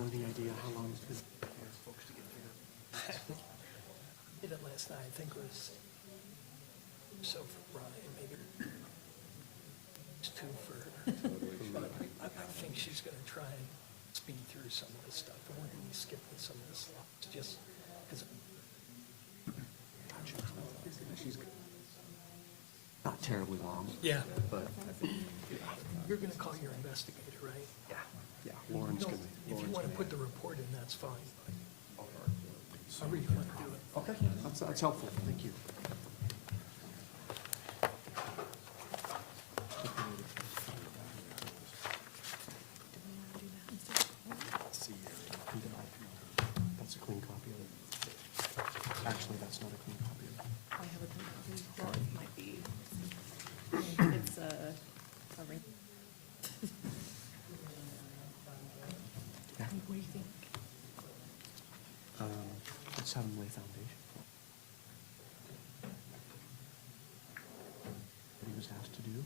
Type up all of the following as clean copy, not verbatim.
counsel any idea how long it's been? Did it last night, I think it was so for Brian, maybe it's two for her. But I think she's gonna try and speed through some of this stuff, and we're gonna be skipping some of this stuff, it's just, because She's not terribly long, yeah, but you're gonna call your investigator, right? yeah, Lauren's gonna. If you wanna put the report in, that's fine, but however you wanna do it. Okay, that's helpful, thank you. That's a clean copy of it. Actually, that's not a clean copy of it. I have a clean copy. Well, it might be. It's a ring. Yeah. What do you think? Let's have him lay foundation. What he was asked to do.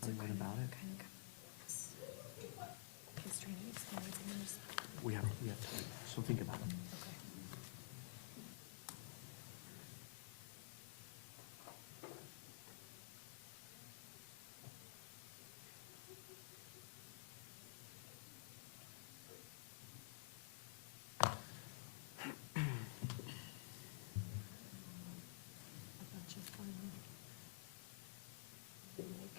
Tell me what about it. Kind of his training experience and his. We have time, so think about it. Okay. A bunch of fun. Like,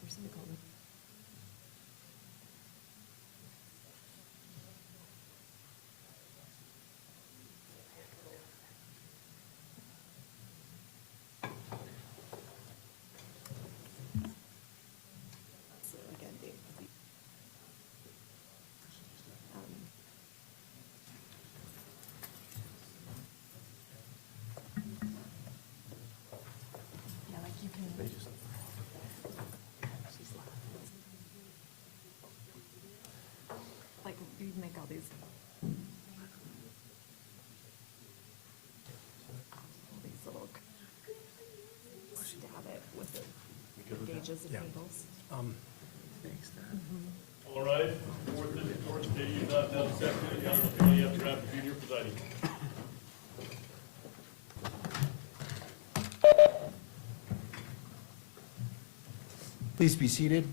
there's something called. So again, yeah, like you can. They just. Like, you make all these little stab it with the gauges and Yeah. needles. Thanks, Dad. All right, fourth district court, state you not now second, the Honorable County after Rapid Junior presiding. Please be seated.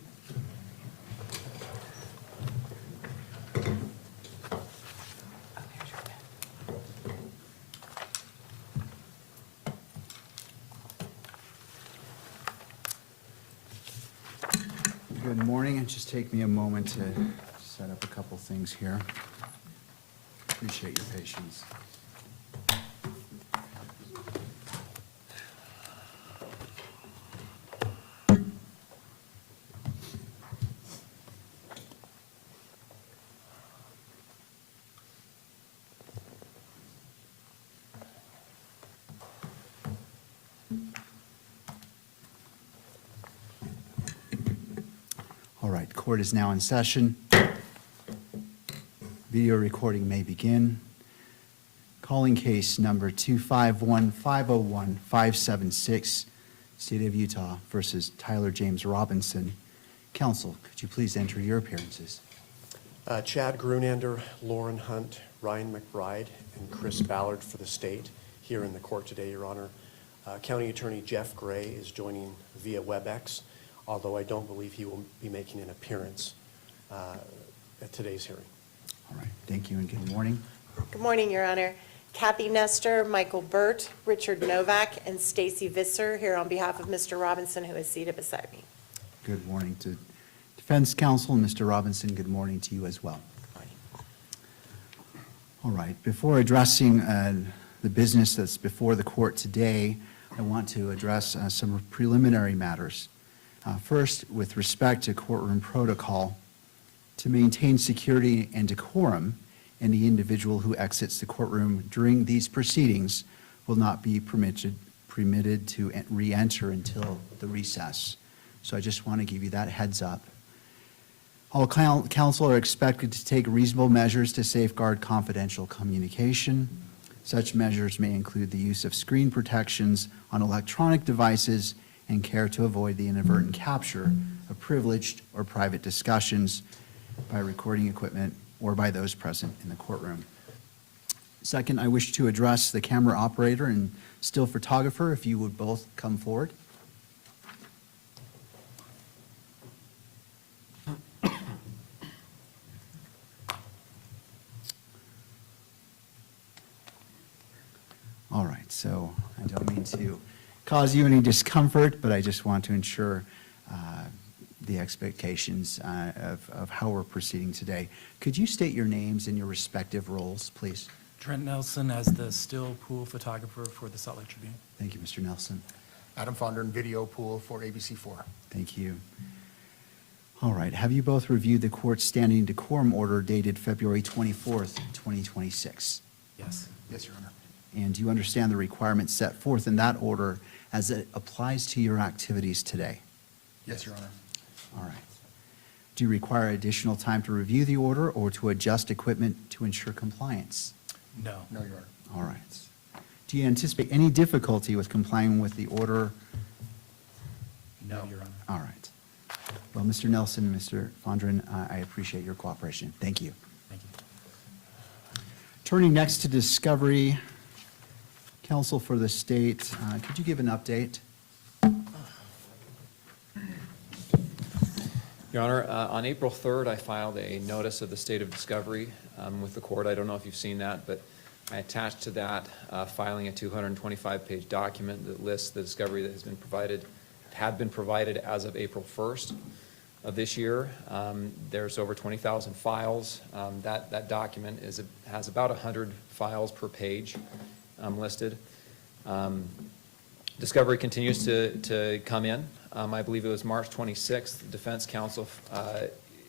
Good morning. It just take me a moment to set up a couple things here. Appreciate your patience. All right, court is now in session. Video recording may begin. Calling case number 251-501-576, State of Utah versus Tyler James Robinson. Counsel, could you please enter your appearances? Chad Grunander, Lauren Hunt, Ryan McBride, and Chris Ballard for the state here in the court today, Your Honor. County Attorney Jeff Gray is joining via WebEx, although I don't believe he will be making an appearance at today's hearing. All right, thank you and good morning. Good morning, Your Honor. Kathy Nestor, Michael Burt, Richard Novak, and Stacy Visser here on behalf of Mr. Robinson, who is seated beside me. Good morning to Defense Counsel. Mr. Robinson, good morning to you as well. All right, before addressing the business that's before the court today, I want to address some preliminary matters. First, with respect to courtroom protocol, to maintain security and decorum, any individual who exits the courtroom during these proceedings will not be permitted to re-enter until the recess. So I just want to give you that heads up. All counsel are expected to take reasonable measures to safeguard confidential communication. Such measures may include the use of screen protections on electronic devices and care to avoid the inadvertent capture of privileged or private discussions by recording equipment or by those present in the courtroom. Second, I wish to address the camera operator and still photographer, if you would both come forward. All right, so I don't mean to cause you any discomfort, but I just want to ensure the expectations of how we're proceeding today. Could you state your names and your respective roles, please? Trent Nelson as the still pool photographer for the Salt Lake Tribune. Thank you, Mr. Nelson. Adam Fondern, video pool for ABC4. Thank you. All right, have you both reviewed the court's standing decorum order dated February 24th, 2026? Yes. Yes, Your Honor. And do you understand the requirements set forth in that order as it applies to your activities today? Yes, Your Honor. All right. Do you require additional time to review the order or to adjust equipment to ensure compliance? No. No, Your Honor. All right. Do you anticipate any difficulty with complying with the order? No, Your Honor. All right. Well, Mr. Nelson, Mr. Fondren, I appreciate your cooperation. Thank you. Thank you. Turning next to discovery, counsel for the state, could you give an update? Your Honor, on April 3rd, I filed a notice of the state of discovery with the court. I don't know if you've seen that, but I attached to that filing a 225-page document that lists the discovery that had been provided as of April 1st of this year. There's over 20,000 files. That document has about 100 files per page listed. Discovery continues to come in. I believe it was March 26th, the defense counsel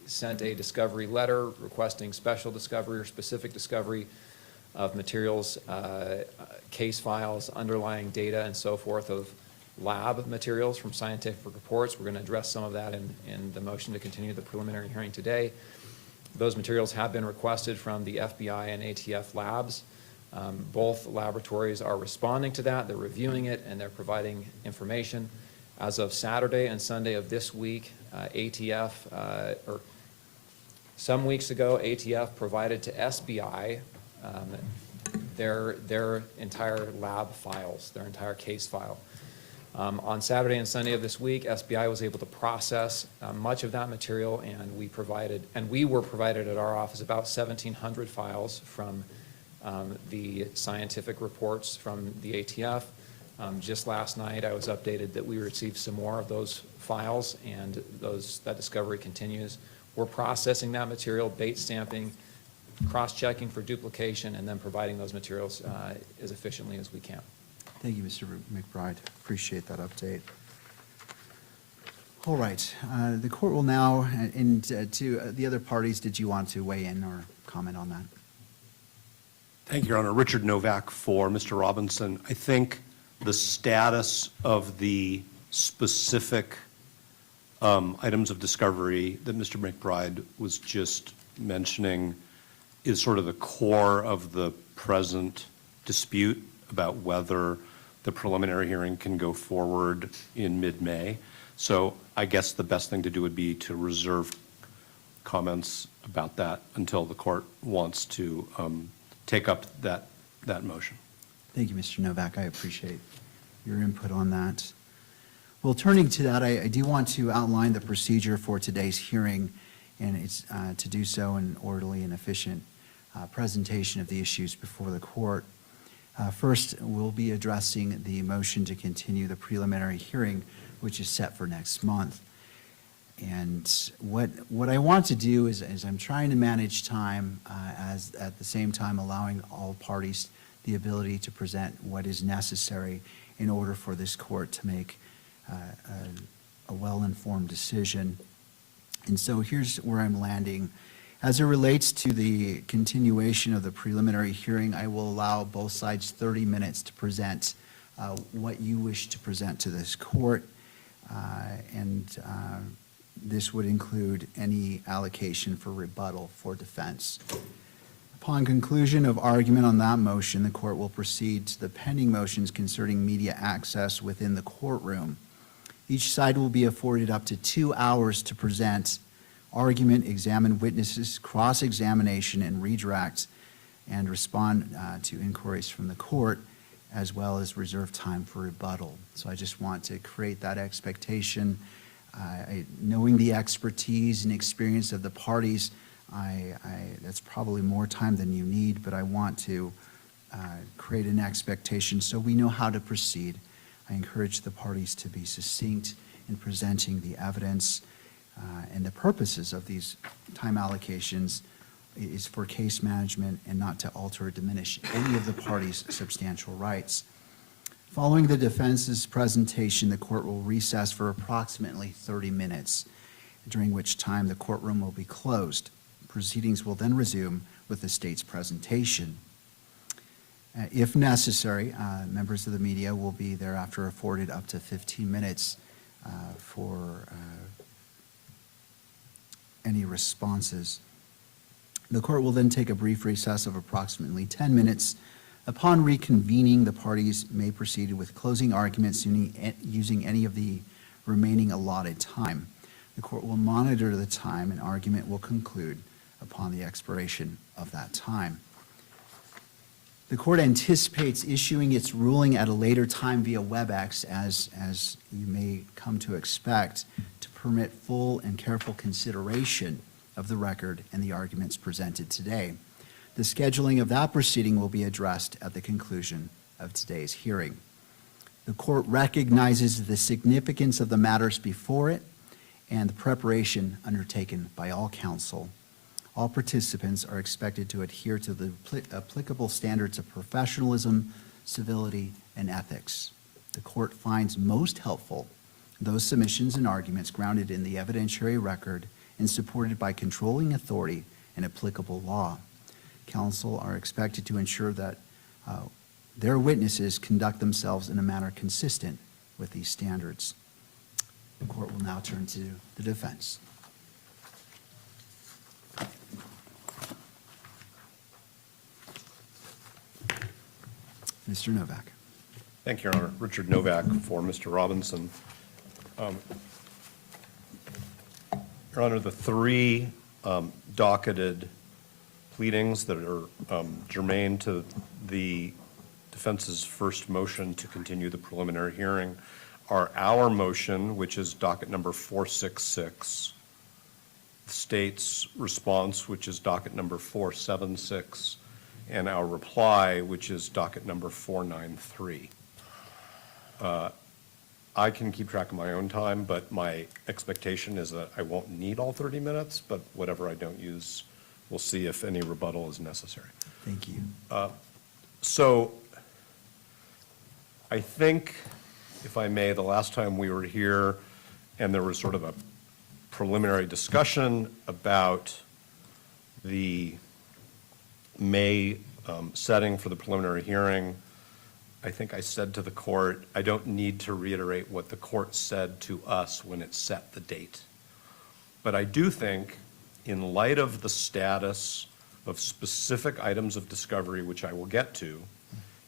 sent a discovery letter requesting special discovery or specific discovery of materials, case files, underlying data, and so forth of lab materials from scientific reports. We're going to address some of that in the motion to continue the preliminary hearing today. Those materials have been requested from the FBI and ATF labs. Both laboratories are responding to that. They're reviewing it, and they're providing information. As of Saturday and Sunday of this week, ATF, or some weeks ago, ATF provided to SBI their entire lab files, their entire case file. On Saturday and Sunday of this week, SBI was able to process much of that material, and we were provided at our office about 1,700 files from the scientific reports from the ATF. Just last night, I was updated that we received some more of those files, and that discovery continues. We're processing that material, bait stamping, cross-checking for duplication, and then providing those materials as efficiently as we can. Thank you, Mr. McBride. Appreciate that update. All right, the court will now, and to the other parties, did you want to weigh in or comment on that? Thank you, Your Honor. Richard Novak for Mr. Robinson. I think the status of the specific items of discovery that Mr. McBride was just mentioning is sort of the core of the present dispute about whether the preliminary hearing can go forward in mid-May. So I guess the best thing to do would be to reserve comments about that until the court wants to take up that motion. Thank you, Mr. Novak. I appreciate your input on that. Well, turning to that, I do want to outline the procedure for today's hearing, and it's to do so in an orderly and efficient presentation of the issues before the court. First, we'll be addressing the motion to continue the preliminary hearing, which is set for next month. And what I want to do is I'm trying to manage time as at the same time allowing all parties the ability to present what is necessary in order for this court to make a well-informed decision. And so here's where I'm landing. As it relates to the continuation of the preliminary hearing, I will allow both sides 30 minutes to present what you wish to present to this court. And this would include any allocation for rebuttal for defense. Upon conclusion of argument on that motion, the court will proceed to the pending motions concerning media access within the courtroom. Each side will be afforded up to 2 hours to present argument, examine witnesses, cross-examination, and redirect, and respond to inquiries from the court, as well as reserve time for rebuttal. So I just want to create that expectation. Knowing the expertise and experience of the parties, that's probably more time than you need, but I want to create an expectation so we know how to proceed. I encourage the parties to be succinct in presenting the evidence, and the purposes of these time allocations is for case management and not to alter or diminish any of the parties' substantial rights. Following the defense's presentation, the court will recess for approximately 30 minutes, during which time the courtroom will be closed. Proceedings will then resume with the state's presentation. If necessary, members of the media will be thereafter afforded up to 15 minutes for any responses. The court will then take a brief recess of approximately 10 minutes. Upon reconvening, the parties may proceed with closing arguments using any of the remaining allotted time. The court will monitor the time, and argument will conclude upon the expiration of that time. The court anticipates issuing its ruling at a later time via WebEx, as you may come to expect, to permit full and careful consideration of the record and the arguments presented today. The scheduling of that proceeding will be addressed at the conclusion of today's hearing. The court recognizes the significance of the matters before it and the preparation undertaken by all counsel. All participants are expected to adhere to the applicable standards of professionalism, civility, and ethics. The court finds most helpful those submissions and arguments grounded in the evidentiary record and supported by controlling authority and applicable law. Counsel are expected to ensure that their witnesses conduct themselves in a manner consistent with these standards. The court will now turn to the defense. Mr. Novak. Thank you, Your Honor. Richard Novak for Mr. Robinson. Your Honor, the three docketed pleadings that are germane to the defense's first motion to continue the preliminary hearing are our motion, which is docket number 466, the state's response, which is docket number 476, and our reply, which is docket number 493. I can keep track of my own time, but my expectation is that I won't need all 30 minutes, but whatever I don't use, we'll see if any rebuttal is necessary. Thank you. So I think, if I may, the last time we were here and there was sort of a preliminary discussion about the May setting for the preliminary hearing, I think I said to the court, I don't need to reiterate what the court said to us when it set the date. But I do think, in light of the status of specific items of discovery, which I will get to,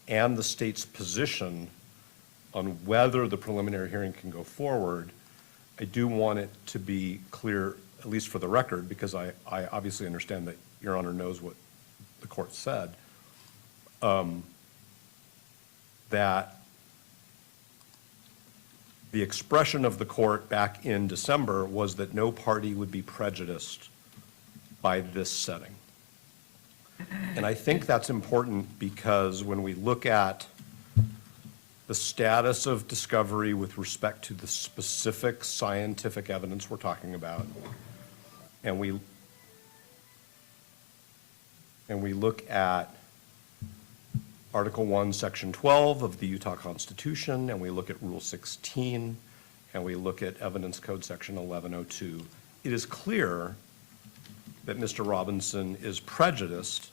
and the state's position on whether the preliminary hearing can go forward, I do want it to be clear, at least for the record, because I obviously understand that Your Honor knows what the court said, that the expression of the court back in December was that no party would be prejudiced by this setting. And I think that's important because when we look at the status of discovery with respect to the specific scientific evidence we're talking about, and we look at Article 1, Section 12 of the Utah Constitution, and we look at Rule 16, and we look at Evidence Code Section 1102, it is clear that Mr. Robinson is prejudiced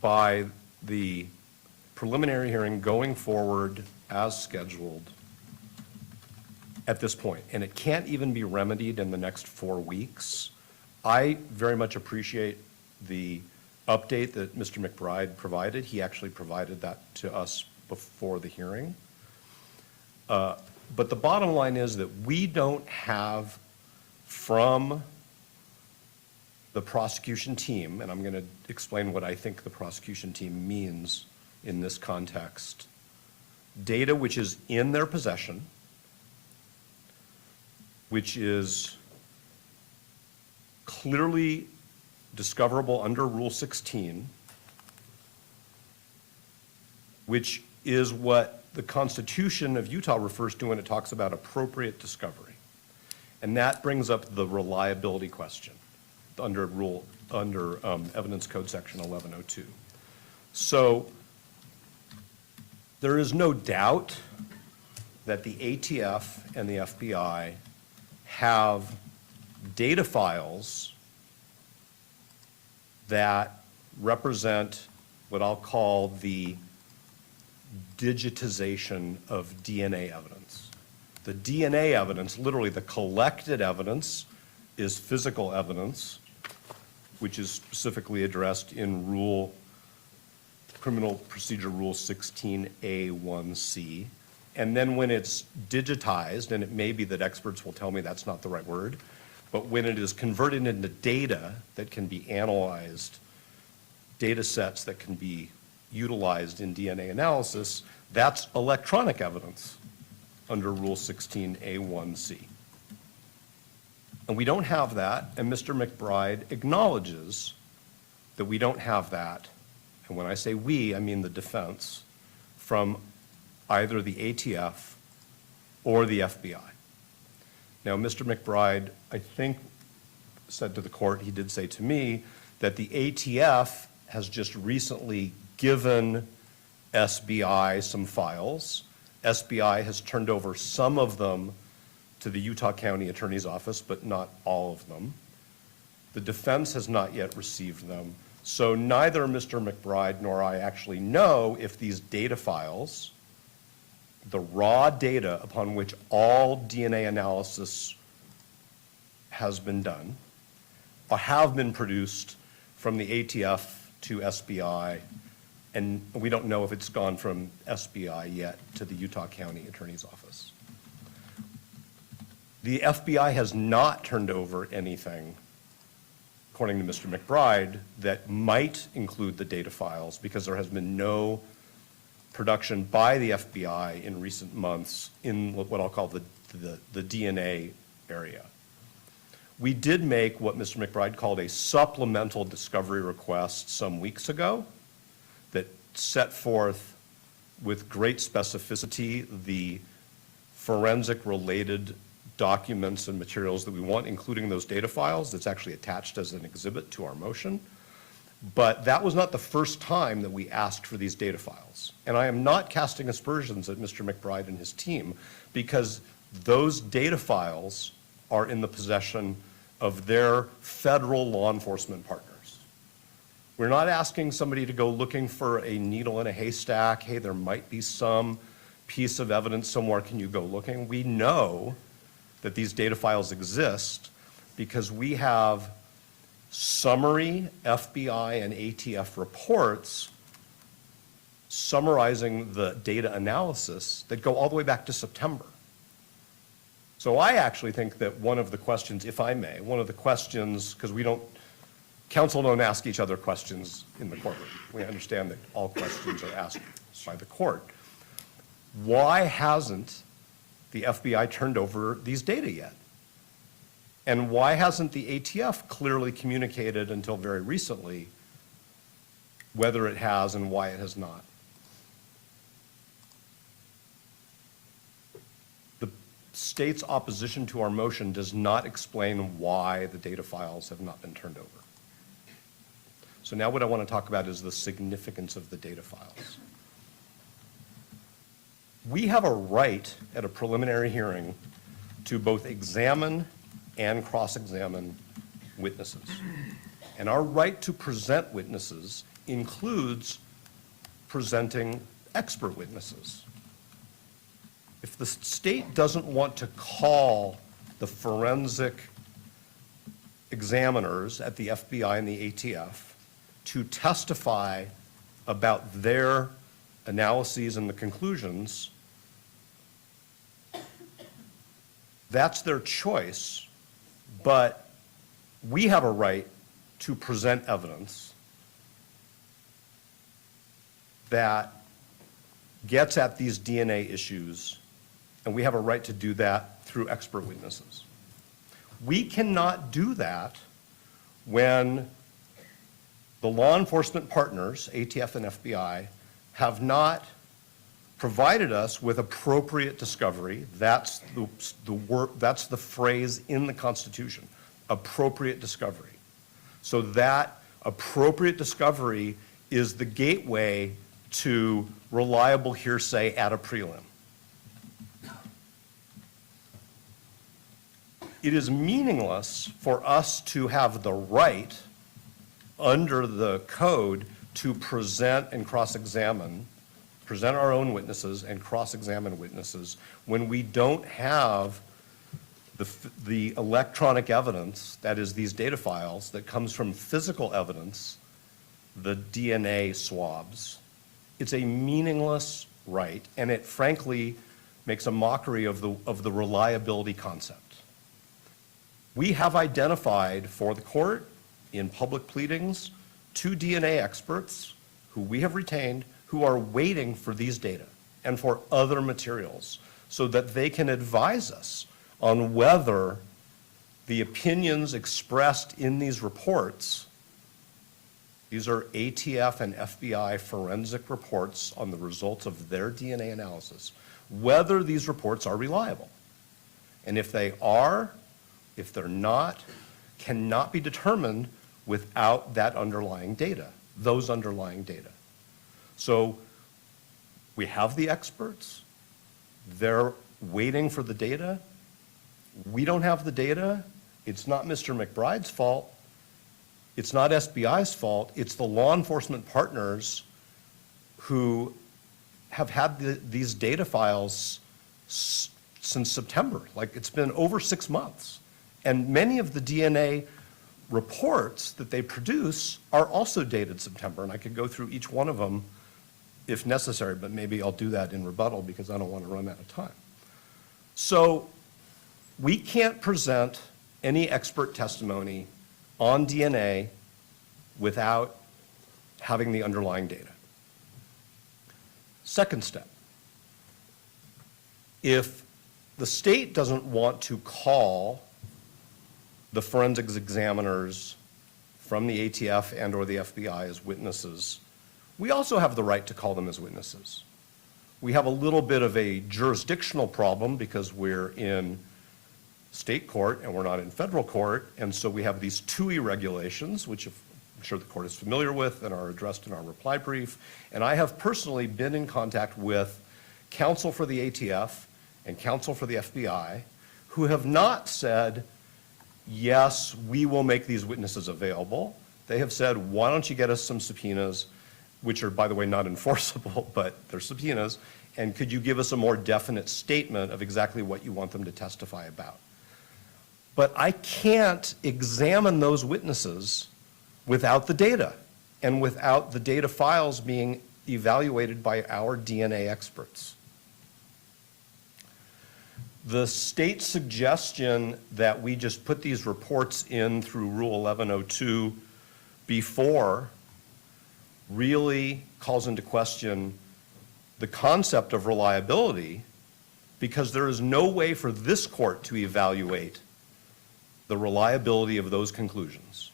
by the preliminary hearing going forward as scheduled at this point, and it can't even be remedied in the next 4 weeks. I very much appreciate the update that Mr. McBride provided. He actually provided that to us before the hearing. But the bottom line is that we don't have from the prosecution team, and I'm going to explain what I think the prosecution team means in this context, data which is in their possession, which is clearly discoverable under Rule 16, which is what the Constitution of Utah refers to when it talks about appropriate discovery. And that brings up the reliability question under Evidence Code Section 1102. So there is no doubt that the ATF and the FBI have data files that represent what I'll call the digitization of DNA evidence. The DNA evidence, literally the collected evidence, is physical evidence, which is specifically addressed in Criminal Procedure Rule 16A1C. And then when it's digitized, and it may be that experts will tell me that's not the right word, but when it is converted into data that can be analyzed, data sets that can be utilized in DNA analysis, that's electronic evidence under Rule 16A1C. And we don't have that, and Mr. McBride acknowledges that we don't have that. And when I say we, I mean the defense, from either the ATF or the FBI. Now, Mr. McBride, I think, said to the court, he did say to me, that the ATF has just recently given SBI some files. SBI has turned over some of them to the Utah County Attorney's Office, but not all of them. The defense has not yet received them. So neither Mr. McBride nor I actually know if these data files, the raw data upon which all DNA analysis has been done, or have been produced from the ATF to SBI, and we don't know if it's gone from SBI yet to the Utah County Attorney's Office. The FBI has not turned over anything, according to Mr. McBride, that might include the data files, because there has been no production by the FBI in recent months in what I'll call the DNA area. We did make what Mr. McBride called a supplemental discovery request some weeks ago that set forth with great specificity the forensic-related documents and materials that we want, including those data files. That's actually attached as an exhibit to our motion. But that was not the first time that we asked for these data files. And I am not casting aspersions at Mr. McBride and his team, because those data files are in the possession of their federal law enforcement partners. We're not asking somebody to go looking for a needle in a haystack. Hey, there might be some piece of evidence somewhere. Can you go looking? We know that these data files exist because we have summary FBI and ATF reports summarizing the data analysis that go all the way back to September. So I actually think that one of the questions, if I may, one of the questions, because counsel don't ask each other questions in the courtroom. We understand that all questions are asked by the court. Why hasn't the FBI turned over these data yet? And why hasn't the ATF clearly communicated until very recently whether it has and why it has not? The state's opposition to our motion does not explain why the data files have not been turned over. So now what I want to talk about is the significance of the data files. We have a right at a preliminary hearing to both examine and cross-examine witnesses. And our right to present witnesses includes presenting expert witnesses. If the state doesn't want to call the forensic examiners at the FBI and the ATF to testify about their analyses and the conclusions, that's their choice, but we have a right to present evidence that gets at these DNA issues, and we have a right to do that through expert witnesses. We cannot do that when the law enforcement partners, ATF and FBI, have not provided us with appropriate discovery. That's that's the phrase in the Constitution, appropriate discovery. So that appropriate discovery is the gateway to reliable hearsay at a prelim. It is meaningless for us to have the right under the code to present and cross-examine, present our own witnesses and cross-examine witnesses when we don't have the electronic evidence, that is these data files, that comes from physical evidence, the DNA swabs. It's a meaningless right, and it frankly makes a mockery of the reliability concept. We have identified for the court in public pleadings 2 DNA experts who we have retained who are waiting for these data and for other materials so that they can advise us on whether the opinions expressed in these reports, these are ATF and FBI forensic reports on the results of their DNA analysis, whether these reports are reliable. And if they are, if they're not, cannot be determined without that underlying data, those underlying data. So we have the experts, they're waiting for the data. We don't have the data. It's not Mr. McBride's fault. It's not SBI's fault. It's the law enforcement partners who have had these data files since September. Like, it's been over 6 months. And many of the DNA reports that they produce are also dated September, and I could go through each one of them if necessary, but maybe I'll do that in rebuttal because I don't want to run out of time. So we can't present any expert testimony on DNA without having the underlying data. Second step, if the state doesn't want to call the forensics examiners from the ATF and or the FBI as witnesses, we also have the right to call them as witnesses. We have a little bit of a jurisdictional problem because we're in state court and we're not in federal court, and so we have these TUI regulations, which I'm sure the court is familiar with and are addressed in our reply brief. And I have personally been in contact with counsel for the ATF and counsel for the FBI who have not said, yes, we will make these witnesses available. They have said, why don't you get us some subpoenas, which are, by the way, not enforceable, but they're subpoenas, and could you give us a more definite statement of exactly what you want them to testify about? But I can't examine those witnesses without the data and without the data files being evaluated by our DNA experts. The state's suggestion that we just put these reports in through Rule 1102 before really calls into question the concept of reliability, because there is no way for this court to evaluate the reliability of those conclusions.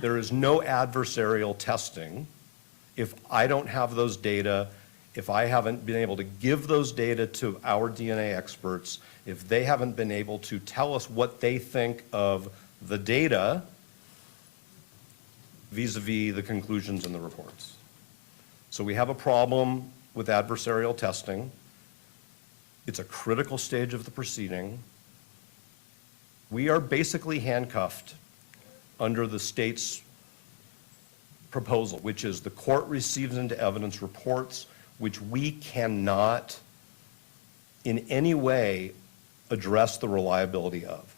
There is no adversarial testing. If I don't have those data, if I haven't been able to give those data to our DNA experts, if they haven't been able to tell us what they think of the data vis-a-vis the conclusions in the reports. So we have a problem with adversarial testing. It's a critical stage of the proceeding. We are basically handcuffed under the state's proposal, which is the court receives into evidence reports which we cannot in any way address the reliability of.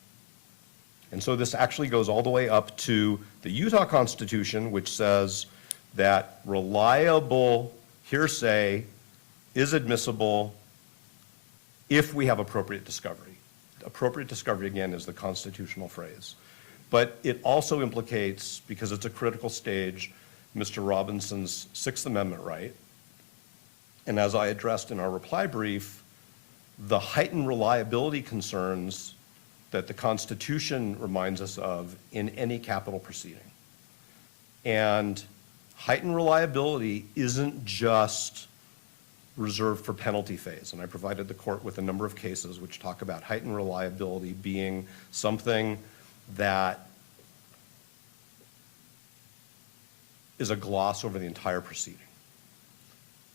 And so this actually goes all the way up to the Utah Constitution, which says that reliable hearsay is admissible if we have appropriate discovery. Appropriate discovery, again, is the constitutional phrase. But it also implicates, because it's a critical stage, Mr. Robinson's Sixth Amendment right. And as I addressed in our reply brief, the heightened reliability concerns that the Constitution reminds us of in any capital proceeding. And heightened reliability isn't just reserved for penalty phase. And I provided the court with a number of cases which talk about heightened reliability being something that is a gloss over the entire proceeding.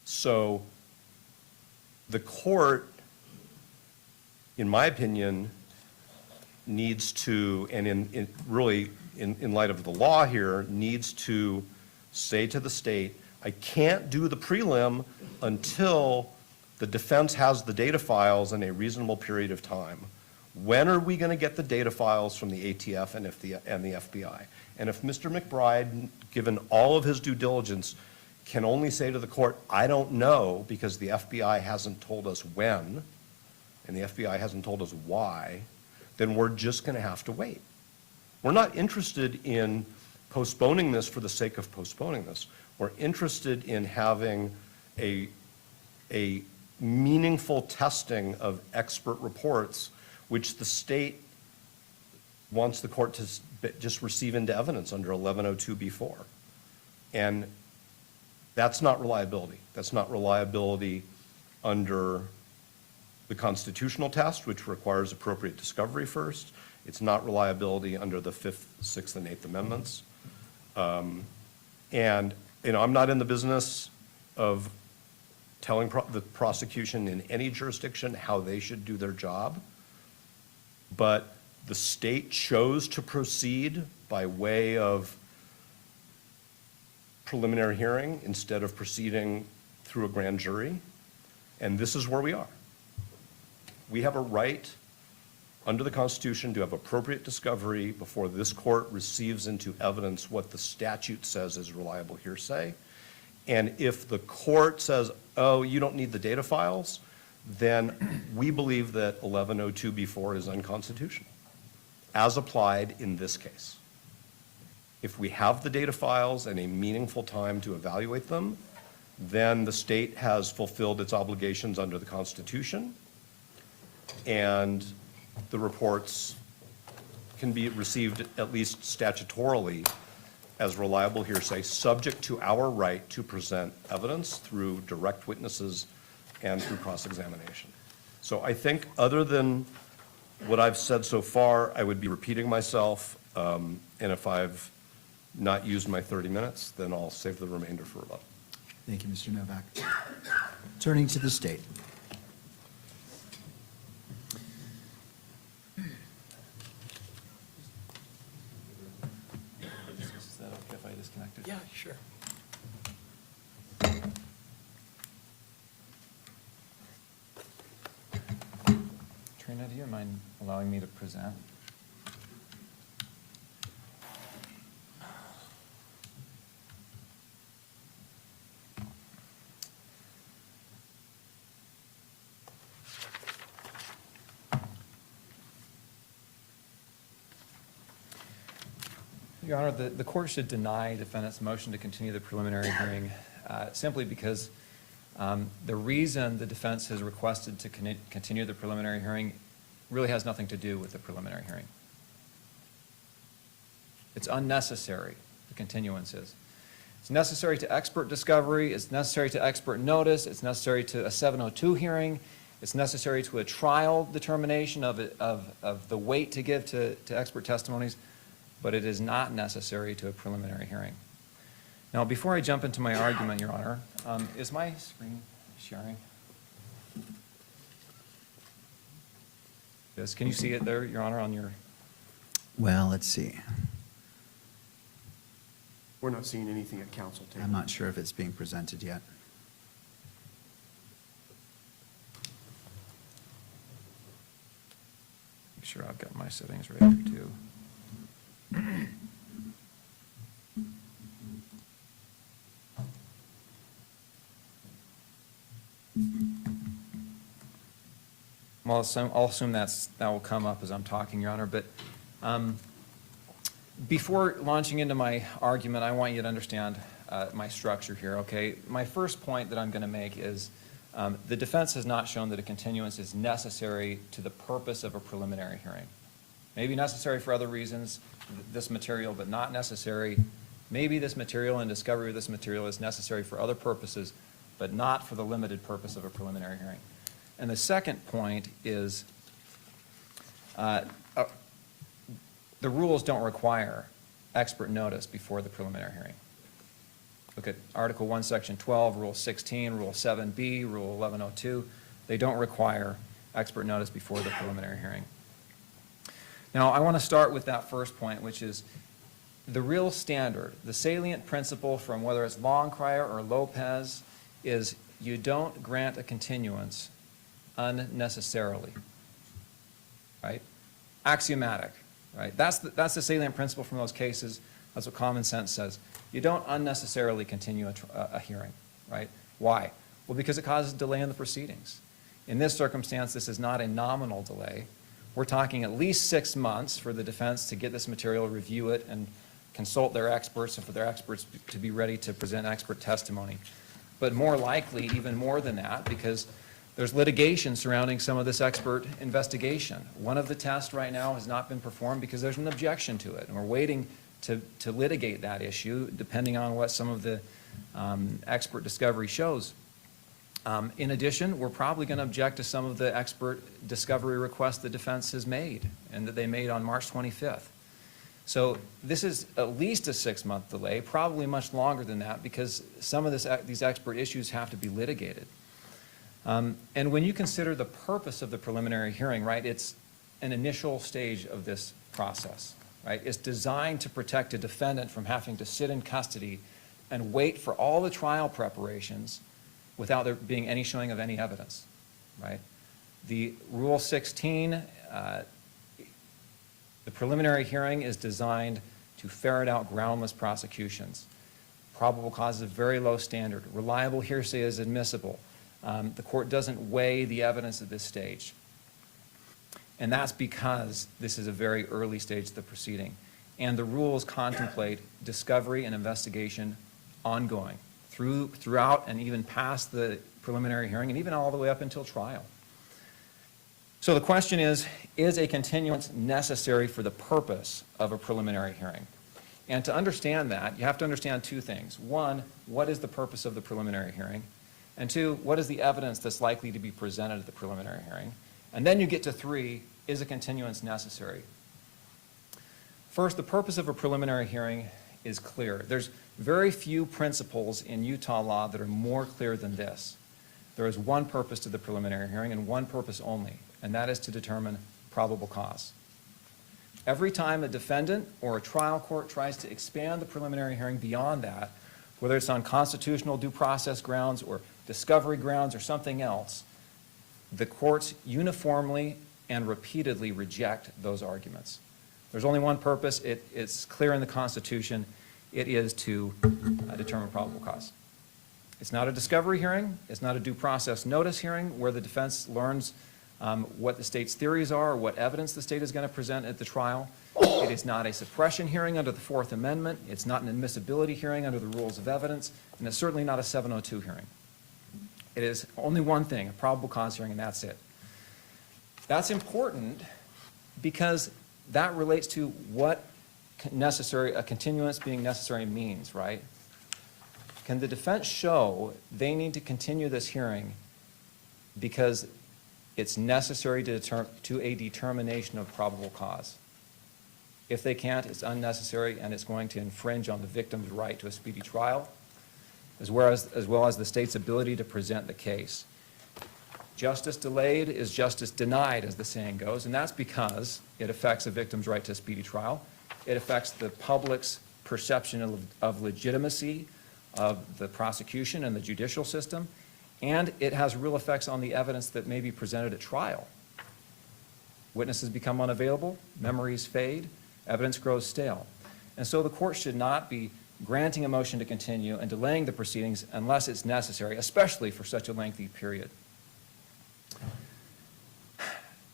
So the court, in my opinion, needs to, and in light of the law here, needs to say to the state, I can't do the prelim until the defense has the data files in a reasonable period of time. When are we going to get the data files from the ATF and the FBI? And if Mr. McBride, given all of his due diligence, can only say to the court, I don't know because the FBI hasn't told us when, and the FBI hasn't told us why, then we're just going to have to wait. We're not interested in postponing this for the sake of postponing this. We're interested in having a meaningful testing of expert reports, which the state wants the court to just receive into evidence under 1102b4. And that's not reliability. That's not reliability under the constitutional test, which requires appropriate discovery first. It's not reliability under the Fifth, Sixth, and Eighth Amendments. And, I'm not in the business of telling the prosecution in any jurisdiction how they should do their job, but the state chose to proceed by way of preliminary hearing instead of proceeding through a grand jury, and this is where we are. We have a right under the Constitution to have appropriate discovery before this court receives into evidence what the statute says is reliable hearsay. And if the court says, oh, you don't need the data files, then we believe that 1102b4 is unconstitutional, as applied in this case. If we have the data files and a meaningful time to evaluate them, then the state has fulfilled its obligations under the Constitution, and the reports can be received at least statutorily as reliable hearsay, subject to our right to present evidence through direct witnesses and through cross-examination. So I think other than what I've said so far, I would be repeating myself, and if I've not used my 30 minutes, then I'll save the remainder for rebuttal. Thank you, Mr. Novak. Turning to the state. Is that okay if I disconnect it? Yeah, sure. Trina, do you mind allowing me to present? Your Honor, the court should deny defendant's motion to continue the preliminary hearing simply because the reason the defense has requested to continue the preliminary hearing really has nothing to do with the preliminary hearing. It's unnecessary, the continuance is. It's necessary to expert discovery, it's necessary to expert notice, it's necessary to a 702 hearing, it's necessary to a trial determination of the weight to give to expert testimonies, but it is not necessary to a preliminary hearing. Now, before I jump into my argument, Your Honor, is my screen sharing? Yes, can you see it there, Your Honor, on your? Well, let's see. We're not seeing anything at council table. I'm not sure if it's being presented yet. Make sure I've got my settings right here too. Well, I'll assume that will come up as I'm talking, Your Honor, but before launching into my argument, I want you to understand my structure here, okay? My first point that I'm going to make is the defense has not shown that a continuance is necessary to the purpose of a preliminary hearing. Maybe necessary for other reasons, this material, but not necessary. Maybe this material and discovery of this material is necessary for other purposes, but not for the limited purpose of a preliminary hearing. And the second point is the rules don't require expert notice before the preliminary hearing. Look at Article 1, Section 12, Rule 16, Rule 7B, Rule 1102. They don't require expert notice before the preliminary hearing. Now, I want to start with that first point, which is the real standard, the salient principle from whether it's Longcrier or Lopez is you don't grant a continuance unnecessarily, right? Axiomatic, right? That's the salient principle from those cases. That's what common sense says. You don't unnecessarily continue a hearing, right? Why? Well, because it causes delay in the proceedings. In this circumstance, this is not a nominal delay. We're talking at least 6 months for the defense to get this material, review it, and consult their experts, and for their experts to be ready to present expert testimony. But more likely, even more than that, because there's litigation surrounding some of this expert investigation. One of the tests right now has not been performed because there's an objection to it, and we're waiting to litigate that issue depending on what some of the expert discovery shows. In addition, we're probably going to object to some of the expert discovery requests the defense has made and that they made on March 25th. So this is at least a 6-month delay, probably much longer than that because some of these expert issues have to be litigated. And when you consider the purpose of the preliminary hearing, right, it's an initial stage of this process, right? It's designed to protect a defendant from having to sit in custody and wait for all the trial preparations without there being any showing of any evidence, right? The Rule 16, the preliminary hearing is designed to ferret out groundless prosecutions. Probable cause is a very low standard. Reliable hearsay is admissible. The court doesn't weigh the evidence at this stage. And that's because this is a very early stage of the proceeding. And the rules contemplate discovery and investigation ongoing throughout and even past the preliminary hearing and even all the way up until trial. So the question is a continuance necessary for the purpose of a preliminary hearing? And to understand that, you have to understand two things. One, what is the purpose of the preliminary hearing? And two, what is the evidence that's likely to be presented at the preliminary hearing? And then you get to three, is a continuance necessary? First, the purpose of a preliminary hearing is clear. There's very few principles in Utah law that are more clear than this. There is one purpose to the preliminary hearing and one purpose only, and that is to determine probable cause. Every time a defendant or a trial court tries to expand the preliminary hearing beyond that, whether it's on constitutional due process grounds or discovery grounds or something else, the courts uniformly and repeatedly reject those arguments. There's only one purpose. It's clear in the Constitution. It is to determine probable cause. It's not a discovery hearing. It's not a due process notice hearing where the defense learns what the state's theories are or what evidence the state is going to present at the trial. It is not a suppression hearing under the Fourth Amendment. It's not an admissibility hearing under the rules of evidence. And it's certainly not a 702 hearing. It is only one thing, a probable cause hearing, and that's it. That's important because that relates to what a continuance being necessary means, right? Can the defense show they need to continue this hearing because it's necessary to a determination of probable cause? If they can't, it's unnecessary and it's going to infringe on the victim's right to a speedy trial, as well as the state's ability to present the case. Justice delayed is justice denied, as the saying goes, and that's because it affects a victim's right to a speedy trial. It affects the public's perception of legitimacy of the prosecution and the judicial system, and it has real effects on the evidence that may be presented at trial. Witnesses become unavailable, memories fade, evidence grows stale. And so the court should not be granting a motion to continue and delaying the proceedings unless it's necessary, especially for such a lengthy period.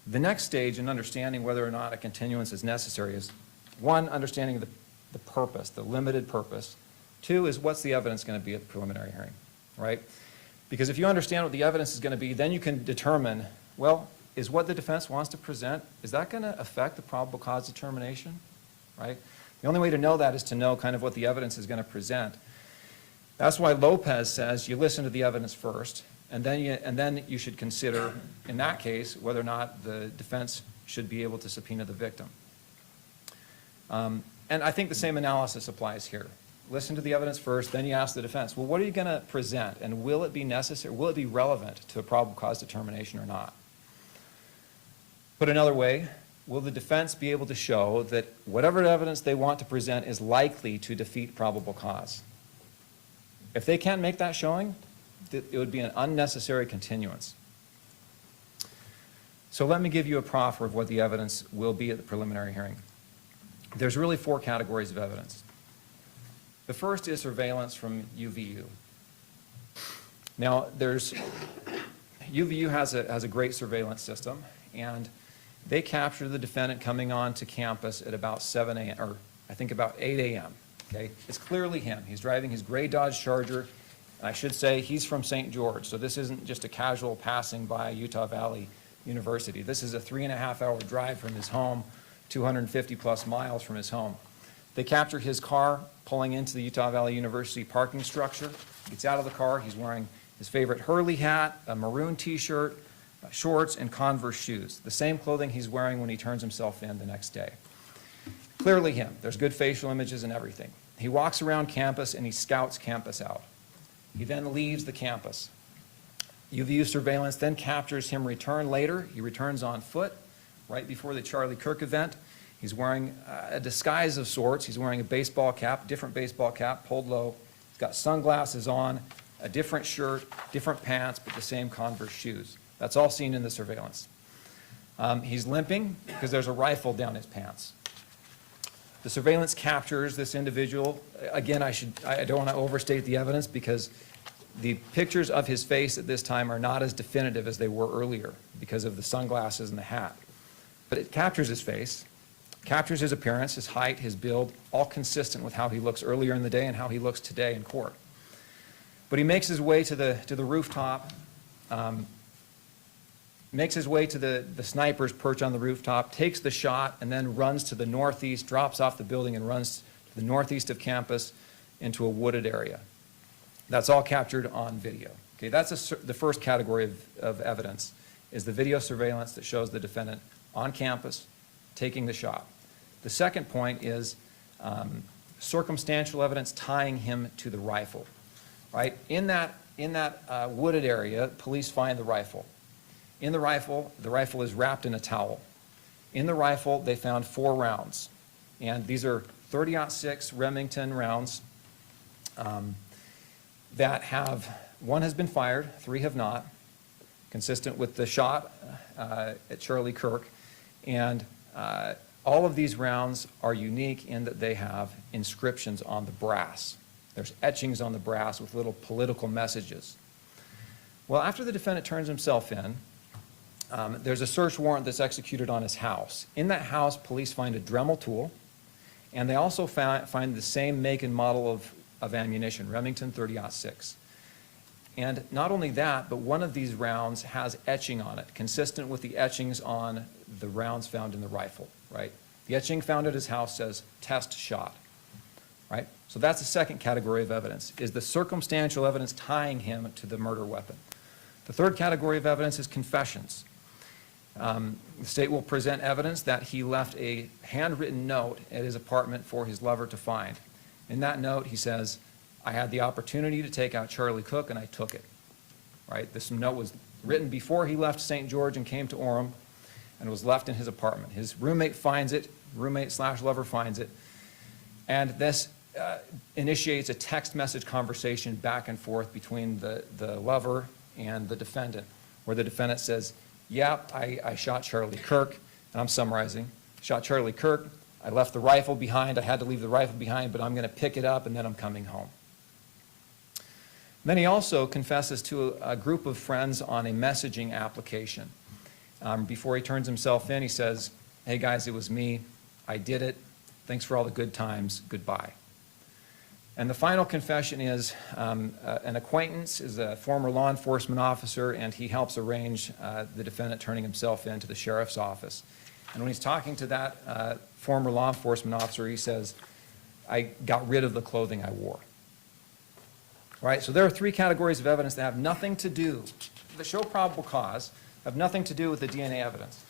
The next stage in understanding whether or not a continuance is necessary is, one, understanding the purpose, the limited purpose. Two is, what's the evidence going to be at the preliminary hearing, right? Because if you understand what the evidence is going to be, then you can determine, well, is what the defense wants to present, is that going to affect the probable cause determination, right? The only way to know that is to know kind of what the evidence is going to present. That's why Lopez says you listen to the evidence first, and then you should consider, in that case, whether or not the defense should be able to subpoena the victim. And I think the same analysis applies here. Listen to the evidence first, then you ask the defense, well, what are you going to present, and will it be necessary, will it be relevant to a probable cause determination or not? Put another way, will the defense be able to show that whatever evidence they want to present is likely to defeat probable cause? If they can't make that showing, it would be an unnecessary continuance. So let me give you a proffer of what the evidence will be at the preliminary hearing. There's really 4 categories of evidence. The first is surveillance from UVU. Now, UVU has a great surveillance system, and they capture the defendant coming on to campus at about 7 a.m., or I think about 8 a.m., okay? It's clearly him. He's driving his gray Dodge Charger, and I should say he's from St. George, so this isn't just a casual passing by Utah Valley University. This is a 3.5-hour drive from his home, 250-plus miles from his home. They capture his car pulling into the Utah Valley University parking structure. He gets out of the car. He's wearing his favorite Hurley hat, a maroon T-shirt, shorts, and Converse shoes, the same clothing he's wearing when he turns himself in the next day. Clearly him. There's good facial images and everything. He walks around campus and he scouts campus out. He then leaves the campus. UVU surveillance then captures him return later. He returns on foot right before the Charlie Kirk event. He's wearing a disguise of sorts. He's wearing a baseball cap, different baseball cap, pulled low. He's got sunglasses on, a different shirt, different pants, but the same Converse shoes. That's all seen in the surveillance. He's limping because there's a rifle down his pants. The surveillance captures this individual. Again, I don't want to overstate the evidence because the pictures of his face at this time are not as definitive as they were earlier because of the sunglasses and the hat. But it captures his face, captures his appearance, his height, his build, all consistent with how he looks earlier in the day and how he looks today in court. But he makes his way to the rooftop, makes his way to the sniper's perch on the rooftop, takes the shot, and then runs to the northeast, drops off the building and runs to the northeast of campus into a wooded area. That's all captured on video. Okay, that's the first category of evidence, is the video surveillance that shows the defendant on campus taking the shot. The second point is circumstantial evidence tying him to the rifle. Right? In that wooded area, police find the rifle. In the rifle is wrapped in a towel. In the rifle, they found 4 rounds. And these are 30-06 Remington rounds that one has been fired, 3 have not, consistent with the shot at Charlie Kirk. And all of these rounds are unique in that they have inscriptions on the brass. There's etchings on the brass with little political messages. Well, after the defendant turns himself in, there's a search warrant that's executed on his house. In that house, police find a Dremel tool, and they also find the same make and model of ammunition, Remington 30-06. And not only that, but one of these rounds has etching on it, consistent with the etchings on the rounds found in the rifle, right? The etching found at his house says, test shot, right? So that's the second category of evidence, is the circumstantial evidence tying him to the murder weapon. The third category of evidence is confessions. The state will present evidence that he left a handwritten note at his apartment for his lover to find. In that note, he says, I had the opportunity to take out Charlie Cook, and I took it, right? This note was written before he left St. George and came to Orem, and was left in his apartment. His roommate finds it, roommate/lover finds it, and this initiates a text message conversation back and forth between the lover and the defendant, where the defendant says, yeah, I shot Charlie Kirk. and I'm summarizing, shot Charlie Kirk. I left the rifle behind. I had to leave the rifle behind, but I'm going to pick it up, and then I'm coming home. Then he also confesses to a group of friends on a messaging application. Before he turns himself in, he says, "Hey guys, it was me. I did it. Thanks for all the good times. Goodbye." And the final confession is an acquaintance is a former law enforcement officer, and he helps arrange the defendant turning himself in to the sheriff's office. And when he's talking to that former law enforcement officer, he says, "I got rid of the clothing I wore." Right? So there are three categories of evidence that have nothing to do, that show probable cause, have nothing to do with the DNA evidence,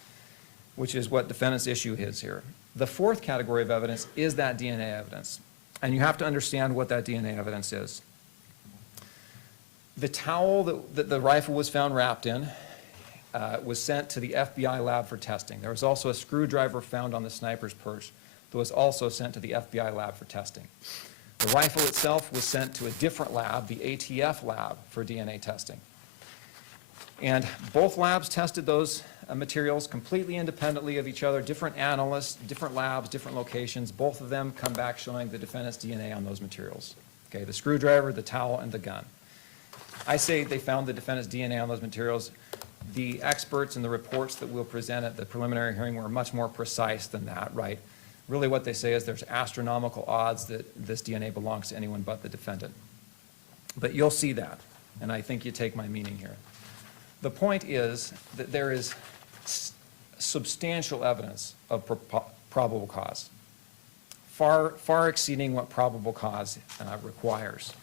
which is what defendant's issue is here. The fourth category of evidence is that DNA evidence. And you have to understand what that DNA evidence is. The towel that the rifle was found wrapped in was sent to the FBI lab for testing. There was also a screwdriver found on the sniper's perch that was also sent to the FBI lab for testing. The rifle itself was sent to a different lab, the ATF lab, for DNA testing. And both labs tested those materials completely independently of each other, different analysts, different labs, different locations. Both of them come back showing the defendant's DNA on those materials. Okay, the screwdriver, the towel, and the gun. I say they found the defendant's DNA on those materials. The experts and the reports that we'll present at the preliminary hearing were much more precise than that, right? Really what they say is there's astronomical odds that this DNA belongs to anyone but the defendant. But you'll see that, and I think you take my meaning here. The point is that there is substantial evidence of probable cause, far exceeding what probable cause requires.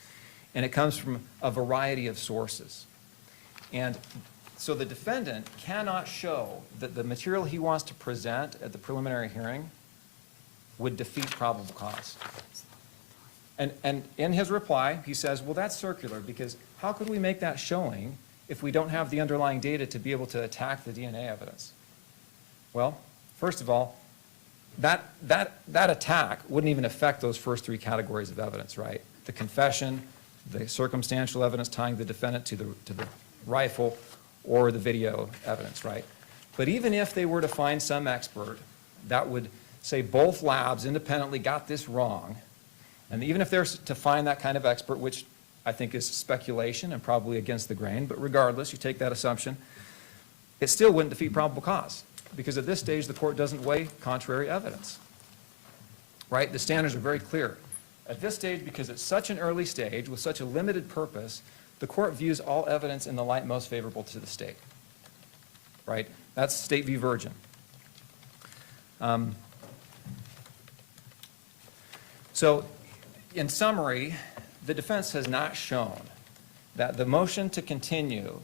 And it comes from a variety of sources. And so the defendant cannot show that the material he wants to present at the preliminary hearing would defeat probable cause. And in his reply, he says, well, that's circular, because how could we make that showing if we don't have the underlying data to be able to attack the DNA evidence? Well, first of all, that attack wouldn't even affect those first three categories of evidence, right? The confession, the circumstantial evidence tying the defendant to the rifle, or the video evidence, right? But even if they were to find some expert that would say both labs independently got this wrong, and even if they're to find that kind of expert, which I think is speculation and probably against the grain, but regardless, you take that assumption, it still wouldn't defeat probable cause, because at this stage, the court doesn't weigh contrary evidence, right? The standards are very clear. At this stage, because it's such an early stage with such a limited purpose, the court views all evidence in the light most favorable to the state, right? That's State v. Virgin. So, in summary, the defense has not shown that the motion to continue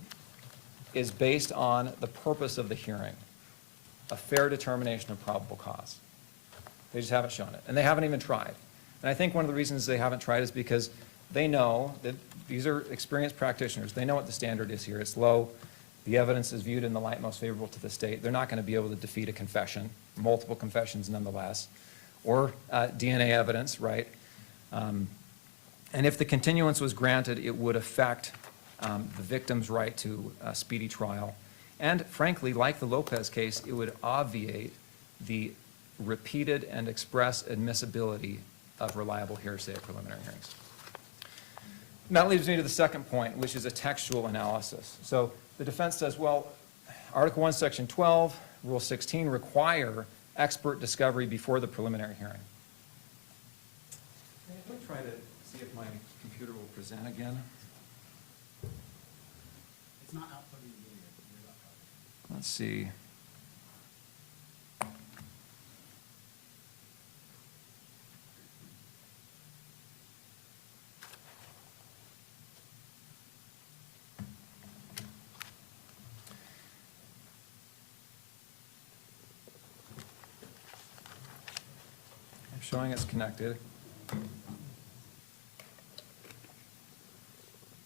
is based on the purpose of the hearing, a fair determination of probable cause. They just haven't shown it, and they haven't even tried. And I think one of the reasons they haven't tried is because they know that these are experienced practitioners. They know what the standard is here. It's low. The evidence is viewed in the light most favorable to the state. They're not going to be able to defeat a confession, multiple confessions nonetheless, or DNA evidence, right? And if the continuance was granted, it would affect the victim's right to a speedy trial. And frankly, like the Lopez case, it would obviate the repeated and express admissibility of reliable hearsay at preliminary hearings. And that leads me to the second point, which is a textual analysis. So the defense says, well, Article 1, Section 12, Rule 16 require expert discovery before the preliminary hearing. Let me try to see if my computer will present again. It's not outputting the video. Let's see. Showing it's connected.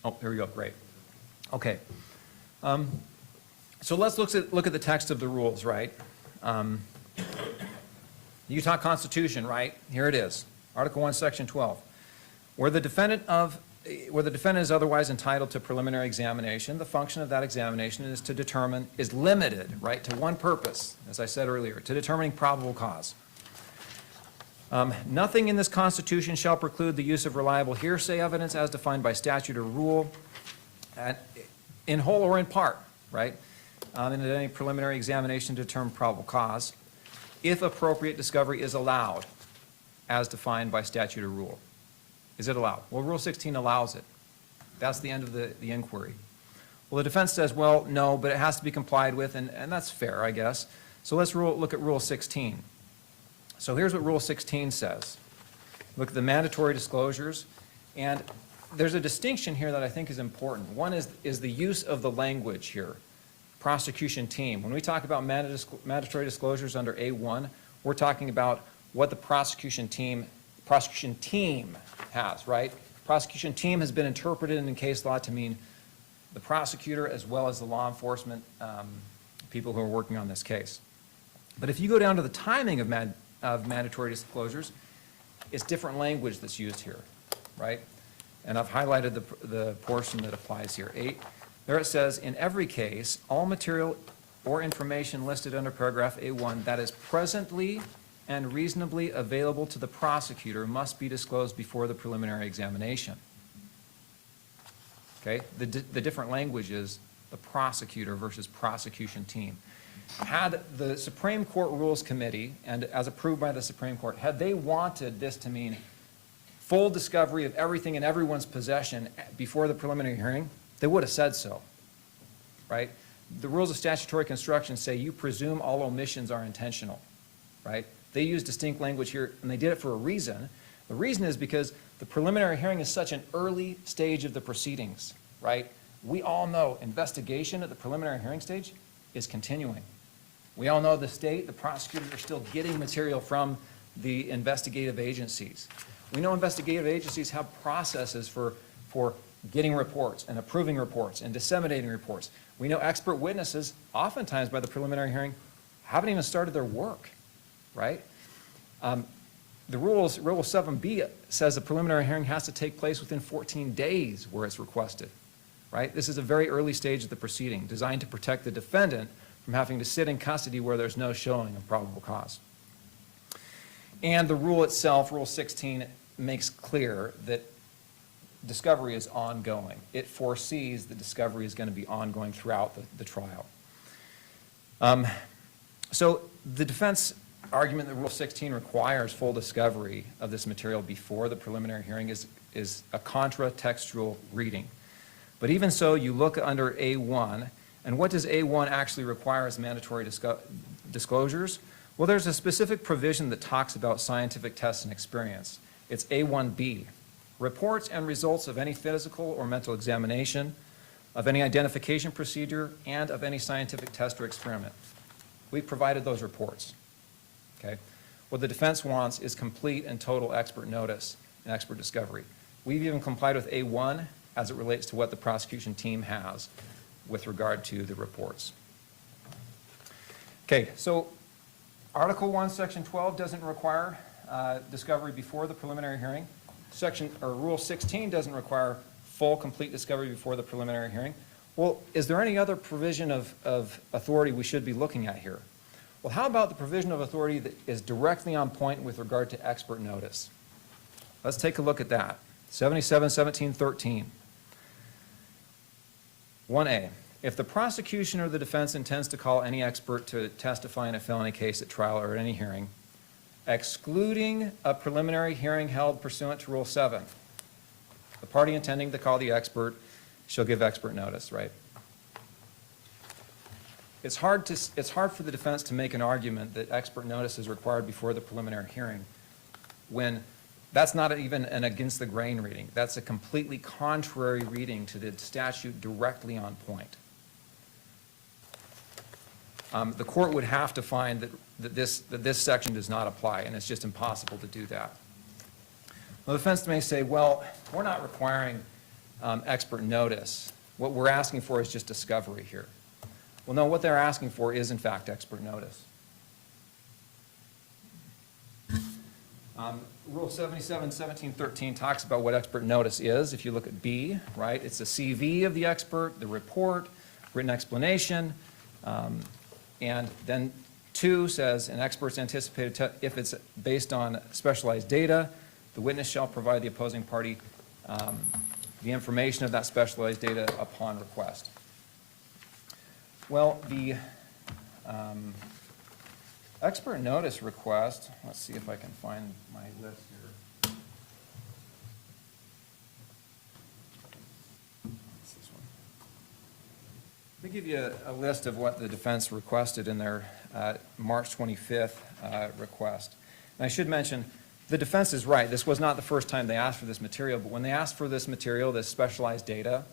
Oh, there we go, great. Okay. So let's look at the text of the rules, right? Utah Constitution, right? Here it is, Article 1, Section 12. Where the defendant of where the defendant is otherwise entitled to preliminary examination, the function of that examination is to determine, is limited, right, to one purpose, as I said earlier, to determining probable cause. Nothing in this Constitution shall preclude the use of reliable hearsay evidence as defined by statute or rule, in whole or in part, right, in any preliminary examination to determine probable cause, if appropriate discovery is allowed as defined by statute or rule. Is it allowed? Well, Rule 16 allows it. That's the end of the inquiry. Well, the defense says, well, no, but it has to be complied with, and that's fair, I guess. So let's look at Rule 16. So here's what Rule 16 says. Look at the mandatory disclosures, and there's a distinction here that I think is important. One is the use of the language here, prosecution team. When we talk about mandatory disclosures under A1, we're talking about what the prosecution team has, right? Prosecution team has been interpreted in case law to mean the prosecutor as well as the law enforcement people who are working on this case. But if you go down to the timing of mandatory disclosures, it's different language that's used here, right? And I've highlighted the portion that applies here. 8, there it says, in every case, all material or information listed under paragraph A1 that is presently and reasonably available to the prosecutor must be disclosed before the preliminary examination. Okay? The different language is the prosecutor versus prosecution team. Had the Supreme Court Rules Committee, and as approved by the Supreme Court, had they wanted this to mean full discovery of everything in everyone's possession before the preliminary hearing, they would have said so, right? The rules of statutory construction say you presume all omissions are intentional, right? They use distinct language here, and they did it for a reason. The reason is because the preliminary hearing is such an early stage of the proceedings, right? We all know investigation at the preliminary hearing stage is continuing. We all know the state, the prosecutors are still getting material from the investigative agencies. We know investigative agencies have processes for getting reports and approving reports and disseminating reports. We know expert witnesses, oftentimes by the preliminary hearing, haven't even started their work, right? The Rule 7B says a preliminary hearing has to take place within 14 days where it's requested, right? This is a very early stage of the proceeding, designed to protect the defendant from having to sit in custody where there's no showing of probable cause. And the rule itself, Rule 16, makes clear that discovery is ongoing. It foresees that discovery is going to be ongoing throughout the trial. So the defense argument that Rule 16 requires full discovery of this material before the preliminary hearing is a contra-textual reading. But even so, you look under A1, and what does A1 actually require as mandatory disclosures? Well, there's a specific provision that talks about scientific tests and experience. It's A1B, reports and results of any physical or mental examination, of any identification procedure, and of any scientific test or experiment. We provided those reports, okay? What the defense wants is complete and total expert notice and expert discovery. We've even complied with A1 as it relates to what the prosecution team has with regard to the reports. Okay, so Article 1, Section 12 doesn't require discovery before the preliminary hearing. Rule 16 doesn't require full, complete discovery before the preliminary hearing. Well, is there any other provision of authority we should be looking at here? Well, how about the provision of authority that is directly on point with regard to expert notice? Let's take a look at that. 77-17-13. 1A, if the prosecution or the defense intends to call any expert to testify in a felony case at trial or at any hearing, excluding a preliminary hearing held pursuant to Rule 7, the party intending to call the expert shall give expert notice, right? It's hard for the defense to make an argument that expert notice is required before the preliminary hearing when that's not even an against the grain reading. That's a completely contrary reading to the statute directly on point. The court would have to find that this section does not apply, and it's just impossible to do that. Well, the defense may say, well, we're not requiring expert notice. What we're asking for is just discovery here. Well, no, what they're asking for is, in fact, expert notice. Rule 77-1713 talks about what expert notice is. If you look at B, right, it's a CV of the expert, the report, written explanation, and then 2 says an expert's anticipated, if it's based on specialized data, the witness shall provide the opposing party the information of that specialized data upon request. Well, the expert notice request, let's see if I can find my list here. What's this one? Let me give you a list of what the defense requested in their March 25th request. And I should mention, the defense is right. This was not the first time they asked for this material, but when they asked for this material, this specialized data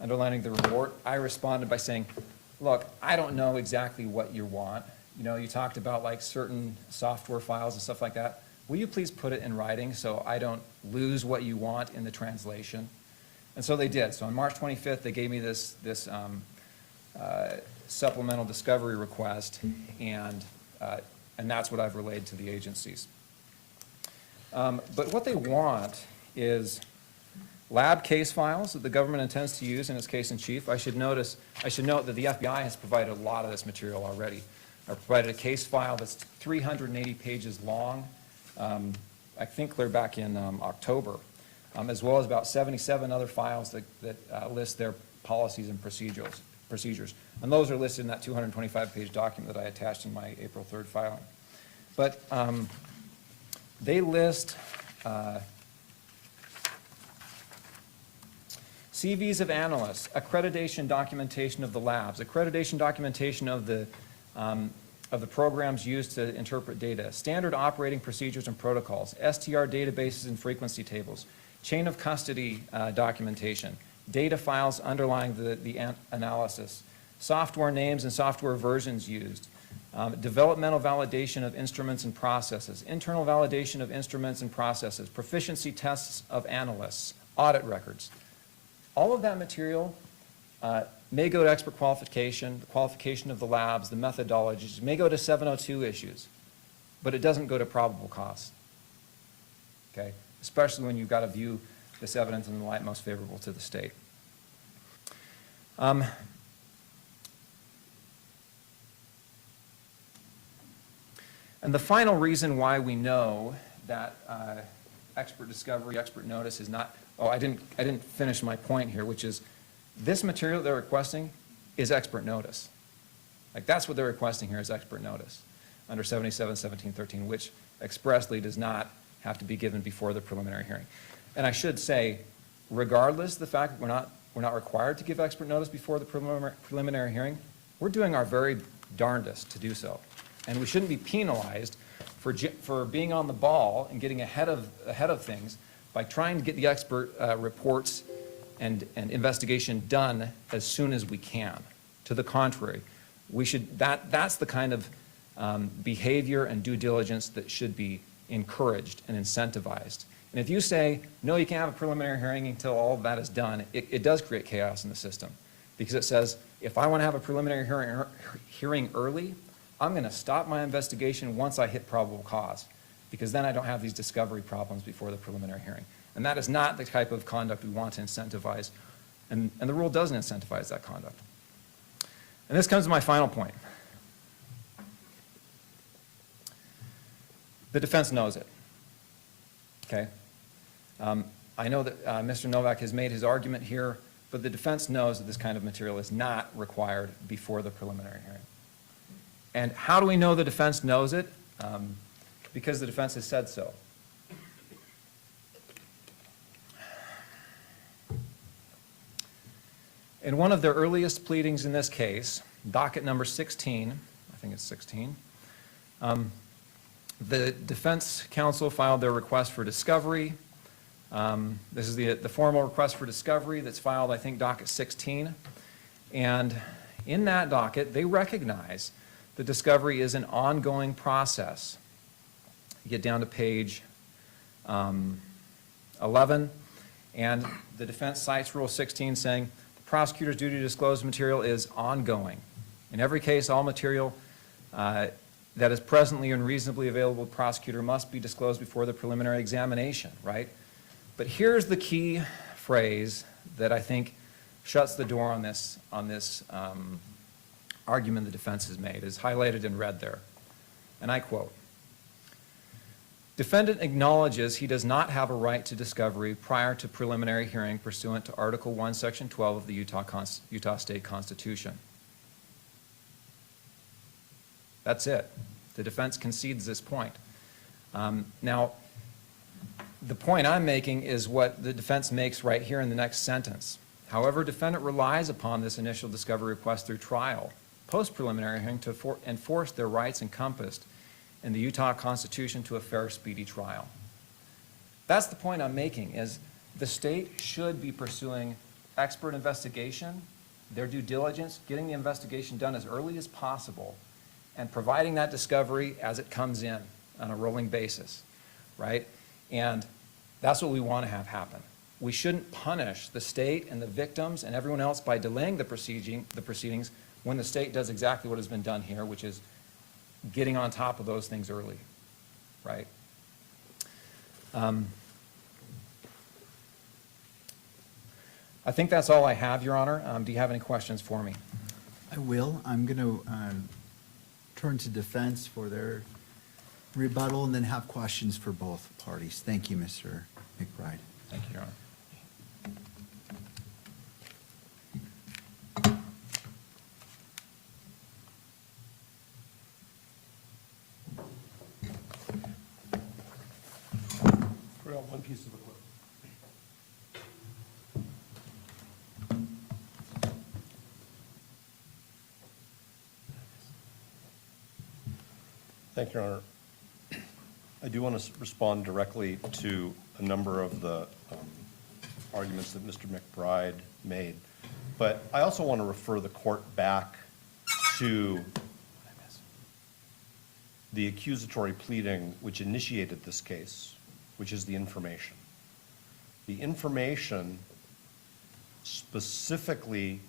underlining the report, I responded by saying, look, I don't know exactly what you want. You know, you talked about like certain software files and stuff like that. Will you please put it in writing so I don't lose what you want in the translation? And so they did. So on March 25th, they gave me this supplemental discovery request, and that's what I've relayed to the agencies. But what they want is lab case files that the government intends to use in its case in chief. I should note that the FBI has provided a lot of this material already. I provided a case file that's 380 pages long, I think clear back in October, as well as about 77 other files that list their policies and procedures. And those are listed in that 225-page document that I attached in my April 3rd filing. But they list CVs of analysts, accreditation documentation of the labs, accreditation documentation of the programs used to interpret data, standard operating procedures and protocols, STR databases and frequency tables, chain of custody documentation, data files underlying the analysis, software names and software versions used, developmental validation of instruments and processes, internal validation of instruments and processes, proficiency tests of analysts, audit records. All of that material may go to expert qualification, the qualification of the labs, the methodologies, may go to 702 issues, but it doesn't go to probable cause, okay? Especially when you've got to view this evidence in the light most favorable to the state. And the final reason why we know that expert discovery, expert notice is not, I didn't finish my point here, which is this material they're requesting is expert notice. Like that's what they're requesting here is expert notice under 77-1713, which expressly does not have to be given before the preliminary hearing. And I should say, regardless of the fact that we're not required to give expert notice before the preliminary hearing, we're doing our very darndest to do so. And we shouldn't be penalized for being on the ball and getting ahead of things by trying to get the expert reports and investigation done as soon as we can. To the contrary, that's the kind of behavior and due diligence that should be encouraged and incentivized. And if you say, no, you can't have a preliminary hearing until all of that is done, it does create chaos in the system. Because it says, if I want to have a preliminary hearing early, I'm going to stop my investigation once I hit probable cause, because then I don't have these discovery problems before the preliminary hearing. And that is not the type of conduct we want to incentivize, and the rule doesn't incentivize that conduct. And this comes to my final point. The defense knows it, okay? I know that Mr. Novak has made his argument here, but the defense knows that this kind of material is not required before the preliminary hearing. And how do we know the defense knows it? Because the defense has said so. In one of their earliest pleadings in this case, docket number 16, I think it's 16, the defense counsel filed their request for discovery. This is the formal request for discovery that's filed, I think, docket 16. And in that docket, they recognize that discovery is an ongoing process. You get down to page 11, and the defense cites Rule 16 saying, the prosecutor's duty to disclose material is ongoing. In every case, all material that is presently and reasonably available to the prosecutor must be disclosed before the preliminary examination, right? But here's the key phrase that I think shuts the door on this argument the defense has made, is highlighted in red there. And I quote, "Defendant acknowledges he does not have a right to discovery prior to preliminary hearing pursuant to Article 1, Section 12 of the Utah State Constitution." That's it. The defense concedes this point. Now, the point I'm making is what the defense makes right here in the next sentence. However, defendant relies upon this initial discovery request through trial, post-preliminary hearing, to enforce their rights encompassed in the Utah Constitution to a fair, speedy trial. That's the point I'm making, is the state should be pursuing expert investigation, their due diligence, getting the investigation done as early as possible, and providing that discovery as it comes in on a rolling basis, right? And that's what we want to have happen. We shouldn't punish the state and the victims and everyone else by delaying the proceedings when the state does exactly what has been done here, which is getting on top of those things early, right? I think that's all I have, Your Honor. Do you have any questions for me? I will. I'm going to turn to defense for their rebuttal and then have questions for both parties. Thank you, Mr. McBride. Thank you, Your Honor. Forgot one piece of equipment. Thank you, Your Honor. I do want to respond directly to a number of the arguments that Mr. McBride made, but I also want to refer the court back to the accusatory pleading which initiated this case, which is the information. The information specifically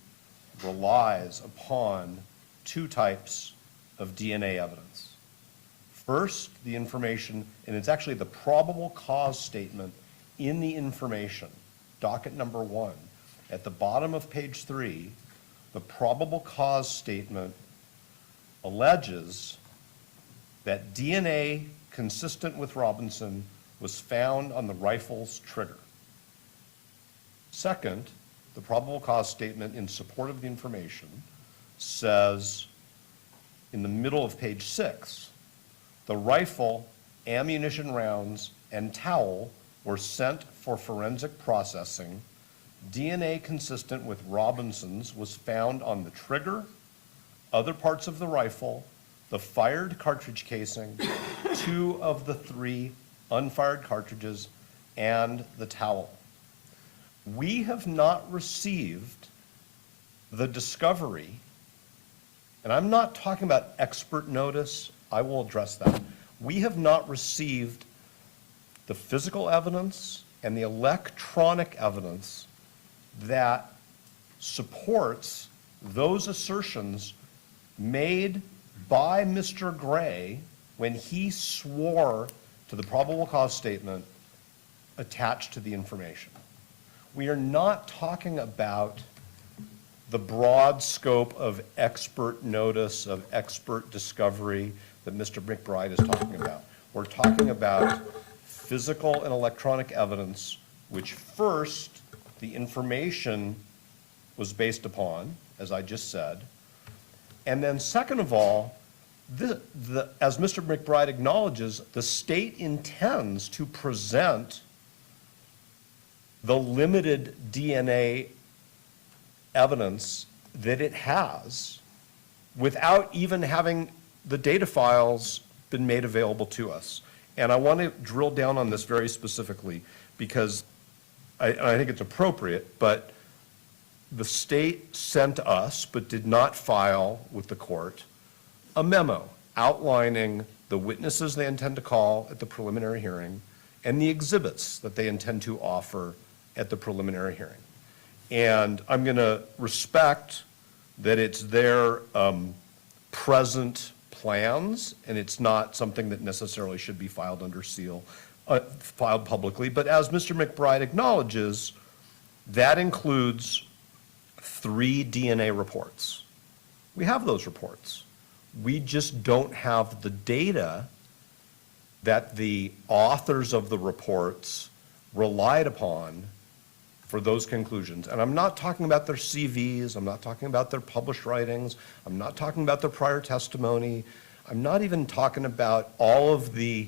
relies upon two types of DNA evidence. First, the information, and it's actually the probable cause statement in the information, docket number 1. At the bottom of page 3, the probable cause statement alleges that DNA consistent with Robinson was found on the rifle's trigger. Second, the probable cause statement in support of the information says, in the middle of page 6, the rifle, ammunition rounds, and towel were sent for forensic processing. DNA consistent with Robinson's was found on the trigger, other parts of the rifle, the fired cartridge casing, 2 of the 3 unfired cartridges, and the towel. We have not received the discovery, and I'm not talking about expert notice, I will address that. We have not received the physical evidence and the electronic evidence that supports those assertions made by Mr. Gray when he swore to the probable cause statement attached to the information. We are not talking about the broad scope of expert notice, of expert discovery that Mr. McBride is talking about. We're talking about physical and electronic evidence, which first, the information was based upon, as I just said. And then second of all, as Mr. McBride acknowledges, the state intends to present the limited DNA evidence that it has without even having the data files been made available to us. And I want to drill down on this very specifically because I think it's appropriate, but the state sent us, but did not file with the court, a memo outlining the witnesses they intend to call at the preliminary hearing and the exhibits that they intend to offer at the preliminary hearing. And I'm going to respect that it's their present plans, and it's not something that necessarily should be filed under seal, filed publicly. But as Mr. McBride acknowledges, that includes 3 DNA reports. We have those reports. We just don't have the data that the authors of the reports relied upon for those conclusions. And I'm not talking about their CVs, I'm not talking about their published writings, I'm not talking about their prior testimony, I'm not even talking about all of the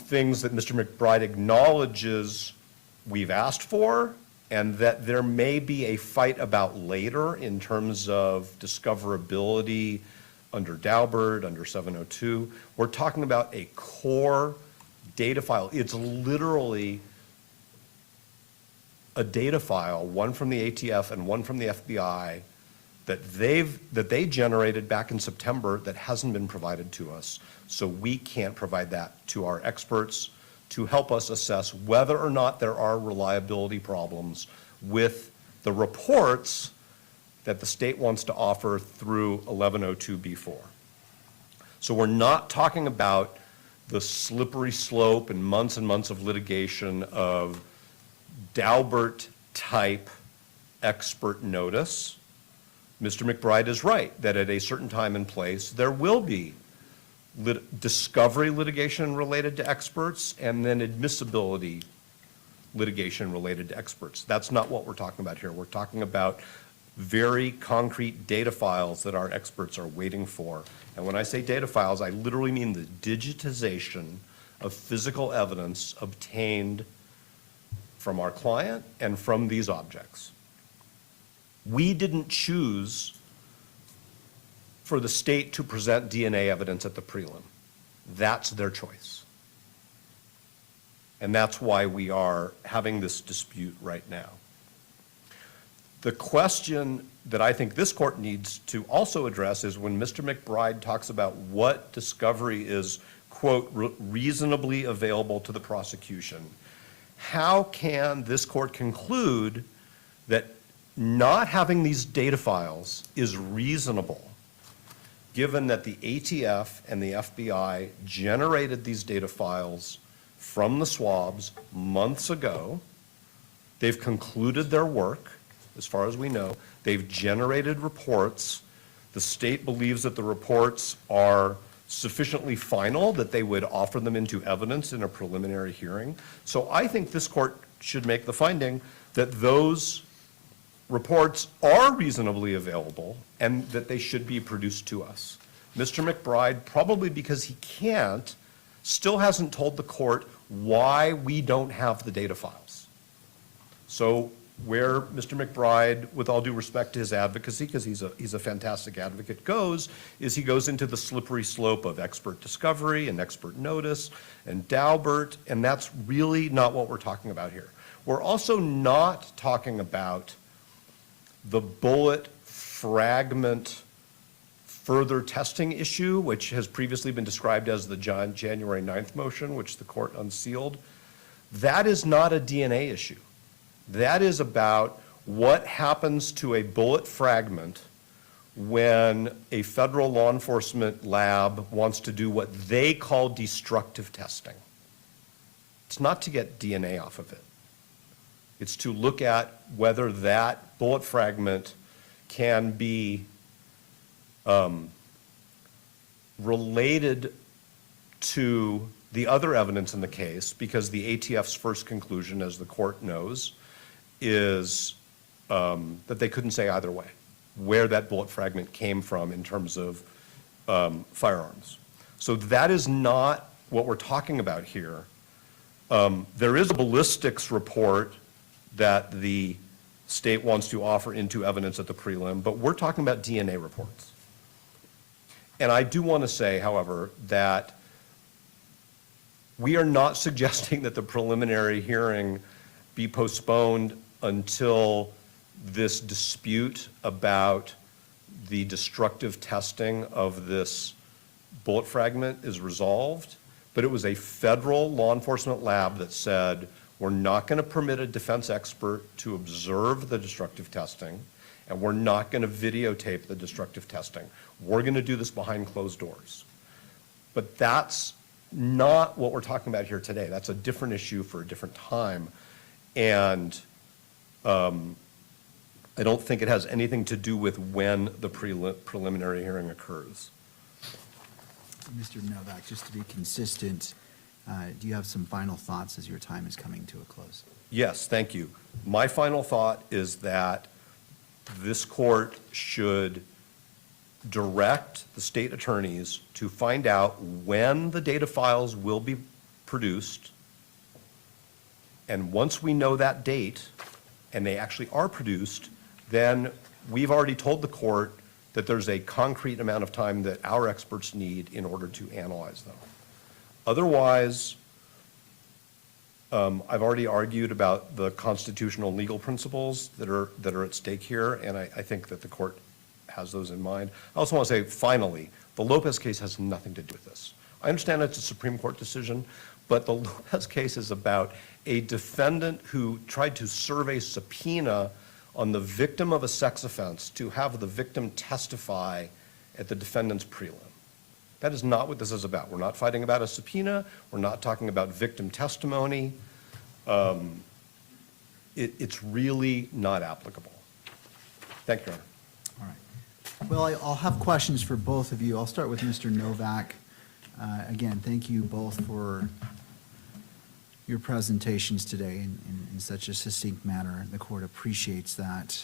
things that Mr. McBride acknowledges we've asked for and that there may be a fight about later in terms of discoverability under Daubert, under 702. We're talking about a core data file. It's literally a data file, one from the ATF and one from the FBI, that they generated back in September that hasn't been provided to us. So we can't provide that to our experts to help us assess whether or not there are reliability problems with the reports that the state wants to offer through 1102B4. So we're not talking about the slippery slope and months of litigation of Daubert-type expert notice. Mr. McBride is right that at a certain time and place, there will be discovery litigation related to experts and then admissibility litigation related to experts. That's not what we're talking about here. We're talking about very concrete data files that our experts are waiting for. And when I say data files, I literally mean the digitization of physical evidence obtained from our client and from these objects. We didn't choose for the state to present DNA evidence at the prelim. That's their choice. And that's why we are having this dispute right now. The question that I think this court needs to also address is when Mr. McBride talks about what discovery is, quote, reasonably available to the prosecution. How can this court conclude that not having these data files is reasonable, given that the ATF and the FBI generated these data files from the swabs months ago? They've concluded their work, as far as we know. They've generated reports. The state believes that the reports are sufficiently final that they would offer them into evidence in a preliminary hearing. So I think this court should make the finding that those reports are reasonably available and that they should be produced to us. Mr. McBride, probably because he can't, still hasn't told the court why we don't have the data files. So where Mr. McBride, with all due respect to his advocacy, because he's a fantastic advocate, goes, is he goes into the slippery slope of expert discovery and expert notice and Daubert, and that's really not what we're talking about here. We're also not talking about the bullet fragment further testing issue, which has previously been described as the January 9th motion, which the court unsealed. That is not a DNA issue. That is about what happens to a bullet fragment when a federal law enforcement lab wants to do what they call destructive testing. It's not to get DNA off of it. It's to look at whether that bullet fragment can be related to the other evidence in the case, because the ATF's first conclusion, as the court knows, is that they couldn't say either way where that bullet fragment came from in terms of firearms. So that is not what we're talking about here. There is a ballistics report that the state wants to offer into evidence at the prelim, but we're talking about DNA reports. And I do want to say, however, that we are not suggesting that the preliminary hearing be postponed until this dispute about the destructive testing of this bullet fragment is resolved. But it was a federal law enforcement lab that said, we're not going to permit a defense expert to observe the destructive testing, and we're not going to videotape the destructive testing. We're going to do this behind closed doors. But that's not what we're talking about here today. That's a different issue for a different time. And I don't think it has anything to do with when the preliminary hearing occurs. Mr. Novak, just to be consistent, do you have some final thoughts as your time is coming to a close? Yes, thank you. My final thought is that this court should direct the state attorneys to find out when the data files will be produced. And once we know that date, and they actually are produced, then we've already told the court that there's a concrete amount of time that our experts need in order to analyze them. Otherwise, I've already argued about the constitutional and legal principles that are at stake here, and I think that the court has those in mind. I also want to say, finally, the Lopez case has nothing to do with this. I understand it's a Supreme Court decision, but the Lopez case is about a defendant who tried to serve a subpoena on the victim of a sex offense to have the victim testify at the defendant's prelim. That is not what this is about. We're not fighting about a subpoena. We're not talking about victim testimony. It's really not applicable. Thank you, Your Honor. All right. Well, I'll have questions for both of you. I'll start with Mr. Novak. Again, thank you both for your presentations today in such a succinct manner. The court appreciates that.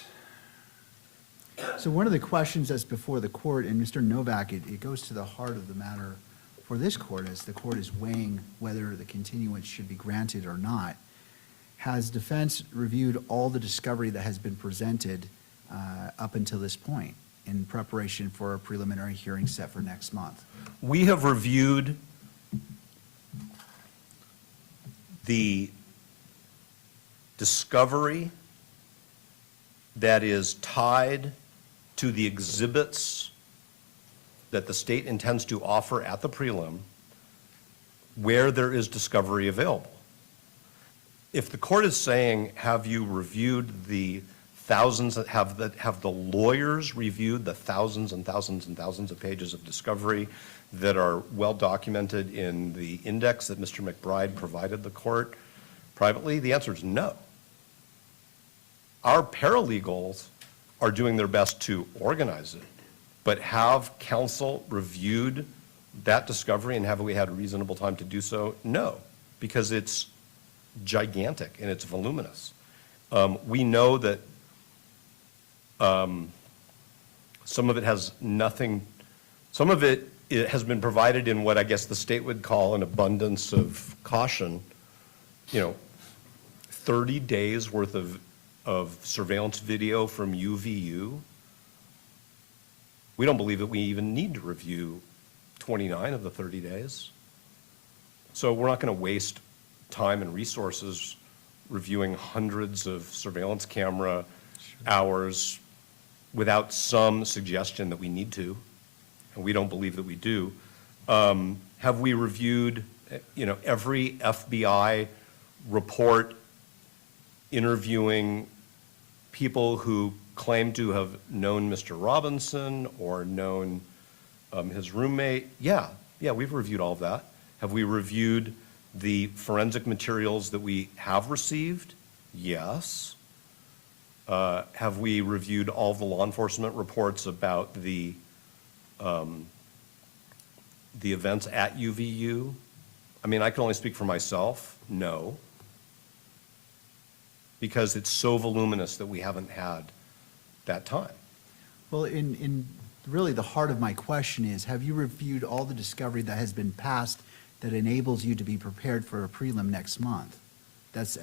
So one of the questions that's before the court, and Mr. Novak, it goes to the heart of the matter for this court as the court is weighing whether the continuance should be granted or not. Has defense reviewed all the discovery that has been presented up until this point in preparation for a preliminary hearing set for next month? We have reviewed the discovery that is tied to the exhibits that the state intends to offer at the prelim where there is discovery available. If the court is saying, have you reviewed the thousands, have the lawyers reviewed the thousands and thousands and thousands of pages of discovery that are well documented in the index that Mr. McBride provided the court privately? The answer is no. Our paralegals are doing their best to organize it, but have counsel reviewed that discovery and have we had reasonable time to do so? No, because it's gigantic and it's voluminous. We know that some of it has nothing, some of it has been provided in what I guess the state would call an abundance of caution. 30 days worth of surveillance video from UVU. We don't believe that we even need to review 29 of the 30 days. So we're not going to waste time and resources reviewing hundreds of surveillance camera hours without some suggestion that we need to, and we don't believe that we do. Have we reviewed, every FBI report interviewing people who claim to have known Mr. Robinson or known his roommate? Yeah, we've reviewed all of that. Have we reviewed the forensic materials that we have received? Yes. Have we reviewed all of the law enforcement reports about the events at UVU? I mean, I can only speak for myself. No. Because it's so voluminous that we haven't had that time. Well, in really the heart of my question is, have you reviewed all the discovery that has been passed that enables you to be prepared for a prelim next month? That's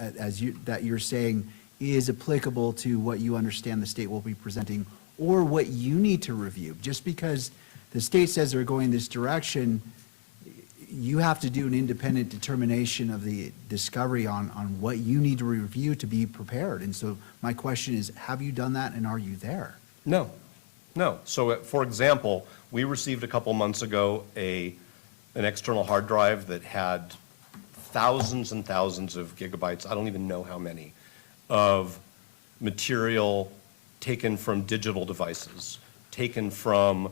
that you're saying is applicable to what you understand the state will be presenting or what you need to review. Just because the state says they're going this direction, you have to do an independent determination of the discovery on what you need to review to be prepared. And so my question is, have you done that and are you there? No. So, for example, we received a couple months ago an external hard drive that had thousands and thousands of gigabytes, I don't even know how many, of material taken from digital devices, taken from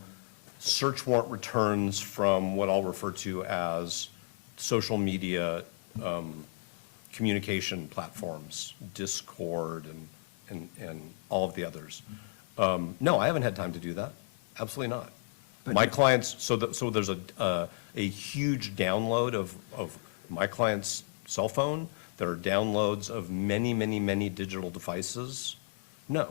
search warrant returns from what I'll refer to as social media communication platforms, Discord and all of the others. No, I haven't had time to do that. Absolutely not. My clients, so there's a huge download of my client's cell phone. There are downloads of many, many, many digital devices. No,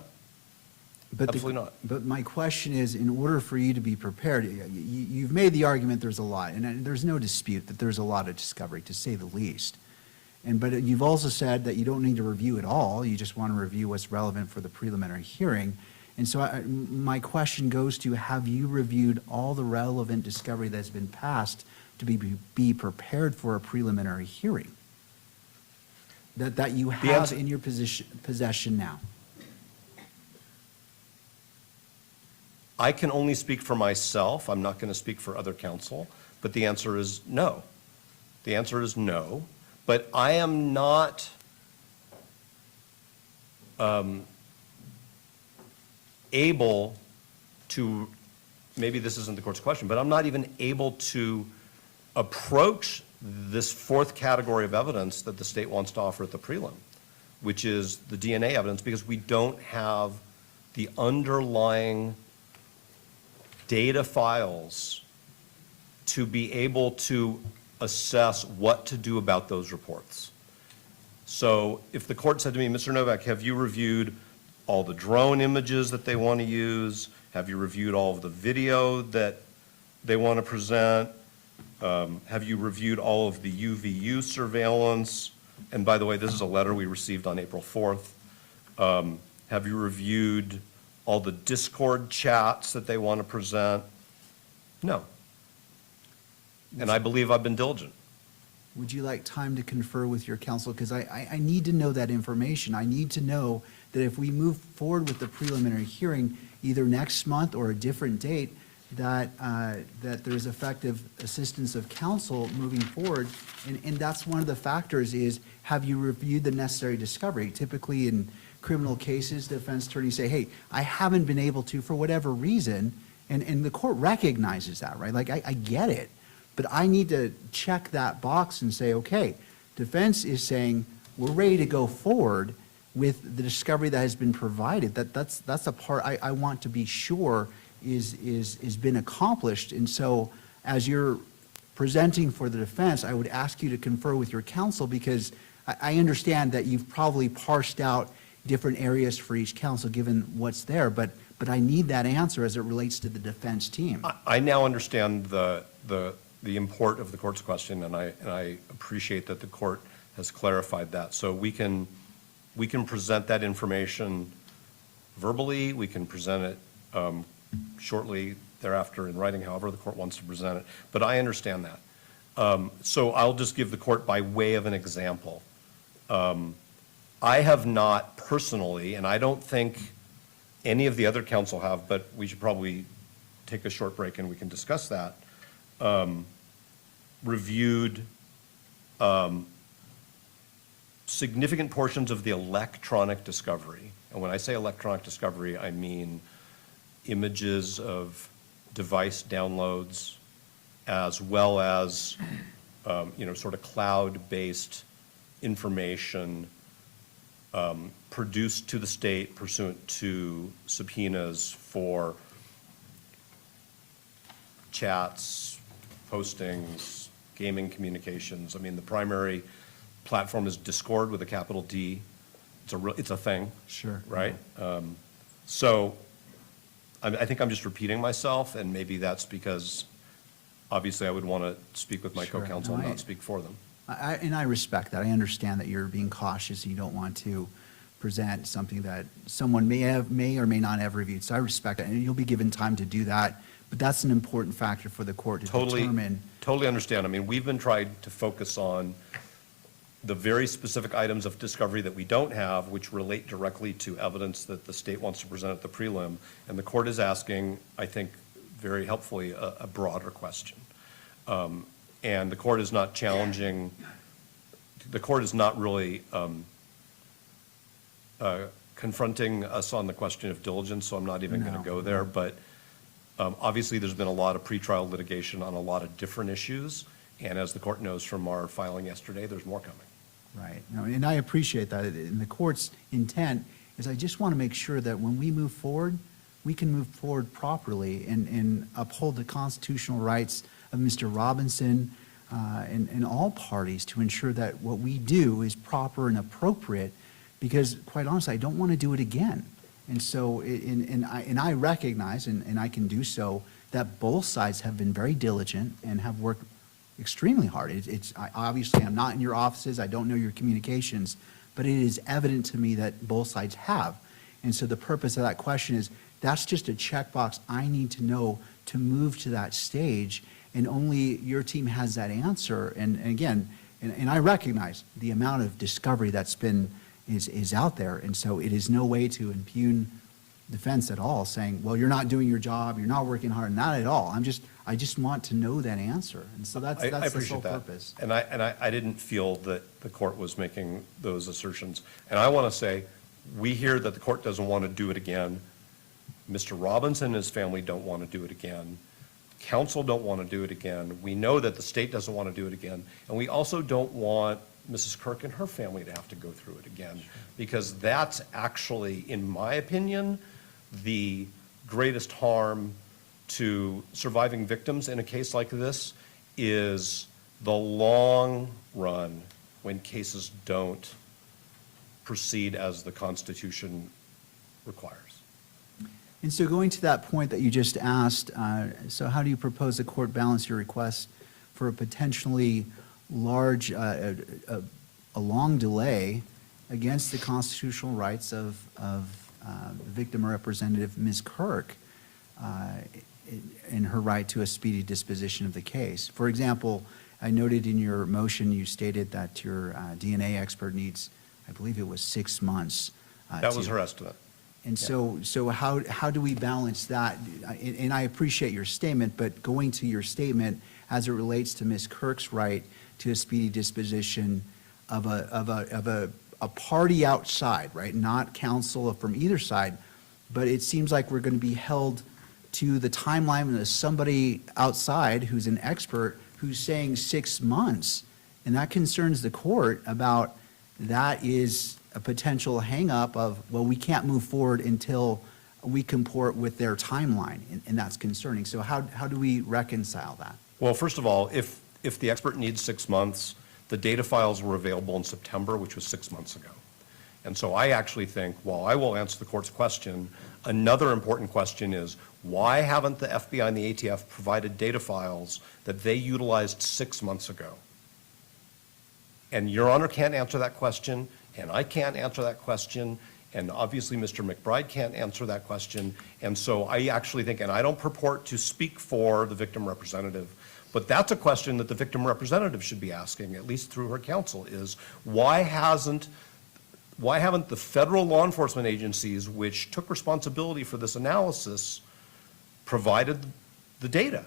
absolutely not. But my question is, in order for you to be prepared, you've made the argument there's a lot, and there's no dispute that there's a lot of discovery, to say the least. But you've also said that you don't need to review it all, you just want to review what's relevant for the preliminary hearing. And so my question goes to, have you reviewed all the relevant discovery that's been passed to be prepared for a preliminary hearing? That you have in your possession now? I can only speak for myself. I'm not going to speak for other counsel, but the answer is no. The answer is no, but I am not able to, maybe this isn't the court's question, but I'm not even able to approach this fourth category of evidence that the state wants to offer at the prelim, which is the DNA evidence, because we don't have the underlying data files to be able to assess what to do about those reports. So if the court said to me, Mr. Novak, have you reviewed all the drone images that they want to use? Have you reviewed all of the video that they want to present? Have you reviewed all of the UVU surveillance? And by the way, this is a letter we received on April 4th. Have you reviewed all the Discord chats that they want to present? No. And I believe I've been diligent. Would you like time to confer with your counsel? Because I need to know that information. I need to know that if we move forward with the preliminary hearing, either next month or a different date, that there's effective assistance of counsel moving forward. And that's one of the factors is, have you reviewed the necessary discovery? Typically in criminal cases, defense attorneys say, hey, I haven't been able to for whatever reason. And the court recognizes that, right? Like, I get it. But I need to check that box and say, okay, defense is saying we're ready to go forward with the discovery that has been provided. That's a part I want to be sure is been accomplished. And so as you're presenting for the defense, I would ask you to confer with your counsel, because I understand that you've probably parsed out different areas for each counsel given what's there, but I need that answer as it relates to the defense team. I now understand the import of the court's question, and I appreciate that the court has clarified that. So we can present that information verbally, we can present it shortly thereafter in writing, however the court wants to present it. But I understand that. So I'll just give the court by way of an example. I have not personally, and I don't think any of the other counsel have, but we should probably take a short break and we can discuss that, reviewed significant portions of the electronic discovery. And when I say electronic discovery, I mean images of device downloads, as well as, sort of cloud-based information produced to the state pursuant to subpoenas for chats, postings, gaming communications. I mean, the primary platform is Discord with a capital D. It's a thing. Sure. Right? So I think I'm just repeating myself, and maybe that's because obviously I would want to speak with my Sure. co-counsel No, and not speak for them. And I respect that. I understand that you're being cautious. You don't want to present something that someone may or may not have reviewed. So I respect that, and you'll be given time to do that. But that's an important factor for the court to determine. Totally understand. I mean, we've been trying to focus on the very specific items of discovery that we don't have, which relate directly to evidence that the state wants to present at the prelim. And the court is asking, I think, very helpfully, a broader question. And the court is not challenging, the court is not really confronting us on the question of diligence, so I'm not even going No. to go there. But obviously, there's been a lot of pretrial litigation on a lot of different issues. And as the court knows from our filing yesterday, there's more coming. Right, no, and I appreciate that, and the court's intent is I just want to make sure that when we move forward, we can move forward properly and uphold the constitutional rights of Mr. Robinson and all parties to ensure that what we do is proper and appropriate, because quite honestly, I don't want to do it again. And so, and I recognize, and I can do so, that both sides have been very diligent and have worked extremely hard. Obviously, I'm not in your offices, I don't know your communications, but it is evident to me that both sides have. And so the purpose of that question is, that's just a checkbox I need to know to move to that stage, and only your team has that answer. And again, and I recognize the amount of discovery that's been, is out there, and so it is no way to impugn defense at all, saying, well, you're not doing your job, you're not working hard, not at all. I just want to know that answer, and so that's I the sole appreciate that. purpose. And I didn't feel that the court was making those assertions. And I want to say, we hear that the court doesn't want to do it again. Mr. Robinson and his family don't want to do it again. Counsel don't want to do it again. We know that the state doesn't want to do it again. And we also don't want Mrs. Kirk and her family to have to go through it again. Because that's actually, in my opinion, the greatest harm to surviving victims in a case like this is the long run when cases don't proceed as the Constitution requires. And so going to that point that you just asked, so how do you propose the court balance your request for a potentially large, a long delay against the constitutional rights of the victim representative, Ms. Kirk, in her right to a speedy disposition of the case? For example, I noted in your motion, you stated that your DNA expert needs, I believe it was 6 months. That was her estimate. And so how do we balance that? And I appreciate your statement, but going to your statement as it relates to Ms. Kirk's right to a speedy disposition of a party outside, right? Not counsel from either side, but it seems like we're going to be held to the timeline of somebody outside who's an expert who's saying 6 months. And that concerns the court about that is a potential hangup of, well, we can't move forward until we comport with their timeline, and that's concerning. So how do we reconcile that? Well, first of all, if the expert needs 6 months, the data files were available in September, which was 6 months ago. And so I actually think, while I will answer the court's question, another important question is, why haven't the FBI and the ATF provided data files that they utilized 6 months ago? And Your Honor can't answer that question, and I can't answer that question, and obviously Mr. McBride can't answer that question. And so I actually think, and I don't purport to speak for the victim representative, but that's a question that the victim representative should be asking, at least through her counsel, is why haven't the federal law enforcement agencies, which took responsibility for this analysis, provided the data?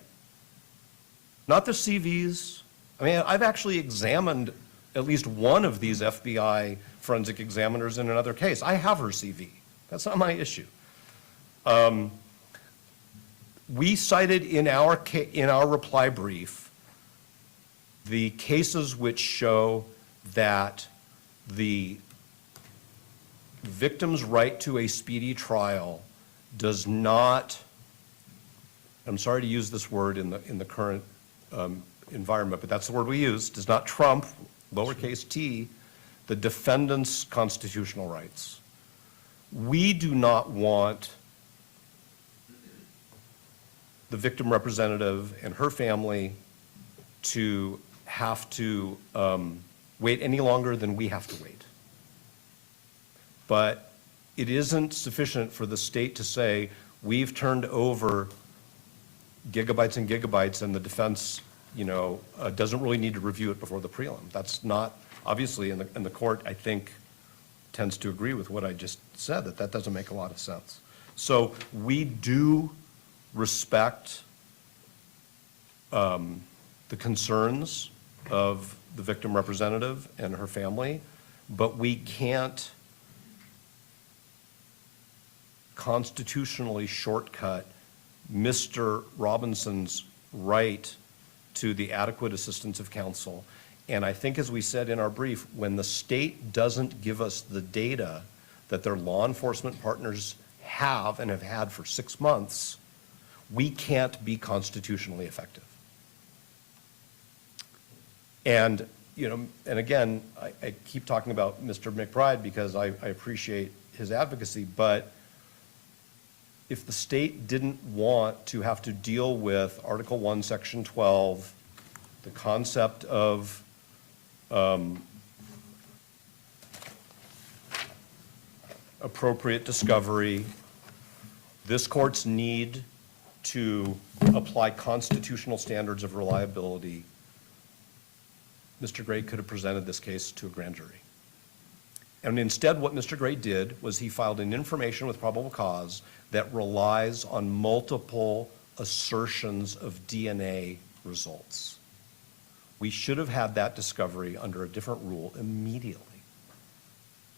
Not the CVs. I mean, I've actually examined at least one of these FBI forensic examiners in another case. I have her CV. That's not my issue. We cited in our reply brief the cases which show that the victim's right to a speedy trial does not, I'm sorry to use this word in the current environment, but that's the word we use, does not trump, lowercase t, the defendant's constitutional rights. We do not want the victim representative and her family to have to wait any longer than we have to wait. But it isn't sufficient for the state to say, we've turned over gigabytes and gigabytes, and the defense, doesn't really need to review it before the prelim. That's not, obviously, and the court, I think, tends to agree with what I just said, that doesn't make a lot of sense. So we do respect the concerns of the victim representative and her family, but we can't constitutionally shortcut Mr. Robinson's right to the adequate assistance of counsel. And I think, as we said in our brief, when the state doesn't give us the data that their law enforcement partners have and have had for 6 months, we can't be constitutionally effective. And, you know, and again, I keep talking about Mr. McBride because I appreciate his advocacy, but if the state didn't want to have to deal with Article 1, Section 12, the concept of appropriate discovery, this court's need to apply constitutional standards of reliability, Mr. Gray could have presented this case to a grand jury. And instead, what Mr. Gray did was he filed an information with probable cause that relies on multiple assertions of DNA results. We should have had that discovery under a different rule immediately.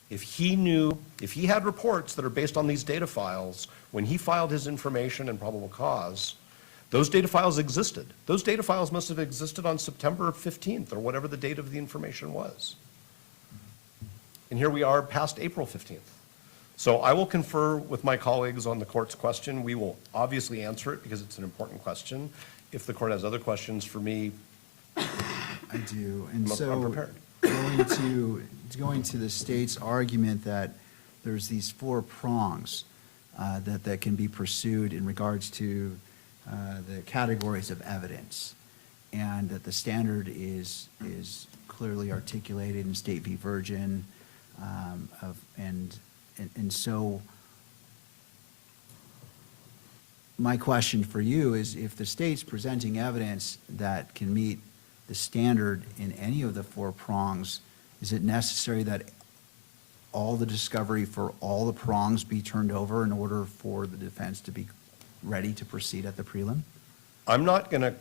If he knew, if he had reports that are based on these data files, when he filed his information and probable cause, those data files existed. Those data files must have existed on September 15th or whatever the date of the information was. And here we are past April 15th. So I will confer with my colleagues on the court's question. We will obviously answer it because it's an important question. If the court has other questions for me, I do. And I'm so prepared. going to the state's argument that there's these 4 prongs that can be pursued in regards to the categories of evidence, and that the standard is clearly articulated in State v. Virgin, and so my question for you is, if the state's presenting evidence that can meet the standard in any of the 4 prongs, is it necessary that all the discovery for all the prongs be turned over in order for the defense to be ready to proceed at the prelim? I'm not going to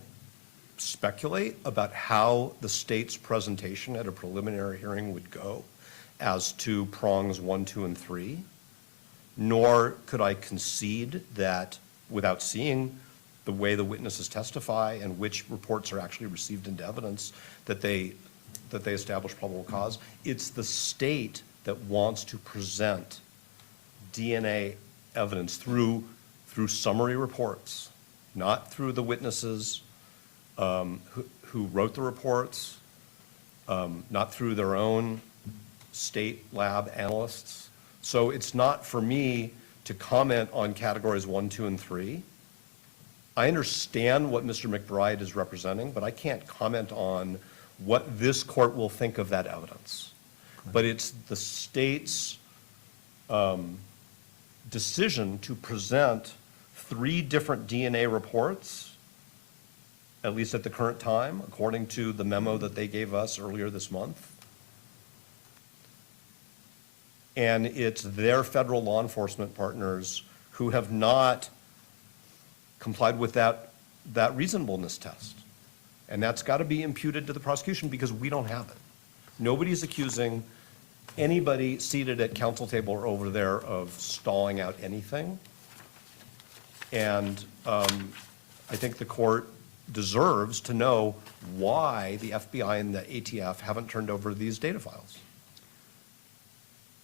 speculate about how the state's presentation at a preliminary hearing would go as to prongs 1, 2, and 3, nor could I concede that without seeing the way the witnesses testify and which reports are actually received into evidence that they establish probable cause. It's the state that wants to present DNA evidence through summary reports, not through the witnesses who wrote the reports, not through their own state lab analysts. So it's not for me to comment on categories 1, 2, and 3. I understand what Mr. McBride is representing, but I can't comment on what this court will think of that evidence. But it's the state's decision to present 3 different DNA reports, at least at the current time, according to the memo that they gave us earlier this month. And it's their federal law enforcement partners who have not complied with that reasonableness test. And that's got to be imputed to the prosecution because we don't have it. Nobody's accusing anybody seated at counsel table or over there of stalling out anything. And I think the court deserves to know why the FBI and the ATF haven't turned over these data files.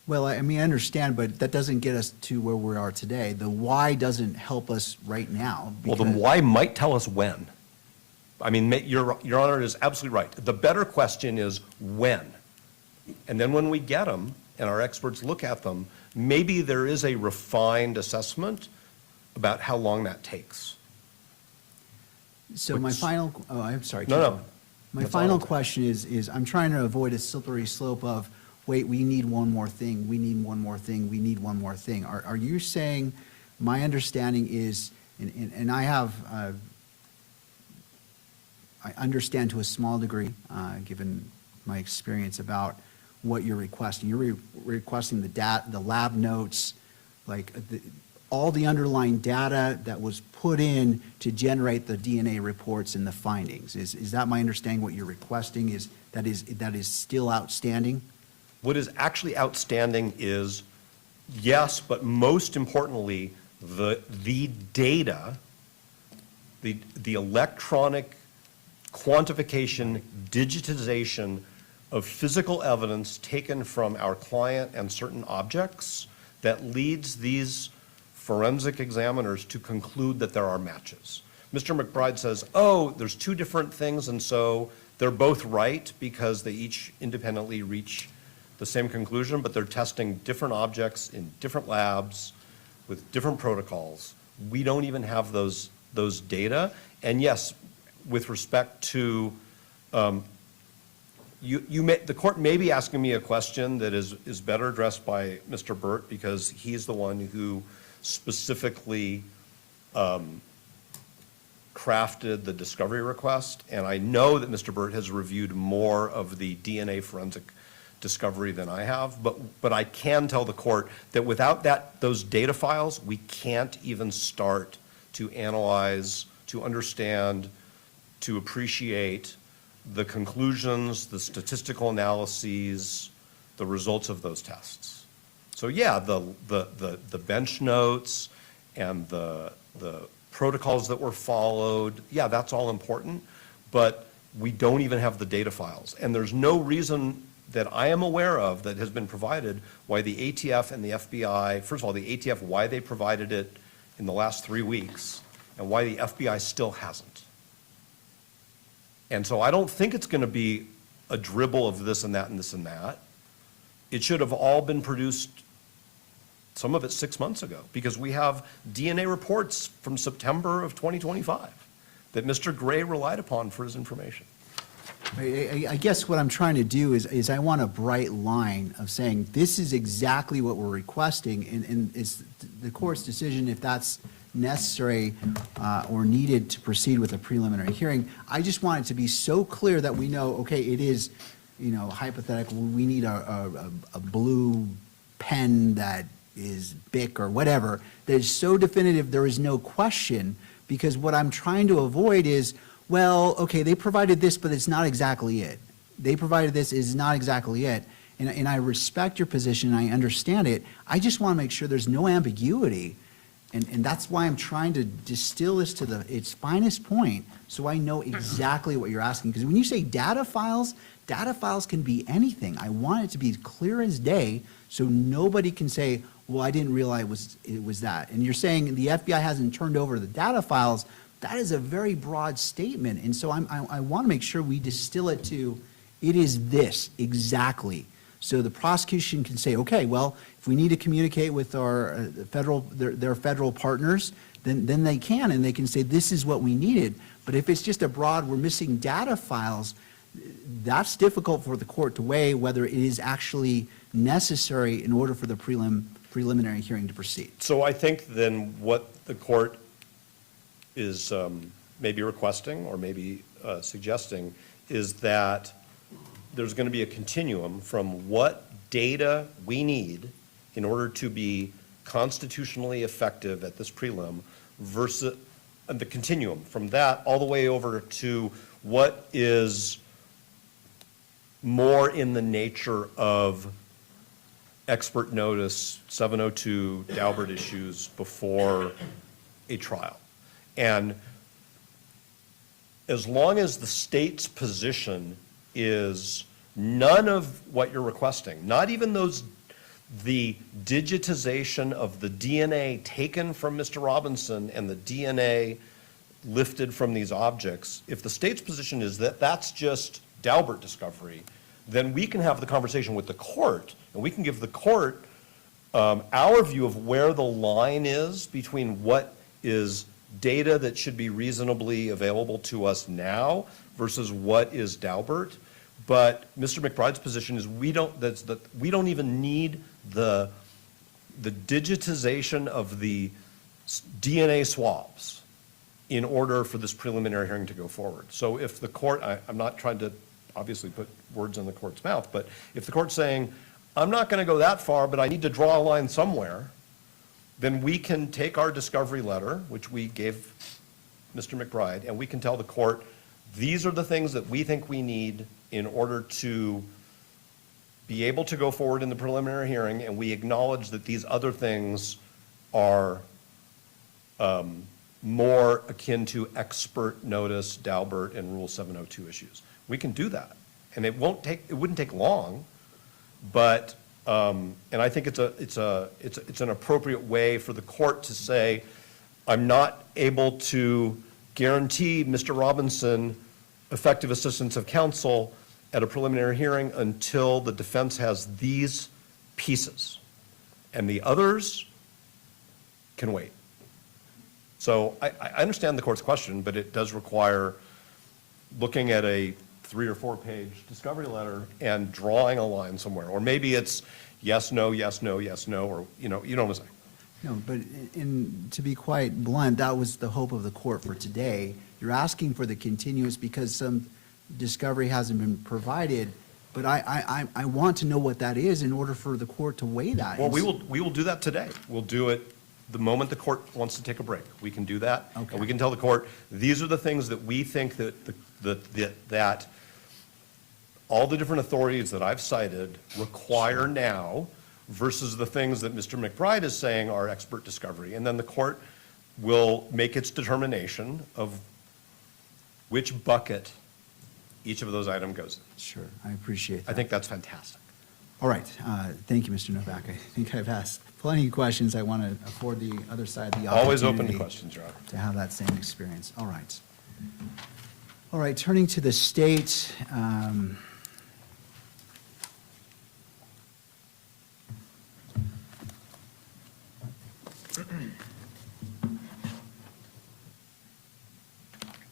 Well, I mean, I understand, but that doesn't get us to where we are today. The why doesn't help us right now. Well, the why might tell us when. I mean, Your Honor is absolutely right. The better question is when. And then when we get them and our experts look at them, maybe there is a refined assessment about how long that takes. So my final, I'm sorry. No, keep no. going. My That's all final I'm saying. question is I'm trying to avoid a slippery slope of, wait, we need one more thing, we need one more thing, we need one more thing. Are you saying, my understanding is, and I have, I understand to a small degree, given my experience about what you're requesting. You're requesting the lab notes, like all the underlying data that was put in to generate the DNA reports and the findings. Is that my understanding? What you're requesting is that is still outstanding? What is actually outstanding is Yes, but most importantly, the data, the electronic quantification, digitization of physical evidence taken from our client and certain objects that leads these forensic examiners to conclude that there are matches. Mr. McBride says, oh, there's two different things, and so they're both right because they each independently reach the same conclusion, but they're testing different objects in different labs with different protocols. We don't even have those data. And yes, with respect to, the court may be asking me a question that is better addressed by Mr. Burt, because he's the one who specifically crafted the discovery request. And I know that Mr. Burt has reviewed more of the DNA forensic discovery than I have, but I can tell the court that without those data files, we can't even start to analyze, to understand, to appreciate the conclusions, the statistical analyses, the results of those tests. So yeah, the bench notes and the protocols that were followed, yeah, that's all important, but we don't even have the data files. And there's no reason that I am aware of that has been provided why the ATF and the FBI, first of all, the ATF, why they provided it in the last 3 weeks, and why the FBI still hasn't. And so I don't think it's going to be a dribble of this and that and this and that. It should have all been produced, some of it 6 months ago, because we have DNA reports from September of 2025 that Mr. Gray relied upon for his information. I guess what I'm trying to do is I want a bright line of saying, this is exactly what we're requesting, and it's the court's decision if that's necessary or needed to proceed with a preliminary hearing. I just want it to be so clear that we know, okay, it is, hypothetical, we need a blue pen that is Bic or whatever, that is so definitive there is no question, because what I'm trying to avoid is, well, okay, they provided this, but it's not exactly it. They provided this, is not exactly it. And I respect your position, I understand it. I just want to make sure there's no ambiguity. And that's why I'm trying to distill this to its finest point, so I know exactly what you're asking. Because when you say data files can be anything. I want it to be clear as day, so nobody can say, well, I didn't realize it was that. And you're saying the FBI hasn't turned over the data files. That is a very broad statement, and so I want to make sure we distill it to, it is this, exactly. So the prosecution can say, okay, well, if we need to communicate with our their federal partners, then they can, and they can say, this is what we needed. But if it's just a broad, we're missing data files, that's difficult for the court to weigh whether it is actually necessary in order for the preliminary hearing to proceed. So I think then what the court is maybe requesting or maybe suggesting is that there's going to be a continuum from what data we need in order to be constitutionally effective at this prelim versus the continuum from that all the way over to what is more in the nature of expert notice, 702, Daubert issues before a trial. And as long as the state's position is none of what you're requesting, not even the digitization of the DNA taken from Mr. Robinson and the DNA lifted from these objects, if the state's position is that that's just Daubert discovery, then we can have the conversation with the court, and we can give the court our view of where the line is between what is data that should be reasonably available to us now versus what is Daubert. But Mr. McBride's position is we don't even need the digitization of the DNA swabs in order for this preliminary hearing to go forward. So if the court, I'm not trying to obviously put words in the court's mouth, but if the court's saying, I'm not going to go that far, but I need to draw a line somewhere, then we can take our discovery letter, which we gave Mr. McBride, and we can tell the court, these are the things that we think we need in order to be able to go forward in the preliminary hearing, and we acknowledge that these other things are more akin to expert notice, Daubert, and Rule 702 issues. We can do that, and it wouldn't take long, but, and I think it's an appropriate way for the court to say, I'm not able to guarantee Mr. Robinson effective assistance of counsel at a preliminary hearing until the defense has these pieces, and the others can wait. So I understand the court's question, but it does require looking at a 3 or 4 page discovery letter and drawing a line somewhere. Or maybe it's yes, no, yes, no, yes, no, or, you know what I'm saying. No, but to be quite blunt, that was the hope of the court for today. You're asking for the continuous because some discovery hasn't been provided, but I want to know what that is in order for the court to weigh that. Well, we will do that today. We'll do it the moment the court wants to take a break. We can do that. Okay. And we can tell the court, these are the things that we think that all the different authorities that I've cited require now versus the things that Mr. McBride is saying are expert discovery. And then the court will make its determination of which bucket each of those items goes in. Sure, I appreciate that. I think that's fantastic. All right, thank you, Mr. Novak. I think I've asked plenty of questions. I want to afford the other side the opportunity. Always open to questions, Your Honor. To have that same experience. All right. All right, turning to the state.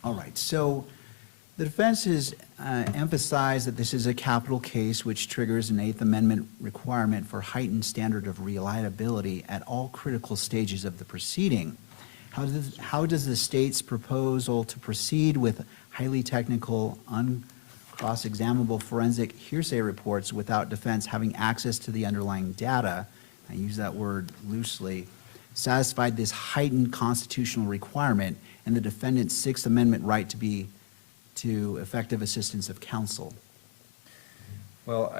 All right, so the defense has emphasized that this is a capital case which triggers an Eighth Amendment requirement for heightened standard of reliability at all critical stages of the proceeding. How does the state's proposal to proceed with highly technical, uncross-examinable forensic hearsay reports without defense having access to the underlying data, I use that word loosely, satisfied this heightened constitutional requirement and the defendant's Sixth Amendment right to effective assistance of counsel? Well,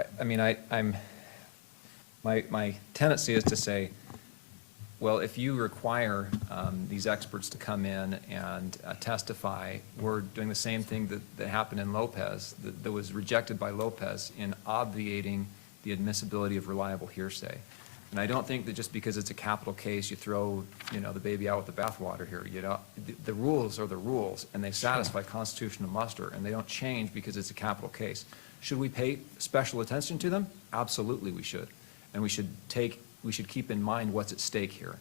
my tendency is to say, well, if you require these experts to come in and testify, we're doing the same thing that happened in Lopez, that was rejected by Lopez in obviating the admissibility of reliable hearsay. And I don't think that just because it's a capital case, you throw, the baby out with the bathwater here. The rules are the rules, and they satisfy constitutional muster, and they don't change because it's a capital case. Should we pay special attention to them? Absolutely we should. And we should keep in mind what's at stake here.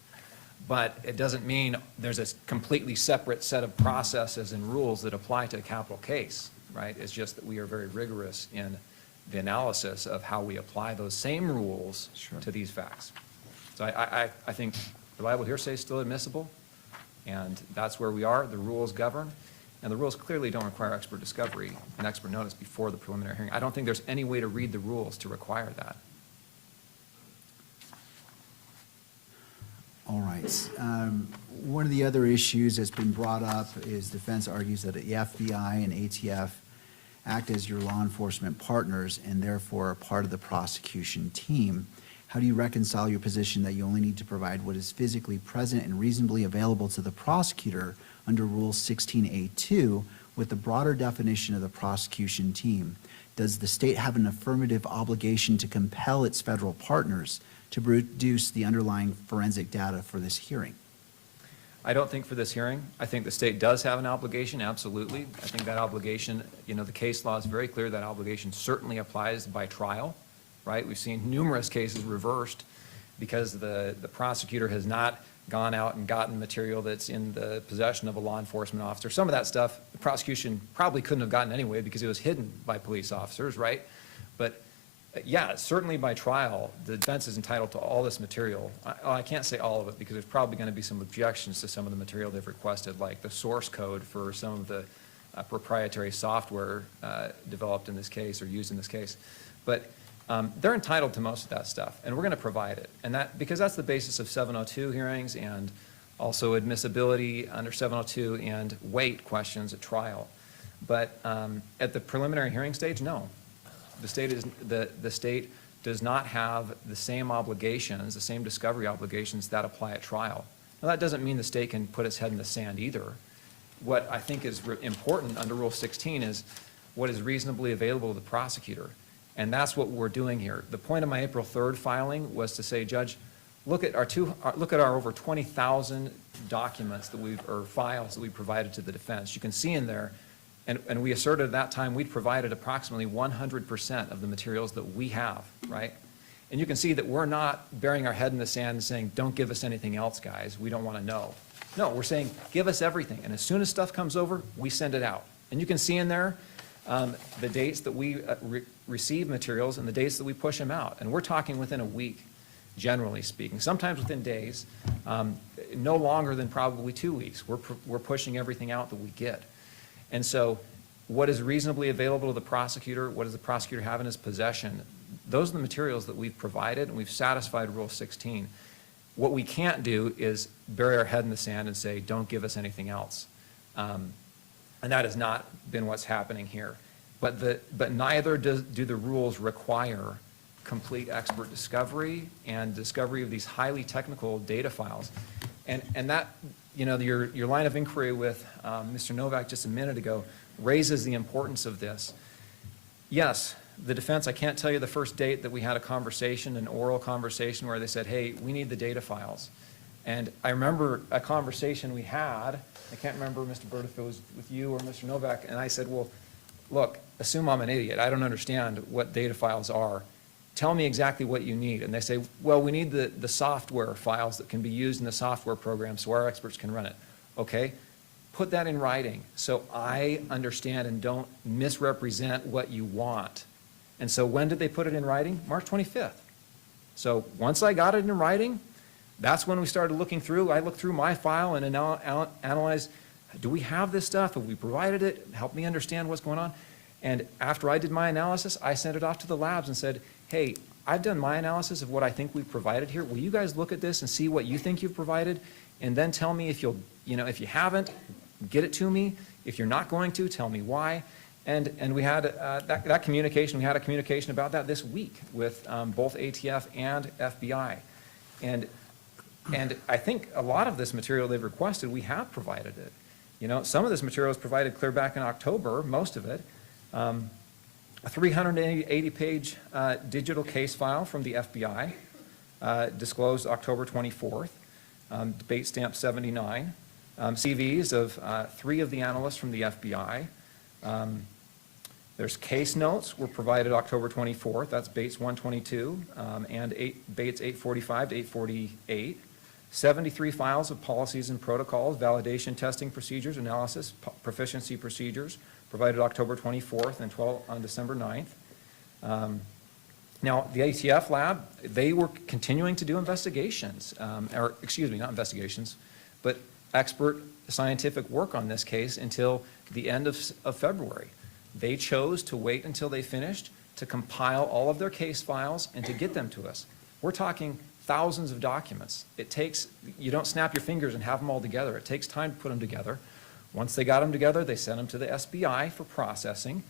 But it doesn't mean there's a completely separate set of processes and rules that apply to a capital case, right? It's just that we are very rigorous in the analysis of how we apply those same rules to these facts. So I think reliable hearsay is still admissible, and that's where we are. The rules govern, and the rules clearly don't require expert discovery and expert notice before the preliminary hearing. I don't think there's any way to read the rules to require that. All right. One of the other issues that's been brought up is defense argues that the FBI and ATF act as your law enforcement partners and therefore are part of the prosecution team. How do you reconcile your position that you only need to provide what is physically present and reasonably available to the prosecutor under Rule 16A2 with the broader definition of the prosecution team? Does the state have an affirmative obligation to compel its federal partners to produce the underlying forensic data for this hearing? I don't think for this hearing. I think the state does have an obligation, absolutely. I think that obligation, the case law is very clear, that obligation certainly applies by trial, right? We've seen numerous cases reversed because the prosecutor has not gone out and gotten material that's in the possession of a law enforcement officer. Some of that stuff, the prosecution probably couldn't have gotten anyway because it was hidden by police officers, right? But yeah, certainly by trial, the defense is entitled to all this material. I can't say all of it because there's probably going to be some objections to some of the material they've requested, like the source code for some of the proprietary software developed in this case or used in this case. But they're entitled to most of that stuff, and we're going to provide it. And because that's the basis of 702 hearings and also admissibility under 702 and weight questions at trial. But at the preliminary hearing stage, no. The state does not have the same obligations, the same discovery obligations that apply at trial. Now, that doesn't mean the state can put its head in the sand either. What I think is important under Rule 16 is what is reasonably available to the prosecutor. And that's what we're doing here. The point of my April 3rd filing was to say, Judge, look at our over 20,000 documents or files that we provided to the defense. You can see in there, and we asserted at that time we'd provided approximately 100% of the materials that we have, right? And you can see that we're not burying our head in the sand and saying, don't give us anything else, guys. We don't want to know. No, we're saying, give us everything. And as soon as stuff comes over, we send it out. And you can see in there the dates that we receive materials and the dates that we push them out. And we're talking within a week, generally speaking. Sometimes within days, no longer than probably 2 weeks. We're pushing everything out that we get. And so what is reasonably available to the prosecutor, what does the prosecutor have in his possession, those are the materials that we've provided, and we've satisfied Rule 16. What we can't do is bury our head in the sand and say, don't give us anything else. And that has not been what's happening here. But neither do the rules require complete expert discovery and discovery of these highly technical data files. And that, you know, your line of inquiry with Mr. Novak just a minute ago raises the importance of this. Yes, the defense, I can't tell you the first date that we had a conversation, an oral conversation, where they said, hey, we need the data files. And I remember a conversation we had, I can't remember, Mr. Burt, if it was with you or Mr. Novak, and I said, well, look, assume I'm an idiot. I don't understand what data files are. Tell me exactly what you need. And they say, well, we need the software files that can be used in the software program so our experts can run it. Okay, put that in writing so I understand and don't misrepresent what you want. And so when did they put it in writing? March 25th. So once I got it in writing, that's when we started looking through. I looked through my file and analyzed, do we have this stuff? Have we provided it? Help me understand what's going on. And after I did my analysis, I sent it off to the labs and said, hey, I've done my analysis of what I think we've provided here. Will you guys look at this and see what you think you've provided? And then tell me if you'll, if you haven't, get it to me. If you're not going to, tell me why. And we had that communication, we had a communication about that this week with both ATF and FBI. And I think a lot of this material they've requested, we have provided it. Some of this material is provided clear back in October, most of it. A 380-page digital case file from the FBI, disclosed October 24th, debate stamp 79. CVs of 3 of the analysts from the FBI. There's case notes were provided October 24th, that's Bates 122, and Bates 845 to 848. 73 files of policies and protocols, validation, testing procedures, analysis, proficiency procedures, provided October 24th and 12 on December 9th. Now, the ATF lab, they were continuing to do investigations, not investigations, but expert scientific work on this case until the end of February. They chose to wait until they finished to compile all of their case files and to get them to us. We're talking thousands of documents. You don't snap your fingers and have them all together. It takes time to put them together. Once they got them together, they sent them to the SBI for processing,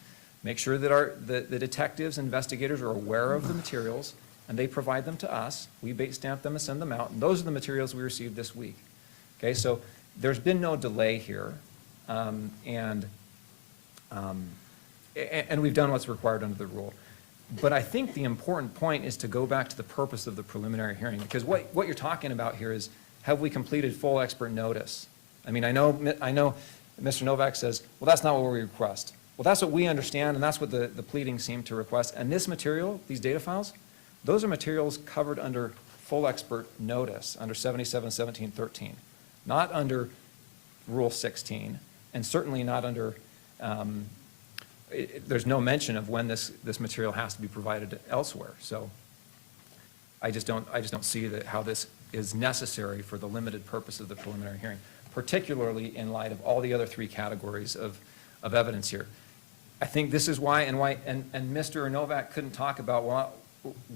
make sure that the detectives and investigators are aware of the materials, and they provide them to us. We bait stamp them and send them out, and those are the materials we received this week. Okay, so there's been no delay here, and we've done what's required under the rule. But I think the important point is to go back to the purpose of the preliminary hearing, because what you're talking about here is, have we completed full expert notice? I mean, I know Mr. Novak says, well, that's not what we request. Well, that's what we understand, and that's what the pleadings seem to request. And this material, these data files, those are materials covered under full expert notice, under 77-17-13, not under Rule 16, and certainly not under, there's no mention of when this material has to be provided elsewhere. So I just don't see how this is necessary for the limited purpose of the preliminary hearing, particularly in light of all the other 3 categories of evidence here. I think this is why, and Mr. Novak couldn't talk about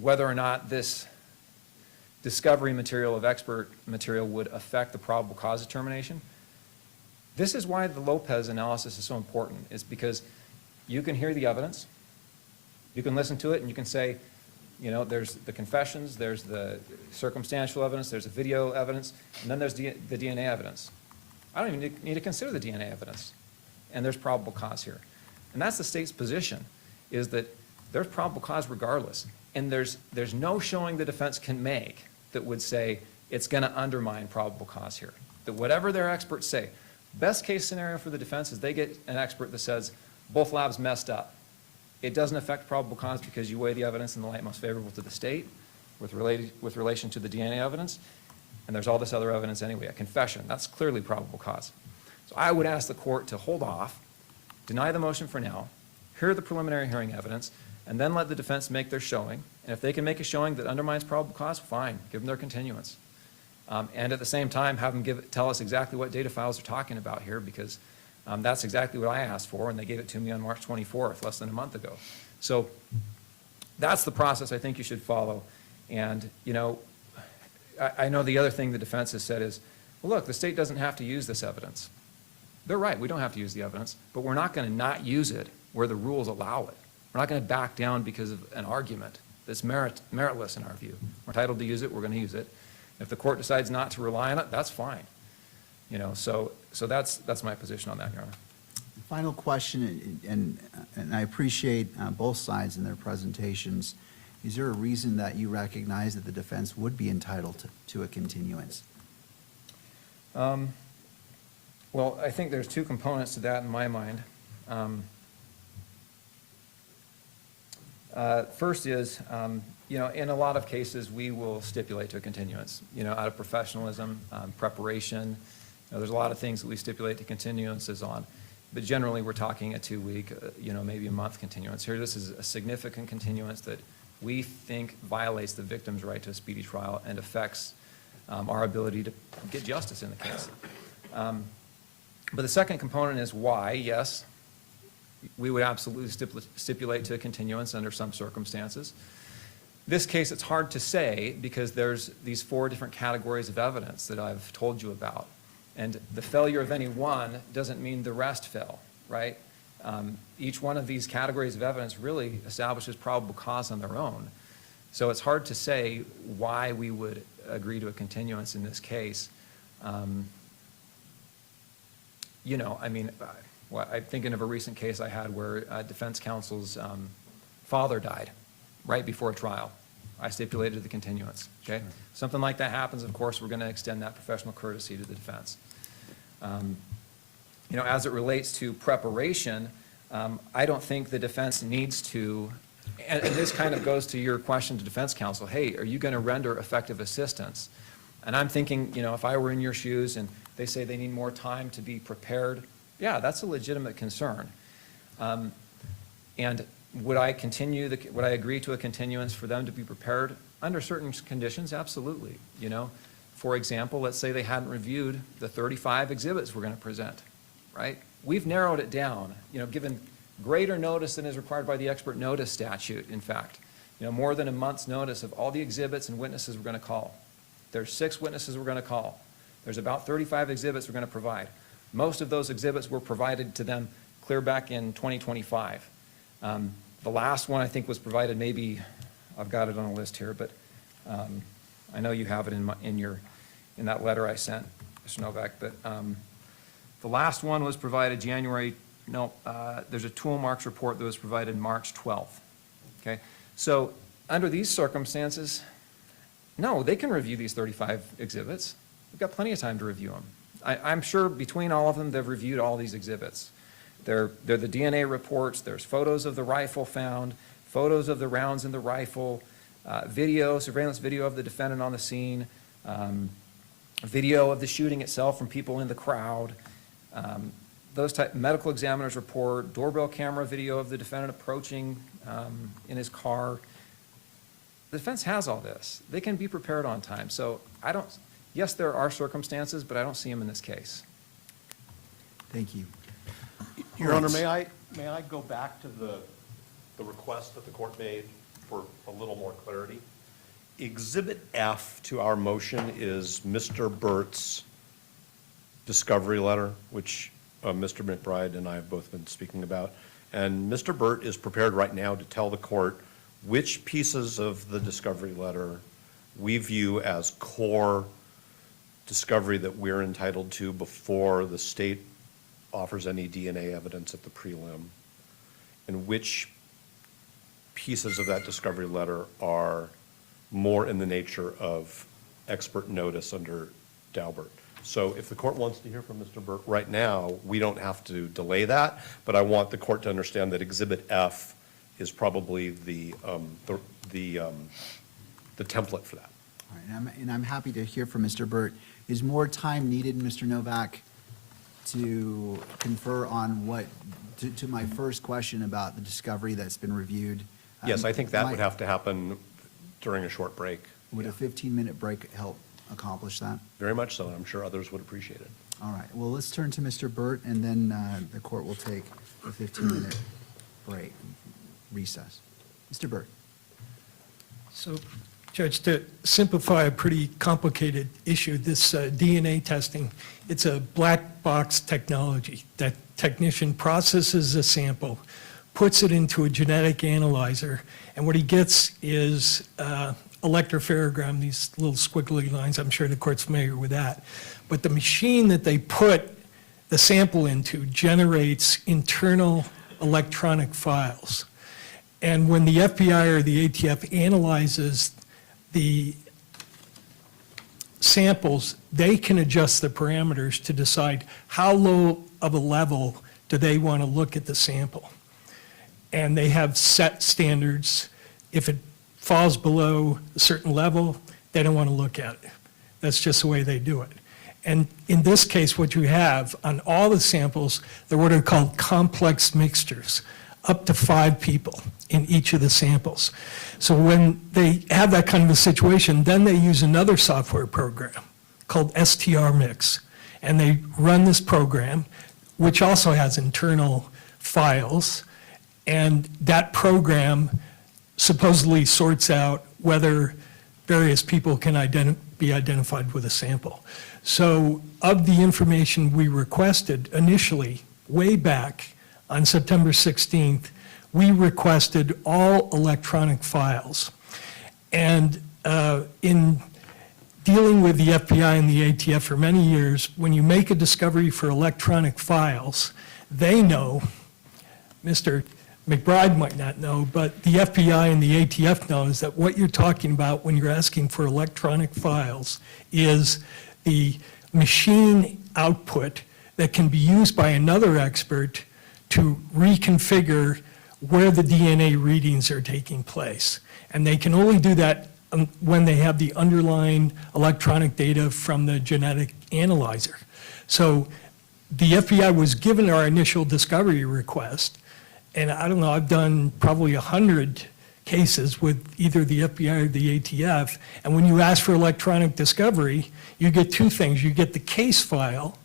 whether or not this discovery material of expert material would affect the probable cause determination. This is why the Lopez analysis is so important, is because you can hear the evidence, you can listen to it, and you can say, You know, there's the confessions, there's the circumstantial evidence, there's the video evidence, and then there's the DNA evidence. I don't even need to consider the DNA evidence. And there's probable cause here. And that's the state's position, is that there's probable cause regardless. And there's no showing the defense can make that would say it's going to undermine probable cause here. That whatever their experts say, best case scenario for the defense is they get an expert that says both labs messed up. It doesn't affect probable cause because you weigh the evidence in the light most favorable to the state with relation to the DNA evidence. And there's all this other evidence anyway, a confession. That's clearly probable cause. So I would ask the court to hold off, deny the motion for now, hear the preliminary hearing evidence, and then let the defense make their showing. And if they can make a showing that undermines probable cause, fine, give them their continuance. And at the same time, have them tell us exactly what data files they're talking about here, because that's exactly what I asked for, and they gave it to me on March 24th, less than a month ago. So that's the process I think you should follow. And, you know, I know the other thing the defense has said is, well, look, the state doesn't have to use this evidence. They're right, we don't have to use the evidence, but we're not going to not use it where the rules allow it. We're not going to back down because of an argument that's meritless in our view. We're entitled to use it, we're going to use it. If the court decides not to rely on it, that's fine. You know, so that's my position on that, Your Honor. Final question, and I appreciate both sides in their presentations. Is there a reason that you recognize that the defense would be entitled to a continuance? Well, I think there's two components to that in my mind. First is, you know, in a lot of cases, we will stipulate to a continuance, you know, out of professionalism, preparation. You know, there's a lot of things that we stipulate to continuances on. But generally, we're talking a 2-week, you know, maybe a month continuance. Here, this is a significant continuance that we think violates the victim's right to a speedy trial and affects our ability to get justice in the case. But the second component is why, yes, we would absolutely stipulate to a continuance under some circumstances. This case, it's hard to say because there's these 4 different categories of evidence that I've told you about. And the failure of any one doesn't mean the rest fell, right? Each one of these categories of evidence really establishes probable cause on their own. So it's hard to say why we would agree to a continuance in this case. You know, I mean, I'm thinking of a recent case I had where defense counsel's father died right before a trial. I stipulated the continuance, okay? Something like that happens, of course, we're going to extend that professional courtesy to the defense. You know, as it relates to preparation, I don't think the defense needs to, and this kind of goes to your question to defense counsel, hey, are you going to render effective assistance? And I'm thinking, you know, if I were in your shoes and they say they need more time to be prepared, yeah, that's a legitimate concern. And would I agree to a continuance for them to be prepared? Under certain conditions, absolutely, you know. For example, let's say they hadn't reviewed the 35 exhibits we're going to present, right? We've narrowed it down, you know, given greater notice than is required by the expert notice statute, in fact. You know, more than a month's notice of all the exhibits and witnesses we're going to call. There's 6 witnesses we're going to call. There's about 35 exhibits we're going to provide. Most of those exhibits were provided to them clear back in 2025. The last one I think was provided maybe, I've got it on a list here, but I know you have it in that letter I sent, Mr. Novak, but the last one was provided there's a tool marks report that was provided March 12th, okay? So under these circumstances, no, they can review these 35 exhibits. We've got plenty of time to review them. I'm sure between all of them, they've reviewed all these exhibits. They're the DNA reports, there's photos of the rifle found, photos of the rounds in the rifle, surveillance video of the defendant on the scene, video of the shooting itself from people in the crowd, medical examiner's report, doorbell camera video of the defendant approaching in his car. The defense has all this. They can be prepared on time. So yes, there are circumstances, but I don't see them in this case. Thank you. Your Honor, may I go back to the request that the court made for a little more clarity? Exhibit F to our motion is Mr. Burt's discovery letter, which Mr. McBride and I have both been speaking about. And Mr. Burt is prepared right now to tell the court which pieces of the discovery letter we view as core discovery that we're entitled to before the state offers any DNA evidence at the prelim, and which pieces of that discovery letter are more in the nature of expert notice under Daubert. So if the court wants to hear from Mr. Burt right now, we don't have to delay that, but I want the court to understand that Exhibit F is probably the template for that. All right, and I'm happy to hear from Mr. Burt. Is more time needed, Mr. Novak, to confer on what, to my first question about the discovery that's been reviewed? Yes, I think that would have to happen during a short break. Would a 15-minute break help accomplish that? Very much so, and I'm sure others would appreciate it. All right, well, let's turn to Mr. Burt, and then the court will take a 15-minute break, recess. Mr. Burt. So, Judge, to simplify a pretty complicated issue, this DNA testing, it's a black box technology. That technician processes a sample, puts it into a genetic analyzer, and what he gets is electropherogram, these little squiggly lines. I'm sure the court's familiar with that. But the machine that they put the sample into generates internal electronic files. And when the FBI or the ATF analyzes the samples, they can adjust the parameters to decide how low of a level do they want to look at the sample. And they have set standards. If it falls below a certain level, they don't want to look at it. That's just the way they do it. And in this case, what you have on all the samples, they're what are called complex mixtures, up to 5 people in each of the samples. So when they have that kind of a situation, then they use another software program called STR Mix. And they run this program, which also has internal files. And that program supposedly sorts out whether various people can be identified with a sample. So of the information we requested initially, way back on September 16th, we requested all electronic files. And in dealing with the FBI and the ATF for many years, when you make a discovery for electronic files, they know, Mr. McBride might not know, but the FBI and the ATF knows that what you're talking about when you're asking for electronic files is the machine output that can be used by another expert to reconfigure where the DNA readings are taking place. And they can only do that when they have the underlying electronic data from the genetic analyzer. So the FBI was given our initial discovery request, and I don't know, I've done probably 100 cases with either the FBI or the ATF, and when you ask for electronic discovery, you get 2 things. You get the case file,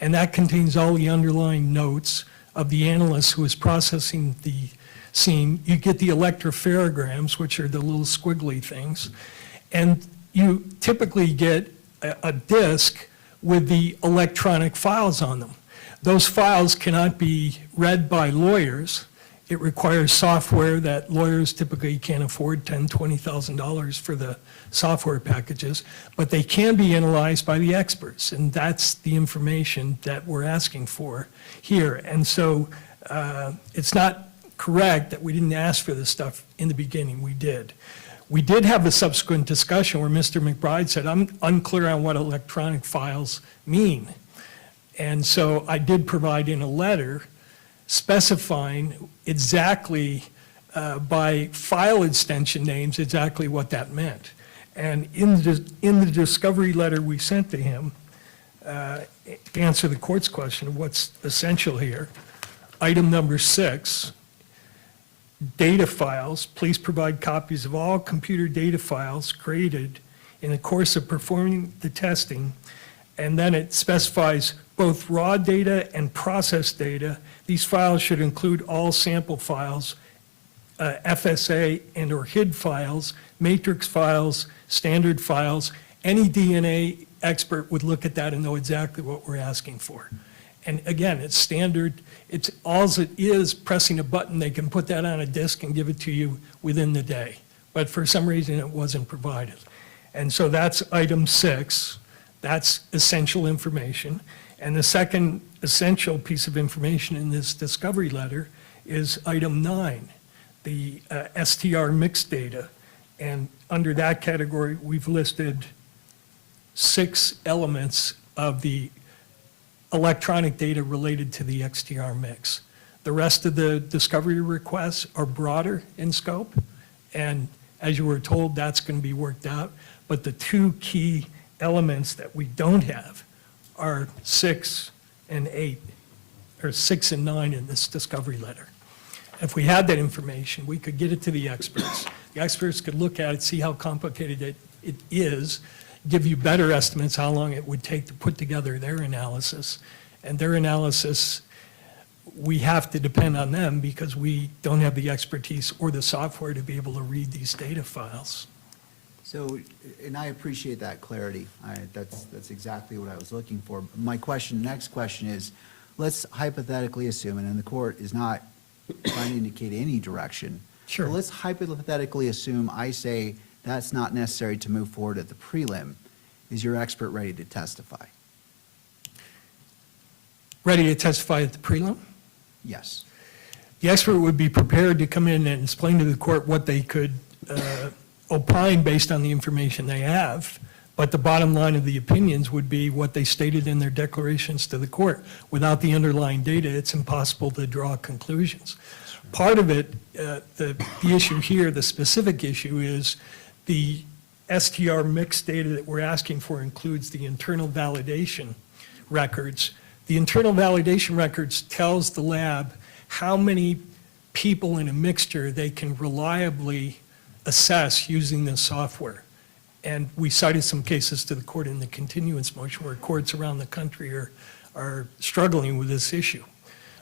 and that contains all the underlying notes of the analyst who is processing the scene. You get the electropherograms, which are the little squiggly things, and you typically get a disk with the electronic files on them. Those files cannot be read by lawyers. It requires software that lawyers typically can't afford, $10,000, $20,000 for the software packages, but they can be analyzed by the experts, and that's the information that we're asking for here. And so it's not correct that we didn't ask for this stuff in the beginning. We did. We did have a subsequent discussion where Mr. McBride said, I'm unclear on what electronic files mean. And so I did provide in a letter specifying exactly by file extension names exactly what that meant. And in the discovery letter we sent to him, to answer the court's question of what's essential here, item number 6, data files, please provide copies of all computer data files created in the course of performing the testing. And then it specifies both raw data and processed data. These files should include all sample files, FSA and or HID files, matrix files, standard files. Any DNA expert would look at that and know exactly what we're asking for. And again, it's standard, alls it is pressing a button, they can put that on a disk and give it to you within the day. But for some reason, it wasn't provided. And so that's item 6, that's essential information. And the second essential piece of information in this discovery letter is item 9, the STR mixed data. And under that category, we've listed 6 elements of the electronic data related to the XTR mix. The rest of the discovery requests are broader in scope, and as you were told, that's going to be worked out. But the 2 key elements that we don't have are 6 and 8, or 6 and 9 in this discovery letter. If we had that information, we could get it to the experts. The experts could look at it, see how complicated it is, give you better estimates how long it would take to put together their analysis. And their analysis, we have to depend on them because we don't have the expertise or the software to be able to read these data files. So, and I appreciate that clarity. That's exactly what I was looking for. My next question is, let's hypothetically assume, and the court is not trying to indicate any direction. Sure. But let's hypothetically assume I say that's not necessary to move forward at the prelim. Is your expert ready to testify? Ready to testify at the prelim? Yes. The expert would be prepared to come in and explain to the court what they could opine based on the information they have, but the bottom line of the opinions would be what they stated in their declarations to the court. Without the underlying data, it's impossible to draw conclusions. Part of it, the issue here, the specific issue is the STR mixed data that we're asking for includes the internal validation records. The internal validation records tells the lab how many people in a mixture they can reliably assess using this software. And we cited some cases to the court in the continuance motion where courts around the country are struggling with this issue.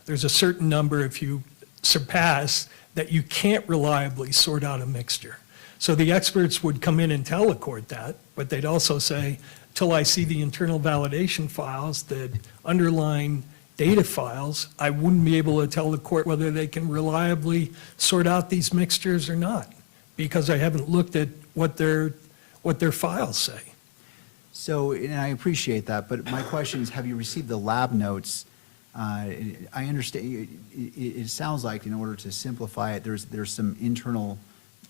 There's a certain number, if you surpass, that you can't reliably sort out a mixture. So the experts would come in and tell the court that, but they'd also say, till I see the internal validation files, the underlying data files, I wouldn't be able to tell the court whether they can reliably sort out these mixtures or not, because I haven't looked at what their files say. So, and I appreciate that, but my question is, have you received the lab notes? I understand, it sounds like in order to simplify it, there's some internal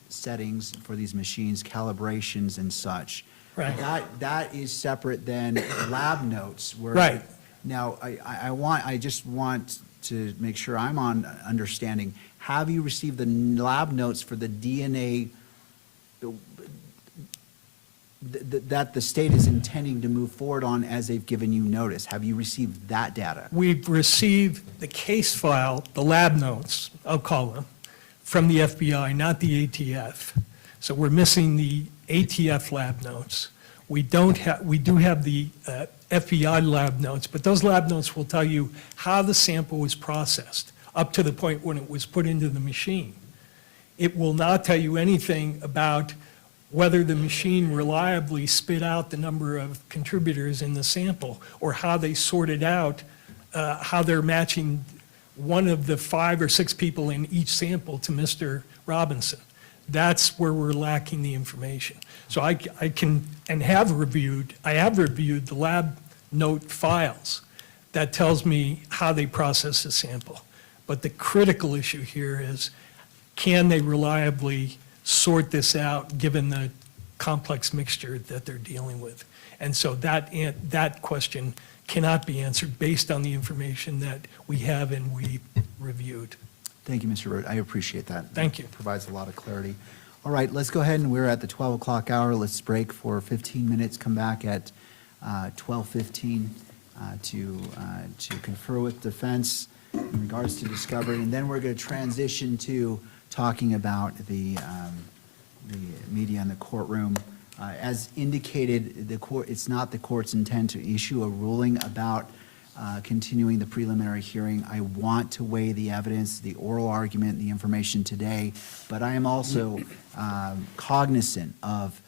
settings for these machines, calibrations and such. Right. That is separate than lab notes. Where Right. Now, I just want to make sure I'm on understanding. Have you received the lab notes for the DNA that the state is intending to move forward on as they've given you notice? Have you received that data? We've received the case file, the lab notes, I'll call them, from the FBI, not the ATF. So we're missing the ATF lab notes. We do have the FBI lab notes, but those lab notes will tell you how the sample was processed up to the point when it was put into the machine. It will not tell you anything about whether the machine reliably spit out the number of contributors in the sample, or how they sorted out, how they're matching one of the 5 or 6 people in each sample to Mr. Robinson. That's where we're lacking the information. So I have reviewed the lab note files that tells me how they process the sample. But the critical issue here is, can they reliably sort this out given the complex mixture that they're dealing with? And so that question cannot be answered based on the information that we have and we reviewed. Thank you, Mr. Root. I appreciate that. Thank you. It provides a lot of clarity. All right, let's go ahead, and we're at the 12 o'clock hour. Let's break for 15 minutes, come back at 12:15 to confer with defense in regards to discovery, and then we're going to transition to talking about the media in the courtroom. As indicated, it's not the court's intent to issue a ruling about continuing the preliminary hearing. I want to weigh the evidence, the oral argument, the information today, but I am also cognizant of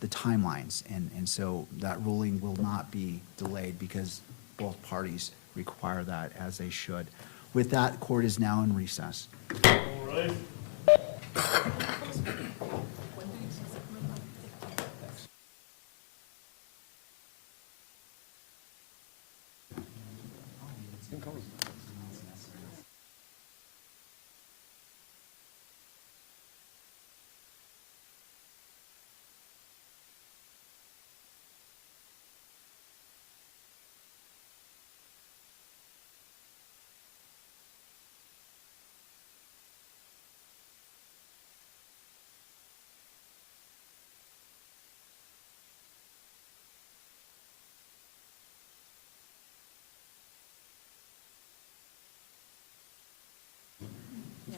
the timelines, and so that ruling will not be delayed because both parties require that, as they should. With that, court is now in recess. All right.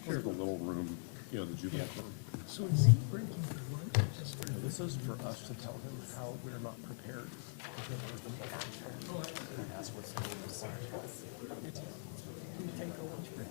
Here's the little room, the juvenile room. So is he breaking for lunch? This is for us to tell him how we're not prepared. We take a lunch break.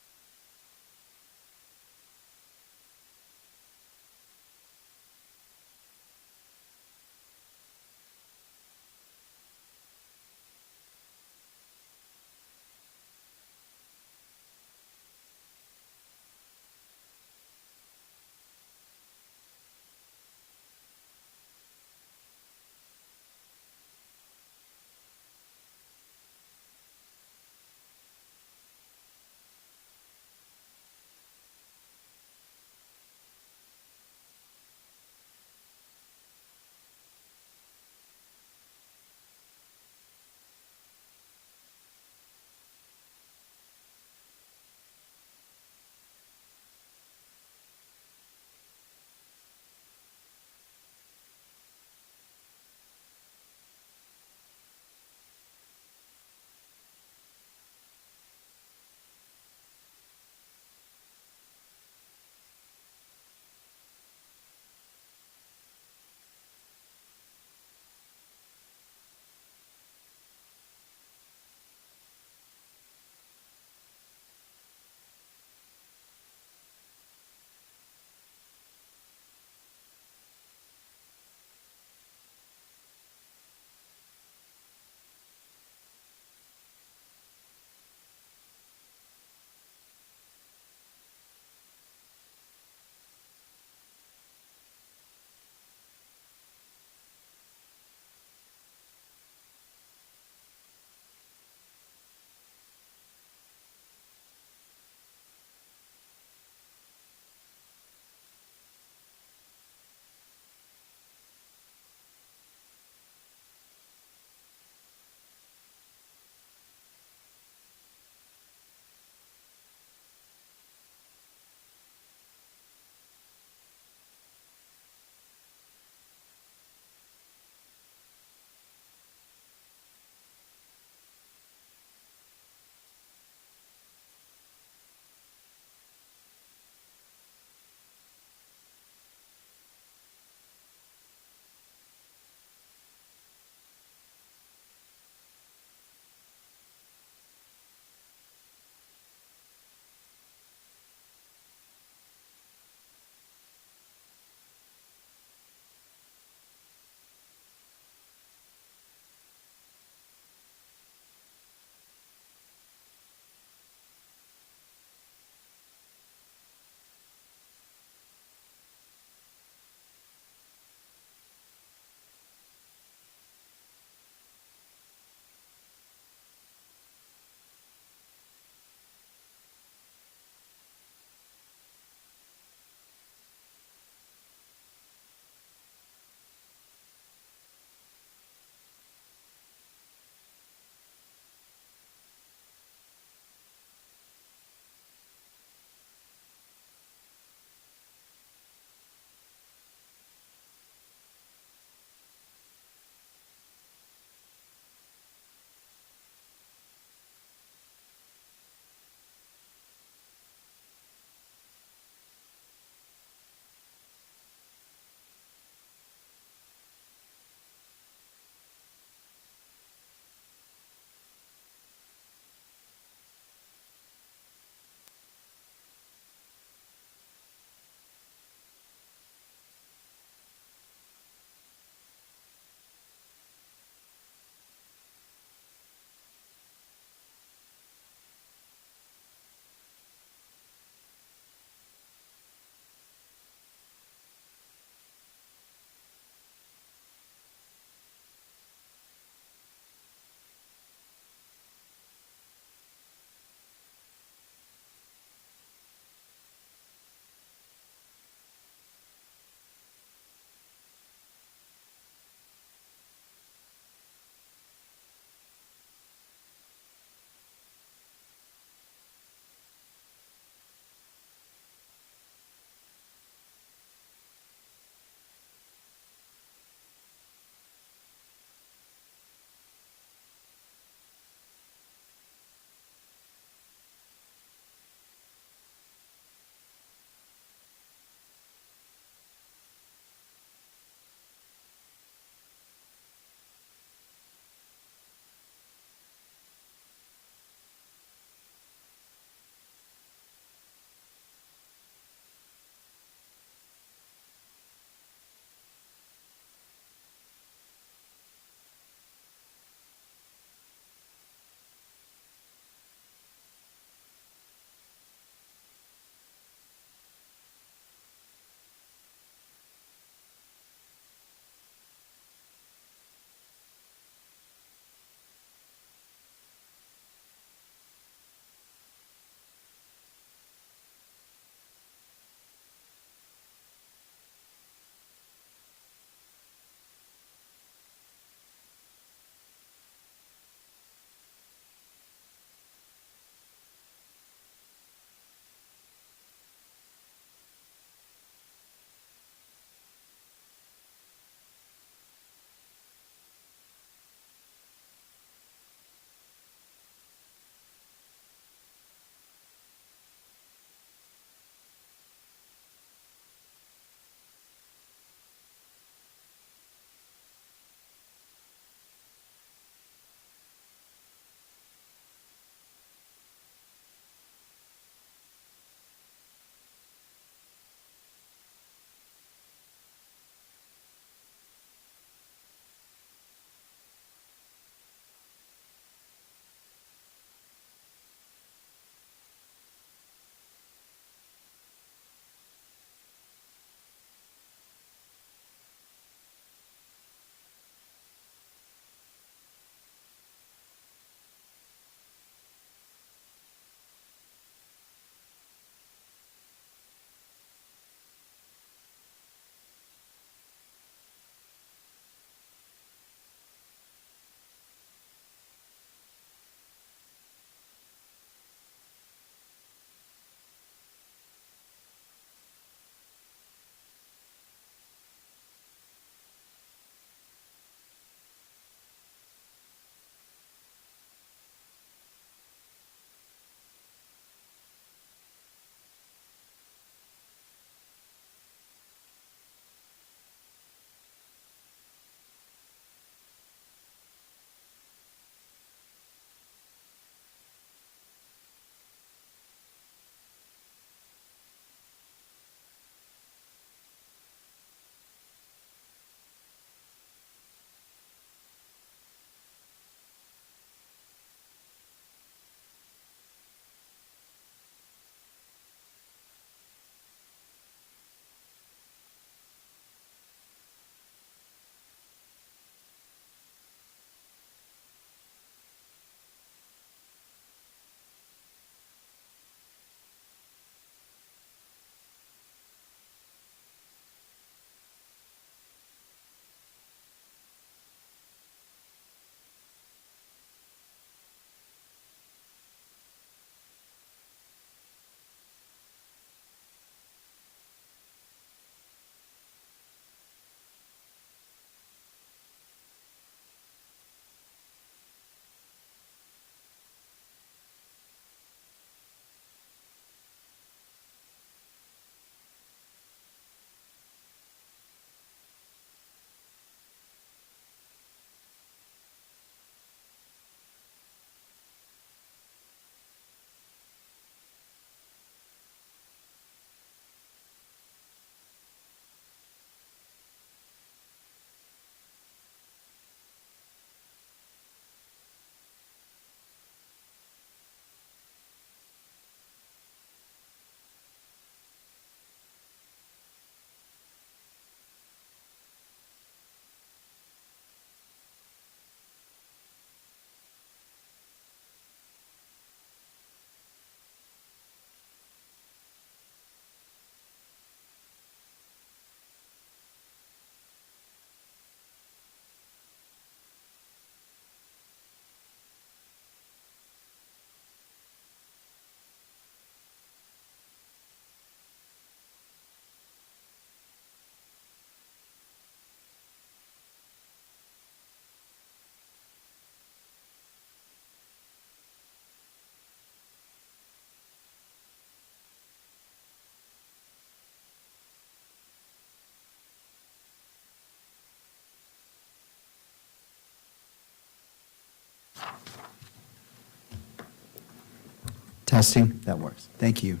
Testing, that works. Thank you.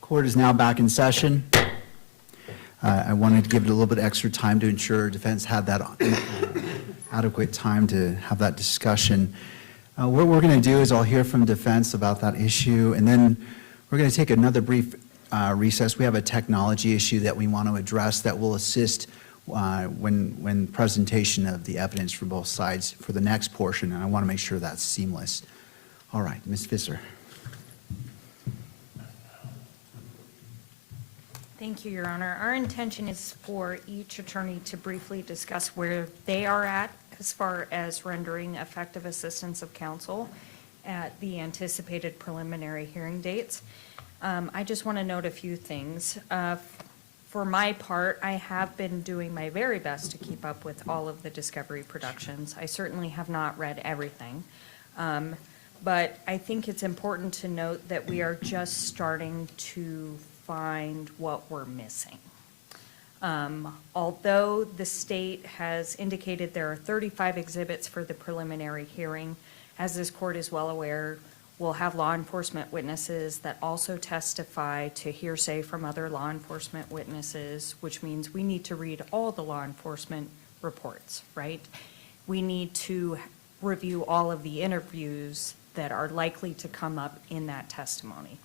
Court is now back in session. I wanted to give it a little bit extra time to ensure defense had that adequate time to have that discussion. What we're going to do is I'll hear from defense about that issue, and then we're going to take another brief recess. We have a technology issue that we want to address that will assist when presentation of the evidence for both sides for the next portion, and I want to make sure that's seamless. All right, Ms. Visser. Thank you, Your Honor. Our intention is for each attorney to briefly discuss where they are at as far as rendering effective assistance of counsel at the anticipated preliminary hearing dates. I just want to note a few things. For my part, I have been doing my very best to keep up with all of the discovery productions. I certainly have not read everything. But I think it's important to note that we are just starting to find what we're missing. Although the state has indicated there are 35 exhibits for the preliminary hearing, as this court is well aware, we'll have law enforcement witnesses that also testify to hearsay from other law enforcement witnesses, which means we need to read all the law enforcement reports, right? We need to review all of the interviews that are likely to come up in that testimony.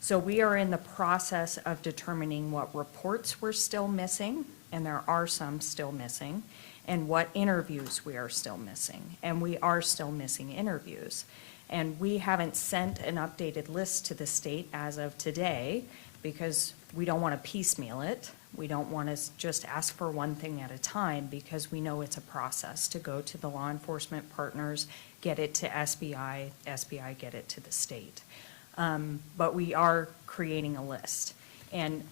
So we are in the process of determining what reports we're still missing, and there are some still missing, and what interviews we are still missing. And we are still missing interviews. And we haven't sent an updated list to the state as of today because we don't want to piecemeal it. We don't want to just ask for one thing at a time because we know it's a process to go to the law enforcement partners, get it to SBI, SBI get it to the state. But we are creating a list. And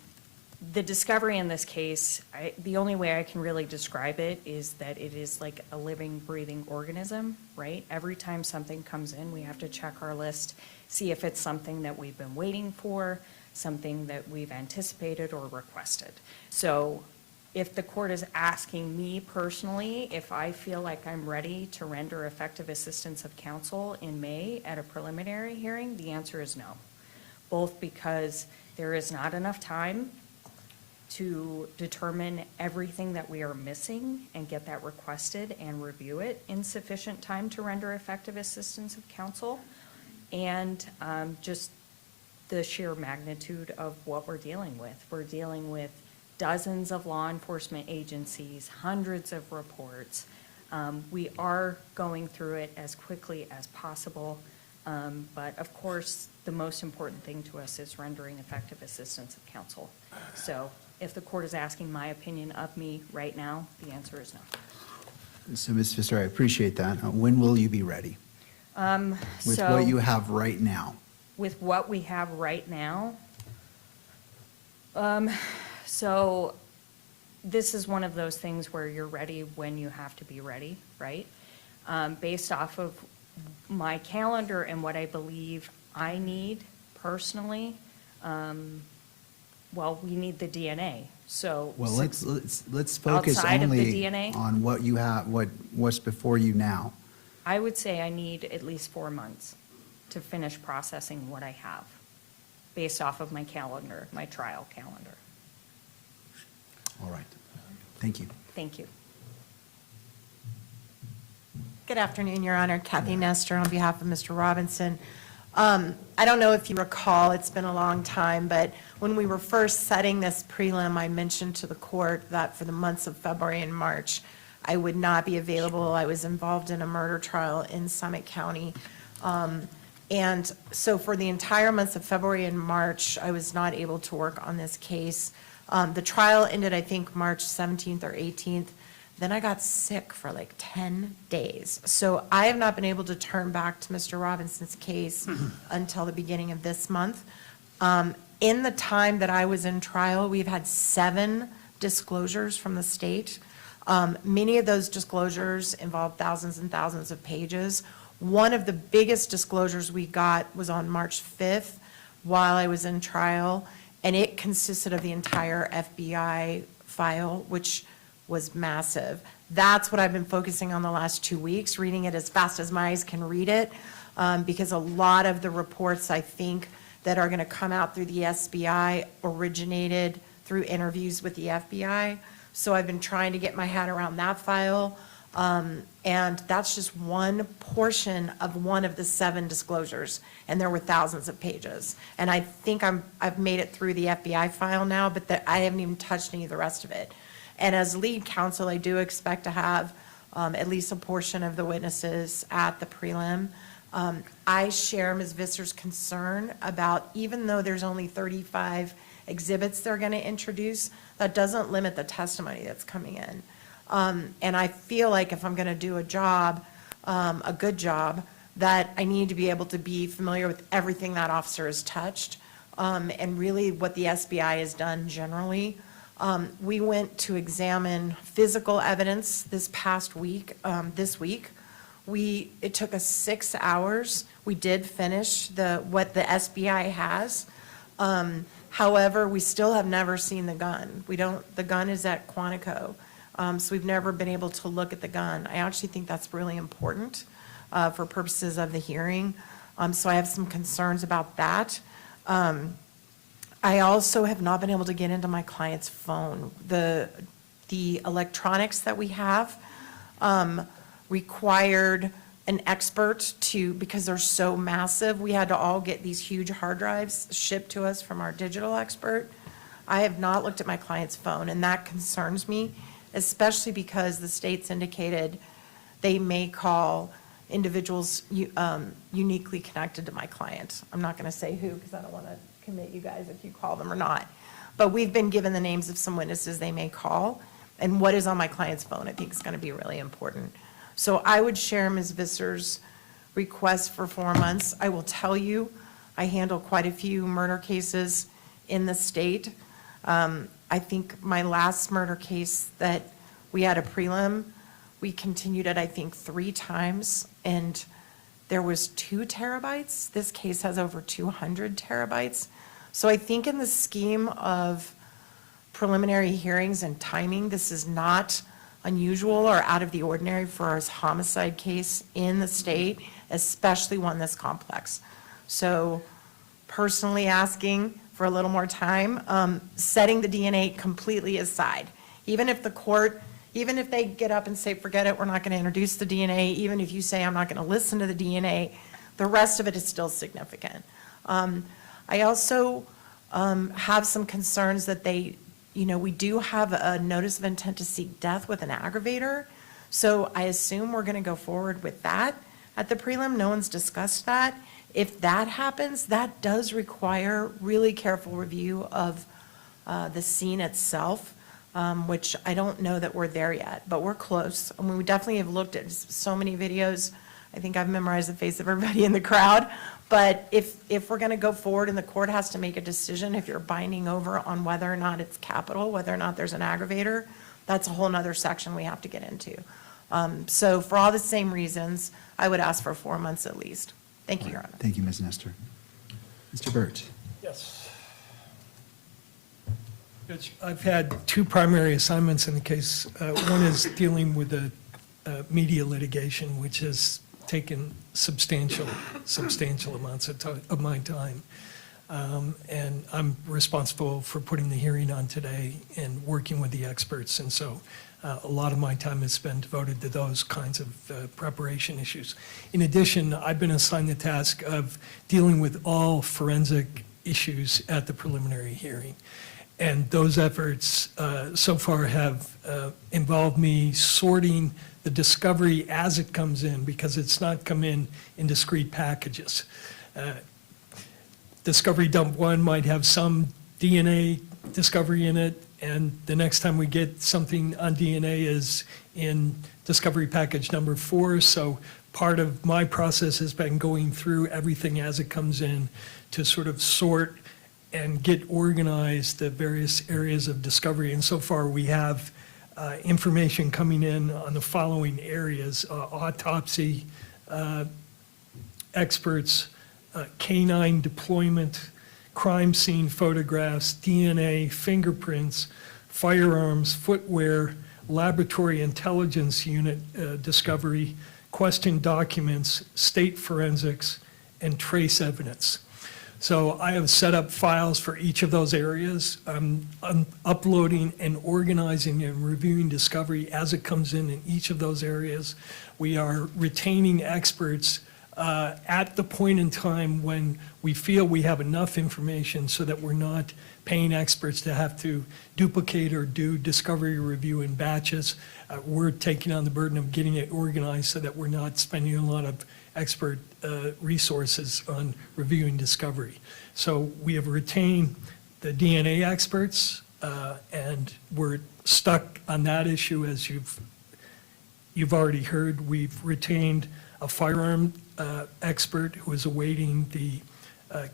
the discovery in this case, the only way I can really describe it is that it is like a living, breathing organism, right? Every time something comes in, we have to check our list, see if it's something that we've been waiting for, something that we've anticipated or requested. So if the court is asking me personally if I feel like I'm ready to render effective assistance of counsel in May at a preliminary hearing, the answer is no. Both because there is not enough time to determine everything that we are missing and get that requested and review it in sufficient time to render effective assistance of counsel, and just the sheer magnitude of what we're dealing with. We're dealing with dozens of law enforcement agencies, hundreds of reports. We are going through it as quickly as possible, but of course, the most important thing to us is rendering effective assistance of counsel. So if the court is asking my opinion of me right now, the answer is no. So, Ms. Visser, I appreciate that. When will you be ready? With what you have right now? With what we have right now? So this is one of those things where you're ready when you have to be ready, right? Based off of my calendar and what I believe I need personally, well, we need the DNA, so. Well, let's focus outside of the only DNA? on what you have, what's before you now. I would say I need at least 4 months to finish processing what I have, based off of my calendar, my trial calendar. All right. Thank you. Thank you. Good afternoon, Your Honor. Kathy Nestor on behalf of Mr. Robinson. I don't know if you recall, it's been a long time, but when we were first setting this prelim, I mentioned to the court that for the months of February and March, I would not be available. I was involved in a murder trial in Summit County. And so for the entire months of February and March, I was not able to work on this case. The trial ended, I think, March 17th or 18th. Then I got sick for like 10 days. So I have not been able to turn back to Mr. Robinson's case until the beginning of this month. In the time that I was in trial, we've had 7 disclosures from the state. Many of those disclosures involved thousands and thousands of pages. One of the biggest disclosures we got was on March 5th while I was in trial, and it consisted of the entire FBI file, which was massive. That's what I've been focusing on the last 2 weeks, reading it as fast as my eyes can read it. because a lot of the reports, I think, that are going to come out through the SBI originated through interviews with the FBI. So I've been trying to get my head around that file. And that's just one portion of one of the 7 disclosures, and there were thousands of pages. And I think I've made it through the FBI file now, but I haven't even touched any of the rest of it. And as lead counsel, I do expect to have at least a portion of the witnesses at the prelim. I share Ms. Visser's concern about, even though there's only 35 exhibits they're going to introduce, that doesn't limit the testimony that's coming in. And I feel like if I'm going to do a job, a good job, that I need to be able to be familiar with everything that officer has touched, and really what the SBI has done generally. We went to examine physical evidence this past week, this week. It took us 6 hours. We did finish what the SBI has. However, we still have never seen the gun. The gun is at Quantico. So we've never been able to look at the gun. I actually think that's really important for purposes of the hearing. So I have some concerns about that. I also have not been able to get into my client's phone. The electronics that we have required an expert because they're so massive. We had to all get these huge hard drives shipped to us from our digital expert. I have not looked at my client's phone, and that concerns me, especially because the state's indicated they may call individuals uniquely connected to my client. I'm not going to say who, because I don't want to commit you guys if you call them or not. But we've been given the names of some witnesses they may call, and what is on my client's phone I think is going to be really important. So I would share Ms. Visser's request for 4 months. I will tell you, I handle quite a few murder cases in the state. I think my last murder case that we had a prelim, we continued it, I think, 3 times, and there was 2 terabytes. This case has over 200 terabytes. So I think in the scheme of preliminary hearings and timing, this is not unusual or out of the ordinary for a homicide case in the state, especially one this complex. So personally asking for a little more time, setting the DNA completely aside. Even if they get up and say, forget it, we're not going to introduce the DNA, even if you say I'm not going to listen to the DNA, the rest of it is still significant. I also have some concerns that we do have a notice of intent to seek death with an aggravator. So I assume we're going to go forward with that at the prelim. No one's discussed that. If that happens, that does require really careful review of the scene itself, which I don't know that we're there yet, but we're close. I mean, we definitely have looked at so many videos. I think I've memorized the face of everybody in the crowd. But if we're going to go forward and the court has to make a decision, if you're binding over on whether or not it's capital, whether or not there's an aggravator, that's a whole nother section we have to get into. So for all the same reasons, I would ask for 4 months at least. Thank you, Your Honor. Thank you, Ms. Nestor. Mr. Burt. Yes. I've had 2 primary assignments in the case. One is dealing with the media litigation, which has taken substantial amounts of my time. And I'm responsible for putting the hearing on today and working with the experts. And so a lot of my time has been devoted to those kinds of preparation issues. In addition, I've been assigned the task of dealing with all forensic issues at the preliminary hearing. And those efforts so far have involved me sorting the discovery as it comes in, because it's not come in discrete packages. Discovery dump 1 might have some DNA discovery in it, and the next time we get something on DNA is in discovery package number 4. So part of my process has been going through everything as it comes in to sort of sort and get organized the various areas of discovery. And so far we have information coming in on the following areas: autopsy experts, canine deployment, crime scene photographs, DNA, fingerprints, firearms, footwear, laboratory intelligence unit discovery, question documents, state forensics, and trace evidence. So I have set up files for each of those areas. I'm uploading and organizing and reviewing discovery as it comes in each of those areas. We are retaining experts at the point in time when we feel we have enough information so that we're not paying experts to have to duplicate or do discovery review in batches. We're taking on the burden of getting it organized so that we're not spending a lot of expert resources on reviewing discovery. So we have retained the DNA experts, and we're stuck on that issue, as you've already heard. We've retained a firearm expert who is awaiting the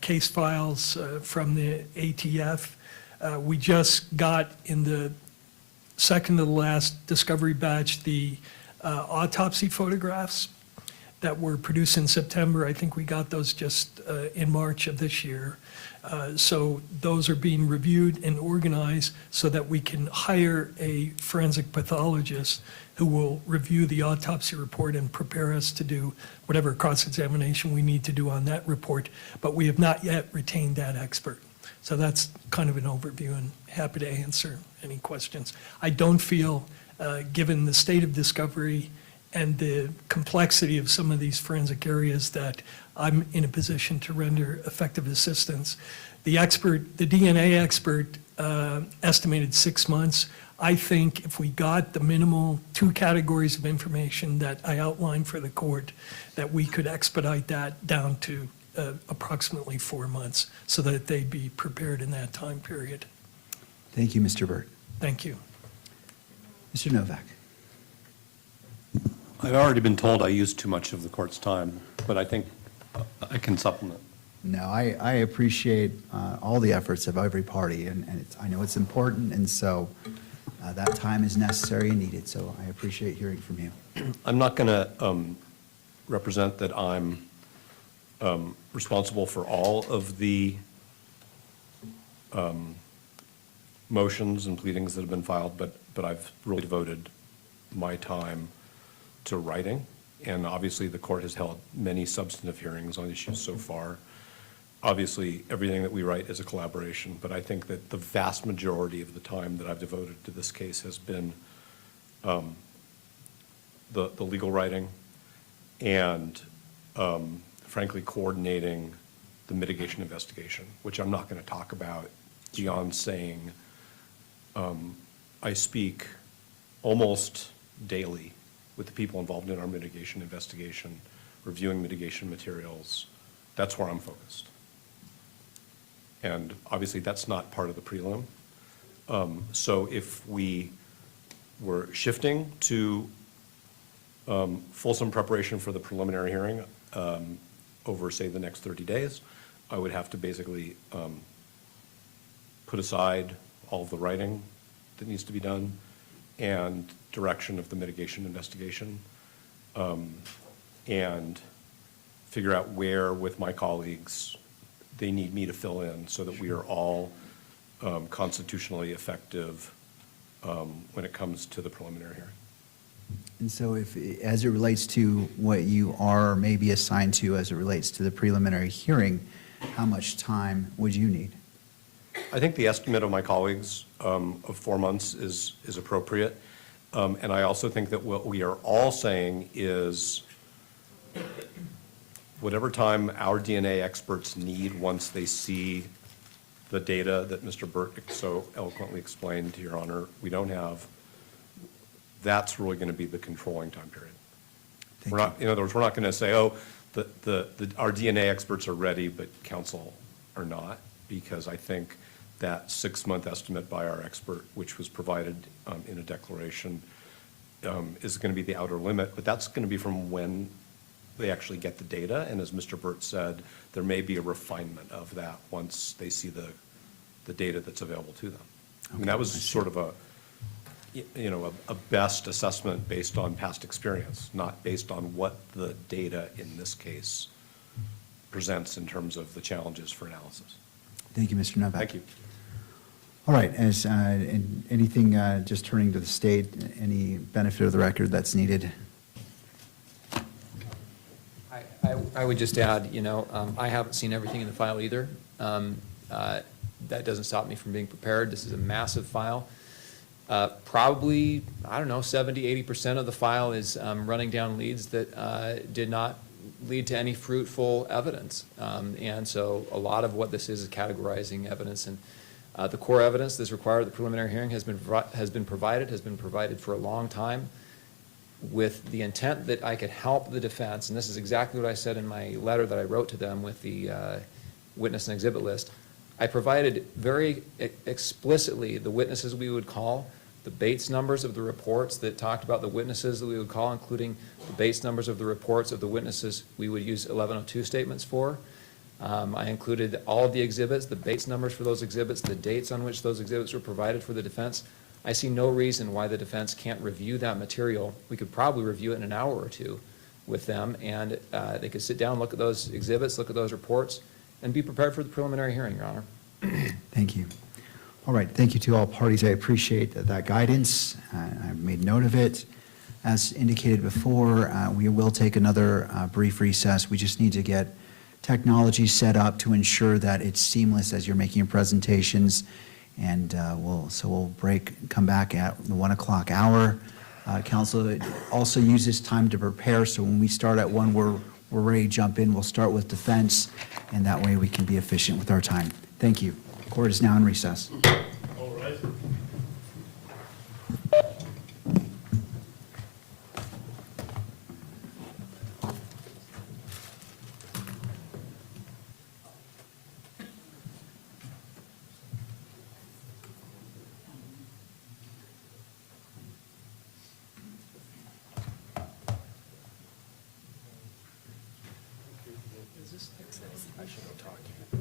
case files from the ATF. We just got in the second to the last discovery batch the autopsy photographs that were produced in September. I think we got those just in March of this year. So those are being reviewed and organized so that we can hire a forensic pathologist who will review the autopsy report and prepare us to do whatever cross-examination we need to do on that report. But we have not yet retained that expert. So that's kind of an overview, and happy to answer any questions. I don't feel, given the state of discovery and the complexity of some of these forensic areas, that I'm in a position to render effective assistance. The DNA expert estimated 6 months. I think if we got the minimal 2 categories of information that I outlined for the court, that we could expedite that down to approximately 4 months so that they'd be prepared in that time period. Thank you, Mr. Burt. Thank you. Mr. Novak. I've already been told I used too much of the court's time, but I think I can supplement. No, I appreciate all the efforts of every party, and I know it's important, and so that time is necessary and needed, so I appreciate hearing from you. I'm not going to represent that I'm responsible for all of the motions and pleadings that have been filed, but I've really devoted my time to writing, and obviously the court has held many substantive hearings on issues so far. Obviously, everything that we write is a collaboration, but I think that the vast majority of the time that I've devoted to this case has been the legal writing and frankly coordinating the mitigation investigation, which I'm not going to talk about beyond saying I speak almost daily with the people involved in our mitigation investigation, reviewing mitigation materials. That's where I'm focused. And obviously, that's not part of the prelim. So if we were shifting to fulsome preparation for the preliminary hearing over, say, the next 30 days, I would have to basically put aside all of the writing that needs to be done and direction of the mitigation investigation, and figure out where, with my colleagues, they need me to fill in so that we are all constitutionally effective when it comes to the preliminary hearing. And so if, as it relates to what you are maybe assigned to as it relates to the preliminary hearing, how much time would you need? I think the estimate of my colleagues of 4 months is appropriate. And I also think that what we are all saying is whatever time our DNA experts need once they see the data that Mr. Burt so eloquently explained, to Your Honor, we don't have, that's really going to be the controlling time period. We're not, in other words, we're not going to say, oh, our DNA experts are ready, but counsel are not, because I think that 6-month estimate by our expert, which was provided in a declaration, is going to be the outer limit, but that's going to be from when they actually get the data, and as Mr. Burt said, there may be a refinement of that once they see the data that's available to them. I mean, that was sort of a best assessment based on past experience, not based on what the data in this case presents in terms of the challenges for analysis. Thank you, Mr. Novak. Thank you. All right, as anything, just turning to the state, any benefit of the record that's needed? I would just add, I haven't seen everything in the file either. That doesn't stop me from being prepared. This is a massive file. Probably, I don't know, 70, 80% of the file is running down leads that did not lead to any fruitful evidence. And so a lot of what this is categorizing evidence. And the core evidence that's required at the preliminary hearing has been provided for a long time, with the intent that I could help the defense. And this is exactly what I said in my letter that I wrote to them with the witness and exhibit list. I provided very explicitly the witnesses we would call, the Bates numbers of the reports that talked about the witnesses that we would call, including the Bates numbers of the reports of the witnesses we would use 1102 statements for. I included all of the exhibits, the Bates numbers for those exhibits, the dates on which those exhibits were provided for the defense. I see no reason why the defense can't review that material. We could probably review it in an hour or two with them, and they could sit down, look at those exhibits, look at those reports, and be prepared for the preliminary hearing, Your Honor. Thank you. All right, thank you to all parties. I appreciate that guidance. I've made note of it. As indicated before, we will take another brief recess. We just need to get technology set up to ensure that it's seamless as you're making your presentations. And we'll break, come back at the 1 o'clock hour. Counsel also uses time to prepare, so when we start at 1, we're ready to jump in. We'll start with defense, and that way we can be efficient with our time. Thank you. Court is now in recess. All right. Is this? I should go talk to you.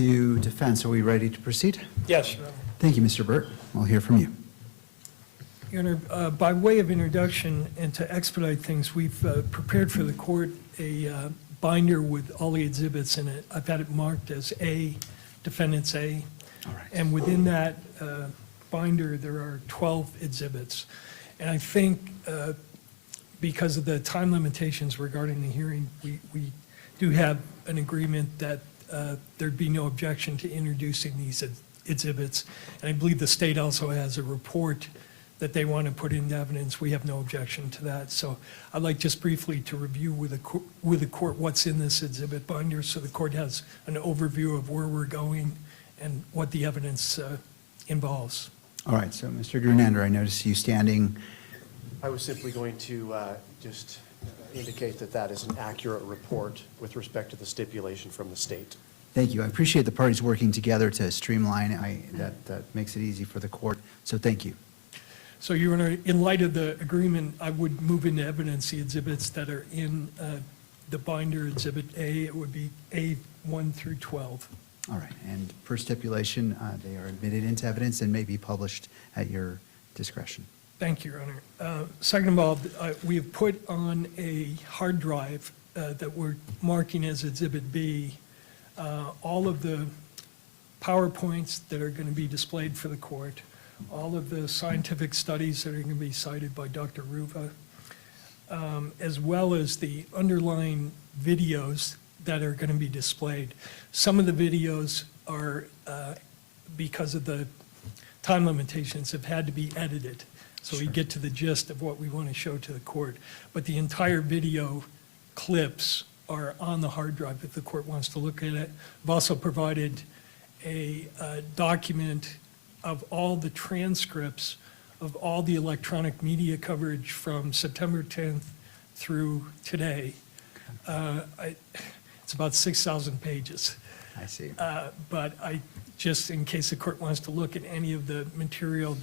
to defense. Are we ready to proceed? Yes, Your Honor. Thank you, Mr. Burt. We'll hear from you. Your Honor, by way of introduction and to expedite things, we've prepared for the court a binder with all the exhibits in it. I've had it marked as A, Defendant's A. All right. And within that binder, there are 12 exhibits. And I think because of the time limitations regarding the hearing, we do have an agreement that there'd be no objection to introducing these exhibits. And I believe the state also has a report that they want to put into evidence. We have no objection to that. So I'd like just briefly to review with the court what's in this exhibit binder, so the court has an overview of where we're going and what the evidence involves. All right, so Mr. Grunander, I notice you standing. I was simply going to just indicate that that is an accurate report with respect to the stipulation from the state. Thank you. I appreciate the parties working together to streamline. That makes it easy for the court, so thank you. So, Your Honor, in light of the agreement, I would move into evidence the exhibits that are in the binder. Exhibit A, it would be A1 through 12. All right, and per stipulation, they are admitted into evidence and may be published at your discretion. Thank you, Your Honor. Second of all, we have put on a hard drive that we're marking as Exhibit B all of the PowerPoints that are going to be displayed for the court, all of the scientific studies that are going to be cited by Dr. Ruva, as well as the underlying videos that are going to be displayed. Some of the videos are, because of the time limitations, have had to be edited. So we get to the gist of what we want to show to the court. But the entire video clips are on the hard drive if the court wants to look at it. I've also provided a document of all the transcripts of all the electronic media coverage from September 10th through today. It's about 6,000 pages. I see. But just in case the court wants to look at any of the material,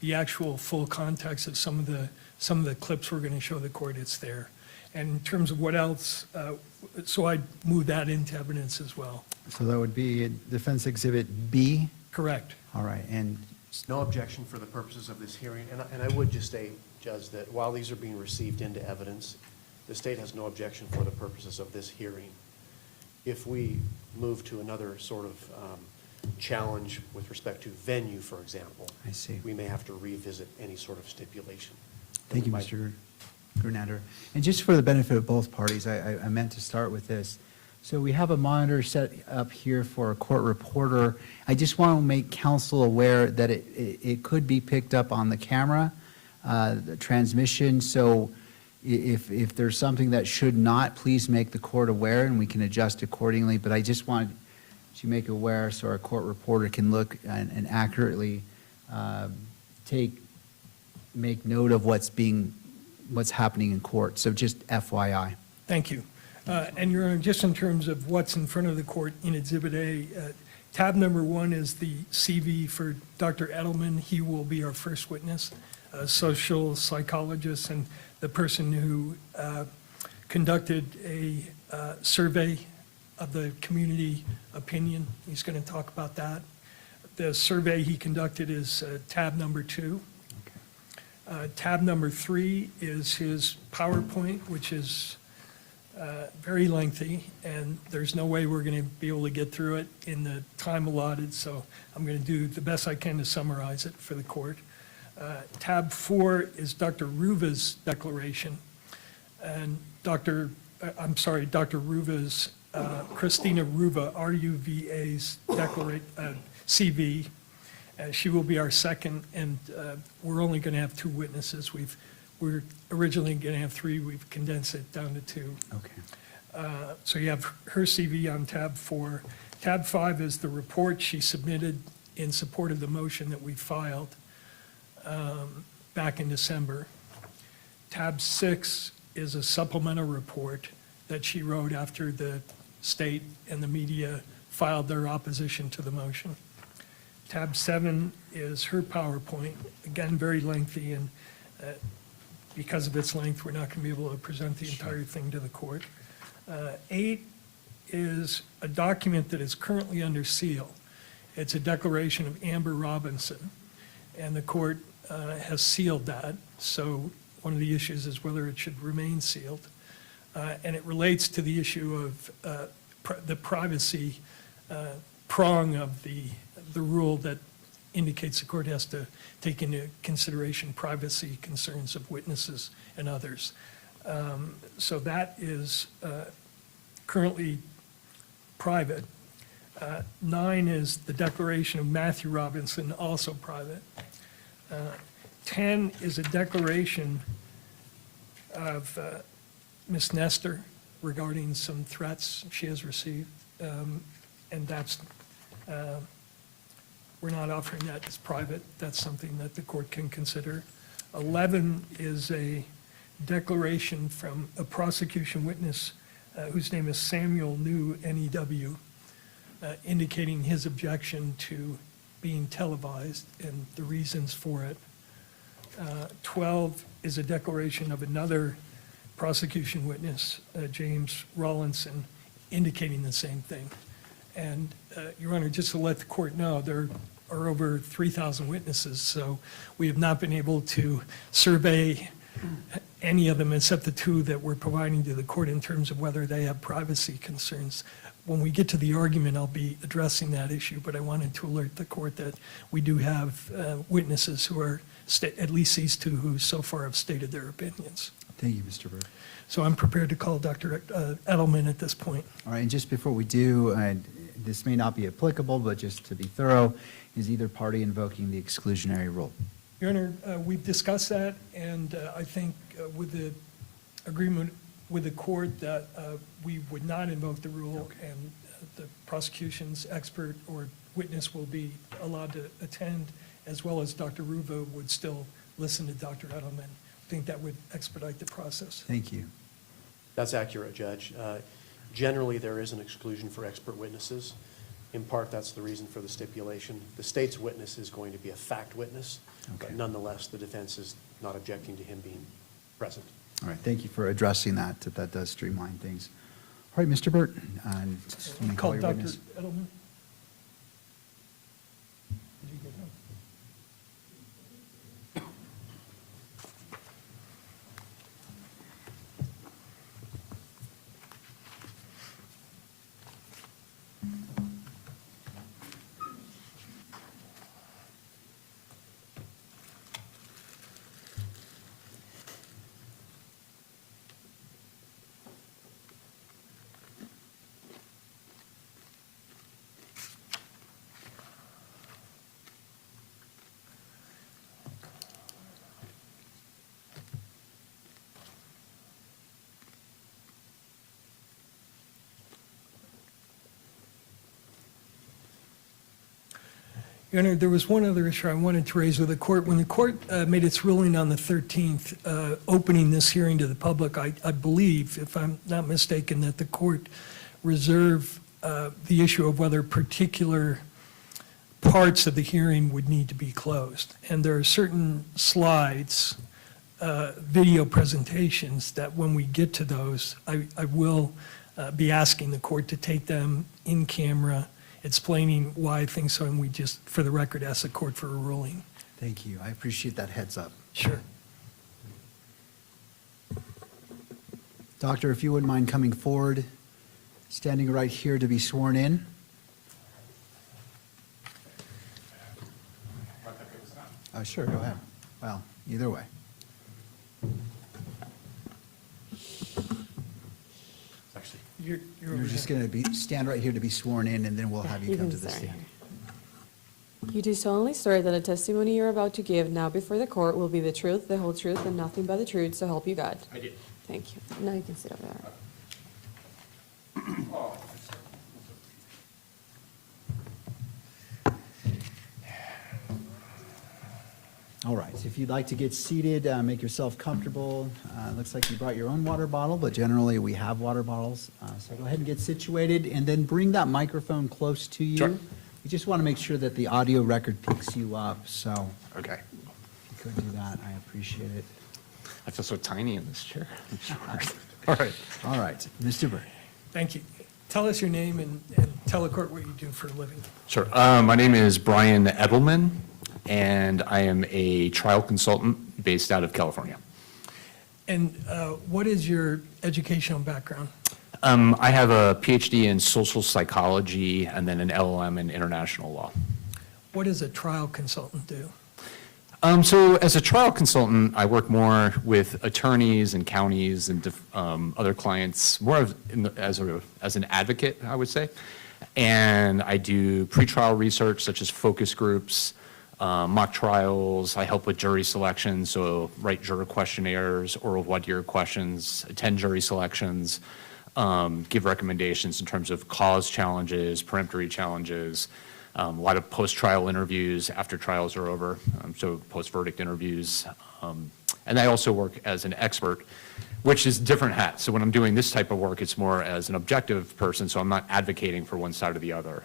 the actual full context of some of the clips we're going to show the court, it's there. And in terms of what else, so I'd move that into evidence as well. So that would be Defense Exhibit B? Correct. All right, and No objection for the purposes of this hearing. And I would just say, Judge, that while these are being received into evidence, the state has no objection for the purposes of this hearing. If we move to another sort of challenge with respect to venue, for example, I see. we may have to revisit any sort of stipulation. Thank you, Mr. Grunander. And just for the benefit of both parties, I meant to start with this. So we have a monitor set up here for a court reporter. I just want to make counsel aware that it could be picked up on the camera, the transmission. So if there's something that should not, please make the court aware and we can adjust accordingly. But I just want to make aware so our court reporter can look and accurately make note of what's happening in court. So just FYI. Thank you. And Your Honor, just in terms of what's in front of the court in Exhibit A, tab number 1 is the CV for Dr. Edelman. He will be our first witness, a social psychologist and the person who conducted a survey of the community opinion. He's going to talk about that. The survey he conducted is tab number 2. Tab number 3 is his PowerPoint, which is very lengthy, and there's no way we're going to be able to get through it in the time allotted, so I'm going to do the best I can to summarize it for the court. Tab 4 is Dr. Ruva's declaration, and Dr. Ruva's, Christina Ruva, R-U-V-A's CV. She will be our second, and we're only going to have 2 witnesses. We're originally going to have 3. We've condensed it down to 2. Okay. So you have her CV on tab 4. Tab 5 is the report she submitted in support of the motion that we filed back in December. Tab 6 is a supplemental report that she wrote after the state and the media filed their opposition to the motion. Tab 7 is her PowerPoint, again, very lengthy, and because of its length, we're not going to be able to present the entire thing to the court. 8 is a document that is currently under seal. It's a declaration of Amber Robinson, and the court has sealed that. So one of the issues is whether it should remain sealed. And it relates to the issue of the privacy prong of the rule that indicates the court has to take into consideration privacy concerns of witnesses and others. So that is currently private. 9 is the declaration of Matthew Robinson, also private. 10 is a declaration of Ms. Nestor regarding some threats she has received. And that's, we're not offering that as private. That's something that the court can consider. 11 is a declaration from a prosecution witness whose name is Samuel New, N-E-W, indicating his objection to being televised and the reasons for it. 12 is a declaration of another prosecution witness, James Rawlinson, indicating the same thing. And, Your Honor, just to let the court know, there are over 3,000 witnesses, so we have not been able to survey any of them except the 2 that we're providing to the court in terms of whether they have privacy concerns. When we get to the argument, I'll be addressing that issue, but I wanted to alert the court that we do have witnesses who are, at least these 2 who so far have stated their opinions. Thank you, Mr. Byrd. So I'm prepared to call Dr. Edelman at this point. All right, and just before we do, this may not be applicable, but just to be thorough, is either party invoking the exclusionary rule? Your Honor, we've discussed that, and I think with the agreement with the court that we would not invoke the rule, and the prosecution's expert or witness will be allowed to attend, as well as Dr. Ruvo would still listen to Dr. Edelman. I think that would expedite the process. Thank you. That's accurate, Judge. Generally, there is an exclusion for expert witnesses. In part, that's the reason for the stipulation. The state's witness is going to be a fact witness, but Okay. nonetheless, the defense is not objecting to him being present. All right, thank you for addressing that. That does streamline things. All right, Mr. Burt, just want to call Call your Dr. witness. Edelman. Did you get him? Your Honor, there was one other issue I wanted to raise with the court. When the court made its ruling on the 13th, opening this hearing to the public, I believe, if I'm not mistaken, that the court reserved the issue of whether particular parts of the hearing would need to be closed. And there are certain slides, video presentations, that when we get to those, I will be asking the court to take them in camera, explaining why I think so, and we just, for the record, ask the court for a ruling. Thank you. I appreciate that heads up. Sure. Doctor, if you wouldn't mind coming forward, standing right here to be sworn in. Sure, go ahead. Well, either way. Actually, You're over You're just there. going to stand right here to be sworn in, and then we'll have you come to the stand. You do solemnly swear that the testimony you're about to give now before the court will be the truth, the whole truth, and nothing but the truth, so help you God. I did. Thank you. Now you can sit over there. All right, if you'd like to get seated, make yourself comfortable. Looks like you brought your own water bottle, but generally we have water bottles. So go ahead and get situated, and then bring that microphone close to you. Sure. We just want to make sure that the audio record picks you up, so Okay. if you could do that, I appreciate it. I feel so tiny in this chair. All right. All right, Mr. Byrd. Thank you. Tell us your name and tell the court what you do for a living. Sure. My name is Brian Edelman, and I am a trial consultant based out of California. And what is your educational background? I have a PhD in social psychology and then an LLM in international law. What does a trial consultant do? So as a trial consultant, I work more with attorneys and counties and other clients, more of as an advocate, I would say. And I do pretrial research such as focus groups, mock trials. I help with jury selection, so write juror questionnaires, oral voir dire questions, attend jury selections, give recommendations in terms of cause challenges, peremptory challenges, a lot of post-trial interviews after trials are over, so post-verdict interviews. And I also work as an expert, which is different hat. So when I'm doing this type of work, it's more as an objective person, so I'm not advocating for one side or the other.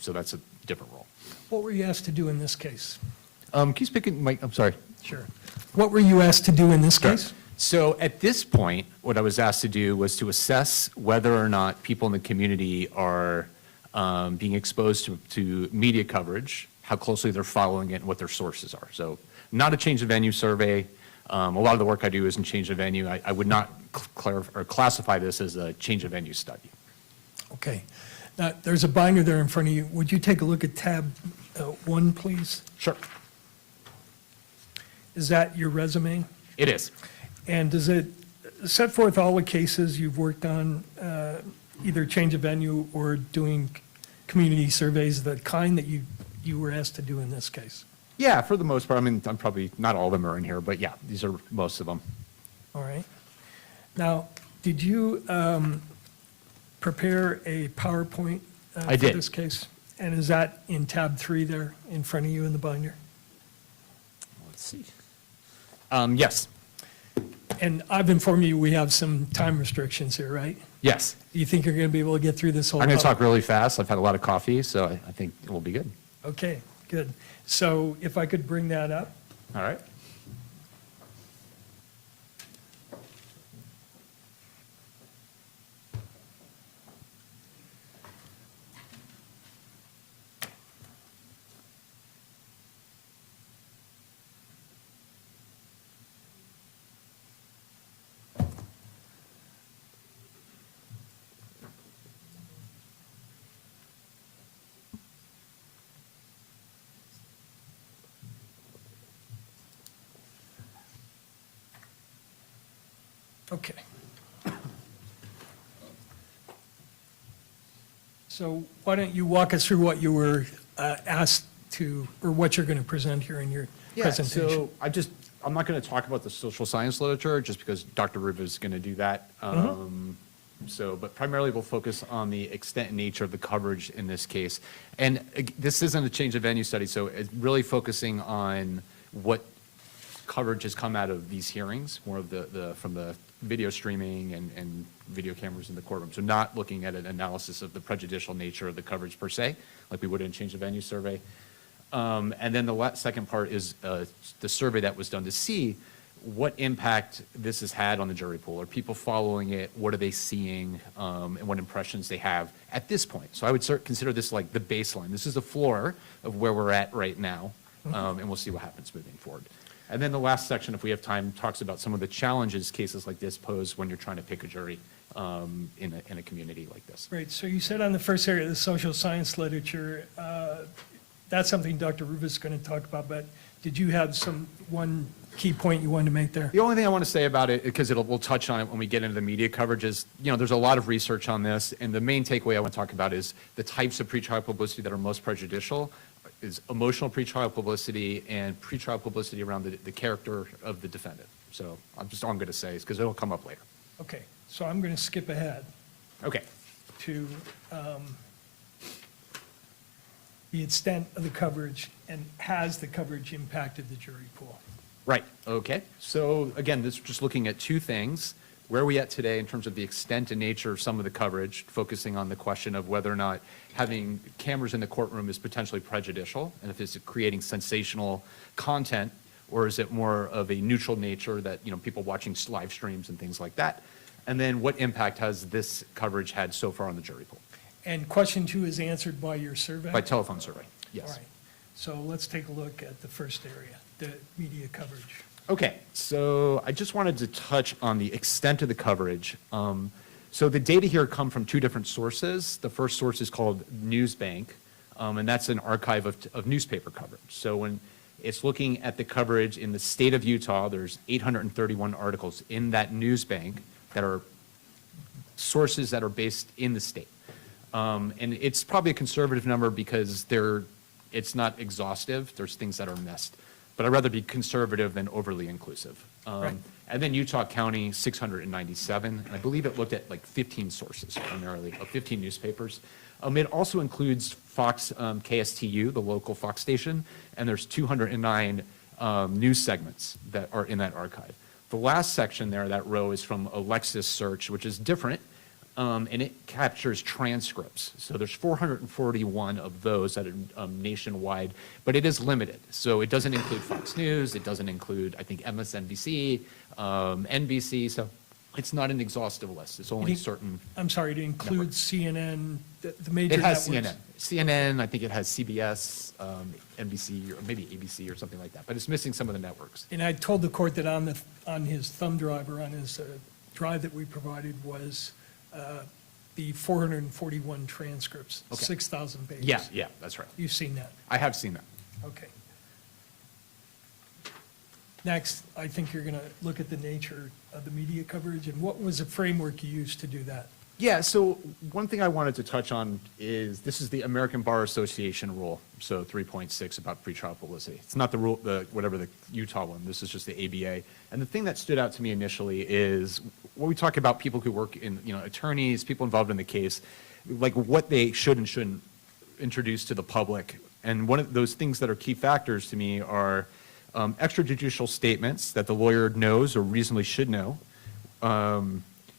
So that's a different role. What were you asked to do in this case? Can you speak in, Mike? I'm sorry. Sure. What were you asked to do in this case? So at this point, what I was asked to do was to assess whether or not people in the community are being exposed to media coverage, how closely they're following it, and what their sources are. So not a change of venue survey. A lot of the work I do isn't change of venue. I would not classify this as a change of venue study. Okay. Now, there's a binder there in front of you. Would you take a look at tab 1, please? Sure. Is that your resume? It is. And does it set forth all the cases you've worked on, either change of venue or doing community surveys, the kind that you were asked to do in this case? Yeah, for the most part. I mean, I'm probably, not all of them are in here, but yeah, these are most of them. All right. Now, did you prepare a PowerPoint I for did. this case? And is that in tab 3 there in front of you in the binder? Let's see. Yes. And I've informed you we have some time restrictions here, right? Yes. Do you think you're going to be able to get through this whole? I'm going to talk really fast. I've had a lot of coffee, so I think it will be good. Okay, good. So if I could bring that up. All right. Okay. So why don't you walk us through what you were asked to, or what you're going to present here in your presentation? So I'm not going to talk about the social science literature just because Dr. Riva is going to do that. But primarily we'll focus on the extent and nature of the coverage in this case. And this isn't a change of venue study, so it's really focusing on what coverage has come out of these hearings, more of from the video streaming and video cameras in the courtroom. So not looking at an analysis of the prejudicial nature of the coverage per se, like we would in a change of venue survey. And then the second part is the survey that was done to see what impact this has had on the jury pool. Are people following it? What are they seeing? And what impressions they have at this point. So I would consider this like the baseline. This is the floor of where we're at right now, and we'll see what happens moving forward. And then the last section, if we have time, talks about some of the challenges cases like this pose when you're trying to pick a jury in a community like this. Right, so you said on the first area, the social science literature, that's something Dr. Ruba's going to talk about, but did you have one key point you wanted to make there? The only thing I want to say about it, because we'll touch on it when we get into the media coverage, is, there's a lot of research on this, and the main takeaway I want to talk about is the types of pretrial publicity that are most prejudicial is emotional pretrial publicity and pretrial publicity around the character of the defendant. So all I'm going to say is because it'll come up later. Okay, so I'm going to skip ahead Okay. to the extent of the coverage, and has the coverage impacted the jury pool? Right, okay. So again, this is just looking at two things. Where are we at today in terms of the extent and nature of some of the coverage, focusing on the question of whether or not having cameras in the courtroom is potentially prejudicial, and if it's creating sensational content, or is it more of a neutral nature that, people watching live streams and things like that. And then what impact has this coverage had so far on the jury pool? And question 2 is answered by your survey? By telephone survey, All yes. right. So let's take a look at the first area, the media coverage. Okay, so I just wanted to touch on the extent of the coverage. So the data here come from 2 different sources. The first source is called Newsbank, and that's an archive of newspaper coverage. So when it's looking at the coverage in the state of Utah, there's 831 articles in that Newsbank that are sources that are based in the state. And it's probably a conservative number because it's not exhaustive. There's things that are missed. But I'd rather be conservative than overly inclusive. Right. And then Utah County, 697. And I believe it looked at like 15 sources primarily, 15 newspapers. It also includes Fox KSTU, the local Fox station, and there's 209 news segments that are in that archive. The last section there, that row, is from a Lexis search, which is different, and it captures transcripts. So there's 441 of those that are nationwide, but it is limited. So it doesn't include Fox News, it doesn't include, I think, MSNBC, NBC, so it's not an exhaustive list. It's only certain. I'm sorry, to include CNN, the major It has networks? CNN, I think it has CBS, NBC, or maybe ABC or something like that, but it's missing some of the networks. And I told the court that on his thumb drive, or on his drive that we provided, was the 441 transcripts, Okay. 6,000 pages. Yeah, that's right. You've seen that? I have seen that. Okay. Next, I think you're going to look at the nature of the media coverage, and what was the framework you used to do that? Yeah, so one thing I wanted to touch on is, this is the American Bar Association rule, so 3.6 about pretrial publicity. It's not the rule, whatever the Utah one, this is just the ABA. And the thing that stood out to me initially is, when we talk about people who work in, attorneys, people involved in the case, like what they should and shouldn't introduce to the public. And one of those things that are key factors to me are extrajudicial statements that the lawyer knows or reasonably should know,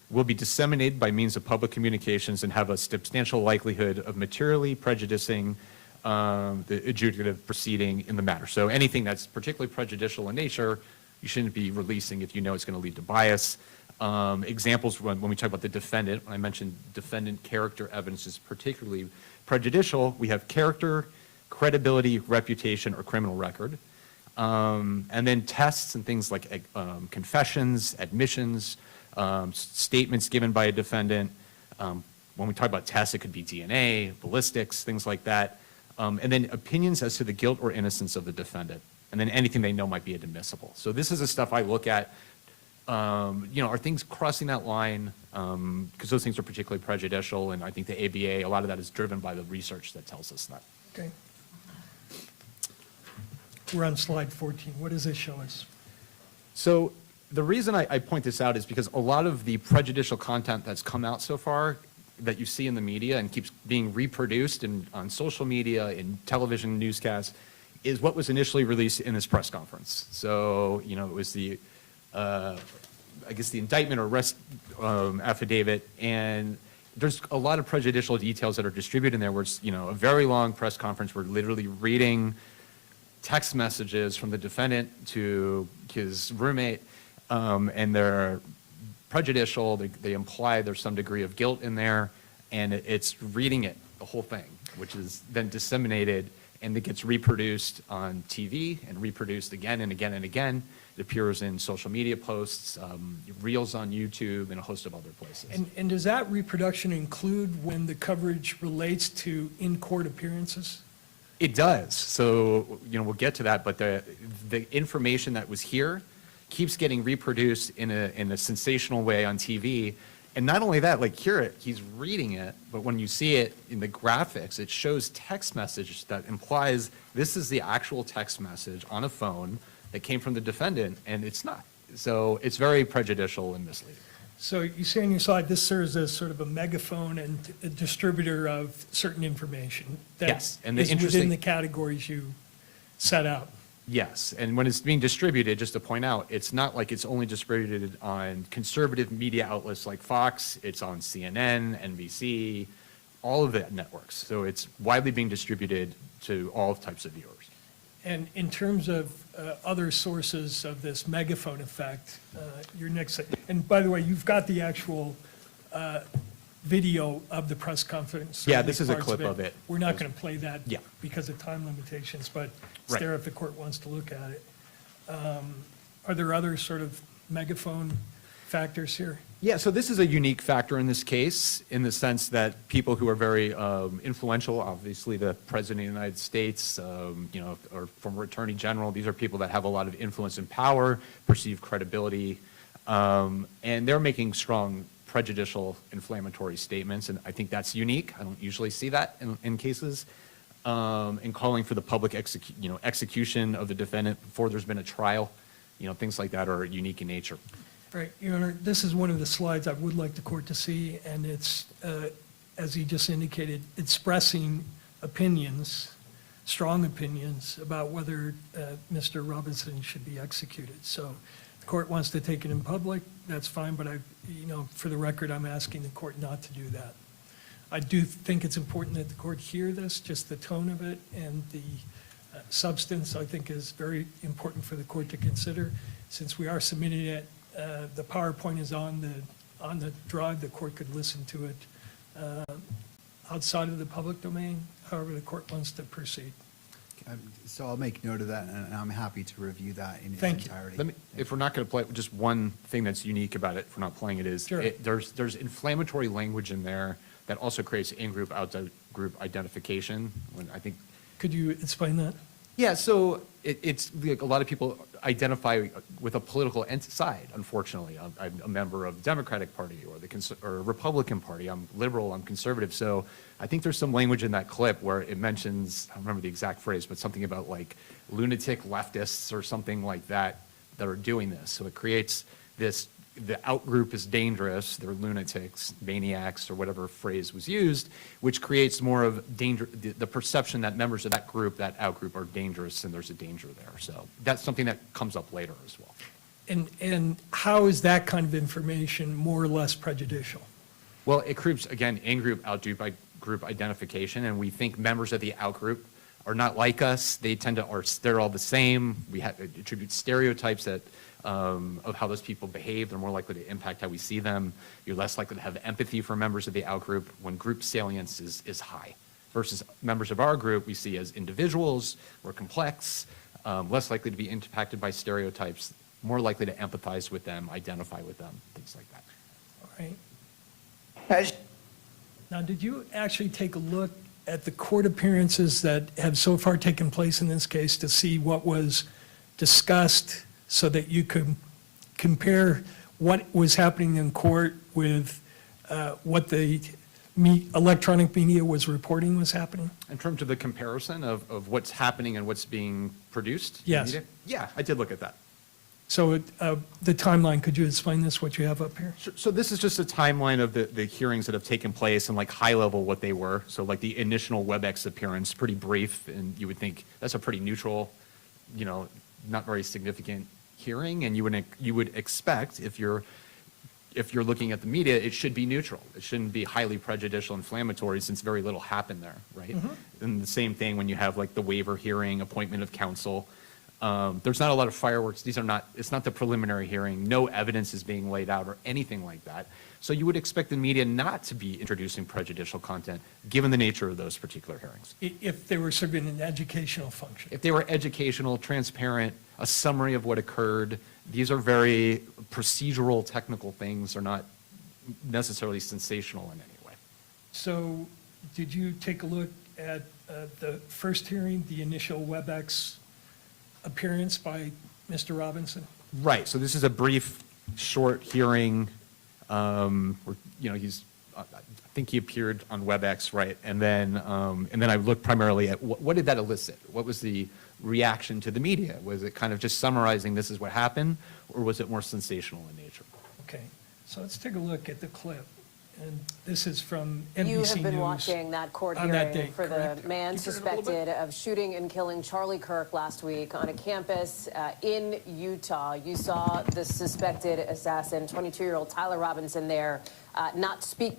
will be disseminated by means of public communications and have a substantial likelihood of materially prejudicing the adjudicative proceeding in the matter. So anything that's particularly prejudicial in nature, you shouldn't be releasing if you know it's going to lead to bias. Examples when we talk about the defendant, when I mentioned defendant character evidence is particularly prejudicial, we have character, credibility, reputation, or criminal record. And then tests and things like confessions, admissions, statements given by a defendant. When we talk about tests, it could be DNA, ballistics, things like that. And then opinions as to the guilt or innocence of the defendant. And then anything they know might be admissible. So this is the stuff I look at. Are things crossing that line? Because those things are particularly prejudicial. And I think the ABA, a lot of that is driven by the research that tells us that. Okay. We're on slide 14. What does this show us? So the reason I point this out is because a lot of the prejudicial content that's come out so far that you see in the media and keeps being reproduced on social media, in television newscasts, is what was initially released in this press conference. So, it was the, I guess the indictment or arrest affidavit, and there's a lot of prejudicial details that are distributed in there where it's, a very long press conference. We're literally reading text messages from the defendant to his roommate, and they're prejudicial. They imply there's some degree of guilt in there, and it's reading it, the whole thing, which is then disseminated, and it gets reproduced on TV and reproduced again and again and again. It appears in social media posts, reels on YouTube, and a host of other places. And does that reproduction include when the coverage relates to in-court appearances? It does. So, we'll get to that, but the information that was here keeps getting reproduced in a sensational way on TV. And not only that, like here, he's reading it, but when you see it in the graphics, it shows text message that implies this is the actual text message on a phone that came from the defendant, and it's not. So it's very prejudicial and misleading. So you say on your slide, this serves as sort of a megaphone and a distributor of certain information. Yes, and that is within the categories you set out. Yes, and when it's being distributed, just to point out, it's not like it's only distributed on conservative media outlets like Fox, it's on CNN, NBC, all of the networks. So it's widely being distributed to all types of viewers. And in terms of other sources of this megaphone effect, your next, and by the way, you've got the actual video of the press conference. Yeah, this is a parts clip of it. We're not going to play that Yeah. because of time limitations, but it's Right. there if the court wants to look at it. Are there other sort of megaphone factors here? Yeah, so this is a unique factor in this case, in the sense that people who are very influential, obviously the President of the United States, or former Attorney General, these are people that have a lot of influence and power, perceived credibility, and they're making strong prejudicial inflammatory statements, and I think that's unique. I don't usually see that in cases. And calling for the public execution of the defendant before there's been a trial, things like that are unique in nature. Right, Your Honor, this is one of the slides I would like the court to see, and it's, as he just indicated, expressing opinions, strong opinions about whether Mr. Robinson should be executed. So the court wants to take it in public, that's fine, but for the record, I'm asking the court not to do that. I do think it's important that the court hear this, just the tone of it and the substance, I think, is very important for the court to consider. Since we are submitting it, the PowerPoint is on the drive, the court could listen to it outside of the public domain, however the court wants to proceed. So I'll make note of that, and I'm happy to review that in its Thank you. entirety. If we're not going to play, just one thing that's unique about it, if we're not playing it, is Sure. there's inflammatory language in there that also creates in-group, out-group identification, when I think. Could you explain that? Yeah, so it's like a lot of people identify with a political side, unfortunately. I'm a member of the Democratic Party or Republican Party. I'm liberal, I'm conservative. So I think there's some language in that clip where it mentions, I don't remember the exact phrase, but something about like lunatic leftists or something like that are doing this. So it creates this, the out-group is dangerous, they're lunatics, maniacs, or whatever phrase was used, which creates more of danger, the perception that members of that group, that out-group, are dangerous, and there's a danger there. So that's something that comes up later as well. And how is that kind of information more or less prejudicial? Well, it creates, again, in-group, out-group identification, and we think members of the out-group are not like us. They tend to, they're all the same. We attribute stereotypes that of how those people behave. They're more likely to impact how we see them. You're less likely to have empathy for members of the out-group when group salience is high. Versus members of our group we see as individuals, we're complex, less likely to be impacted by stereotypes, more likely to empathize with them, identify with them, things like that. All right. Now, did you actually take a look at the court appearances that have so far taken place in this case to see what was discussed so that you could compare what was happening in court with what the electronic media was reporting was happening? In terms of the comparison of what's happening and what's being produced? in Yes. media? Yeah, I did look at that. So the timeline, could you explain this, what you have up here? So this is just a timeline of the hearings that have taken place and like high level what they were. So like the initial WebEx appearance, pretty brief, and you would think that's a pretty neutral, not very significant hearing, and you would expect if you're looking at the media, it should be neutral. It shouldn't be highly prejudicial, inflammatory, since very little happened there, right? And the same thing when you have like the waiver hearing, appointment of counsel. There's not a lot of fireworks. It's not the preliminary hearing. No evidence is being laid out or anything like that. So you would expect the media not to be introducing prejudicial content, given the nature of those particular hearings. If they were serving an educational function? If they were educational, transparent, a summary of what occurred, these are very procedural, technical things. They're not necessarily sensational in any way. So did you take a look at the first hearing, the initial WebEx appearance by Mr. Robinson? Right, so this is a brief, short hearing, where, I think he appeared on WebEx, right? And then I looked primarily at what did that elicit? What was the reaction to the media? Was it kind of just summarizing this is what happened, or was it more sensational in nature? Okay, so let's take a look at the clip. And this is from NBC News. You have been watching that court on that hearing date, for the correct? man suspected of shooting and killing Charlie Kirk last week on a campus in Utah. You saw the suspected assassin, 22-year-old Tyler Robinson there, not speak.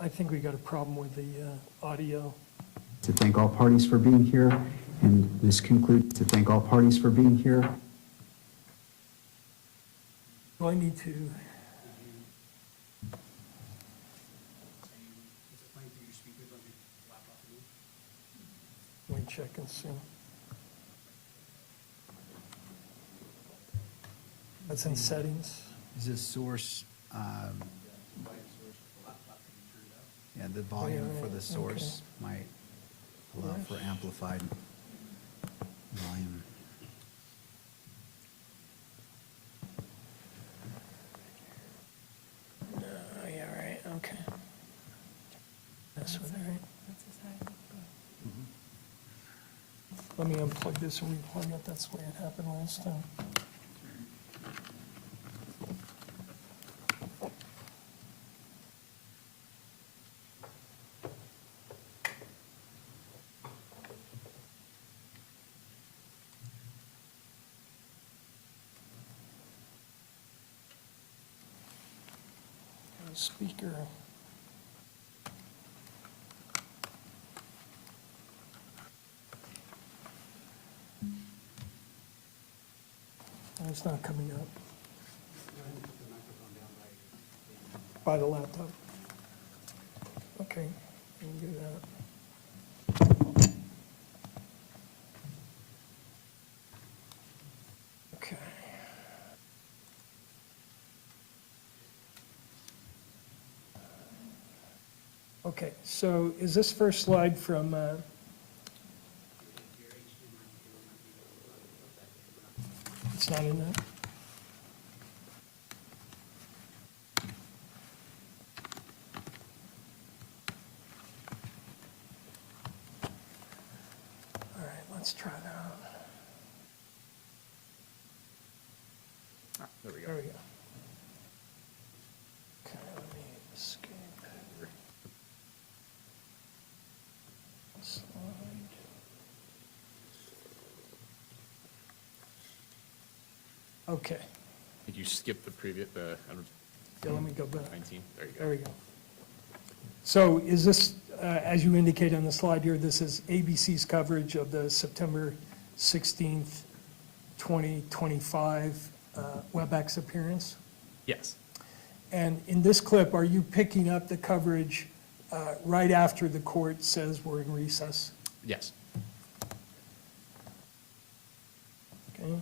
I think we got a problem with the audio. To thank all parties for being here And this concludes to thank all parties for being here. Do I need to? Let me check and see. That's in settings. Is this source, yeah, the volume for the source might allow for amplified volume. Oh, yeah, right, okay. That's what, all right. Let me unplug this and replug it, that's the way it happened last time. Speaker. It's not coming up. By the laptop. Okay, we can do that. Okay. Okay, so is this first slide from, it's not in there? All right, let's try that out. There we go. There we go. Okay, let me escape. Slide. Okay, Did you skip the previous, yeah, let me go back. 19? There you go. There we go. So is this, as you indicate on the slide here, this is ABC's coverage of the September 16th, 2025 WebEx appearance? Yes. And in this clip, are you picking up the coverage right after the court says we're in recess? Yes. Okay.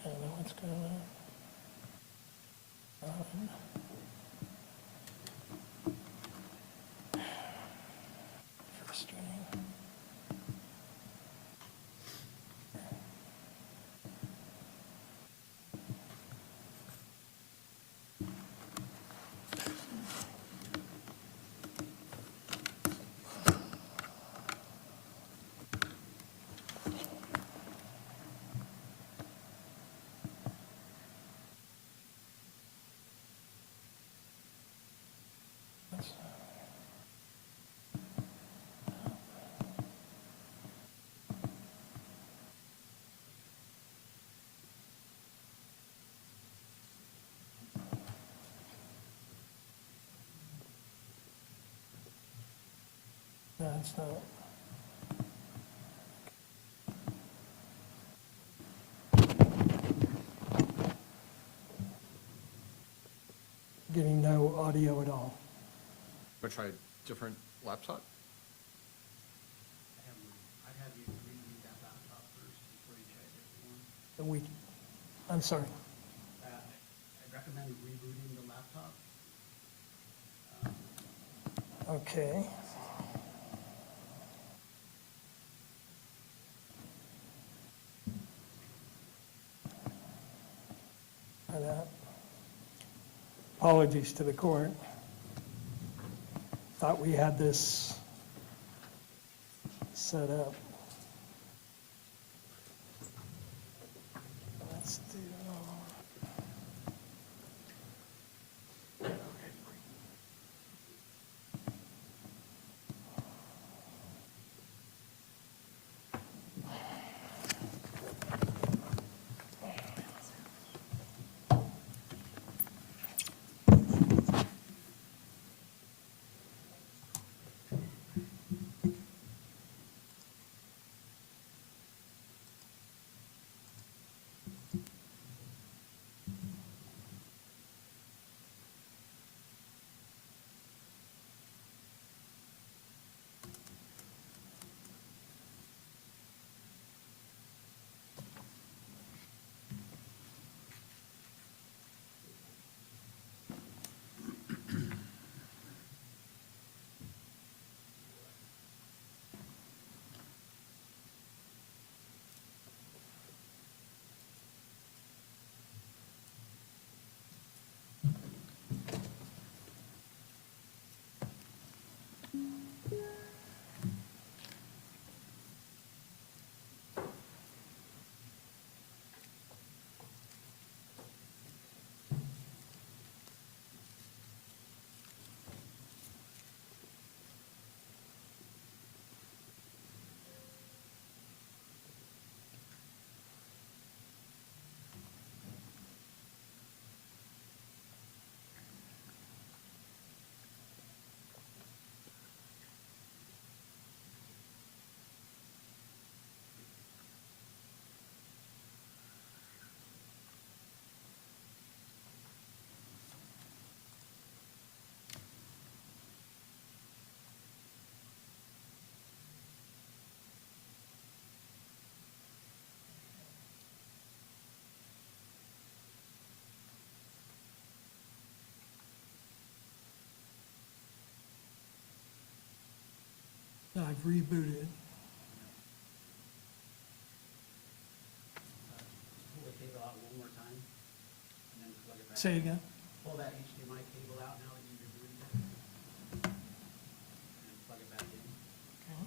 I don't know what's going on. Frustrating. No, it's not. Getting no audio at all. Want to try a different laptop? I'd have you reread that laptop first before you try a different one. I'm sorry. I'd recommend rebooting the laptop. Okay. Try that. Apologies to the court. thought we had this set up. Let's do. I've rebooted. Pull the cable out one more time, and then plug it back. Say again? Pull that HDMI cable out now that you've rebooted it. And plug it back in. Okay.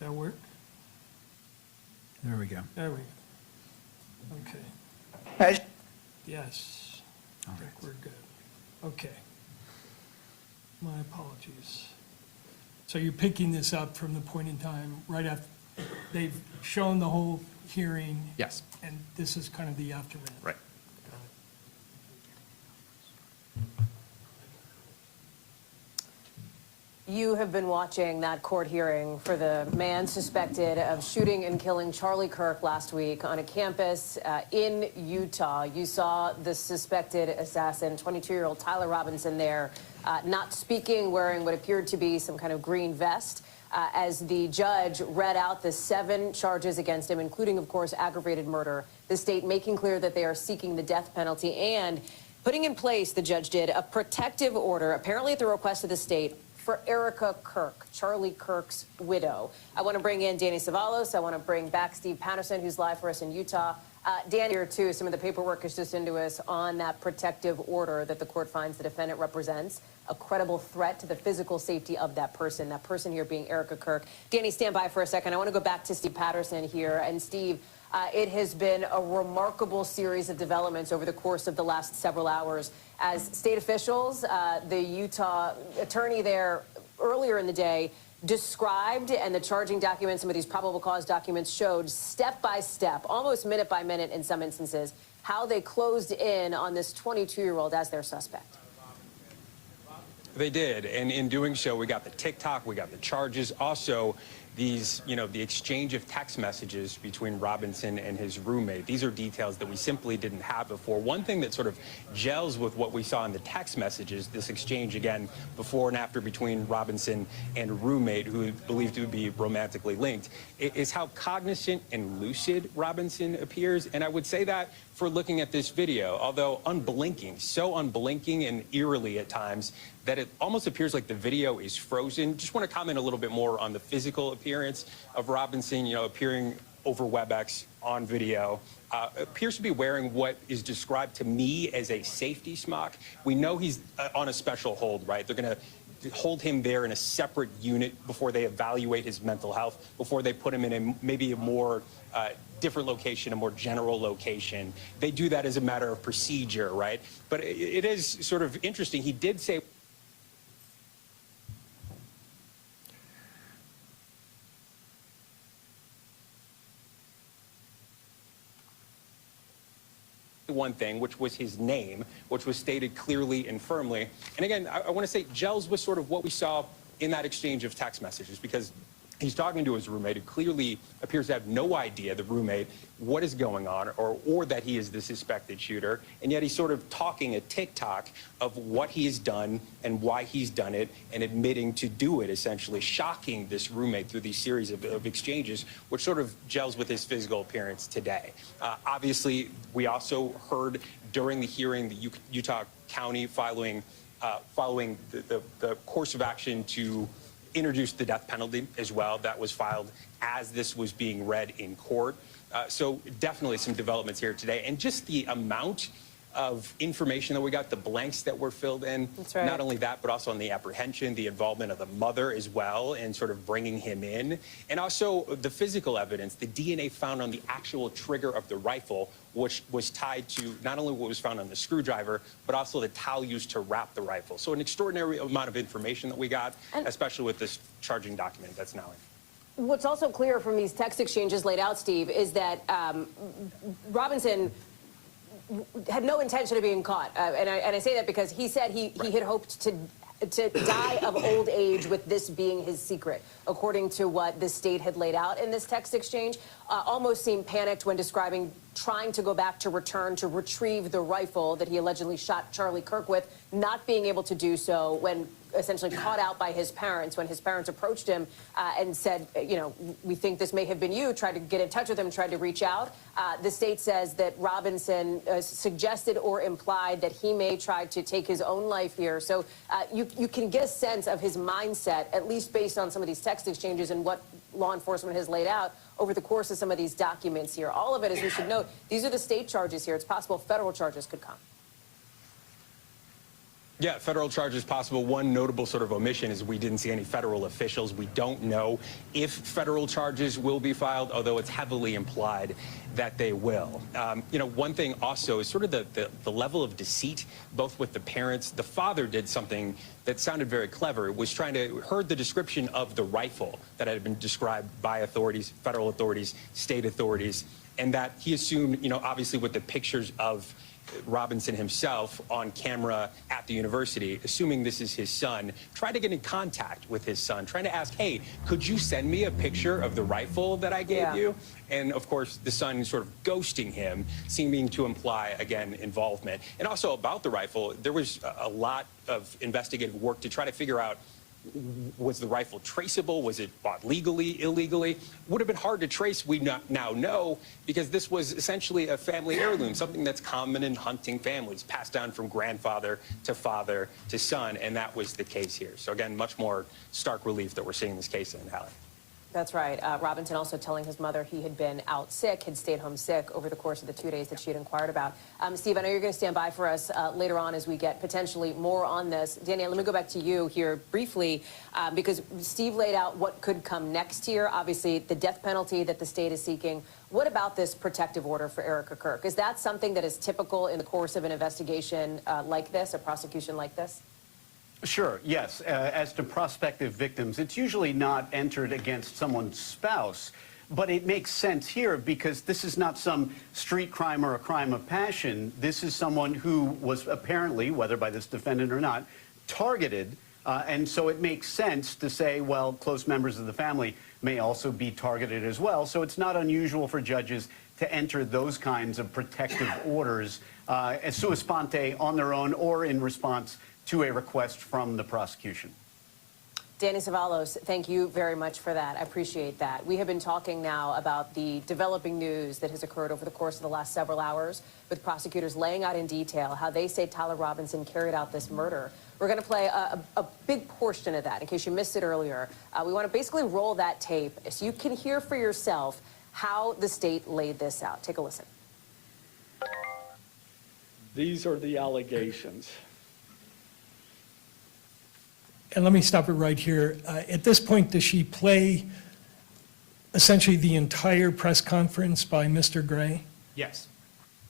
That work? There we go. There we go. Okay. Yes, I think we're good. Okay. My apologies. So you're picking this up from the point in time right after they've shown the whole hearing? Yes. And this is kind of the aftermath? Right. You have been watching that court hearing for the man suspected of shooting and killing Charlie Kirk last week on a campus in Utah. You saw the suspected assassin, 22-year-old Tyler Robinson there, not speaking, wearing what appeared to be some kind of green vest, as the judge read out the 7 charges against him, including, of course, aggravated murder. The state making clear that they are seeking the death penalty and putting in place, the judge did, a protective order, apparently at the request of the state, for Erica Kirk, Charlie Kirk's widow. I want to bring in Danny Savalos. I want to bring back Steve Patterson, who's live for us in Utah. Danny, here too, some of the paperwork is just into us on that protective order that the court finds the defendant represents a credible threat to the physical safety of that person here being Erica Kirk. Danny, stand by for a second. I want to go back to Steve Patterson here. And Steve, it has been a remarkable series of developments over the course of the last several hours as state officials, the Utah attorney there earlier in the day described, and the charging documents, some of these probable cause documents showed step by step, almost minute by minute in some instances, how they closed in on this 22-year-old as their suspect. They did, and in doing so, we got the TikTok, we got the charges, also these, the exchange of text messages between Robinson and his roommate. These are details that we simply didn't have before. One thing that sort of gels with what we saw in the text messages, this exchange again before and after between Robinson and a roommate who is believed to be romantically linked, is how cognizant and lucid Robinson appears. And I would say that for looking at this video, although unblinking, so unblinking and eerily at times that it almost appears like the video is frozen. Just want to comment a little bit more on the physical appearance of Robinson, appearing over WebEx on video, appears to be wearing what is described to me as a safety smock. We know he's on a special hold, right? They're going to hold him there in a separate unit before they evaluate his mental health, before they put him in maybe a more different location, a more general location. They do that as a matter of procedure, right? But it is sort of interesting. He did say one thing, which was his name, which was stated clearly and firmly. And again, I want to say gels with sort of what we saw in that exchange of text messages, because he's talking to his roommate who clearly appears to have no idea, the roommate, what is going on, or that he is the suspected shooter. And yet he's sort of talking a TikTok of what he has done and why he's done it, and admitting to do it, essentially shocking this roommate through these series of exchanges, which sort of gels with his physical appearance today. Obviously, we also heard during the hearing the Utah County following the course of action to introduce the death penalty as well. That was filed as this was being read in court. So definitely some developments here today. And just the amount of information that we got, the blanks that were filled in. That's right. Not only that, but also on the apprehension, the involvement of the mother as well, and sort of bringing him in. And also the physical evidence, the DNA found on the actual trigger of the rifle, which was tied to not only what was found on the screwdriver, but also the towel used to wrap the rifle. So an extraordinary amount of information that we got, especially with this charging document that's now in. What's also clear from these text exchanges laid out, Steve, is that Robinson had no intention of being caught. And I say that because he said he had hoped to die of old age with this being his secret, according to what the state had laid out in this text exchange. Almost seemed panicked when describing trying to go back to return to retrieve the rifle that he allegedly shot Charlie Kirk with, not being able to do so when essentially caught out by his parents, when his parents approached him and said, you know, we think this may have been you, tried to get in touch with him, tried to reach out. The state says that Robinson suggested or implied that he may try to take his own life here. So you can get a sense of his mindset, at least based on some of these text exchanges and what law enforcement has laid out over the course of some of these documents here. All of it, as we should note, these are the state charges here. It's possible federal charges could come. Yeah, federal charges possible. One notable sort of omission is we didn't see any federal officials. We don't know if federal charges will be filed, although it's heavily implied that they will. You know, one thing also is sort of the level of deceit, both with the parents. The father did something that sounded very clever. It was heard the description of the rifle that had been described by authorities, federal authorities, state authorities, and that he assumed, you know, obviously with the pictures of Robinson himself on camera at the university, assuming this is his son, tried to get in contact with his son, trying to ask, hey, could you send me a picture of the rifle that I gave you? And of course, the son sort of ghosting him, seeming to imply, again, involvement. And also about the rifle, there was a lot of investigative work to try to figure out, was the rifle traceable? Was it bought legally, illegally? Would have been hard to trace, we now know, because this was essentially a family heirloom, something that's common in hunting families, passed down from grandfather to son, and that was the case here. So again, much more stark relief that we're seeing this case in, Hallie. That's right. Robinson also telling his mother he had been out sick, had stayed home sick over the course of the 2 days that she had inquired about. Steve, I know you're going to stand by for us later on as we get potentially more on this. Danielle, let me go back to you here briefly, because Steve laid out what could come next here. Obviously, the death penalty that the state is seeking. What about this protective order for Erica Kirk? Is that something that is typical in the course of an investigation like this, a prosecution like this? Sure, yes. As to prospective victims, it's usually not entered against someone's spouse, but it makes sense here because this is not some street crime or a crime of passion. This is someone who was apparently, whether by this defendant or not, targeted, and so it makes sense to say, well, close members of the family may also be targeted as well. So it's not unusual for judges to enter those kinds of protective orders as sua sponte on their own or in response to a request from the prosecution. Danny Savalos, thank you very much for that. I appreciate that. We have been talking now about the developing news that has occurred over the course of the last several hours, with prosecutors laying out in detail how they say Tyler Robinson carried out this murder. We're going to play a big portion of that in case you missed it earlier. We want to basically roll that tape so you can hear for yourself how the state laid this out. Take a listen. These are the allegations. And let me stop it right here. At this point, does she play essentially the entire press conference by Mr. Gray? Yes.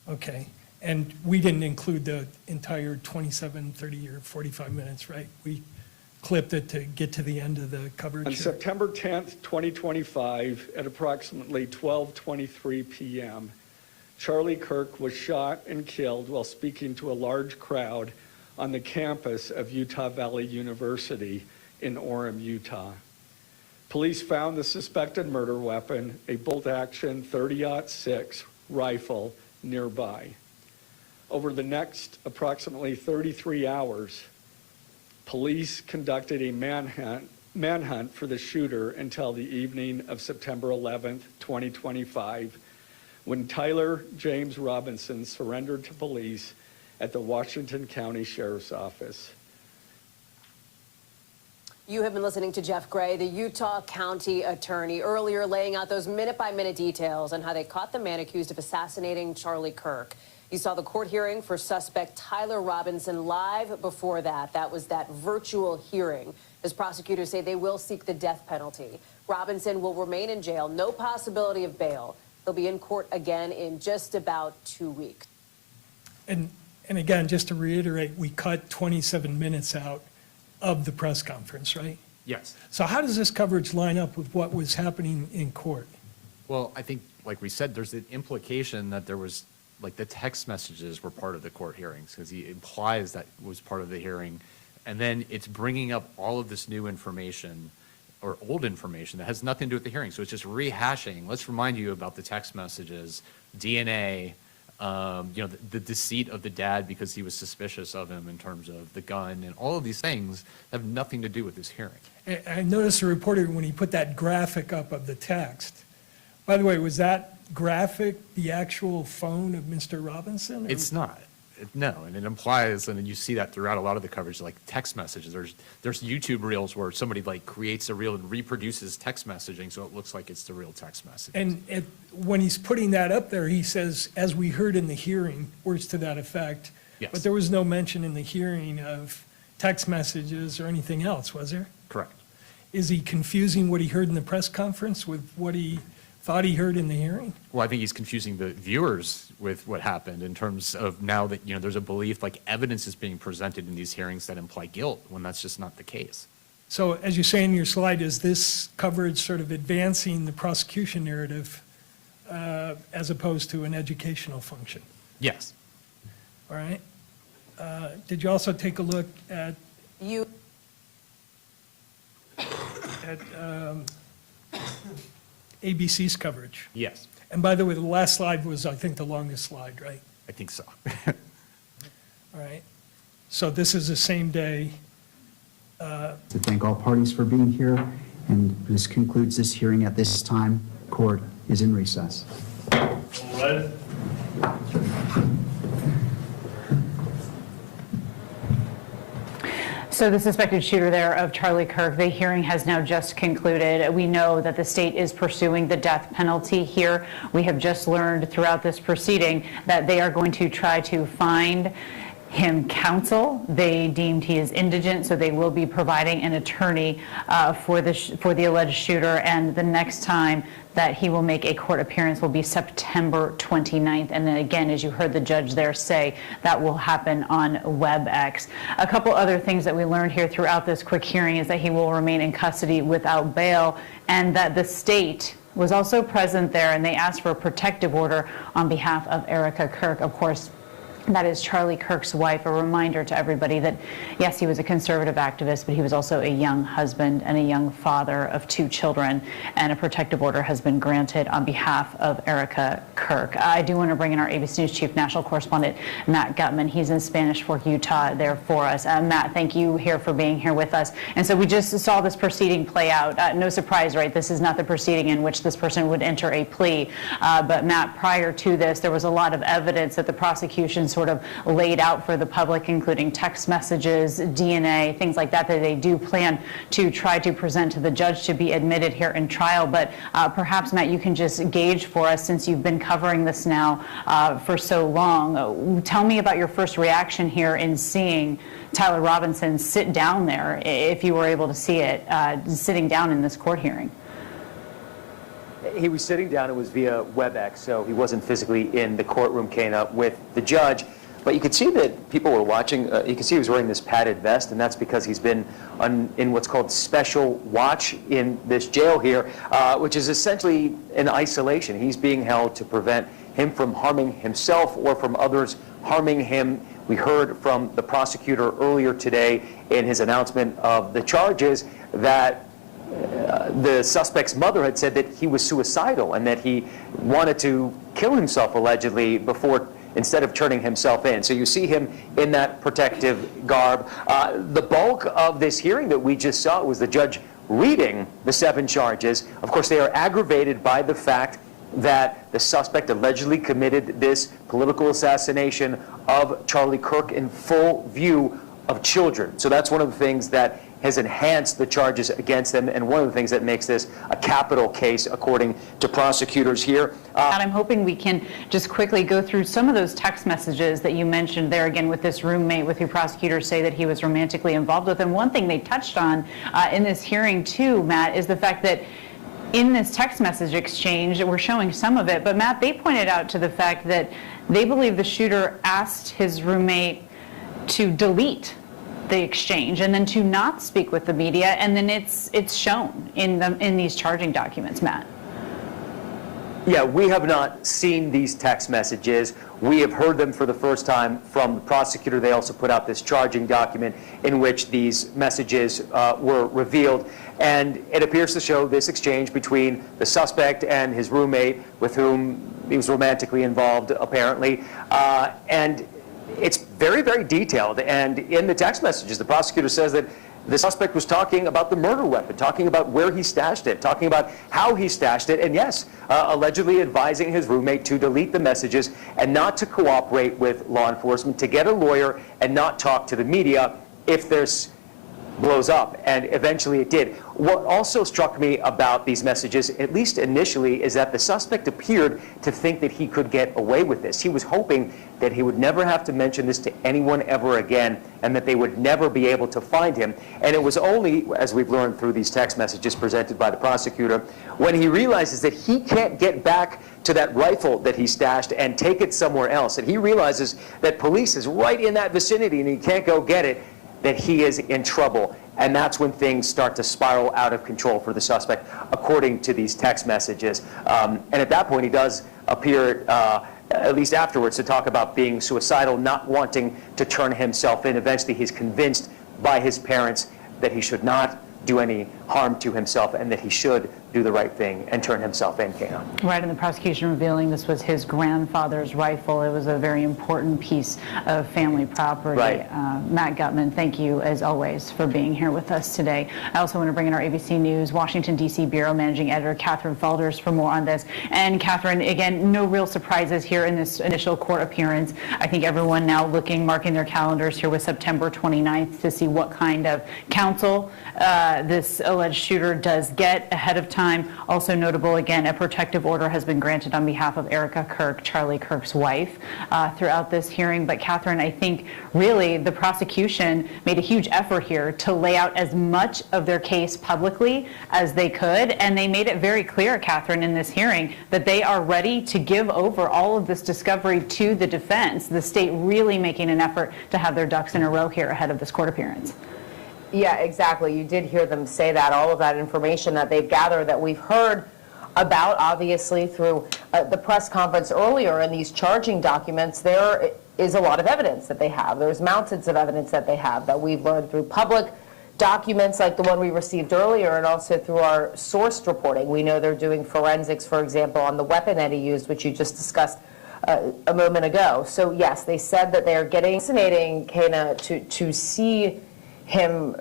Okay. And we didn't include the entire 27, 30, or 45 minutes, right? We clipped it to get to the end of the coverage. On here. September 10th, 2025, at approximately 12:23 p.m., Charlie Kirk was shot and killed while speaking to a large crowd on the campus of Utah Valley University in Orem, Utah. Police found the suspected murder weapon, a bolt-action .30-06 rifle, nearby. Over the next approximately 33 hours, police conducted a manhunt for the shooter until the evening of September 11th, 2025, when Tyler James Robinson surrendered to police at the Washington County Sheriff's Office. You have been listening to Jeff Gray, the Utah County Attorney, earlier laying out those minute-by-minute details on how they caught the man accused of assassinating Charlie Kirk. You saw the court hearing for suspect Tyler Robinson live before that. That was that virtual hearing. As prosecutors say, they will seek the death penalty. Robinson will remain in jail, no possibility of bail. He'll be in court again in just about 2 weeks. And again, just to reiterate, we cut 27 minutes out of the press conference, right? Yes. So how does this coverage line up with what was happening in court? Well, I think, like we said, there's an implication that there was, like, the text messages were part of the court hearings, because he implies that was part of the hearing. And then it's bringing up all of this new information or old information that has nothing to do with the hearing. So it's just rehashing. Let's remind you about the text messages, DNA, the deceit of the dad because he was suspicious of him in terms of the gun, and all of these things have nothing to do with this hearing. I noticed the reporter, when he put that graphic up of the text, by the way, was that graphic the actual phone of Mr. Robinson? Or? It's not. No, and it implies, and you see that throughout a lot of the coverage, like text messages. There's YouTube reels where somebody like creates a reel and reproduces text messaging so it looks like it's the real text message. And when he's putting that up there, he says, as we heard in the hearing, words to that effect. Yes. But there was no mention in the hearing of text messages or anything else, was there? Correct. Is he confusing what he heard in the press conference with what he thought he heard in the hearing? Well, I think he's confusing the viewers with what happened in terms of now that, there's a belief like evidence is being presented in these hearings that imply guilt when that's just not the case. So as you say in your slide, is this coverage sort of advancing the prosecution narrative as opposed to an educational function? Yes. All right. Did you also take a look at ABC's coverage? Yes. And by the way, the last slide was, I think, the longest slide, right? I think so. All right. So this is the same day. To thank all parties for being here, and this concludes this hearing at this time. Court is in recess. All right. So the suspected shooter there of Charlie Kirk, the hearing has now just concluded. We know that the state is pursuing the death penalty here. We have just learned throughout this proceeding that they are going to try to find him counsel. They deemed he is indigent, so they will be providing an attorney for the alleged shooter, and the next time that he will make a court appearance will be September 29th. And then again, as you heard the judge there say, that will happen on WebEx. A couple other things that we learned here throughout this quick hearing is that he will remain in custody without bail, and that the state was also present there, and they asked for a protective order on behalf of Erica Kirk. Of course, that is Charlie Kirk's wife. A reminder to everybody that, yes, he was a conservative activist, but he was also a young husband and a young father of 2 children, and a protective order has been granted on behalf of Erica Kirk. I do want to bring in our ABC News Chief National Correspondent, Matt Gutman. He's in Spanish Fork, Utah, there for us. Matt, thank you here for being here with us. And so we just saw this proceeding play out. No surprise, right? This is not the proceeding in which this person would enter a plea. But Matt, prior to this, there was a lot of evidence that the prosecution sort of laid out for the public, including text messages, DNA, things like that, that they do plan to try to present to the judge to be admitted here in trial. But perhaps, Matt, you can just gauge for us, since you've been covering this now for so long. Tell me about your first reaction here in seeing Tyler Robinson sit down there, if you were able to see it, sitting down in this court hearing. He was sitting down. It was via WebEx, so he wasn't physically in the courtroom, Kana, with the judge. But you could see that people were watching. You could see he was wearing this padded vest, and that's because he's been in what's called special watch in this jail here, which is essentially in isolation. He's being held to prevent him from harming himself or from others harming him. We heard from the prosecutor earlier today in his announcement of the charges that the suspect's mother had said that he was suicidal and that he wanted to kill himself, allegedly, instead of turning himself in. So you see him in that protective garb. The bulk of this hearing that we just saw was the judge reading the 7 charges. Of course, they are aggravated by the fact that the suspect allegedly committed this political assassination of Charlie Kirk in full view of children. So that's one of the things that has enhanced the charges against them, and one of the things that makes this a capital case, according to prosecutors here. And I'm hoping we can just quickly go through some of those text messages that you mentioned there, again, with this roommate, with who prosecutors say that he was romantically involved with. And one thing they touched on in this hearing, too, Matt, is the fact that in this text message exchange, we're showing some of it, but Matt, they pointed out to the fact that they believe the shooter asked his roommate to delete the exchange and then to not speak with the media, and then it's shown in these charging documents, Matt. Yeah, we have not seen these text messages. We have heard them for the first time from the prosecutor. They also put out this charging document in which these messages were revealed. And it appears to show this exchange between the suspect and his roommate, with whom he was romantically involved, apparently. And it's very, very detailed. And in the text messages, the prosecutor says that the suspect was talking about the murder weapon, talking about where he stashed it, talking about how he stashed it, and yes, allegedly advising his roommate to delete the messages and not to cooperate with law enforcement, to get a lawyer and not talk to the media if this blows up. And eventually it did. What also struck me about these messages, at least initially, is that the suspect appeared to think that he could get away with this. He was hoping that he would never have to mention this to anyone ever again, and that they would never be able to find him. And it was only, as we've learned through these text messages presented by the prosecutor, when he realizes that he can't get back to that rifle that he stashed and take it somewhere else, and he realizes that police is right in that vicinity and he can't go get it, that he is in trouble. And that's when things start to spiral out of control for the suspect, according to these text messages. And at that point, he does appear, at least afterwards, to talk about being suicidal, not wanting to turn himself in. Eventually, he's convinced by his parents that he should not do any harm to himself and that he should do the right thing and turn himself in, Kana. Right, and the prosecution revealing this was his grandfather's rifle. It was a very important piece of family property. Right. Matt Gutman, thank you, as always, for being here with us today. I also want to bring in our ABC News Washington, D.C. Bureau Managing Editor, Catherine Felders, for more on this. And Catherine, again, no real surprises here in this initial court appearance. I think everyone now marking their calendars here with September 29th to see what kind of counsel this alleged shooter does get ahead of time. Also notable, again, a protective order has been granted on behalf of Erica Kirk, Charlie Kirk's wife, throughout this hearing. But Catherine, I think really the prosecution made a huge effort here to lay out as much of their case publicly as they could, and they made it very clear, Catherine, in this hearing that they are ready to give over all of this discovery to the defense, the state really making an effort to have their ducks in a row here ahead of this court appearance. Yeah, exactly. You did hear them say that, all of that information that they've gathered, that we've heard about, obviously, through the press conference earlier in these charging documents. There is a lot of evidence that they have. There's mountains of evidence that they have that we've learned through public documents like the one we received earlier, and also through our sourced reporting. We know they're doing forensics, for example, on the weapon that he used, which you just discussed a moment ago. So yes, they said that they are getting fascinating, Kana, to see him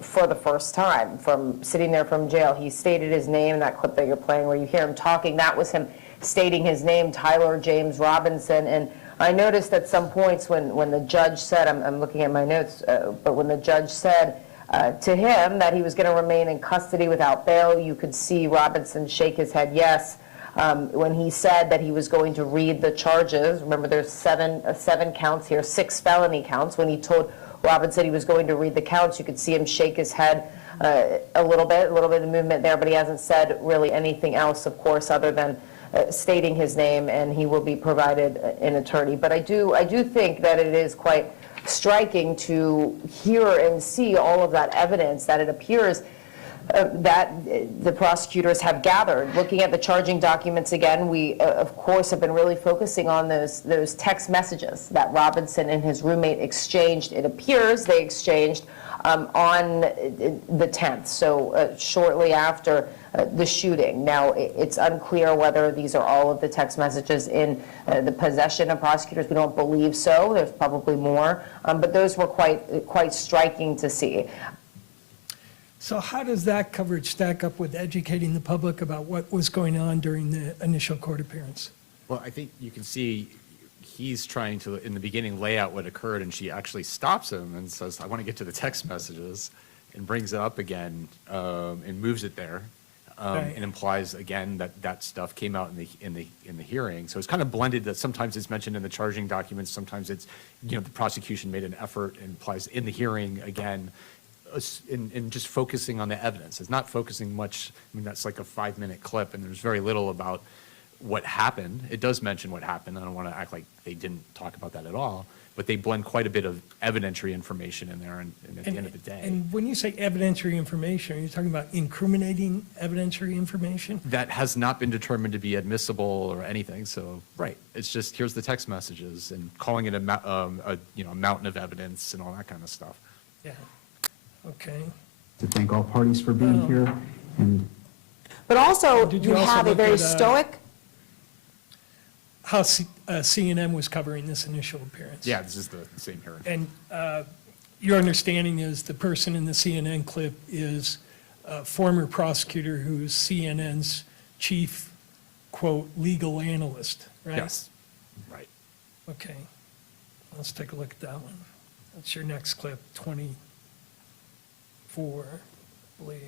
for the first time from sitting there from jail. He stated his name in that clip that you're playing where you hear him talking. That was him stating his name, Tyler James Robinson. And I noticed at some points when the judge said, I'm looking at my notes, but when the judge said to him that he was going to remain in custody without bail, you could see Robinson shake his head yes. When he said that he was going to read the charges, remember there's seven counts here, 6 felony counts. When he told Robinson he was going to read the counts, you could see him shake his head a little bit of movement there, but he hasn't said really anything else, of course, other than stating his name, and he will be provided an attorney. But I do think that it is quite striking to hear and see all of that evidence that it appears that the prosecutors have gathered. Looking at the charging documents again, we, of course, have been really focusing on those text messages that Robinson and his roommate exchanged. It appears they exchanged on the 10th, so shortly after the shooting. Now, it's unclear whether these are all of the text messages in the possession of prosecutors. We don't believe so. There's probably more, but those were quite striking to see. So how does that coverage stack up with educating the public about what was going on during the initial court appearance? Well, I think you can see he's trying to, in the beginning, lay out what occurred, and she actually stops him and says, I want to get to the text messages, and brings it up again and moves it there. Right. And implies again that stuff came out in the hearing. So it's kind of blended, that sometimes it's mentioned in the charging documents, sometimes it's, the prosecution made an effort and implies in the hearing again, in just focusing on the evidence. It's not focusing much. I mean, that's like a 5-minute clip, and there's very little about what happened. It does mention what happened. I don't want to act like they didn't talk about that at all, but they blend quite a bit of evidentiary information in there, and at the end of the day. And when you say evidentiary information, are you talking about incriminating evidentiary information? That has not been determined to be admissible or anything, so, right. It's just, here's the text messages, and calling it a mountain of evidence and all that kind of stuff. Yeah, okay. To thank all parties for being here, and But also, Did you also have a look very at, stoic, How CNN was covering this initial appearance? Yeah, this is the same hearing. And your understanding is the person in the CNN clip is a former prosecutor who's CNN's chief, quote, legal analyst, right? Yes, right. Okay, let's take a look at that one. That's your next clip, 24, I believe.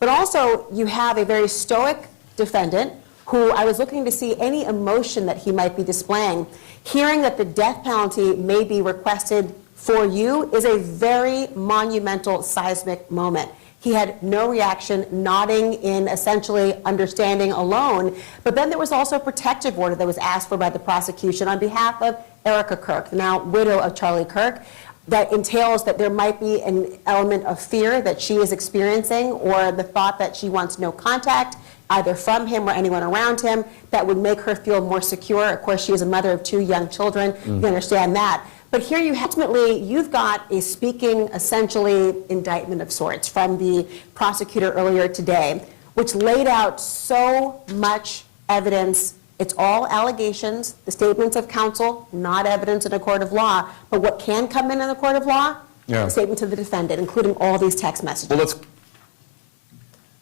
but also you have a very stoic defendant who I was looking to see any emotion that he might be displaying. Hearing that the death penalty may be requested for you is a very monumental seismic moment. He had no reaction, nodding in essentially understanding alone. But then there was also a protective order that was asked for by the prosecution on behalf of Erica Kirk, now widow of Charlie Kirk, that entails that there might be an element of fear that she is experiencing, or the thought that she wants no contact, either from him or anyone around him, that would make her feel more secure. Of course, she is a mother of 2 young children. You understand that. But here you've got a speaking, essentially, indictment of sorts from the prosecutor earlier today, which laid out so much evidence. It's all allegations, the statements of counsel, not evidence in a court of law. But what can come in a court of law? Yeah. The statements of the defendant, including all these text messages. Well, let's,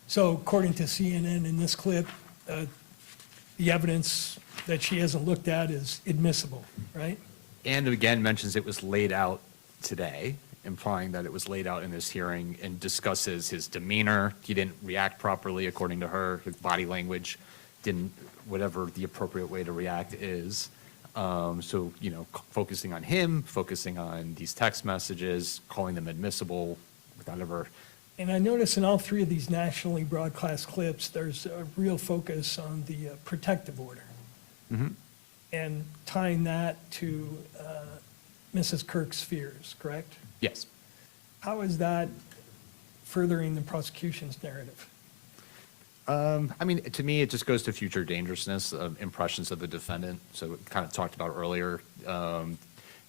So according to CNN in this clip, the evidence that she hasn't looked at is admissible, right? And again, mentions it was laid out today, implying that it was laid out in this hearing, and discusses his demeanor. He didn't react properly, according to her. His body language didn't, whatever the appropriate way to react is. So, focusing on him, focusing on these text messages, calling them admissible without ever. And I notice in all 3 of these nationally broadcast clips, there's a real focus on the protective order. Mhm. And tying that to Mrs. Kirk's fears, correct? Yes. How is that furthering the prosecution's narrative? I mean, to me, it just goes to future dangerousness, impressions of the defendant. So we kind of talked about earlier,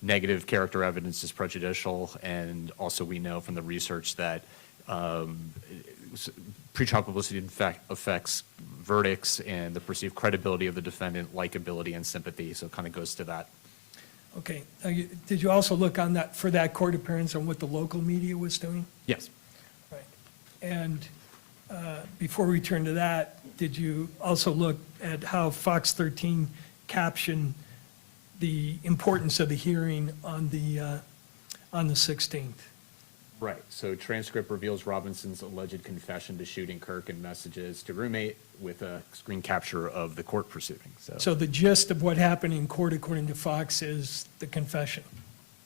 negative character evidence is prejudicial, and also we know from the research that pretrial publicity affects verdicts and the perceived credibility of the defendant, likability and sympathy. So it kind of goes to that. Okay, did you also look on that, for that court appearance, on what the local media was doing? Yes. Right. And before we turn to that, did you also look at how Fox 13 captioned the importance of the hearing on the 16th? Right, so transcript reveals Robinson's alleged confession to shooting Kirk and messages to roommate with a screen capture of the court proceeding, So the gist of what happened in court, according to Fox, is the confession.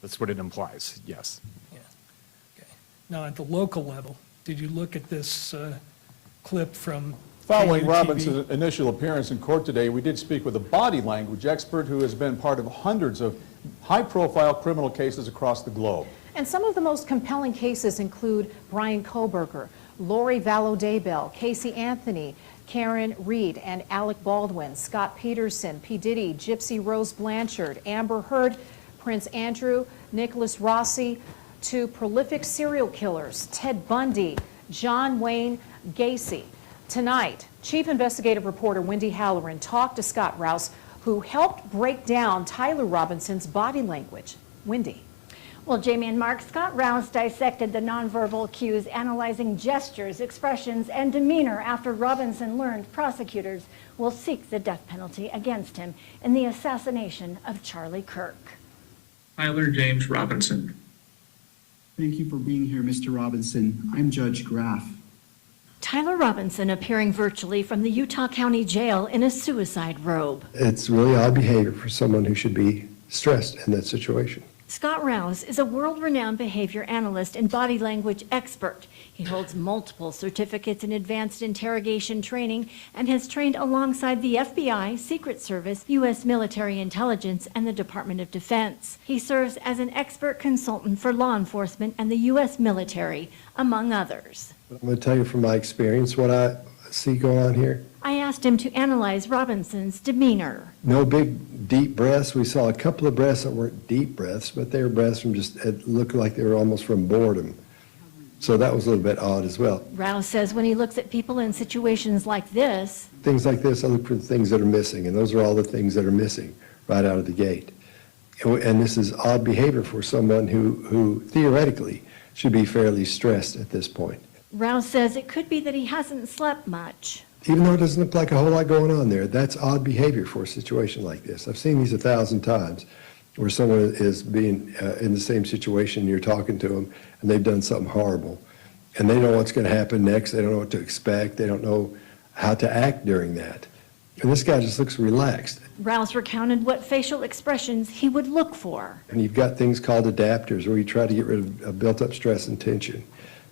that's what it implies, yes. Now, at the local level, did you look at this clip from Following KUTV? Robinson's initial appearance in court today, we did speak with a body language expert who has been part of hundreds of high-profile criminal cases across the globe. And some of the most compelling cases include Brian Koberger, Lori Vallow-Daybell, Casey Anthony, Karen Reed and Alec Baldwin, Scott Peterson, P. Diddy, Gypsy Rose Blanchard, Amber Heard, Prince Andrew, Nicholas Rossi, to prolific serial killers, Ted Bundy, John Wayne Gacy. Tonight, Chief Investigative Reporter Wendy Halloran talked to Scott Rouse, who helped break down Tyler Robinson's body language. Wendy. Well, Jamie and Mark, Scott Rouse dissected the nonverbal cues, analyzing gestures, expressions, and demeanor after Robinson learned prosecutors will seek the death penalty against him in the assassination of Charlie Kirk. Tyler James Robinson. Thank you for being here, Mr. Robinson. I'm Judge Graff. Tyler Robinson appearing virtually from the Utah County Jail in a suicide robe. It's really odd behavior for someone who should be stressed in that situation. Scott Rouse is a world-renowned behavior analyst and body language expert. He holds multiple certificates in advanced interrogation training and has trained alongside the FBI, Secret Service, U.S. Military Intelligence, and the Department of Defense. He serves as an expert consultant for law enforcement and the U.S. military, among others. I'm going to tell you from my experience what I see going on here. I asked him to analyze Robinson's demeanor. No big, deep breaths. We saw a couple of breaths that weren't deep breaths, but they were breaths from just, it looked like they were almost from boredom. So that was a little bit odd as well. Rouse says when he looks at people in situations like this, Things like this, I look for things that are missing, and those are all the things that are missing right out of the gate. And this is odd behavior for someone who theoretically should be fairly stressed at this point. Rouse says it could be that he hasn't slept much. Even though it doesn't look like a whole lot going on there, that's odd behavior for a situation like this. I've seen these 1,000 times where someone is being in the same situation, you're talking to them, and they've done something horrible. And they don't know what's going to happen next. They don't know what to expect. They don't know how to act during that. And this guy just looks relaxed. Rouse recounted what facial expressions he would look for. And you've got things called adapters where you try to get rid of built-up stress and tension.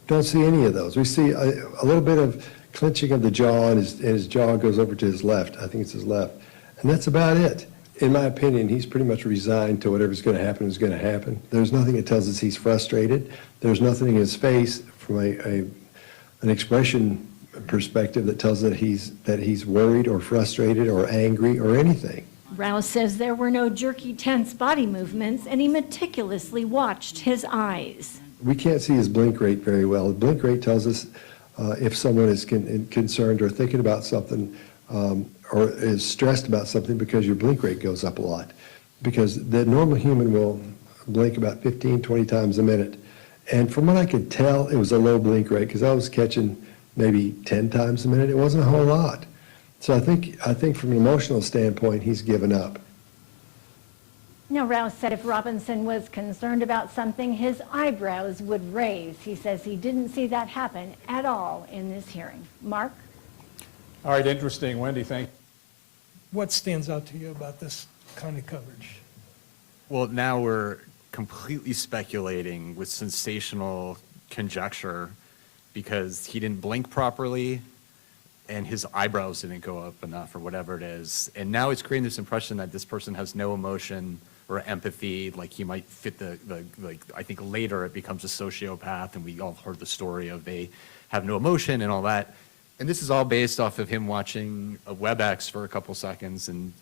Don't see any of those. We see a little bit of clenching of the jaw, and his jaw goes over to his left. I think it's his left. And that's about it. In my opinion, he's pretty much resigned to whatever's going to happen is going to happen. There's nothing that tells us he's frustrated. There's nothing in his face from an expression perspective that tells that he's worried or frustrated or angry or anything. Rouse says there were no jerky, tense body movements, and he meticulously watched his eyes. We can't see his blink rate very well. The blink rate tells us if someone is concerned or thinking about something or is stressed about something, because your blink rate goes up a lot. Because the normal human will blink about 15, 20 times a minute. And from what I could tell, it was a low blink rate because I was catching maybe 10 times a minute. It wasn't a whole lot. So I think from an emotional standpoint, he's given up. Now, Rouse said if Robinson was concerned about something, his eyebrows would raise. He says he didn't see that happen at all in this hearing. Mark? All right, interesting. Wendy, thank you. What stands out to you about this kind of coverage? Well, now we're completely speculating with sensational conjecture because he didn't blink properly and his eyebrows didn't go up enough or whatever it is. And now it's creating this impression that this person has no emotion or empathy, like he might fit like I think later it becomes a sociopath, and we all heard the story of they have no emotion and all that. And this is all based off of him watching a WebEx for a couple seconds and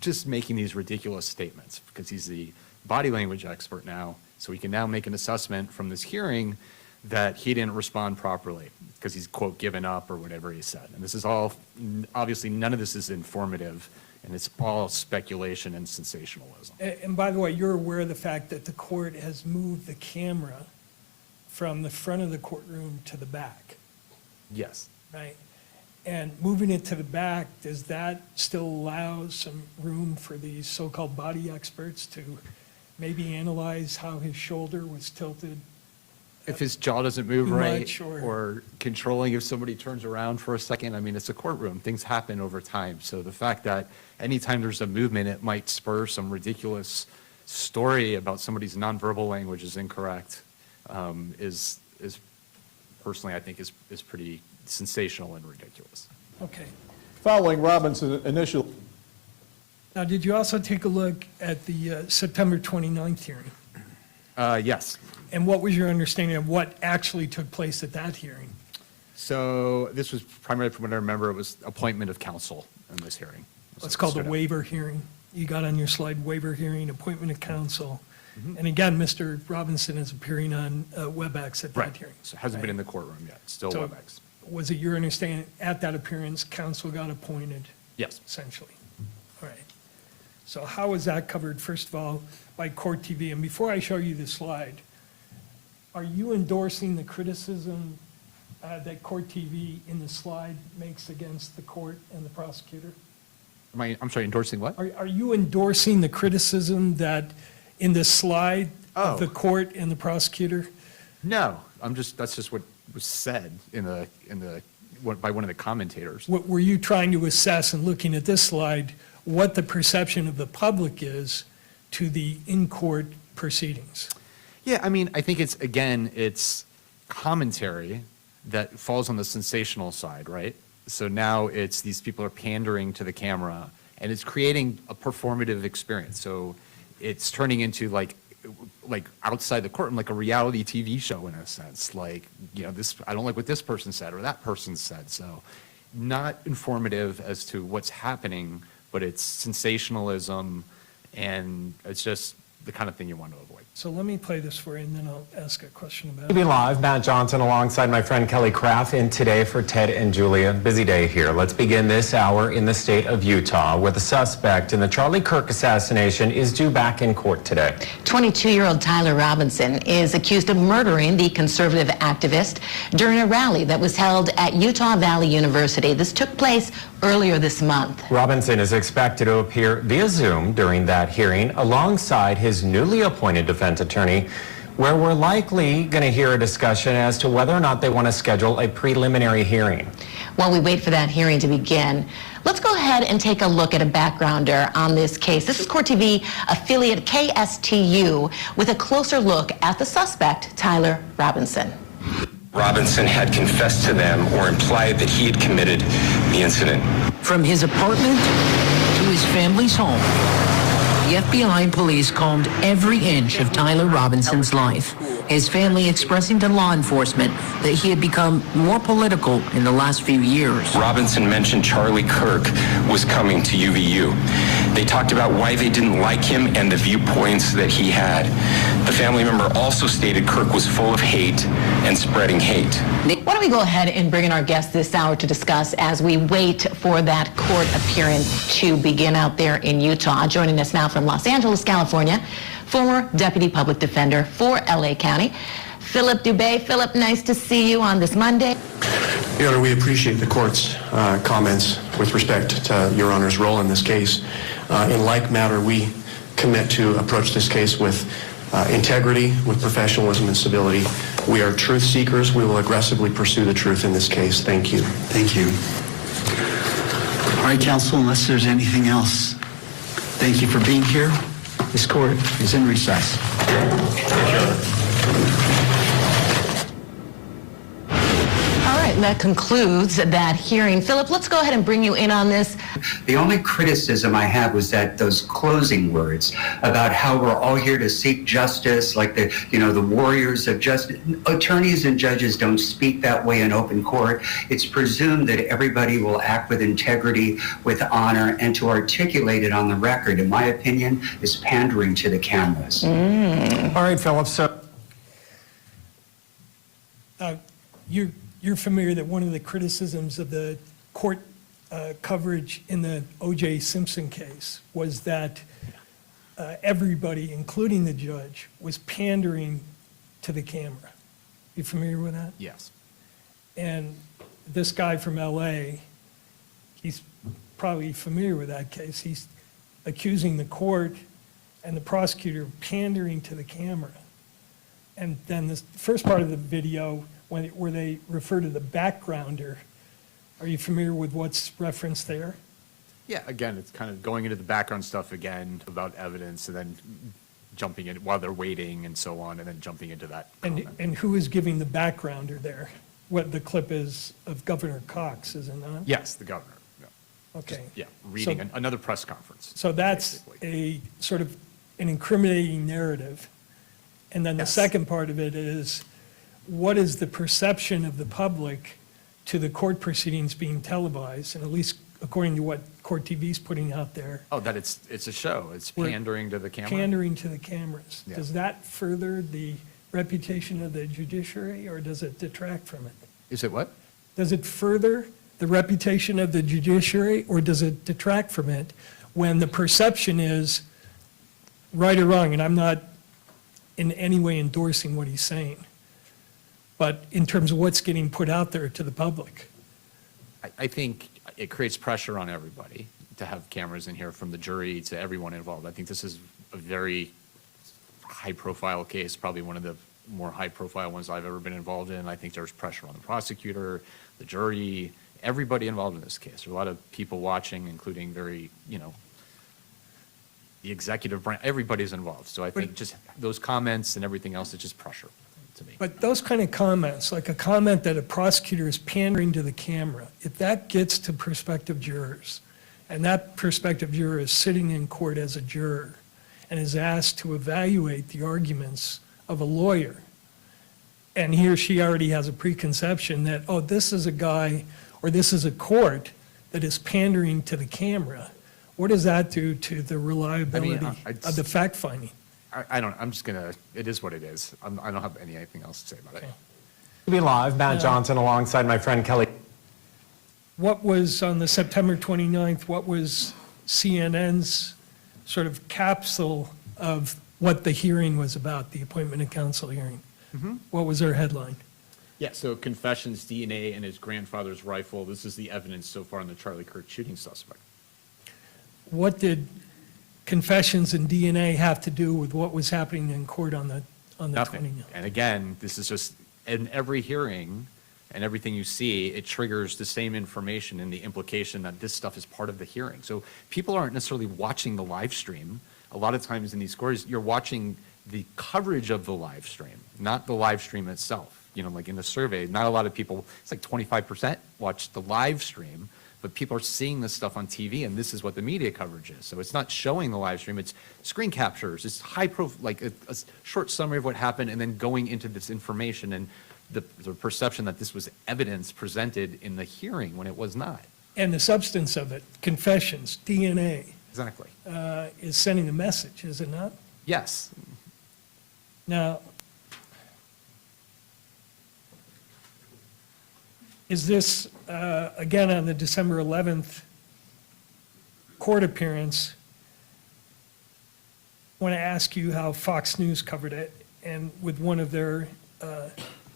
just making these ridiculous statements because he's the body language expert now. So he can now make an assessment from this hearing that he didn't respond properly because he's, quote, given up or whatever he said. And this is all, obviously, none of this is informative, and it's all speculation and sensationalism. And by the way, you're aware of the fact that the court has moved the camera from the front of the courtroom to the back, Yes. right? And moving it to the back, does that still allow some room for these so-called body experts to maybe analyze how his shoulder was tilted? If his jaw doesn't move Too right, much, or controlling if somebody turns around for a second, I mean, it's a courtroom, things happen over time. So the fact that anytime there's a movement, it might spur some ridiculous story about somebody's nonverbal language is incorrect, is personally, I think is pretty sensational and ridiculous. Okay. Following Robinson's initial Now, did you also take a look at the September 29th hearing? Yes. And what was your understanding of what actually took place at that hearing? So this was primarily, from what I remember, it was appointment of counsel in this hearing. It's called a waiver hearing. You got on your slide waiver hearing, appointment of counsel. Mm-hmm. And again, Mr. Robinson is appearing on WebEx at that Right. hearing. So it hasn't been in the courtroom yet, it's still So WebEx. was it your understanding at that appearance, counsel got appointed? Yes. Essentially. All right. So how is that covered, first of all, by Court TV? And before I show you the slide, are you endorsing the criticism that Court TV in the slide makes against the court and the prosecutor? I'm sorry, endorsing what? Are you endorsing the criticism that in the slide of the court and the prosecutor? No, that's just what was said by one of the commentators. What were you trying to assess in looking at this slide, what the perception of the public is to the in-court proceedings? Yeah, I mean, I think it's commentary that falls on the sensational side, right? So now it's these people are pandering to the camera, and it's creating a performative experience. So it's turning into like outside the courtroom, like a reality TV show in a sense. Like, I don't like what this person said or that person said. So not informative as to what's happening, but it's sensationalism, and it's just the kind of thing you want to avoid. So let me play this for you, and then I'll ask a question about To be it. live, Matt Johnson alongside my friend Kelly Craft in today for Ted and Julia. Busy day here. Let's begin this hour in the state of Utah, where the suspect in the Charlie Kirk assassination is due back in court today. 22-year-old Tyler Robinson is accused of murdering the conservative activist during a rally that was held at Utah Valley University. This took place earlier this month. Robinson is expected to appear via Zoom during that hearing alongside his newly appointed defense attorney, where we're likely going to hear a discussion as to whether or not they want to schedule a preliminary hearing. While we wait for that hearing to begin, let's go ahead and take a look at a backgrounder on this case. This is Court TV affiliate KSTU with a closer look at the suspect, Tyler Robinson. Robinson had confessed to them or implied that he had committed the incident. From his apartment to his family's home, the FBI and police combed every inch of Tyler Robinson's life, his family expressing to law enforcement that he had become more political in the last few years. Robinson mentioned Charlie Kirk was coming to UVU. They talked about why they didn't like him and the viewpoints that he had. The family member also stated Kirk was full of hate and spreading hate. Why don't we go ahead and bring in our guest this hour to discuss as we wait for that court appearance to begin out there in Utah. Joining us now from Los Angeles, California, former Deputy Public Defender for LA County, Philip Dubé. Philip, nice to see you on this Monday. Your Honor, we appreciate the court's comments with respect to Your Honor's role in this case. In like matter, we commit to approach this case with integrity, with professionalism and civility. We are truth seekers. We will aggressively pursue the truth in this case. Thank you. Thank you. All right, counsel, unless there's anything else, thank you for being here. This court is in recess. All right, that concludes that hearing. Philip, let's go ahead and bring you in on this. The only criticism I have was that those closing words about how we're all here to seek justice, like the warriors of justice. Attorneys and judges don't speak that way in open court. It's presumed that everybody will act with integrity, with honor, and to articulate it on the record, in my opinion, is pandering to the cameras. All right, Philip, so... You're familiar that one of the criticisms of the court coverage in the O.J. Simpson case was that everybody, including the judge, was pandering to the camera. You familiar with that? Yes. And this guy from L.A., he's probably familiar with that case. He's accusing the court and the prosecutor of pandering to the camera. And then the first part of the video, where they refer to the backgrounder, are you familiar with what's referenced there? Yeah, again, it's kind of going into the background stuff again about evidence and then jumping in while they're waiting and so on, and then jumping into that comment. And who is giving the backgrounder there? What the clip is of Governor Cox, is it not? Yes, the governor. Yeah. Okay. Yeah, reading So- another press conference. So that's a sort of an incriminating narrative. And then the second part of it is, what is the perception of the public to the court proceedings being televised? And at least according to what Court TV's putting out there, Oh, that it's a show. It's We're pandering to the camera. pandering to the cameras. Yeah. Does that further the reputation of the judiciary, or does it detract from it? Is it what? Does it further the reputation of the judiciary, or does it detract from it when the perception is, right or wrong, and I'm not in any way endorsing what he's saying, but in terms of what's getting put out there to the public? I think it creates pressure on everybody to have cameras in here, from the jury to everyone involved. I think this is a very high-profile case, probably one of the more high-profile ones I've ever been involved in. I think there's pressure on the prosecutor, the jury, everybody involved in this case. There are a lot of people watching, including very, the executive branch, everybody's involved. So I think just those comments and everything else is just pressure to me. But those kind of comments, like a comment that a prosecutor is pandering to the camera, if that gets to prospective jurors, and that prospective juror is sitting in court as a juror and is asked to evaluate the arguments of a lawyer, and he or she already has a preconception that, oh, this is a guy, or this is a court that is pandering to the camera, what does that do to the reliability of the fact-finding? I'm just gonna, it is what it is. I don't have anything else to say about it. To be live, Matt Johnson alongside my friend Kelly. What was, on the September 29th, what was CNN's sort of capsule of what the hearing was about, the appointment of counsel hearing? What was their headline? Yeah, so confessions, DNA, and his grandfather's rifle. This is the evidence so far on the Charlie Kirk shooting suspect. What did confessions and DNA have to do with what was happening in court on the 29th? Nothing. And again, this is just, in every hearing and everything you see, it triggers the same information and the implication that this stuff is part of the hearing. So people aren't necessarily watching the live stream. A lot of times in these scores, you're watching the coverage of the live stream, not the live stream itself. Like in the survey, not a lot of people, it's like 25% watch the live stream, but people are seeing this stuff on TV, and this is what the media coverage is. So it's not showing the live stream, it's screen captures, it's like a short summary of what happened, and then going into this information and the perception that this was evidence presented in the hearing when it was not. And the substance of it, confessions, DNA, Exactly. is sending a message, is it not? Yes. Now, is this, again, on the December 11th court appearance, I want to ask you how Fox News covered it, and with one of their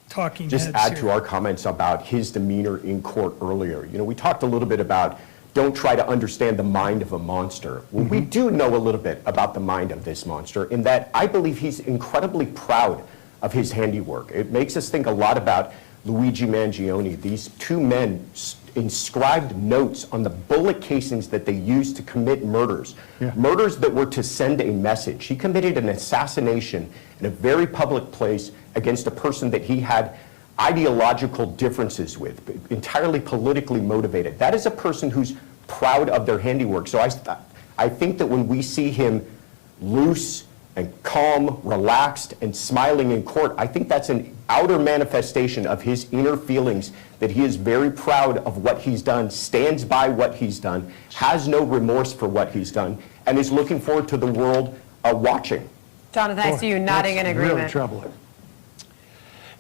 talking heads Just add here. to our comments about his demeanor in court earlier. We talked a little bit about don't try to understand the mind of a monster. Well, we do know a little bit about the mind of this monster, in that I believe he's incredibly proud of his handiwork. It makes us think a lot about Luigi Mangione. These two men inscribed notes on the bullet casings that they used to commit murders, murders that were to send a message. He committed an assassination in a very public place against a person that he had ideological differences with, entirely politically motivated. That is a person who's proud of their handiwork. So I think that when we see him loose and calm, relaxed, and smiling in court, I think that's an outer manifestation of his inner feelings, that he is very proud of what he's done, stands by what he's done, has no remorse for what he's done, and is looking forward to the world watching. Jonathan, I see you nodding in agreement. Really troubling.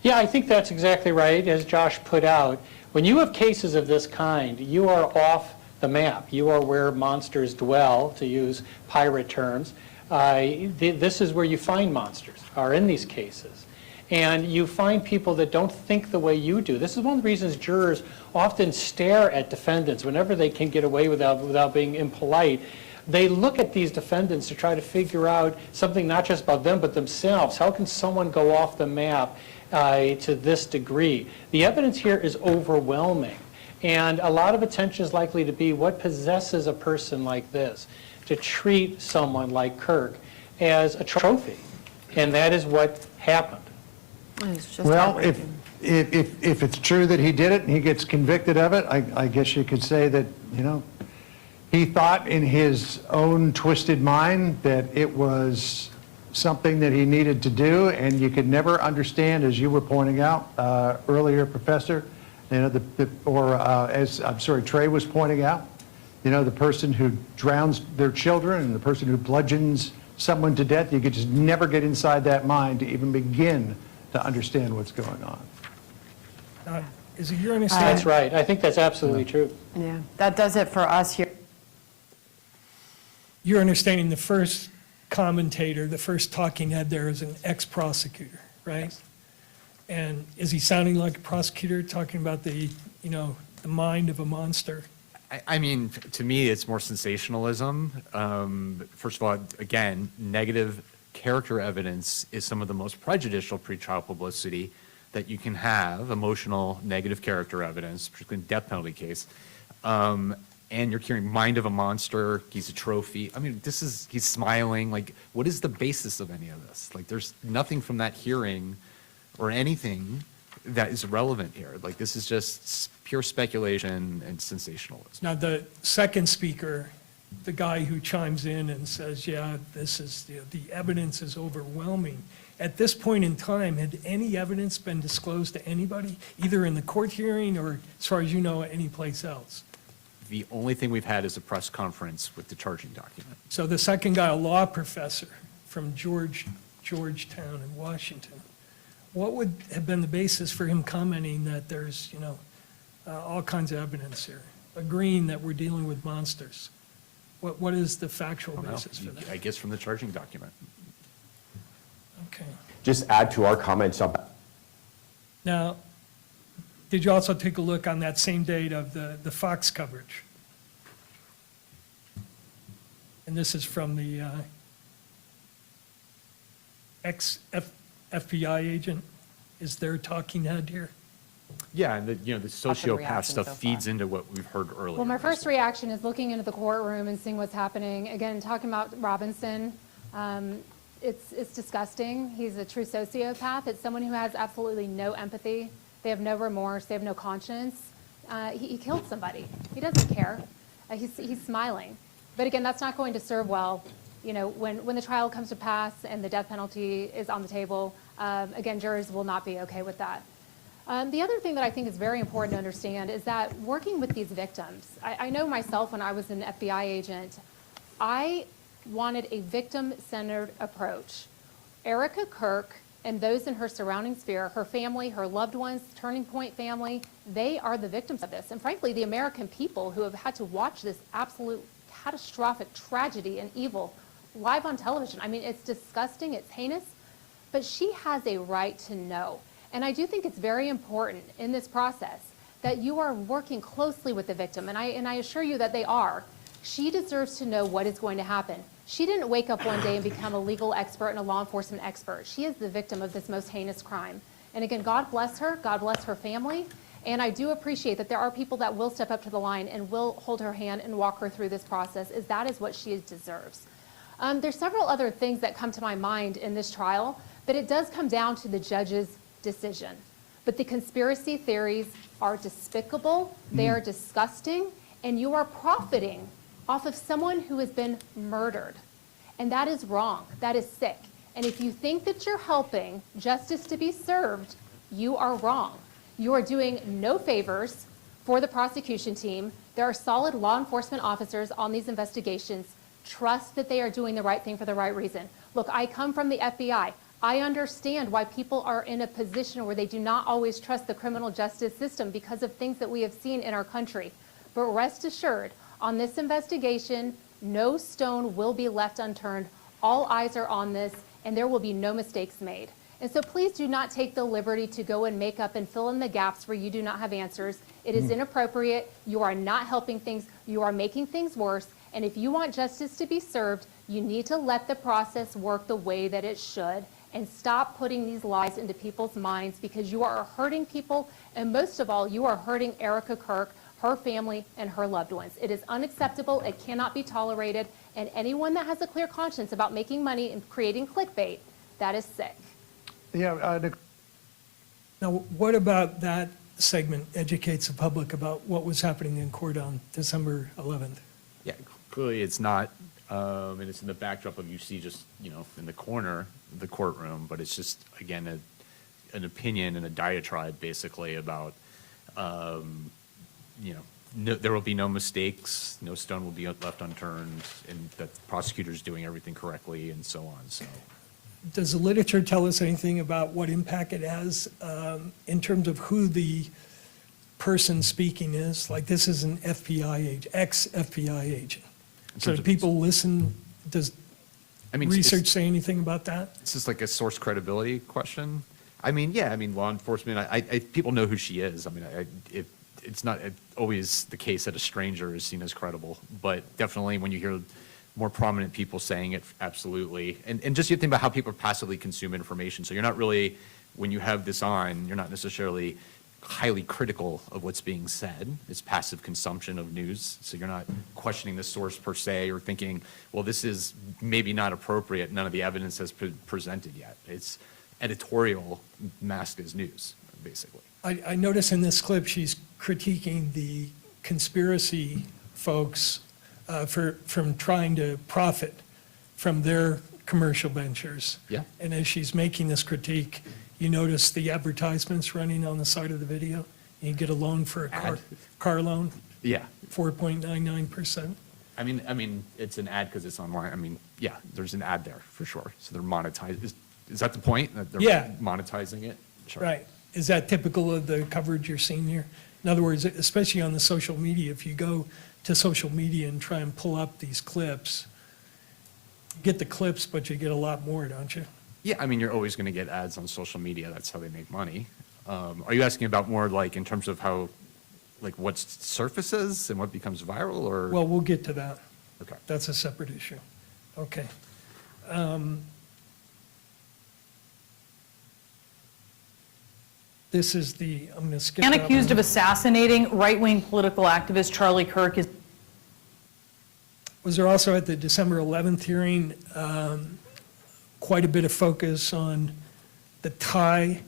Yeah, I think that's exactly right, as Josh put out. When you have cases of this kind, you are off the map. You are where monsters dwell, to use pirate terms. This is where you find monsters, are in these cases. And you find people that don't think the way you do. This is one of the reasons jurors often stare at defendants whenever they can get away without being impolite. They look at these defendants to try to figure out something not just about them, but themselves. How can someone go off the map to this degree? The evidence here is overwhelming. And a lot of attention is likely to be what possesses a person like this to treat someone like Kirk as a trophy. And that is what happened. Well, if it's true that he did it and he gets convicted of it, I guess you could say that, you know, he thought in his own twisted mind that it was something that he needed to do, and you could never understand, as you were pointing out earlier, Professor, you know, Trey was pointing out, you know, the person who drowns their children and the person who bludgeons someone to death, you could just never get inside that mind to even begin to understand what's going on. Is it your understanding? That's right. I think that's absolutely true. Yeah, that does it for us here. You're understanding the first commentator, the first talking head there is an ex-prosecutor, right? And is he sounding like a prosecutor talking about the, you know, the mind of a monster? I mean, to me, it's more sensationalism. First of all, again, negative character evidence is some of the most prejudicial pretrial publicity that you can have, emotional negative character evidence, particularly in death penalty case. And you're hearing mind of a monster, he's a trophy. I mean, he's smiling. Like, what is the basis of any of this? Like, there's nothing from that hearing or anything that is relevant here. Like, this is just pure speculation and sensationalism. Now, the second speaker, the guy who chimes in and says, yeah, this is, you know, the evidence is overwhelming. At this point in time, had any evidence been disclosed to anybody, either in the court hearing or, as far as you know, anyplace else? The only thing we've had is a press conference with the charging document. So the second guy, a law professor from Georgetown in Washington, what would have been the basis for him commenting that there's, you know, all kinds of evidence here, agreeing that we're dealing with monsters? What is the factual basis for that? I guess from the charging document. Okay. Just add to our comments about. Now, did you also take a look on that same date of the Fox coverage? And this is from the ex-FBI agent. Is their talking head here? Yeah, and the sociopath stuff feeds into what we've heard earlier. Well, my first reaction is looking into the courtroom and seeing what's happening. Again, talking about Robinson, it's disgusting. He's a true sociopath. It's someone who has absolutely no empathy. They have no remorse. They have no conscience. He killed somebody. He doesn't care. He's smiling. But again, that's not going to serve well. You know, when the trial comes to pass and the death penalty is on the table, again, jurors will not be okay with that. The other thing that I think is very important to understand is that working with these victims, I know myself when I was an FBI agent, I wanted a victim-centered approach. Erica Kirk and those in her surrounding sphere, her family, her loved ones, Turning Point family, they are the victims of this. And frankly, the American people who have had to watch this absolute catastrophic tragedy and evil live on television. I mean, it's disgusting, it's heinous, but she has a right to know. And I do think it's very important in this process that you are working closely with the victim, and I assure you that they are. She deserves to know what is going to happen. She didn't wake up one day and become a legal expert and a law enforcement expert. She is the victim of this most heinous crime. And again, God bless her, God bless her family, and I do appreciate that there are people that will step up to the line and will hold her hand and walk her through this process, as that is what she deserves. There's several other things that come to my mind in this trial, but it does come down to the judge's decision. But the conspiracy theories are despicable, they are disgusting, and you are profiting off of someone who has been murdered. And that is wrong, that is sick. And if you think that you're helping justice to be served, you are wrong. You are doing no favors for the prosecution team. There are solid law enforcement officers on these investigations. Trust that they are doing the right thing for the right reason. Look, I come from the FBI. I understand why people are in a position where they do not always trust the criminal justice system because of things that we have seen in our country. But rest assured, on this investigation, no stone will be left unturned. All eyes are on this, and there will be no mistakes made. And so please do not take the liberty to go and make up and fill in the gaps where you do not have answers. It is inappropriate. You are not helping things. You are making things worse. And if you want justice to be served, you need to let the process work the way that it should and stop putting these lies into people's minds, because you are hurting people, and most of all, you are hurting Erica Kirk, her family, and her loved ones. It is unacceptable. It cannot be tolerated. And anyone that has a clear conscience about making money and creating clickbait, that is sick. Yeah, Now, what about that segment educates the public about what was happening in court on December 11th? Yeah, clearly it's not, and it's in the backdrop of you see just, in the corner of the courtroom, but it's just, again, an opinion and a diatribe basically about, there will be no mistakes, no stone will be left unturned, and that the prosecutor's doing everything correctly and so on, so. Does the literature tell us anything about what impact it has in terms of who the person speaking is? Like, this is an FBI agent, ex-FBI agent. So do people listen? Does research say anything about that? It's just like a source credibility question. Law enforcement, people know who she is. It's not always the case that a stranger is seen as credible, but definitely when you hear more prominent people saying it, absolutely. And just you think about how people passively consume information. So you're not really, when you have this on, you're not necessarily highly critical of what's being said. It's passive consumption of news. So you're not questioning the source per se or thinking, well, this is maybe not appropriate. None of the evidence has been presented yet. It's editorial masked as news, basically. I notice in this clip she's critiquing the conspiracy folks from trying to profit from their commercial ventures. Yeah. And as she's making this critique, you notice the advertisements running on the side of the video. You get a loan for a car loan. Yeah. 4.99%. It's an ad because it's online. Yeah, there's an ad there for sure. So they're monetized. Is that the point? That they're monetizing it? Sure. Right. Is that typical of the coverage you're seeing here? In other words, especially on the social media, if you go to social media and try and pull up these clips, you get the clips, but you get a lot more, don't you? Yeah, you're always going to get ads on social media. That's how they make money. Are you asking about more like in terms of how, like what surfaces and what becomes viral, or? Well, we'll get to that. Okay. That's a separate issue. Okay. This is I'm going to skip And that accused one. of assassinating right-wing political activist Charlie Kirk is. Was there also at the December 11th hearing quite a bit of focus on the tie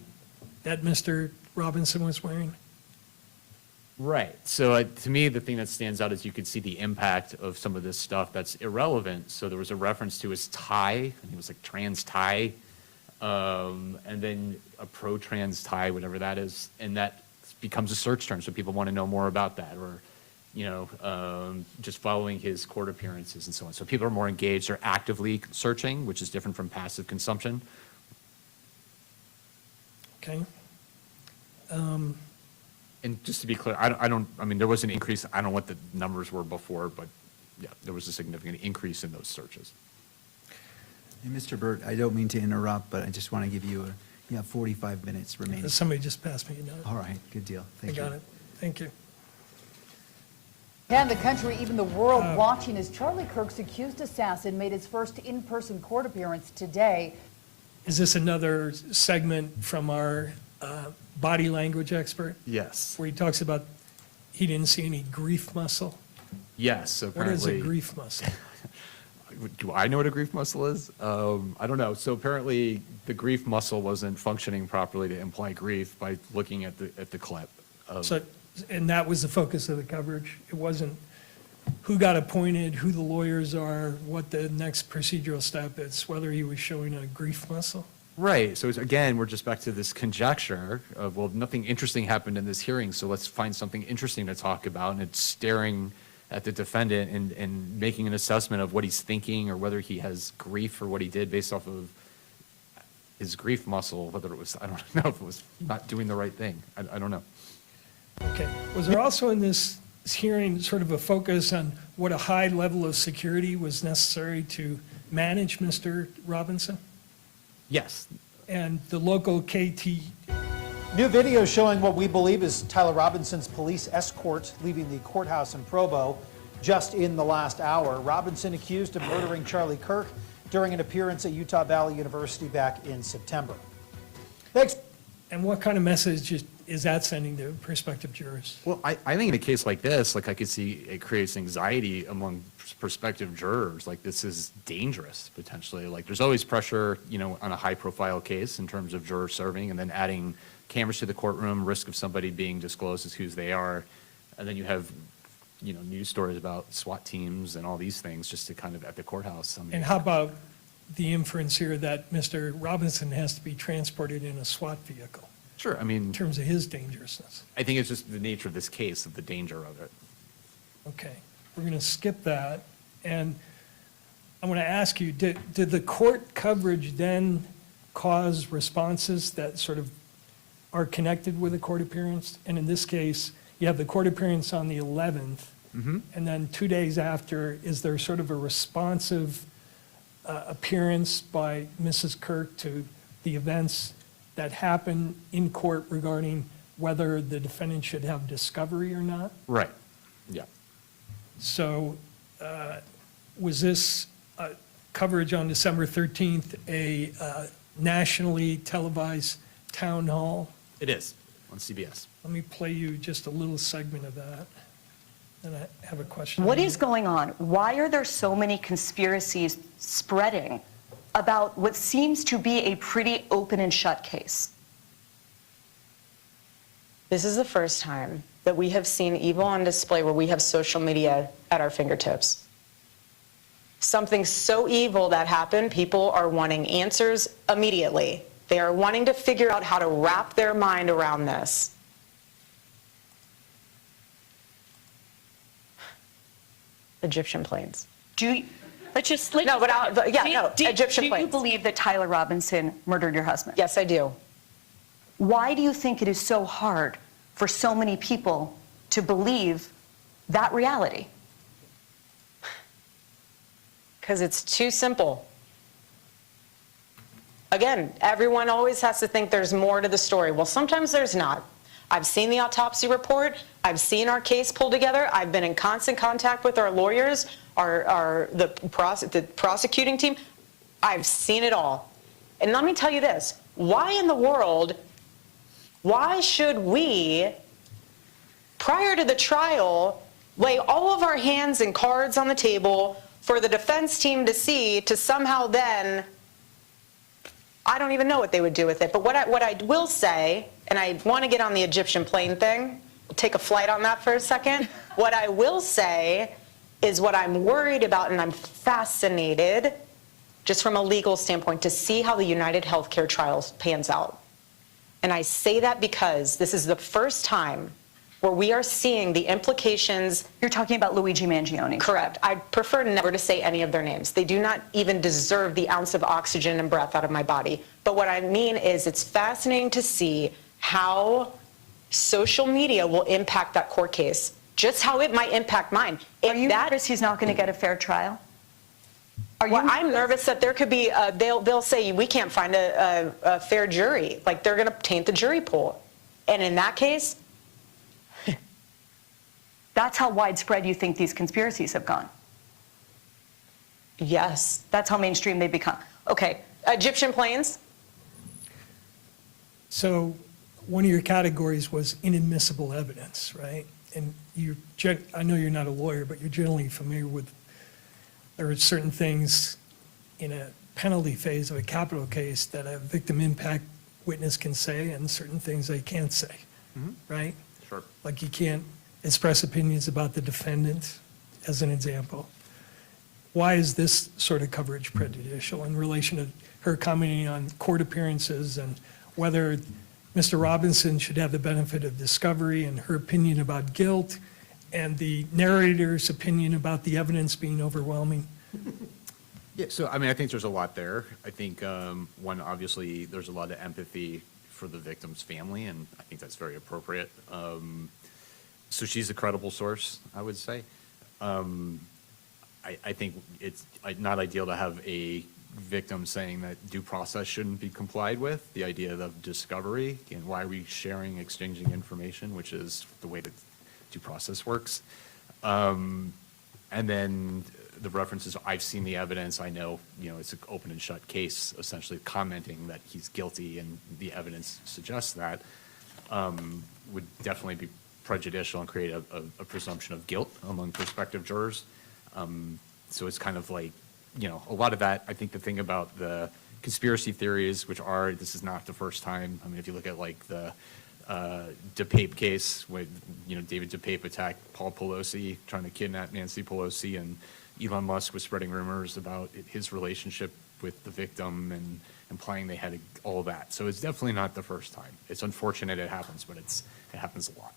that Mr. Robinson was wearing? Right. So to me, the thing that stands out is you could see the impact of some of this stuff that's irrelevant. So there was a reference to his tie, and it was like trans tie, and then a pro-trans tie, whatever that is, and that becomes a search term. So people want to know more about that, or just following his court appearances and so on. So people are more engaged, they're actively searching, which is different from passive consumption. Okay. And just to be clear, there was an increase, I don't know what the numbers were before, but yeah, there was a significant increase in those searches. Hey, Mr. Burt, I don't mean to interrupt, but I just want to give you 45 minutes remaining. Somebody just passed me a note. All right, good deal. Thank you. I got it. Thank you. And the country, even the world, watching as Charlie Kirk's accused assassin made his first in-person court appearance today. Is this another segment from our body language expert? Yes. Where he talks about he didn't see any grief muscle? Yes, so What is a apparently. grief muscle? Do I know what a grief muscle is? I don't know. So apparently the grief muscle wasn't functioning properly to imply grief by looking at the clip. And that was the focus of the coverage? It wasn't who got appointed, who the lawyers are, what the next procedural step is, whether he was showing a grief muscle? Right. So again, we're just back to this conjecture of, well, nothing interesting happened in this hearing, so let's find something interesting to talk about. And it's staring at the defendant and making an assessment of what he's thinking or whether he has grief for what he did based off of his grief muscle, whether it was, I don't know if it was not doing the right thing. I don't know. Okay. Was there also in this hearing sort of a focus on what a high level of security was necessary to manage Mr. Robinson? Yes. and the local KT. New video showing what we believe is Tyler Robinson's police escort leaving the courthouse in Provo just in the last hour. Robinson accused of murdering Charlie Kirk during an appearance at Utah Valley University back in September. Thanks. And what kind of message is that sending to prospective jurors? Well, I think in a case like this, like I could see it creates anxiety among prospective jurors. Like this is dangerous potentially. Like there's always pressure, you know, on a high profile case in terms of juror serving, and then adding cameras to the courtroom, risk of somebody being disclosed as who they are. And then you have, you know, news stories about SWAT teams and all these things just to kind of at the courthouse. I mean, And how about the inference here that Mr. Robinson has to be transported in a SWAT vehicle? Sure, I mean. In terms of his dangerousness. I think it's just the nature of this case, of the danger of it. Okay, we're going to skip that. And I want to ask you, did the court coverage then cause responses that sort of are connected with the court appearance? And in this case, you have the court appearance on the 11th, and then 2 days after, is there sort of a responsive appearance by Mrs. Kirk to the events that happened in court regarding whether the defendant should have discovery or not? Right, yeah. So was this coverage on December 13th a nationally televised town hall? It is, on CBS. Let me play you just a little segment of that. And I have a question. What is going on? Why are there so many conspiracies spreading about what seems to be a pretty open and shut case? This is the first time that we have seen evil on display where we have social media at our fingertips. Something so evil that happened, people are wanting answers immediately. They are wanting to figure out how to wrap their mind around this. Egyptian planes. Egyptian planes. Do you believe that Tyler Robinson murdered your husband? Yes, I do. Why do you think it is so hard for so many people to believe that reality? Because it's too simple. Again, everyone always has to think there's more to the story. Well, sometimes there's not. I've seen the autopsy report. I've seen our case pulled together. I've been in constant contact with our lawyers, the prosecuting team. I've seen it all. And let me tell you this. Why in the world, why should we, prior to the trial, lay all of our hands and cards on the table for the defense team to see, to somehow then, I don't even know what they would do with it. But what I will say, and I want to get on the Egyptian plane thing, take a flight on that for a second. What I will say is what I'm worried about, and I'm fascinated, just from a legal standpoint, to see how the United Healthcare trial pans out. And I say that because this is the first time where we are seeing the implications. You're talking about Luigi Mangione. Correct. I prefer never to say any of their names. They do not even deserve the ounce of oxygen and breath out of my body. But what I mean is it's fascinating to see how social media will impact that court case, just how it might impact mine. Are you nervous he's not going to get a fair trial? I'm nervous that there could be, they'll say we can't find a fair jury. Like they're going to taint the jury pool. And in that case, that's how widespread you think these conspiracies have gone? Yes. That's how mainstream they've become. Okay. Egyptian planes? So one of your categories was inadmissible evidence, right? And I know you're not a lawyer, but you're generally familiar with, there are certain things in a penalty phase of a capital case that a victim impact witness can say and certain things they can't say, right? Sure. Like you can't express opinions about the defendant, as an example. Why is this sort of coverage prejudicial in relation to her commenting on court appearances and whether Mr. Robinson should have the benefit of discovery and her opinion about guilt and the narrator's opinion about the evidence being overwhelming? Yeah, so I mean, I think there's a lot there. I think, one, obviously, there's a lot of empathy for the victim's family, and I think that's very appropriate. So she's a credible source, I would say. I think it's not ideal to have a victim saying that due process shouldn't be complied with, the idea of discovery, and why are we sharing, exchanging information, which is the way that due process works. And then the references, I've seen the evidence, I know, it's an open and shut case, essentially commenting that he's guilty and the evidence suggests that, would definitely be prejudicial and create a presumption of guilt among prospective jurors. So it's kind of like, a lot of that, I think the thing about the conspiracy theories, which are, this is not the first time. I mean, if you look at like the DePape case, where, David DePape attacked Paul Pelosi, trying to kidnap Nancy Pelosi, and Elon Musk was spreading rumors about his relationship with the victim and implying they had all that. So it's definitely not the first time. It's unfortunate it happens, but it happens a lot.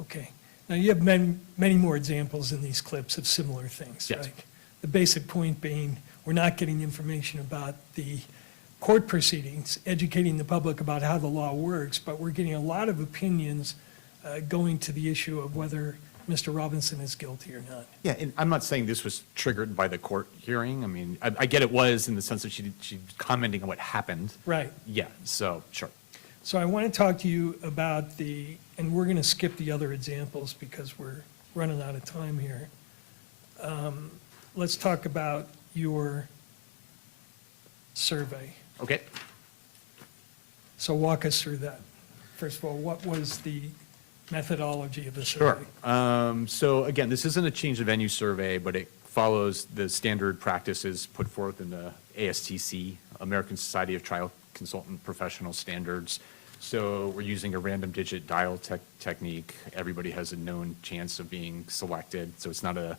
Okay. Now, you have many more examples in these clips of similar things, Yes. right? The basic point being, we're not getting information about the court proceedings, educating the public about how the law works, but we're getting a lot of opinions going to the issue of whether Mr. Robinson is guilty or not. Yeah, and I'm not saying this was triggered by the court hearing. I mean, I get it was in the sense that she's commenting on what happened. Right. Yeah, so, sure. So I want to talk to you about and we're going to skip the other examples because we're running out of time here. Let's talk about your survey. Okay. So walk us through that. First of all, what was the methodology of the Sure. survey? So again, this isn't a change of venue survey, but it follows the standard practices put forth in the ASTC, American Society of Trial Consultant Professional Standards. So we're using a random digit dial technique. Everybody has a known chance of being selected. So it's not a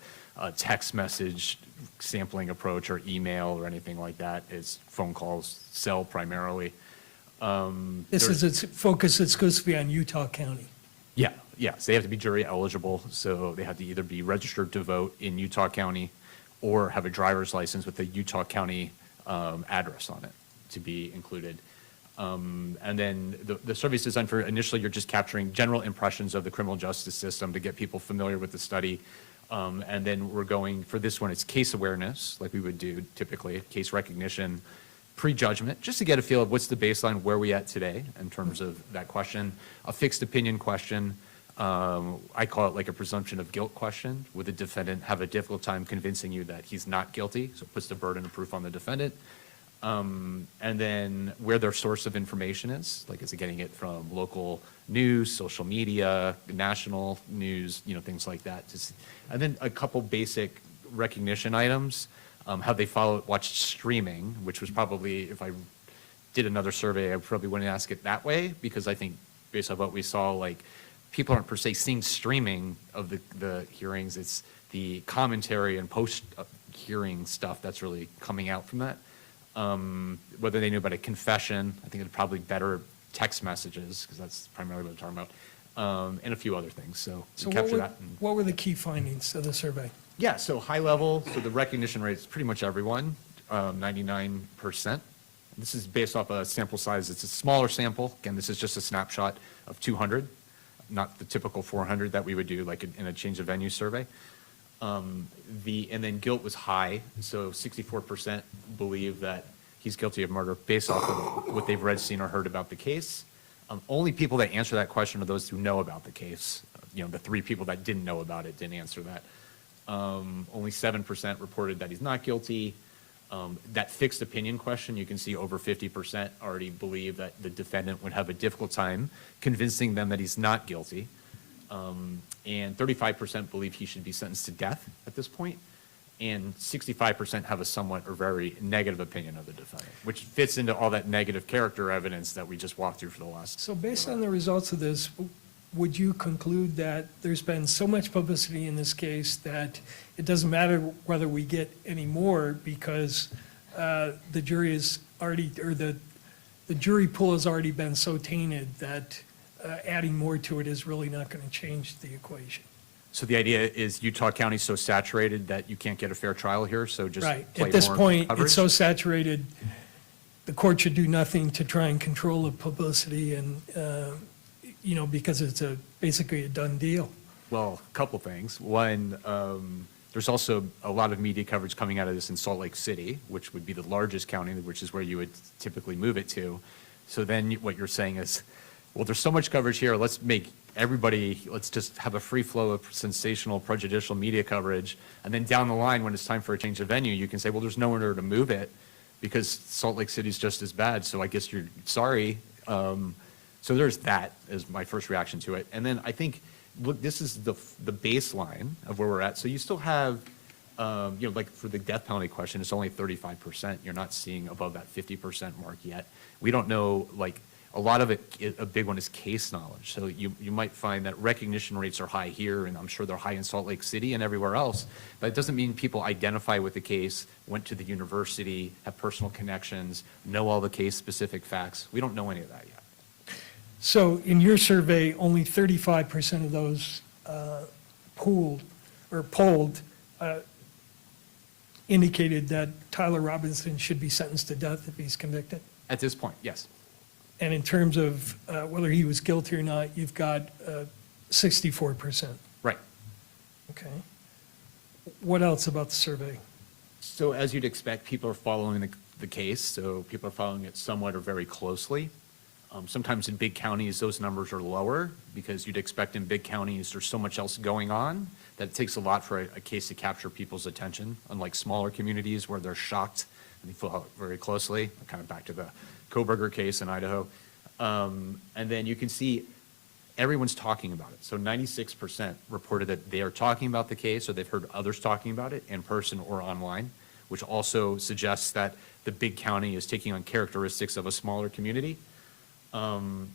text message sampling approach or email or anything like that. It's phone calls, cell primarily. This is its focus exclusively on Utah County. Yeah, so they have to be jury eligible, so they have to either be registered to vote in Utah County or have a driver's license with a Utah County address on it to be included. And then the survey is designed for, initially, you're just capturing general impressions of the criminal justice system to get people familiar with the study. And then we're going, for this one, it's case awareness, like we would do typically, case recognition, prejudgment, just to get a feel of what's the baseline, where we at today in terms of that question, a fixed opinion question. I call it like a presumption of guilt question. Would the defendant have a difficult time convincing you that he's not guilty? So it puts the burden of proof on the defendant. And then where their source of information is, like is it getting it from local news, social media, national news, things like that. And then a couple basic recognition items, how they watched streaming, which was probably, if I did another survey, I probably wouldn't ask it that way, because I think based on what we saw, like people aren't per se seeing streaming of the hearings, it's the commentary and post-hearing stuff that's really coming out from that. Whether they knew about a confession, I think it's probably better text messages, because that's primarily what I'm talking about, and a few other things. So capture that. What were the key findings of the survey? Yeah, so high level, so the recognition rate is pretty much everyone, 99%. This is based off a sample size. It's a smaller sample. Again, this is just a snapshot of 200, not the typical 400 that we would do like in a change of venue survey. And then guilt was high, so 64% believe that he's guilty of murder based off of what they've read, seen, or heard about the case. Only people that answer that question are those who know about the case. The 3 people that didn't know about it didn't answer that. Only 7% reported that he's not guilty. That fixed opinion question, you can see over 50% already believe that the defendant would have a difficult time convincing them that he's not guilty. And 35% believe he should be sentenced to death at this point. And 65% have a somewhat or very negative opinion of the defendant, which fits into all that negative character evidence that we just walked through for the last. So based on the results of this, would you conclude that there's been so much publicity in this case that it doesn't matter whether we get any more, because the jury is already, or the jury pool has already been so tainted that adding more to it is really not going to change the equation? So the idea is Utah County's so saturated that you can't get a fair trial here, so just Right. play At this more point, coverage? it's so saturated, the court should do nothing to try and control the publicity and, because it's basically a done deal. Well, a couple things. One, There's also a lot of media coverage coming out of this in Salt Lake City, which would be the largest county, which is where you would typically move it to. So then what you're saying is, well, there's so much coverage here, let's just have a free flow of sensational, prejudicial media coverage. And then down the line, when it's time for a change of venue, you can say, well, there's nowhere to move it because Salt Lake City's just as bad. So I guess you're sorry. So there's that as my first reaction to it. And then I think, look, this is the baseline of where we're at. So you still have, like for the death penalty question, it's only 35%. You're not seeing above that 50% mark yet. We don't know, like, a lot of it, a big one is case knowledge. So you might find that recognition rates are high here, and I'm sure they're high in Salt Lake City and everywhere else, but it doesn't mean people identify with the case, went to the university, have personal connections, know all the case-specific facts. We don't know any of that yet. So in your survey, only 35% of those polled indicated that Tyler Robinson should be sentenced to death if he's convicted? At this point, yes. And in terms of whether he was guilty or not, you've got 64%. Right. Okay. What else about the survey? So as you'd expect, people are following the case, so people are following it somewhat or very closely. Sometimes in big counties, those numbers are lower because you'd expect in big counties there's so much else going on that it takes a lot for a case to capture people's attention, unlike smaller communities where they're shocked and they follow it very closely. Kind of back to the Koberger case in Idaho. And then you can see everyone's talking about it. So 96% reported that they are talking about the case or they've heard others talking about it in person or online, which also suggests that the big county is taking on characteristics of a smaller community. And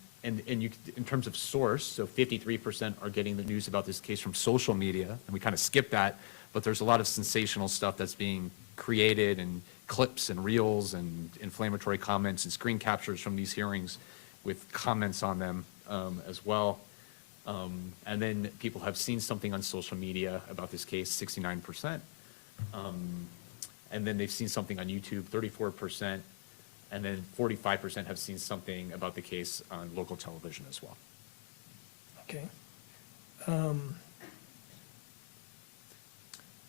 you, in terms of source, so 53% are getting the news about this case from social media, and we kind of skip that, but there's a lot of sensational stuff that's being created and clips and reels and inflammatory comments and screen captures from these hearings with comments on them as well. And then people have seen something on social media about this case, 69%. And then they've seen something on YouTube, 34%. And then 45% have seen something about the case on local television as well. Okay.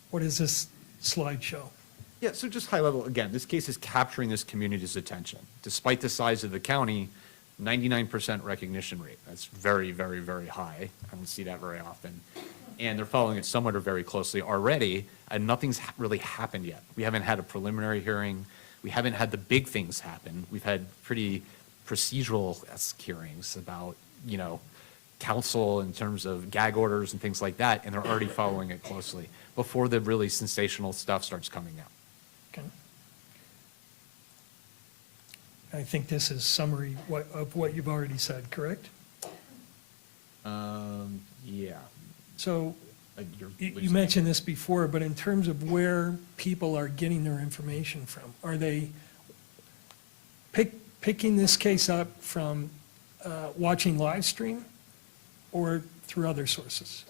What does this slide show? Yeah, so just high level, again, this case is capturing this community's attention. Despite the size of the county, 99% recognition rate. That's very, very, very high. I don't see that very often. And they're following it somewhat or very closely already, and nothing's really happened yet. We haven't had a preliminary hearing. We haven't had the big things happen. We've had pretty procedural-esque hearings about, counsel in terms of gag orders and things like that, and they're already following it closely before the really sensational stuff starts coming out. Okay. I think this is summary of what you've already said, correct? Yeah. So you mentioned this before, but in terms of where people are getting their information from, are they picking this case up from watching live stream or through other sources?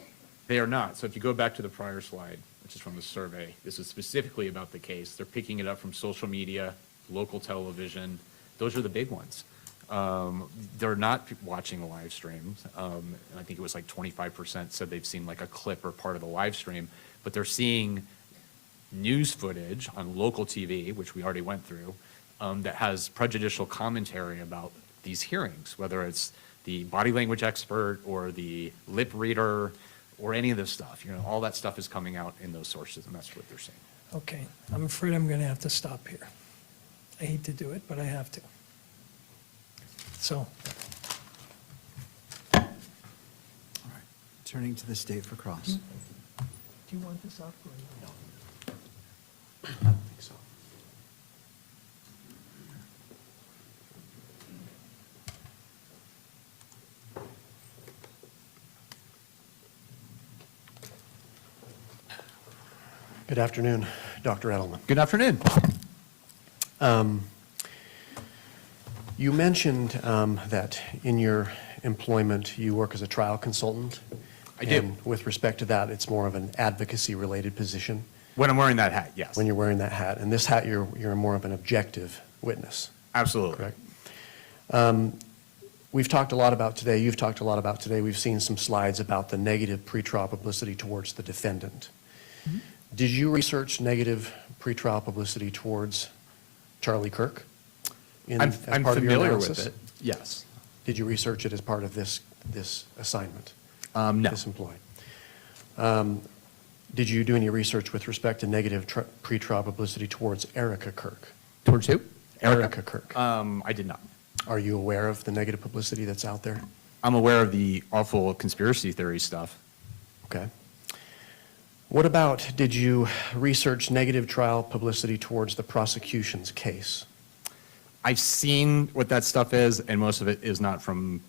They are not. So if you go back to the prior slide, which is from the survey, this is specifically about the case. They're picking it up from social media, local television. Those are the big ones. They're not watching the live streams. And I think it was like 25% said they've seen like a clip or part of the live stream, but they're seeing news footage on local TV, which we already went through, that has prejudicial commentary about these hearings, whether it's the body language expert or the lip reader or any of this stuff. All that stuff is coming out in those sources, and that's what they're saying. Okay, I'm afraid I'm going to have to stop here. I hate to do it, but I have to. So. All right, turning to the state for cross. Do you want this up or no? I don't think so. Good afternoon, Dr. Edelman. Good afternoon. You mentioned that in your employment, you work as a trial consultant. I do. And with respect to that, it's more of an advocacy-related position. When I'm wearing that hat, yes. When you're wearing that hat. And this hat, you're more of an objective witness. Absolutely. Correct? We've talked a lot about today, you've talked a lot about today, we've seen some slides about the negative pretrial publicity towards the defendant. Did you research negative pretrial publicity towards Charlie Kirk? I'm as part of your familiar analysis? with it, yes. Did you research it as part of this assignment? No. This employee? Did you do any research with respect to negative pretrial publicity towards Erica Kirk? Towards who? Erica Kirk. I did not. Are you aware of the negative publicity that's out there? I'm aware of the awful conspiracy theory stuff. Okay. What about, did you research negative trial publicity towards the prosecution's case? I've seen what that stuff is, and most of it is not from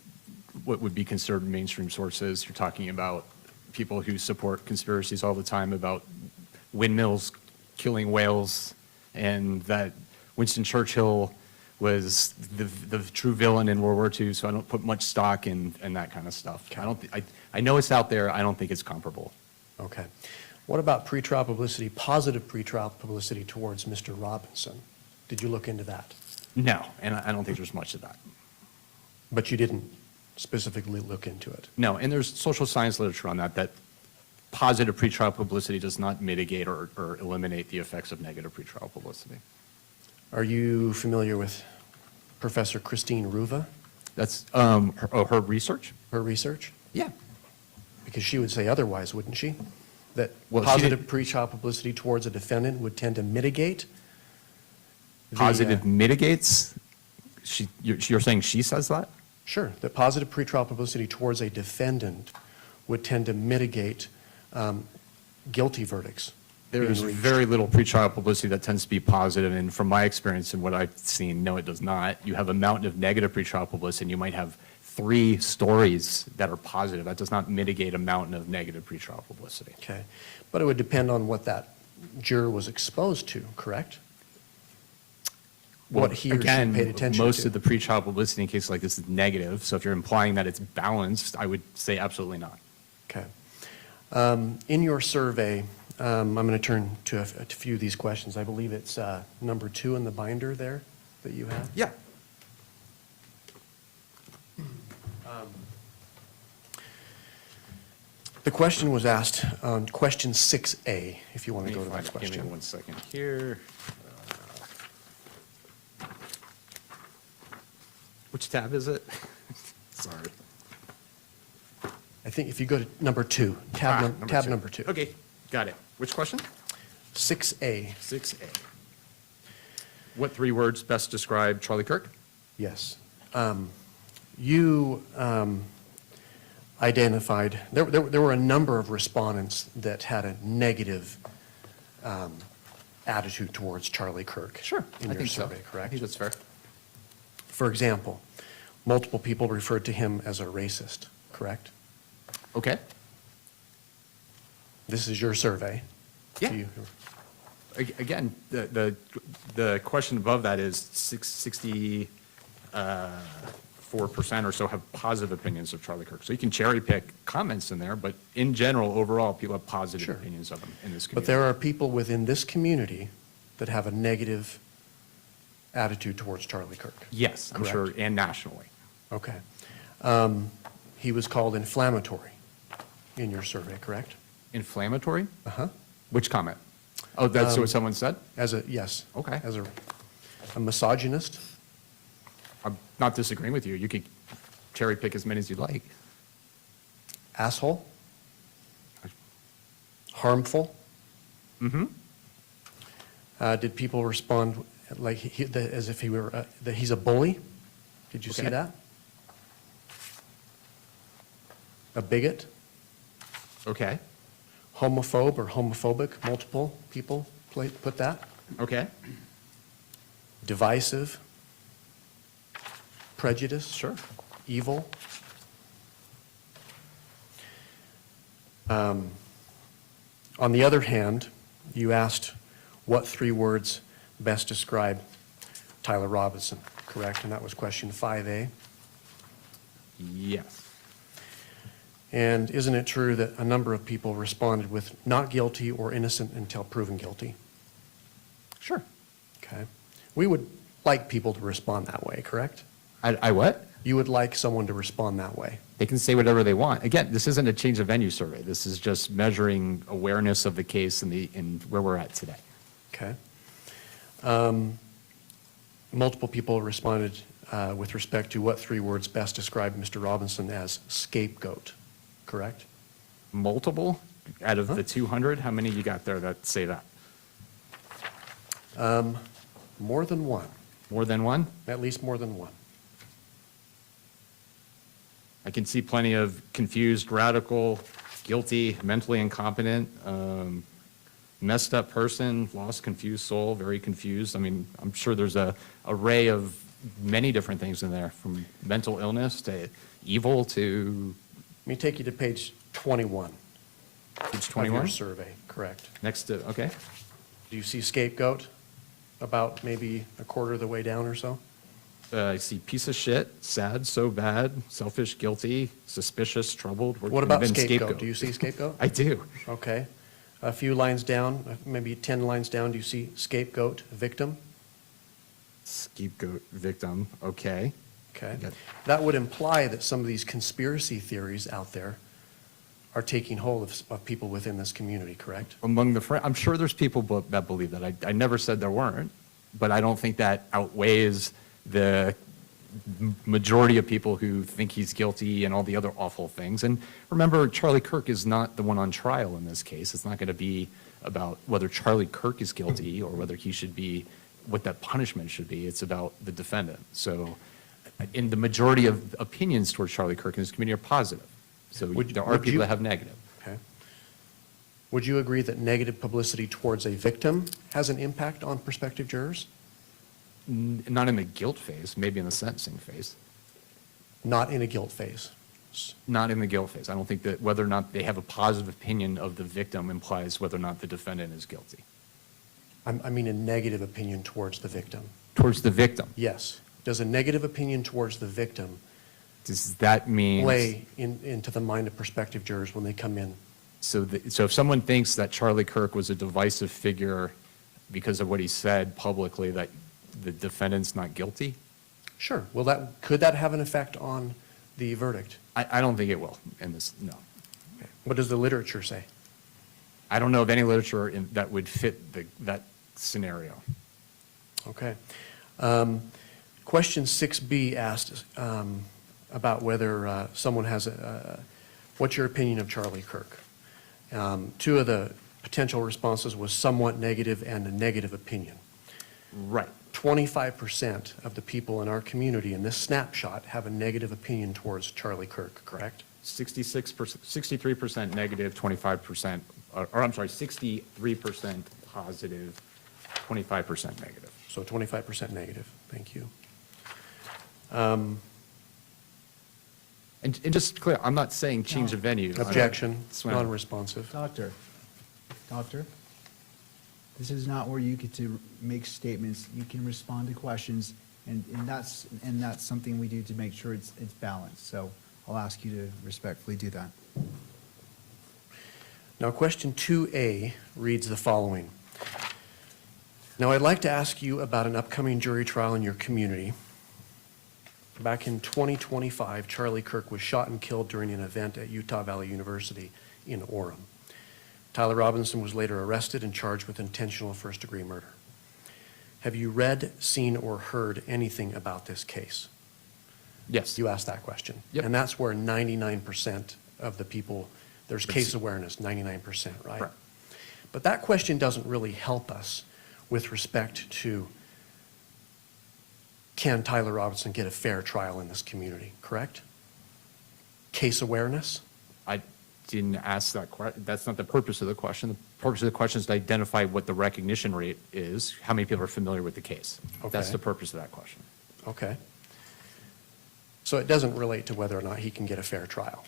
what would be considered mainstream sources. You're talking about people who support conspiracies all the time about windmills killing whales, and that Winston Churchill was the true villain in World War II, so I don't put much stock in that kind of stuff. I know it's out there. I don't think it's comparable. Okay. What about pretrial publicity, positive pretrial publicity towards Mr. Robinson? Did you look into that? No, and I don't think there's much of that. But you didn't specifically look into it? No, and there's social science literature on that positive pretrial publicity does not mitigate or eliminate the effects of negative pretrial publicity. Are you familiar with Professor Christine Ruva? That's her research? Her research? Yeah. Because she would say otherwise, wouldn't she? That Well, she positive pretrial publicity towards a defendant would tend to mitigate? Positive mitigates? You're saying she says that? Sure, that positive pretrial publicity towards a defendant would tend to mitigate guilty verdicts. There's very little pretrial publicity that tends to be positive, and from my experience and what I've seen, no, it does not. You have a mountain of negative pretrial publicity, and you might have 3 stories that are positive. That does not mitigate a mountain of negative pretrial publicity. Okay, but it would depend on what that juror was exposed to, correct? Well, What he or she again, paid attention most to. of the pretrial publicity in cases like this is negative, so if you're implying that it's balanced, I would say absolutely not. Okay. In your survey, I'm going to turn to a few of these questions. I believe it's number 2 in the binder there that you have. Yeah. The question was asked on question 6A, if you want to go to that Give question. me 1 second here. Which tab is it? Sorry. I think if you go to number 2, tab number 2. Okay, got it. Which question? 6A. 6A. What 3 words best describe Charlie Kirk? Yes. You identified, there were a number of respondents that had a negative attitude towards Charlie Kirk. Sure, In I your think so. survey, correct? I think that's fair. For example, multiple people referred to him as a racist, correct? Okay. This is your survey. Yeah. Do you- Again, the question above that is 64% or so have positive opinions of Charlie Kirk. So you can cherry pick comments in there, but in general, overall, people have positive Sure. opinions of him in this But community. there are people within this community that have a negative attitude towards Charlie Kirk. Yes, I'm sure, Correct. and nationally. Okay. He was called inflammatory in your survey, correct? Inflammatory? Uh-huh. Which comment? Oh, that's what someone said? Yes. Okay. As a misogynist? I'm not disagreeing with you. You could cherry pick as many as you'd like. Asshole? Harmful? Mm-hmm. Did people respond like as if he were, that he's a bully? Did you see Okay. that? A bigot? Okay. Homophobe or homophobic? Multiple people put that? Okay. Divisive? Prejudice? Sure. Evil? On the other hand, you asked what 3 words best describe Tyler Robinson, correct? And that was question 5A. Yes. And isn't it true that a number of people responded with not guilty or innocent until proven guilty? Sure. Okay. We would like people to respond that way, correct? I what? You would like someone to respond that way. They can say whatever they want. Again, this isn't a change of venue survey. This is just measuring awareness of the case and where we're at today. Okay. Multiple people responded with respect to what 3 words best describe Mr. Robinson as scapegoat, correct? Multiple? Out of the 200, how many you got there that say that? More than one. More than one? At least more than one. I can see plenty of confused, radical, guilty, mentally incompetent, messed up person, lost, confused soul, very confused. I mean, I'm sure there's a array of many different things in there, from mental illness to evil to... Let me take you to page 21. Page 21? Of your survey, correct. Next to, okay. Do you see scapegoat about maybe a quarter of the way down or so? I see piece of shit, sad, so bad, selfish, guilty, suspicious, troubled. What about scapegoat? Do you see scapegoat? I do. Okay. A few lines down, maybe 10 lines down, do you see scapegoat, victim? Scapegoat, victim, okay. Okay. That would imply that some of these conspiracy theories out there are taking hold of people within this community, correct? Among the friends, I'm sure there's people that believe that. I never said there weren't, but I don't think that outweighs the majority of people who think he's guilty and all the other awful things. And remember, Charlie Kirk is not the one on trial in this case. It's not going to be about whether Charlie Kirk is guilty or whether he should be, what that punishment should be. It's about the defendant. So in the majority of opinions towards Charlie Kirk in this community are positive. So there are people that have negative. Okay. Would you agree that negative publicity towards a victim has an impact on prospective jurors? Not in the guilt phase, maybe in the sentencing phase. Not in a guilt phase? Not in the guilt phase. I don't think that whether or not they have a positive opinion of the victim implies whether or not the defendant is guilty. I mean a negative opinion towards the victim. Towards the victim? Yes. Does a negative opinion towards the victim does that mean play into the mind of prospective jurors when they come in? So if someone thinks that Charlie Kirk was a divisive figure because of what he said publicly, that the defendant's not guilty? Sure. Could that have an effect on the verdict? I don't think it will in this, no. Okay. What does the literature say? I don't know of any literature that would fit that scenario. Okay. Question 6B asked about whether someone has what's your opinion of Charlie Kirk? 2 of the potential responses was somewhat negative and a negative opinion. Right. 25% of the people in our community in this snapshot have a negative opinion towards Charlie Kirk, correct? 63% negative, 25%, or I'm sorry, 63% positive, 25% negative. So 25% negative. Thank you. And just clear, I'm not saying change of venue. Objection, non-responsive. Doctor, this is not where you get to make statements. You can respond to questions, and that's something we do to make sure it's balanced. So I'll ask you to respectfully do that. Now, question 2A reads the following. Now, I'd like to ask you about an upcoming jury trial in your community. Back in 2025, Charlie Kirk was shot and killed during an event at Utah Valley University in Orem. Tyler Robinson was later arrested and charged with intentional first-degree murder. Have you read, seen, or heard anything about this case? Yes. You asked that question. Yep. And that's where 99% of the people, there's case awareness, 99%, right? Right. But that question doesn't really help us with respect to can Tyler Robinson get a fair trial in this community, correct? Case awareness? I didn't ask that question. That's not the purpose of the question. The purpose of the question is to identify what the recognition rate is, how many people are familiar with the case. Okay. That's the purpose of that question. Okay. So it doesn't relate to whether or not he can get a fair trial.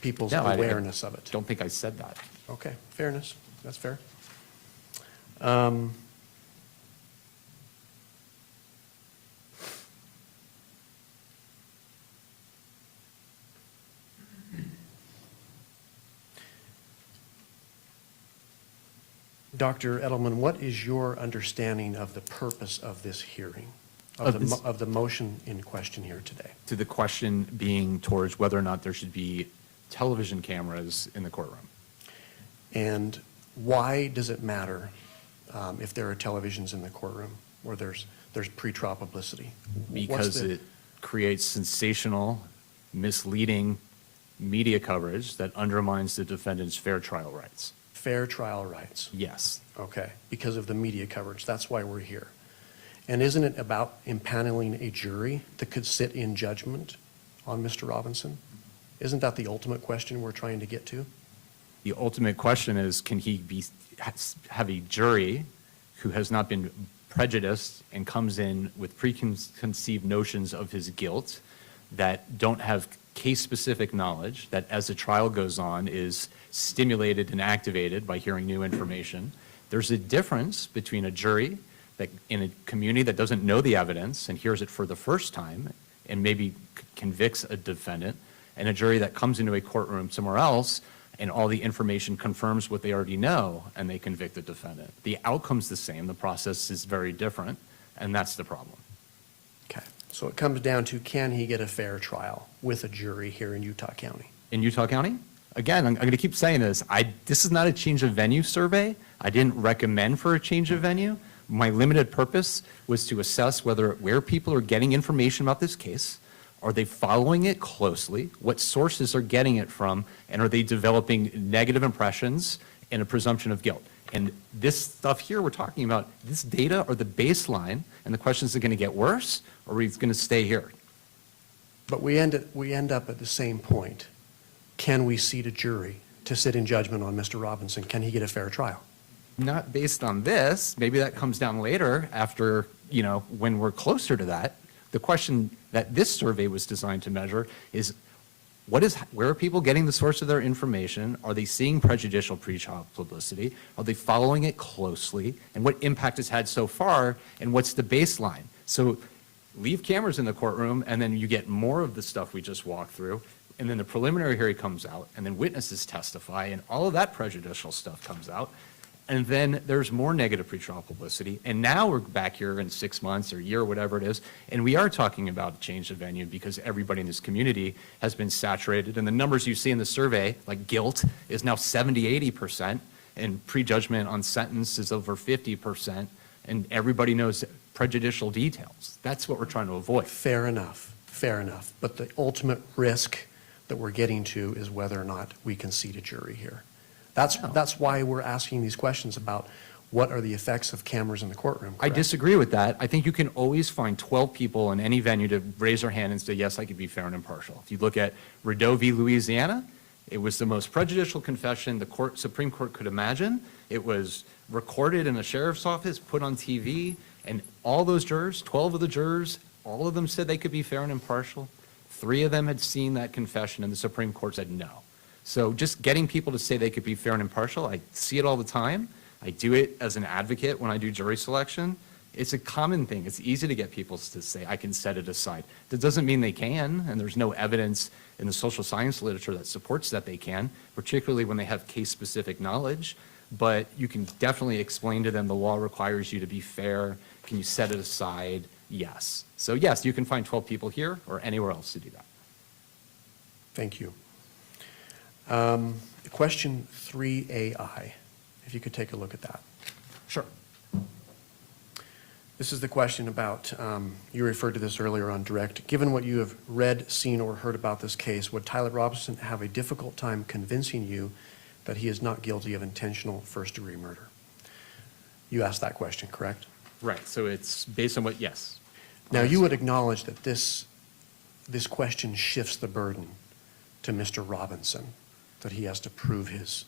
People's awareness of it. Don't think I said that. Okay, fairness, that's fair. Dr. Edelman, what is your understanding of the purpose of this hearing? of the motion in question here today. To the question being towards whether or not there should be television cameras in the courtroom. And why does it matter if there are televisions in the courtroom or there's pretrial publicity? Because it creates sensational, misleading media coverage that undermines the defendant's fair trial rights. Fair trial rights? Yes. Okay, because of the media coverage. That's why we're here. And isn't it about impaneling a jury that could sit in judgment on Mr. Robinson? Isn't that the ultimate question we're trying to get to? The ultimate question is, can he have a jury who has not been prejudiced and comes in with preconceived notions of his guilt, that don't have case-specific knowledge, that as the trial goes on is stimulated and activated by hearing new information. There's a difference between a jury that in a community that doesn't know the evidence and hears it for the first time and maybe convicts a defendant, and a jury that comes into a courtroom somewhere else and all the information confirms what they already know and they convict the defendant. The outcome's the same, the process is very different, and that's the problem. Okay, so it comes down to, can he get a fair trial with a jury here in Utah County? In Utah County? Again, I'm going to keep saying this. This is not a change of venue survey. I didn't recommend for a change of venue. My limited purpose was to assess where people are getting information about this case. Are they following it closely? What sources are getting it from? And are they developing negative impressions and a presumption of guilt? And this stuff here we're talking about, this data are the baseline, and the questions are going to get worse, or are we going to stay here? But we end up at the same point. Can we seat a jury to sit in judgment on Mr. Robinson? Can he get a fair trial? Not based on this. Maybe that comes down later after, when we're closer to that. The question that this survey was designed to measure is, where are people getting the source of their information? Are they seeing prejudicial pre-trial publicity? Are they following it closely? And what impact it's had so far? And what's the baseline? So leave cameras in the courtroom, and then you get more of the stuff we just walked through. And then the preliminary hearing comes out, and then witnesses testify, and all of that prejudicial stuff comes out. And then there's more negative pretrial publicity. And now we're back here in 6 months or a year, or whatever it is, and we are talking about change of venue because everybody in this community has been saturated. And the numbers you see in the survey, like guilt, is now 70–80%, and prejudgment on sentence is over 50%, and everybody knows prejudicial details. That's what we're trying to avoid. Fair enough, fair enough. But the ultimate risk that we're getting to is whether or not we can seat a jury here. That's why we're asking these questions about what are the effects of cameras in the courtroom. I disagree with that. I think you can always find 12 people in any venue to raise their hand and say, yes, I can be fair and impartial. If you look at Rebuttal v. Louisiana, it was the most prejudicial confession the Supreme Court could imagine. It was recorded in a sheriff's office, put on TV, and all those jurors, 12 of the jurors, all of them said they could be fair and impartial. 3 of them had seen that confession, and the Supreme Court said no. So just getting people to say they could be fair and impartial, I see it all the time. I do it as an advocate when I do jury selection. It's a common thing. It's easy to get people to say, I can set it aside. That doesn't mean they can, and there's no evidence in the social science literature that supports that they can, particularly when they have case-specific knowledge. But you can definitely explain to them the law requires you to be fair. Can you set it aside? Yes. So yes, you can find 12 people here or anywhere else to do that. Thank you. Question 3AI, if you could take a look at that. Sure. This is the question about, you referred to this earlier on direct. Given what you have read, seen, or heard about this case, would Tyler Robinson have a difficult time convincing you that he is not guilty of intentional first-degree murder? You asked that question, correct? Right, so it's based on what, yes. Now, you would acknowledge that this question shifts the burden to Mr. Robinson, that he has to prove his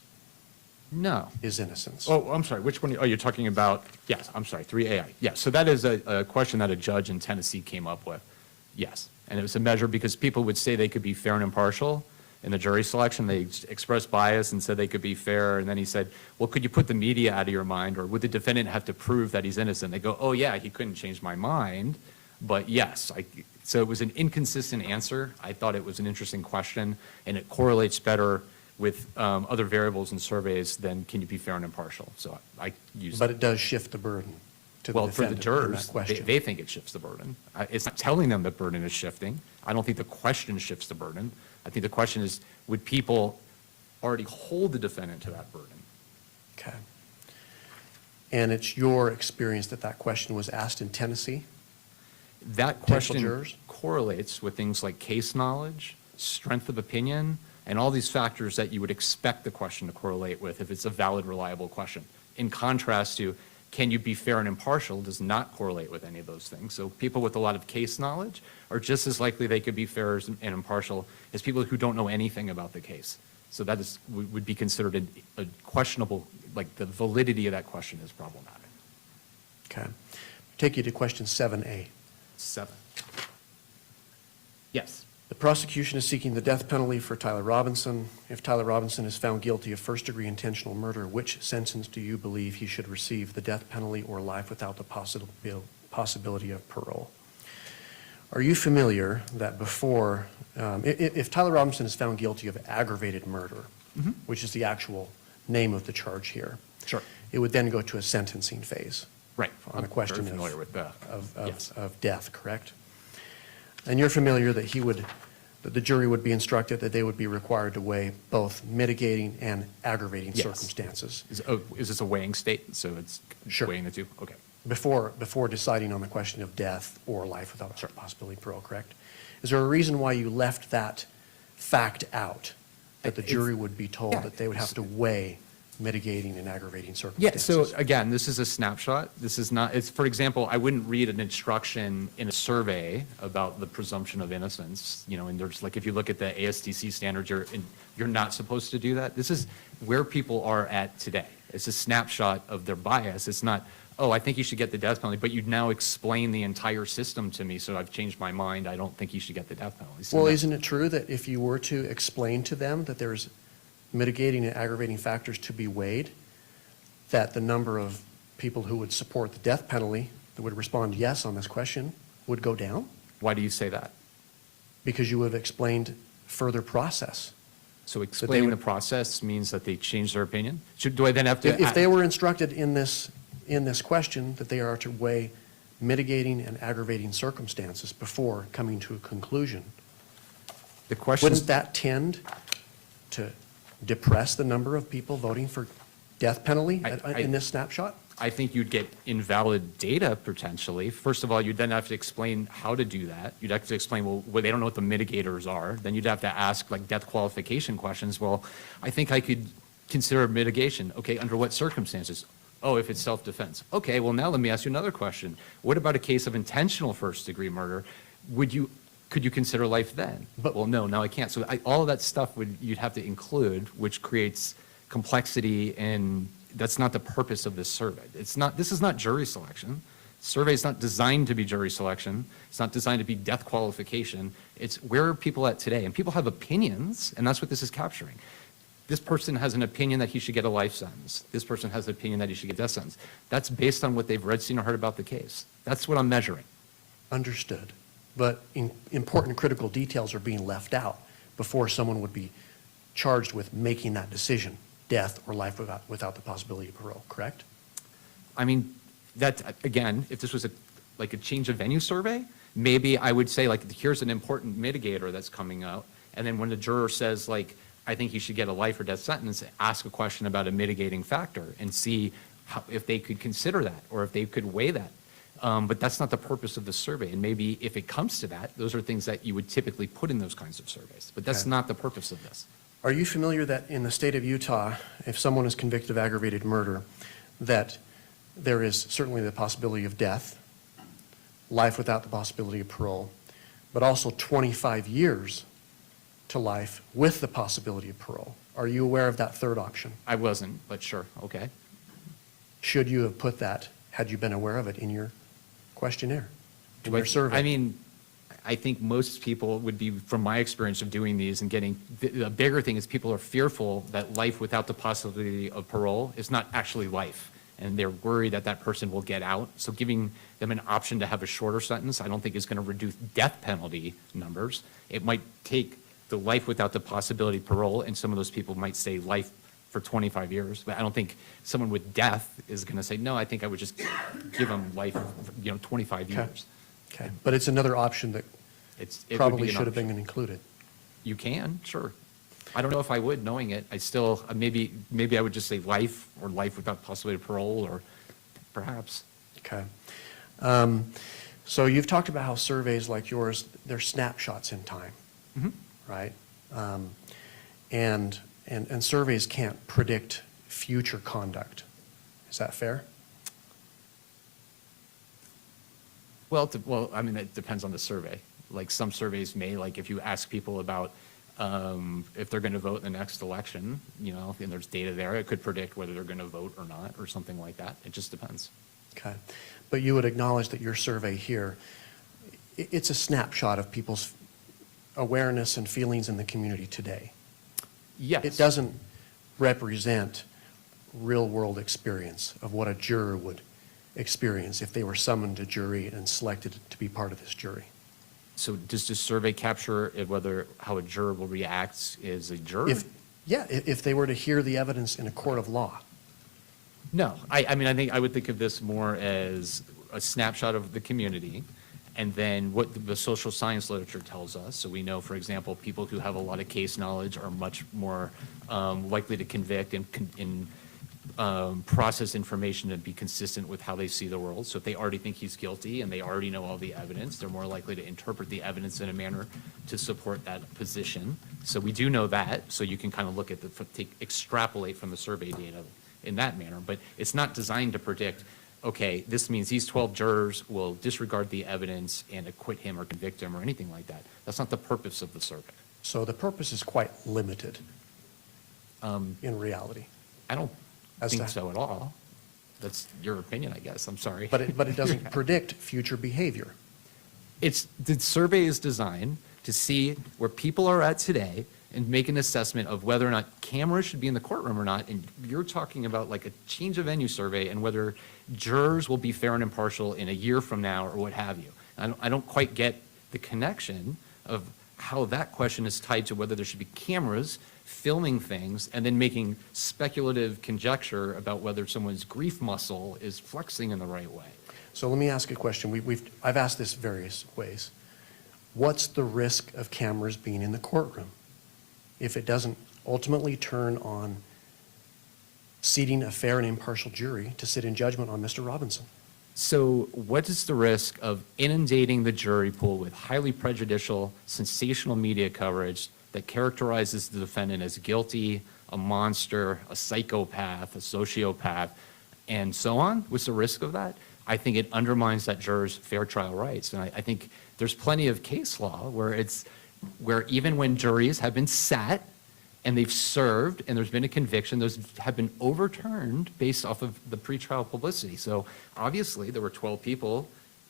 innocence. Oh, I'm sorry, which one? Oh, you're talking about, yes, I'm sorry, 3AI. Yes, so that is a question that a judge in Tennessee came up with. Yes, and it was a measure because people would say they could be fair and impartial in the jury selection. They expressed bias and said they could be fair, and then he said, well, could you put the media out of your mind, or would the defendant have to prove that he's innocent? They go, oh yeah, he couldn't change my mind, but yes. So it was an inconsistent answer. I thought it was an interesting question, and it correlates better with other variables in surveys than can you be fair and impartial. So I use But it does shift the burden. to the Well, for the defendant in that jurors, question? they think it shifts the burden. It's not telling them the burden is shifting. I don't think the question shifts the burden. I think the question is, would people already hold the defendant to that burden? Okay. And it's your experience that that question was asked in Tennessee? That Potential question jurors? correlates with things like case knowledge, strength of opinion, and all these factors that you would expect the question to correlate with if it's a valid, reliable question. In contrast to, can you be fair and impartial, does not correlate with any of those things. So people with a lot of case knowledge are just as likely they could be fair and impartial as people who don't know anything about the case. So that is, would be considered a questionable, like the validity of that question is problematic. Okay. Take you to question 7A. 7. Yes. The prosecution is seeking the death penalty for Tyler Robinson. If Tyler Robinson is found guilty of first-degree intentional murder, which sentence do you believe he should receive, the death penalty or life without the possibility of parole? Are you familiar that before, if Tyler Robinson is found guilty of aggravated murder, which is the actual name of the charge here, Sure. it would then go to a sentencing phase. Right. On a question very familiar with that. Yes. of death, correct? And you're familiar that that the jury would be instructed that they would be required to weigh both mitigating and aggravating Yes. circumstances Is this a weighing state? So it's weighing the two? Okay. before deciding on the question of death or life without a possibility of parole, correct? Is there a reason why you left that fact out, that the jury would be told that they would have to weigh mitigating and aggravating Yeah, circumstances? so again, this is a snapshot. This is not, it's, for example, I wouldn't read an instruction in a survey about the presumption of innocence, you know, and there's like, if you look at the ASTC standards, you're not supposed to do that. This is where people are at today. It's a snapshot of their bias. It's not, oh, I think you should get the death penalty, but you'd now explain the entire system to me, so I've changed my mind. I don't think you should get the death penalty. So Well, isn't it true that if you were to explain to them that there's mitigating and aggravating factors to be weighed, that the number of people who would support the death penalty that would respond yes on this question would go down? Why do you say that? Because you would have explained further process. So explaining the process means that they change their opinion? Do I then have to? If they were instructed in this question that they are to weigh mitigating and aggravating circumstances before coming to a conclusion, the question, wouldn't that tend to depress the number of people voting for death penalty in this snapshot? I think you'd get invalid data potentially. First of all, you'd then have to explain how to do that. You'd have to explain, well, they don't know what the mitigators are. Then you'd have to ask like death qualification questions. Well, I think I could consider mitigation. Okay, under what circumstances? Oh, if it's self-defense. Okay, well now let me ask you another question. What about a case of intentional first-degree murder? Could you consider life then? Well, no, now I can't. So all of that stuff you'd have to include, which creates complexity, and that's not the purpose of this survey. This is not jury selection. Survey is not designed to be jury selection. It's not designed to be death qualification. It's where are people at today? And people have opinions, and that's what this is capturing. This person has an opinion that he should get a life sentence. This person has an opinion that he should get a death sentence. That's based on what they've read, seen, or heard about the case. That's what I'm measuring. Understood. But important critical details are being left out before someone would be charged with making that decision, death or life without the possibility of parole, correct? I mean, that, again, if this was like a change of venue survey, maybe I would say, like, here's an important mitigator that's coming out, and then when the juror says, like, I think you should get a life or death sentence, ask a question about a mitigating factor and see if they could consider that or if they could weigh that. But that's not the purpose of the survey. And maybe if it comes to that, those are things that you would typically put in those kinds of surveys. But that's not the purpose of this. Are you familiar that in the state of Utah, if someone is convicted of aggravated murder, that there is certainly the possibility of death, life without the possibility of parole, but also 25 years to life with the possibility of parole? Are you aware of that third option? I wasn't, but sure, okay. Should you have put that, had you been aware of it, in your questionnaire, in your survey? I mean, I think most people would be, from my experience of doing these and getting, the bigger thing is people are fearful that life without the possibility of parole is not actually life. And they're worried that that person will get out. So giving them an option to have a shorter sentence, I don't think is going to reduce death penalty numbers. It might take the life without the possibility of parole, and some of those people might say life for 25 years. But I don't think someone with death is going to say, no, I think I would just give them life, 25 years. Okay, but it's another option that It would probably be an should have option. been included. You can, sure. I don't know if I would, knowing it. I still, maybe I would just say life, or life without possibility of parole, or perhaps. Okay. So you've talked about how surveys like yours, they're snapshots in time, right? And surveys can't predict future conduct. Is that fair? Well, I mean, it depends on the survey. Like some surveys may, like if you ask people about if they're going to vote in the next election, and there's data there, it could predict whether they're going to vote or not, or something like that. It just depends. Okay. But you would acknowledge that your survey here, it's a snapshot of people's awareness and feelings in the community today. Yes. It doesn't represent real-world experience of what a juror would experience if they were summoned to jury and selected to be part of this jury. So does this survey capture how a juror will react as a juror? If they were to hear the evidence in a court of law. No, I mean, I think I would think of this more as a snapshot of the community, and then what the social science literature tells us. So we know, for example, people who have a lot of case knowledge are much more likely to convict and process information and be consistent with how they see the world. So if they already think he's guilty and they already know all the evidence, they're more likely to interpret the evidence in a manner to support that position. So we do know that. So you can kind of look at extrapolate from the survey data in that manner. But it's not designed to predict, okay, this means these 12 jurors will disregard the evidence and acquit him or convict him or anything like that. That's not the purpose of the survey. So the purpose is quite limited in reality. I don't think so at all. That's your opinion, I guess. I'm sorry. But it doesn't predict future behavior. The survey is designed to see where people are at today and make an assessment of whether or not cameras should be in the courtroom or not. And you're talking about like a change of venue survey and whether jurors will be fair and impartial in a year from now or what have you. I don't quite get the connection of how that question is tied to whether there should be cameras filming things and then making speculative conjecture about whether someone's grief muscle is flexing in the right way. So let me ask a question. I've asked this various ways. What's the risk of cameras being in the courtroom if it doesn't ultimately turn on seating a fair and impartial jury to sit in judgment on Mr. Robinson? So what is the risk of inundating the jury pool with highly prejudicial, sensational media coverage that characterizes the defendant as guilty, a monster, a psychopath, a sociopath, and so on? What's the risk of that? I think it undermines that juror's fair trial rights. And I think there's plenty of case law where even when juries have been sat and they've served and there's been a conviction, those have been overturned based off of the pretrial publicity. So obviously there were 12 people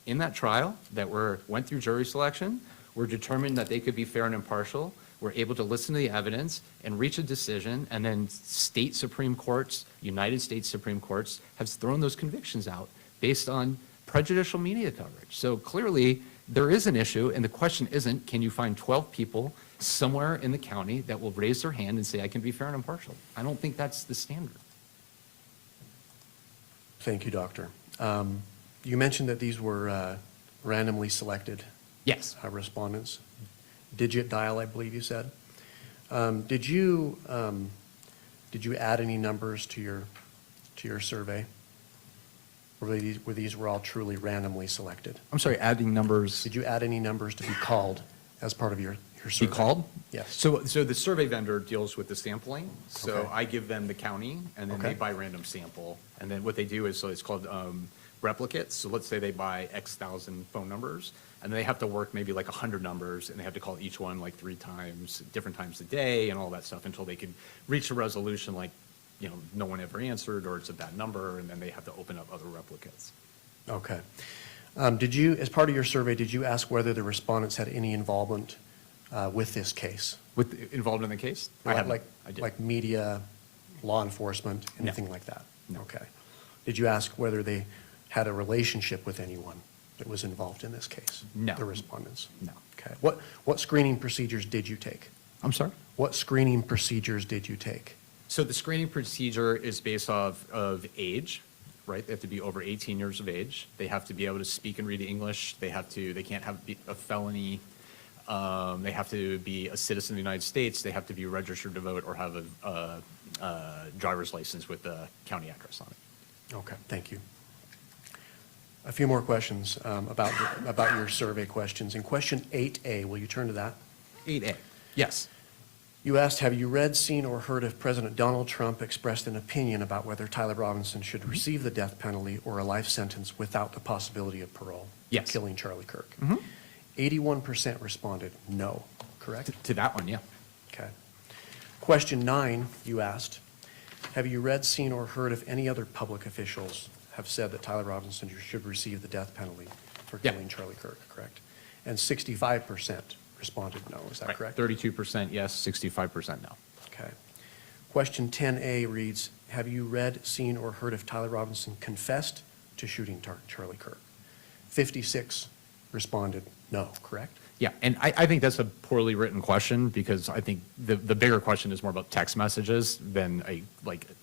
in that trial that went through jury selection, were determined that they could be fair and impartial, were able to listen to the evidence and reach a decision, and then state Supreme Courts, United States Supreme Courts, have thrown those convictions out based on prejudicial media coverage. So clearly there is an issue, and the question isn't, can you find 12 people somewhere in the county that will raise their hand and say, I can be fair and impartial? I don't think that's the standard. Thank you, Doctor. You mentioned that these were randomly selected. Yes. Respondents. Digit dial, I believe you said. Did you add any numbers to your survey? Were these all truly randomly selected? I'm sorry, adding numbers. Did you add any numbers to be called as part of your survey? Be called? Yes. So the survey vendor deals with the sampling. So Okay. I give them the county, and then Okay. they buy random sample. And then what they do is, so it's called replicates. So let's say they buy X thousand phone numbers, and they have to work maybe like 100 numbers, and they have to call each one like 3 times, different times a day, and all that stuff until they can reach a resolution like, no one ever answered, or it's a bad number, and then they have to open up other replicates. Okay. Did you, as part of your survey, did you ask whether the respondents had any involvement with this case? Involved in the case? Like media, law enforcement, anything like that? No. Okay. Did you ask whether they had a relationship with anyone that was involved in this case? No. The respondents? No. Okay. What screening procedures did you take? I'm sorry? What screening procedures did you take? So the screening procedure is based off of age, right? They have to be over 18 years of age. They have to be able to speak and read English. They can't have a felony. They have to be a citizen of the United States. They have to be registered to vote or have a driver's license with a county address on it. Okay, thank you. A few more questions about your survey questions. In question 8A, will you turn to that? 8A, yes. You asked, have you read, seen, or heard if President Donald Trump expressed an opinion about whether Tyler Robinson should receive the death penalty or a life sentence without the possibility of parole? Yes. Killing Charlie Kirk. 81% responded no, correct? To that one, yeah. Okay. Question 9, you asked, have you read, seen, or heard if any other public officials have said that Tyler Robinson should receive the death penalty for killing Charlie Kirk, correct? And 65% responded no, is that correct? 32% yes, 65% no. Okay. Question 10A reads, have you read, seen, or heard if Tyler Robinson confessed to shooting Charlie Kirk? 56 responded no, correct? Yeah, and I think that's a poorly written question because I think the bigger question is more about text messages than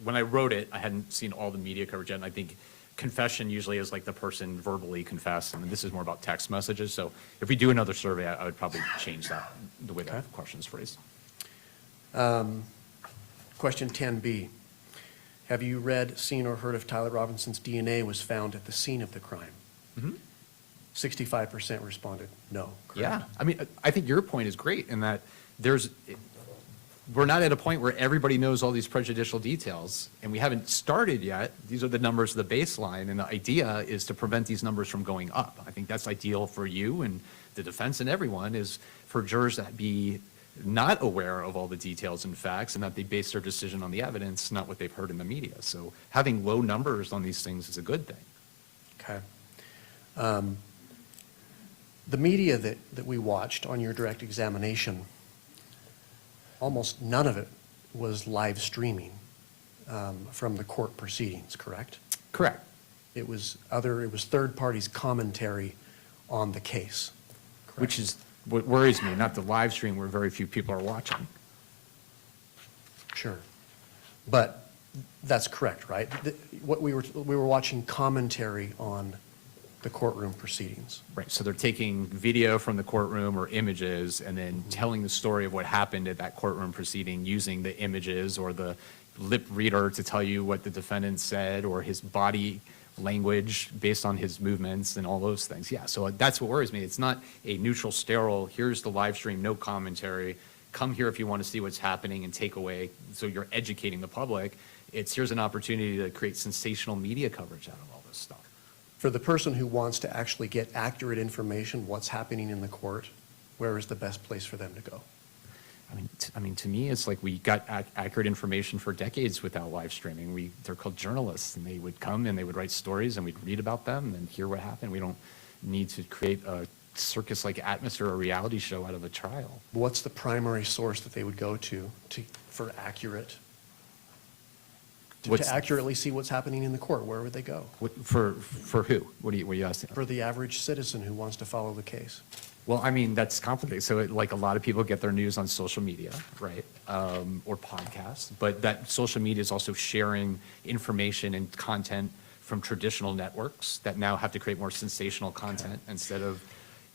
when I wrote it, I hadn't seen all the media coverage yet, and I think confession usually is like the person verbally confess, and this is more about text messages. So if we do another survey, I would probably change that, the way that question is phrased. Question 10B, have you read, seen, or heard if Tyler Robinson's DNA was found at the scene of the crime? 65% responded no, correct? Yeah, I mean, I think your point is great in that we're not at a point where everybody knows all these prejudicial details, and we haven't started yet. These are the numbers of the baseline, and the idea is to prevent these numbers from going up. I think that's ideal for you and the defense and everyone, is for jurors to be not aware of all the details and facts, and that they base their decision on the evidence, not what they've heard in the media. So having low numbers on these things is a good thing. Okay. The media that we watched on your direct examination, almost none of it was live streaming from the court proceedings, correct? Correct. It was third parties' commentary on the case. Correct? Which is what worries me, not the live stream where very few people are watching. Sure. But that's correct, right? We were watching commentary on the courtroom proceedings. Right, so they're taking video from the courtroom or images and then telling the story of what happened at that courtroom proceeding using the images or the lip reader to tell you what the defendant said or his body language based on his movements and all those things. Yeah, so that's what worries me. It's not a neutral, sterile, here's the live stream, no commentary, come here if you want to see what's happening and take away, so you're educating the public. It's here's an opportunity to create sensational media coverage out of all this stuff. For the person who wants to actually get accurate information, what's happening in the court, where is the best place for them to go? I mean, to me, it's like we got accurate information for decades without live streaming. They're called journalists, and they would come and they would write stories, and we'd read about them and hear what happened. We don't need to create a circus-like atmosphere or a reality show out of a trial. What's the primary source that they would go to for accurate? To accurately see what's happening in the court, where would they go? For who? What are you asking? For the average citizen who wants to follow the case. Well, I mean, that's complicated. So like a lot of people get their news on social media, right? Or podcasts, but that social media is also sharing information and content from traditional networks that now have to create more sensational content instead of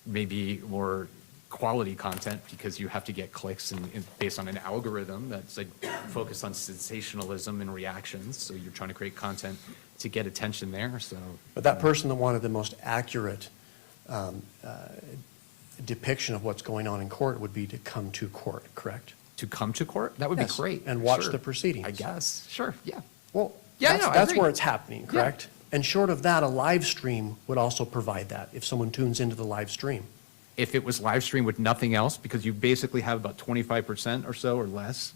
maybe more quality content, because you have to get clicks and based on an algorithm that's like focused on sensationalism and reactions. So you're trying to create content to get attention there. So, but that person that wanted the most accurate depiction of what's going on in court would be to come to court, correct? To come to court? That would be great. And watch Sure. the proceedings. I guess. Sure. Yeah. Well, Yeah, that's where it's happening, correct? And short of that, a live stream would also provide that if someone tunes into the live stream. If it was live stream with nothing else, because you basically have about 25% or so or less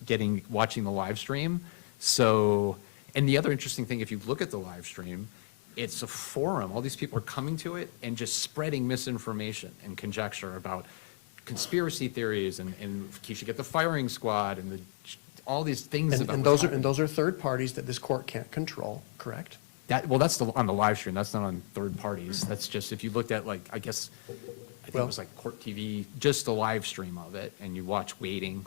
watching the live stream. So, and the other interesting thing, if you look at the live stream, it's a forum. All these people are coming to it and just spreading misinformation and conjecture about conspiracy theories and you should get the firing squad and all these things about and those are third parties that this court can't control, correct? That's on the live stream. That's not on third parties. That's just if you looked at, like, I guess I think it was like Court TV, just a live stream of it, and you watch waiting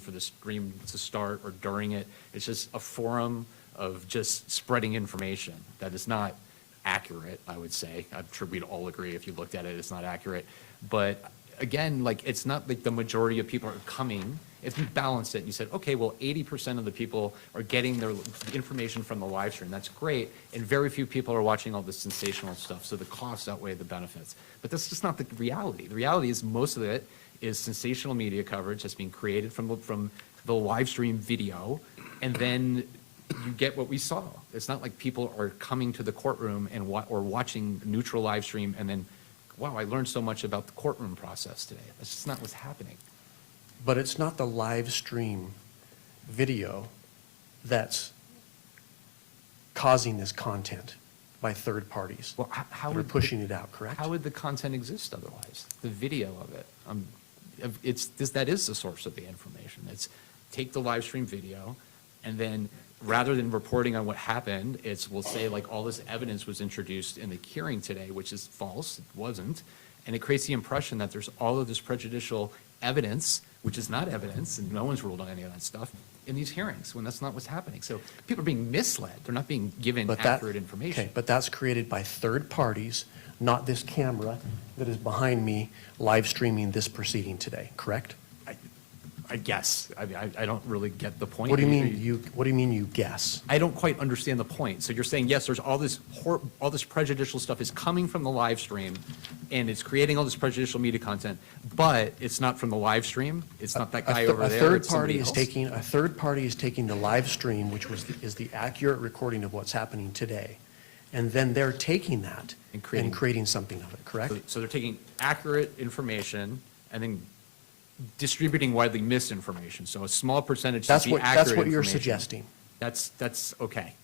for the stream to start or during it. It's just a forum of just spreading information that is not accurate, I would say. I'm sure we'd all agree if you looked at it, it's not accurate. But again, like, it's not like the majority of people are coming. If you balanced it and you said, okay, well, 80% of the people are getting their information from the live stream, that's great, and very few people are watching all the sensational stuff, so the costs outweigh the benefits. But that's just not the reality. The reality is most of it is sensational media coverage that's being created from the live stream video, and then you get what we saw. It's not like people are coming to the courtroom and or watching neutral live stream and then, wow, I learned so much about the courtroom process today. That's just not what's happening. But it's not the live stream video that's causing this content by third parties. Well, how that are would pushing it out, correct? How would the content exist otherwise? The video of it. That is the source of the information. It's take the live stream video, and then rather than reporting on what happened, we'll say like all this evidence was introduced in the hearing today, which is false, it wasn't. And it creates the impression that there's all of this prejudicial evidence, which is not evidence, and no one's ruled on any of that stuff, in these hearings, when that's not what's happening. So people are being misled. They're not being given accurate information. Okay, but that's created by third parties, not this camera that is behind me live streaming this proceeding today, correct? I guess. I mean, I don't really get the point. What do you mean you guess? I don't quite understand the point. So you're saying, yes, there's all this prejudicial stuff is coming from the live stream, and it's creating all this prejudicial media content, but it's not from the live stream? It's not that guy over there? A third party is taking the live stream, which is the accurate recording of what's happening today, and then they're taking that and creating something of it, correct? So they're taking accurate information and then distributing widely misinformation. So a small percentage to be accurate information. That's what you're suggesting. That's okay.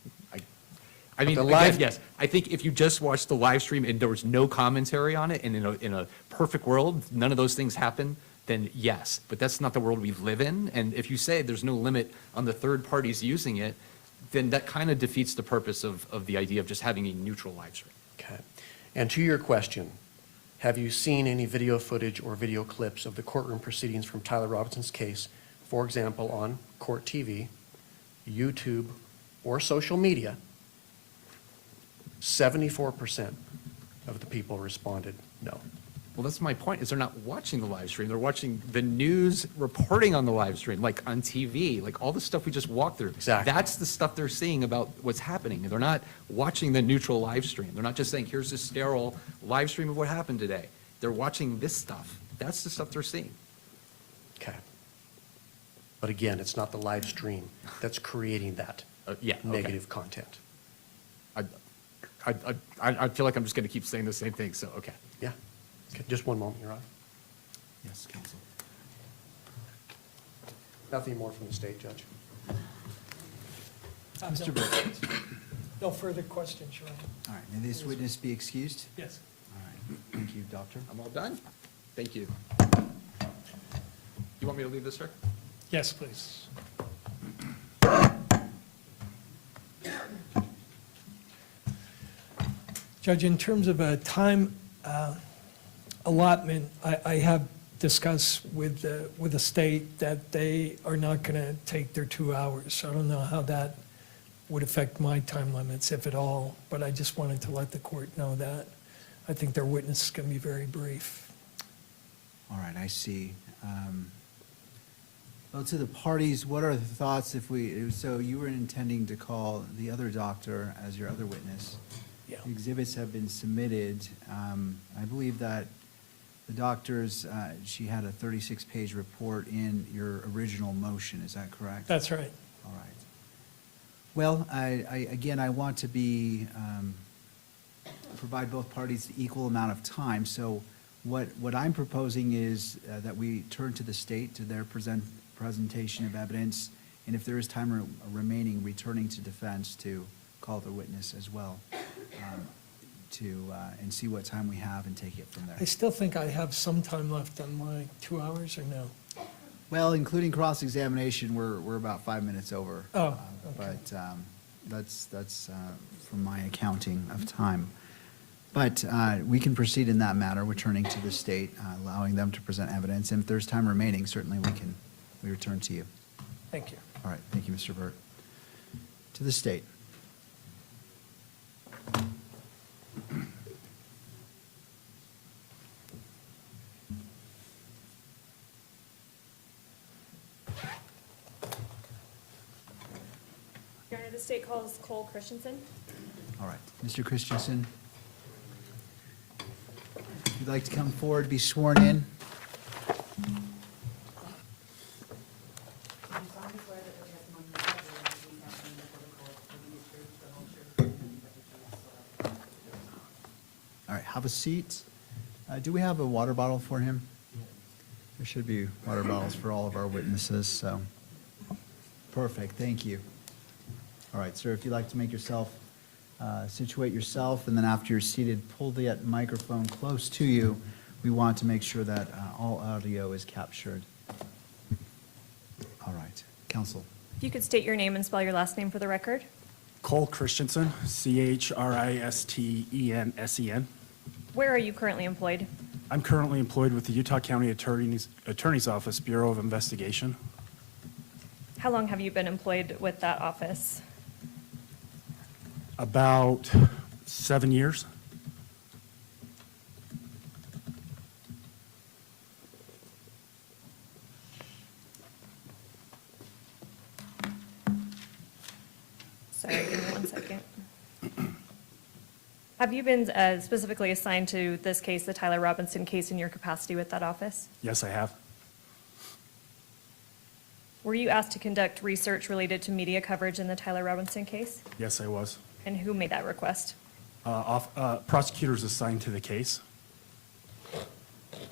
I mean, again, yes, I think if you just watched the live stream and there was no commentary on it, and in a perfect world, none of those things happen, then yes. But that's not the world we live in. And if you say there's no limit on the third parties using it, then that kind of defeats the purpose of the idea of just having a neutral live stream. Okay. And to your question, have you seen any video footage or video clips of the courtroom proceedings from Tyler Robinson's case, for example, on Court TV, YouTube, or social media? 74% of the people responded no. Well, that's my point, is they're not watching the live stream. They're watching the news reporting on the live stream, like on TV, like all the stuff we just walked through. Exactly. That's the stuff they're seeing about what's happening. They're not watching the neutral live stream. They're not just saying, here's this sterile live stream of what happened today. They're watching this stuff. That's the stuff they're seeing. Okay. But again, it's not the live stream that's creating that negative content. I feel like I'm just going to keep saying the same thing, so, okay. Yeah. Okay, just one moment, Your Honor. Yes, counsel. Nothing more from the state, Judge. Mr. No further questions, Your Honor. All right, may this witness be excused? Yes. All right, thank you, doctor. I'm all done. Thank you. You want me to leave this, sir? Yes, please. Judge, in terms of a time allotment, I have discussed with the state that they are not going to take their 2 hours. So I don't know how that would affect my time limits, if at all, but I just wanted to let the court know that. I think their witness is going to be very brief. All right, I see. Well, to the parties, what are the thoughts so you were intending to call the other doctor as your other witness? Yeah. The exhibits have been submitted. I believe that the doctor's, she had a 36-page report in your original motion, is that correct? That's right. All right. Well, again, I want to provide both parties the equal amount of time. So what I'm proposing is that we turn to the state, to their presentation of evidence, and if there is time remaining, returning to defense to call the witness as well, and see what time we have and take it from there. I still think I have some time left on my 2 hours, or no? Well, including cross-examination, we're about 5 minutes over. Oh, okay. But that's from my accounting of time. But we can proceed in that matter, returning to the state, allowing them to present evidence. And if there's time remaining, certainly we return to you. Thank you. All right, thank you, Mr. Burt. To the state. Your Honor, the state calls Cole Christensen. All right, Mr. Christensen, if you'd like to come forward, be sworn in. All right, have a seat. Do we have a water bottle for him? There should be water bottles for all of our witnesses, so. Perfect, thank you. All right, sir, if you'd like to make yourself, situate yourself, and then after you're seated, pull the microphone close to you. We want to make sure that all audio is captured. All right, counsel. If you could state your name and spell your last name for the record. Cole Christensen, Christensen. Where are you currently employed? I'm currently employed with the Utah County Attorney's Office, Bureau of Investigation. How long have you been employed with that office? About 7 years. Sorry, give me 1 second. Have you been specifically assigned to this case, the Tyler Robinson case, in your capacity with that office? Yes, I have. Were you asked to conduct research related to media coverage in the Tyler Robinson case? Yes, I was. And who made that request? Prosecutors assigned to the case.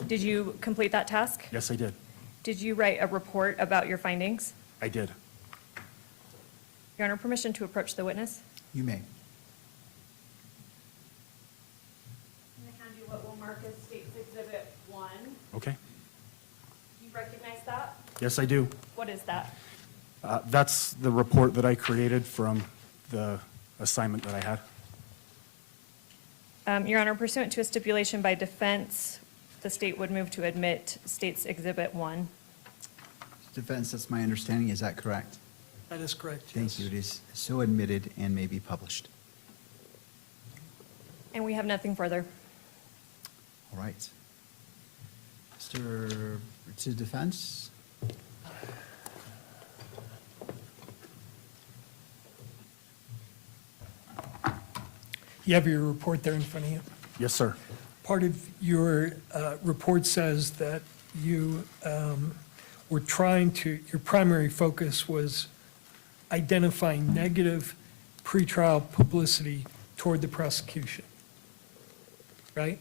Did you complete that task? Yes, I did. Did you write a report about your findings? I did. Your Honor, permission to approach the witness? You may. I'm going to hand you what will mark as State's Exhibit 1. Okay. Do you recognize that? Yes, I do. What is that? That's the report that I created from the assignment that I had. Your Honor, pursuant to a stipulation by defense, the state would move to admit State's Exhibit 1. Defense, that's my understanding. Is that correct? That is correct, yes. Thank you. It is so admitted and may be published. And we have nothing further. All right. To defense? You have your report there in front of you? Yes, sir. Part of your report says that you were trying to, your primary focus was identifying negative pretrial publicity toward the prosecution, right?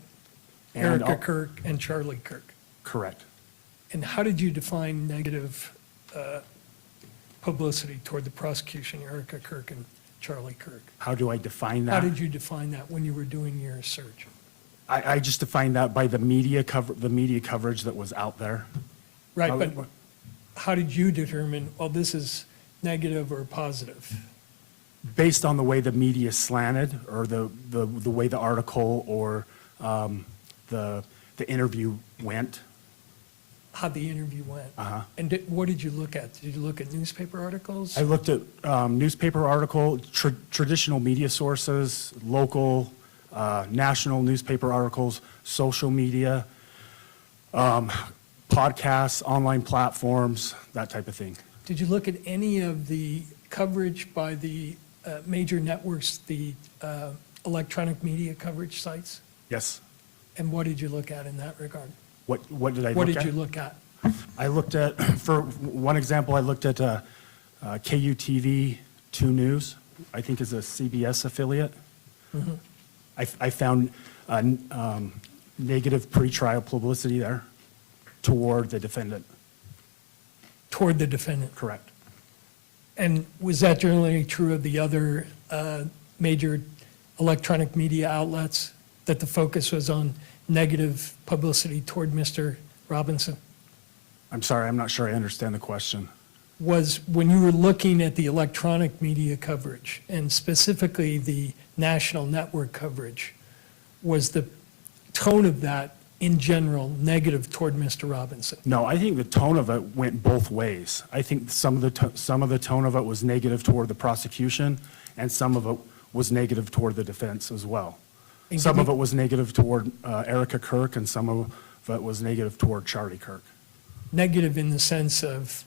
And Erica Kirk and Charlie Kirk. Correct. And how did you define negative publicity toward the prosecution, Erica Kirk and Charlie Kirk? How do I define that? How did you define that when you were doing your search? I just defined that by the media coverage that was out there. Right, but how did you determine, well, this is negative or positive? Based on the way the media slanted, or the way the article or the interview went. How the interview went? Uh-huh. And what did you look at? Did you look at newspaper articles? I looked at newspaper article, traditional media sources, local, national newspaper articles, social media, podcasts, online platforms, that type of thing. Did you look at any of the coverage by the major networks, the electronic media coverage sites? Yes. And what did you look at in that regard? What did I look at? What did you look at? I looked at, for one example, I looked at KUTV 2 News, I think is a CBS affiliate. Mm-hmm. I found negative pretrial publicity there toward the defendant. Toward the defendant? Correct. And was that generally true of the other major electronic media outlets, that the focus was on negative publicity toward Mr. Robinson? I'm sorry, I'm not sure I understand the question. Was when you were looking at the electronic media coverage, and specifically the national network coverage, was the tone of that in general negative toward Mr. Robinson? No, I think the tone of it went both ways. I think some of the tone of it was negative toward the prosecution, and some of it was negative toward the defense as well. And Some give of me- it was negative toward Erica Kirk, and some of it was negative toward Charlie Kirk. Negative in the sense of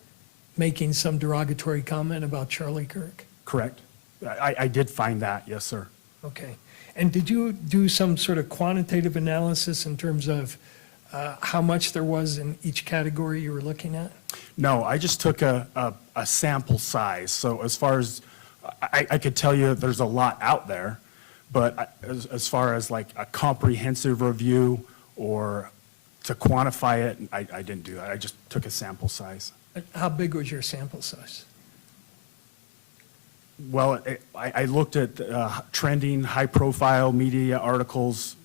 making some derogatory comment about Charlie Kirk? Correct. I did find that, yes, sir. Okay. And did you do some sort of quantitative analysis in terms of how much there was in each category you were looking at? No, I just took a sample size. So as far as, I could tell you there's a lot out there, but as far as like a comprehensive review or to quantify it, I didn't do that. I just took a sample size. How big was your sample size? Well, I looked at trending, high-profile media articles,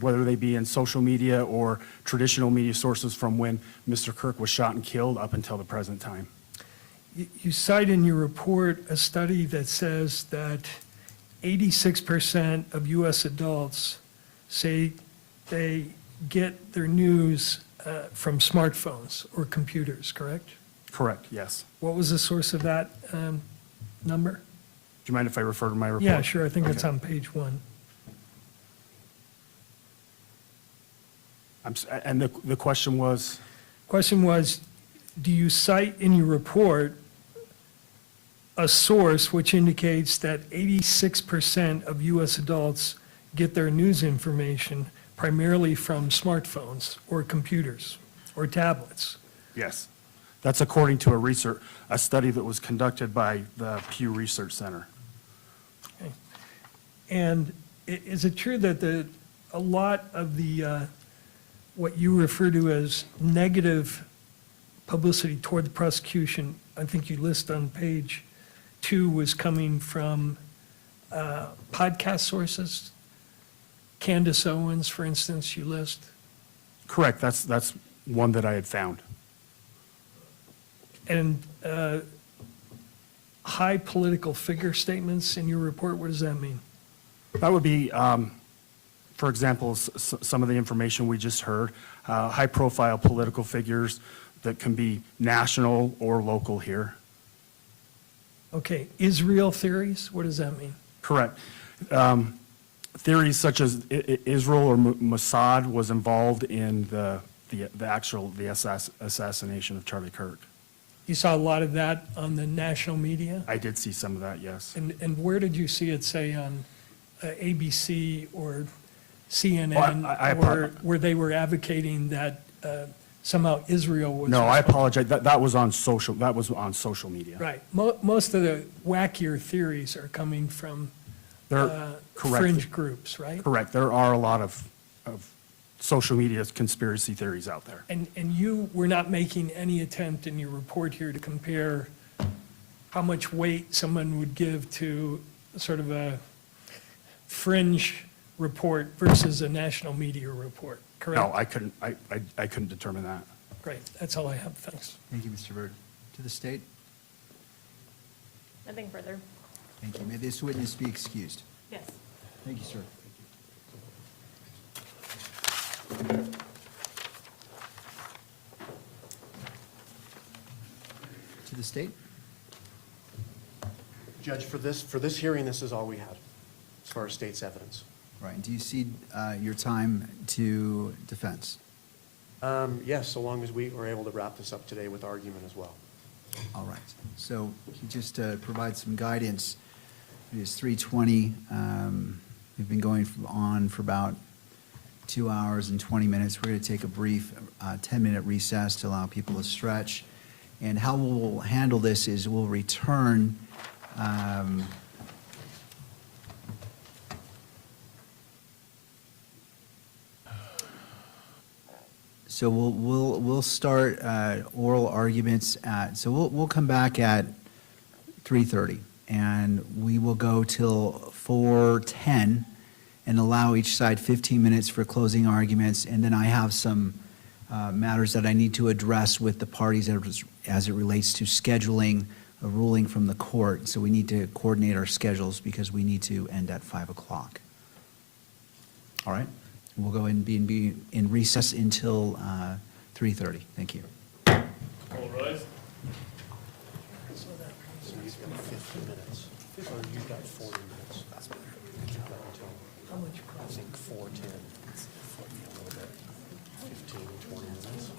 whether they be in social media or traditional media sources from when Mr. Kirk was shot and killed up until the present time. You cite in your report a study that says that 86% of U.S. adults say they get their news from smartphones or computers, correct? Correct, yes. What was the source of that number? Do you mind if I refer to my report? Yeah, sure, I think it's Okay. on page 1. And the question was? Question was, do you cite in your report a source which indicates that 86% of U.S. adults get their news information primarily from smartphones or computers or tablets? Yes. That's according to a study that was conducted by the Pew Research Center. Okay. And is it true that a lot of the, what you refer to as negative publicity toward the prosecution, I think you list on page 2, was coming from podcast sources? Candace Owens, for instance, you list? Correct, that's one that I had found. And high political figure statements in your report, what does that mean? That would be, for example, some of the information we just heard, high-profile political figures that can be national or local here. Okay, Israel theories, what does that mean? Correct. Theories such as Israel or Mossad was involved in the assassination of Charlie Kirk. You saw a lot of that on the national media? I did see some of that, yes. And where did you see it, say, on ABC or CNN, where they were advocating that somehow Israel was... No, I apologize. That was on social media. Right. Most of the wackier theories are coming from Correct. fringe groups, right? Correct. There are a lot of social media conspiracy theories out there. And you were not making any attempt in your report here to compare how much weight someone would give to sort of a fringe report versus a national media report, correct? No, I couldn't determine that. Great, that's all I have, thanks. Thank you, Mr. Byrd. To the state? Nothing further. Thank you. May this witness be excused? Yes. Thank you, sir. To the state? Judge, for this hearing, this is all we had, as far as state's evidence. Right. And do you cede your time to defense? Yes, so long as we were able to wrap this up today with argument as well. All right. So just to provide some guidance, it is 3:20. We've been going on for about 2 hours and 20 minutes. We're going to take a brief 10-minute recess to allow people to stretch. And how we'll handle this is we'll return so we'll start oral arguments so we'll come back at 3:30, and we will go till 4:10 and allow each side 15 minutes for closing arguments. And then I have some matters that I need to address with the parties as it relates to scheduling a ruling from the court. So we need to coordinate our schedules because we need to end at 5 o'clock. All right. We'll go and be in recess until 3:30. Thank you. So you've got 50 minutes, or you've got 40 minutes. That's better. You've got until, How much I think, 4:10. A little bit, 15, 20 minutes.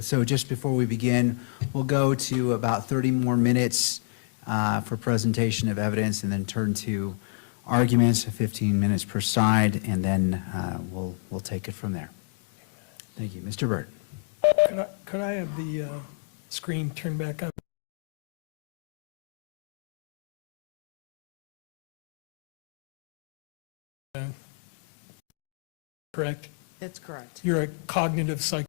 So just before we begin, we'll go to about 30 more minutes for presentation of evidence and then turn to arguments, 15 minutes per side, and then we'll take it from there. Thank you. Mr. Burt. Could I have the screen turned back up? Correct? That's correct. You're a cognitive psych.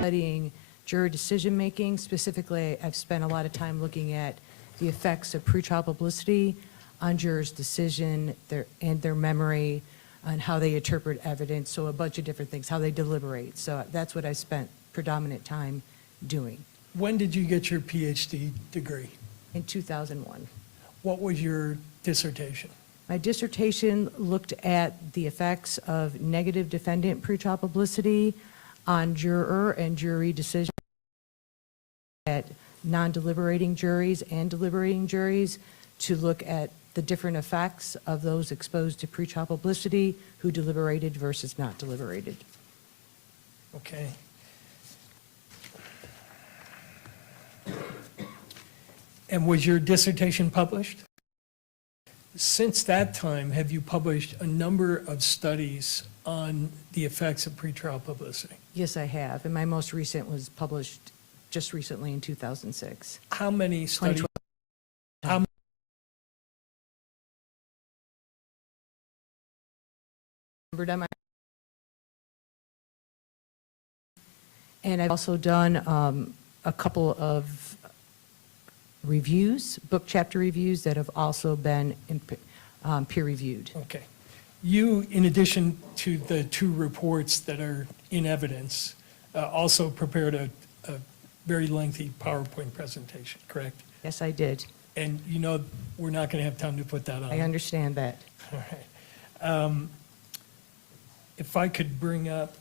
Studying juror decision-making. Specifically, I've spent a lot of time looking at the effects of pretrial publicity on jurors' decision and their memory, on how they interpret evidence, so a bunch of different things, how they deliberate. So that's what I spent predominant time doing. When did you get your PhD degree? In 2001. What was your dissertation? My dissertation looked at the effects of negative defendant pretrial publicity on juror and jury decisions, at non-deliberating juries and deliberating juries, to look at the different effects of those exposed to pretrial publicity who deliberated versus not deliberated. Okay. And was your dissertation published? Since that time, have you published a number of studies on the effects of pretrial publicity? Yes, I have, and my most recent was published just recently in 2006. How many studies? 2012. And I've also done a couple of reviews, book chapter reviews, that have also been peer-reviewed. Okay. You, in addition to the 2 reports that are in evidence, also prepared a very lengthy PowerPoint presentation, correct? Yes, I did. And you know we're not going to have time to put that on. I understand that. All right. If I could bring up,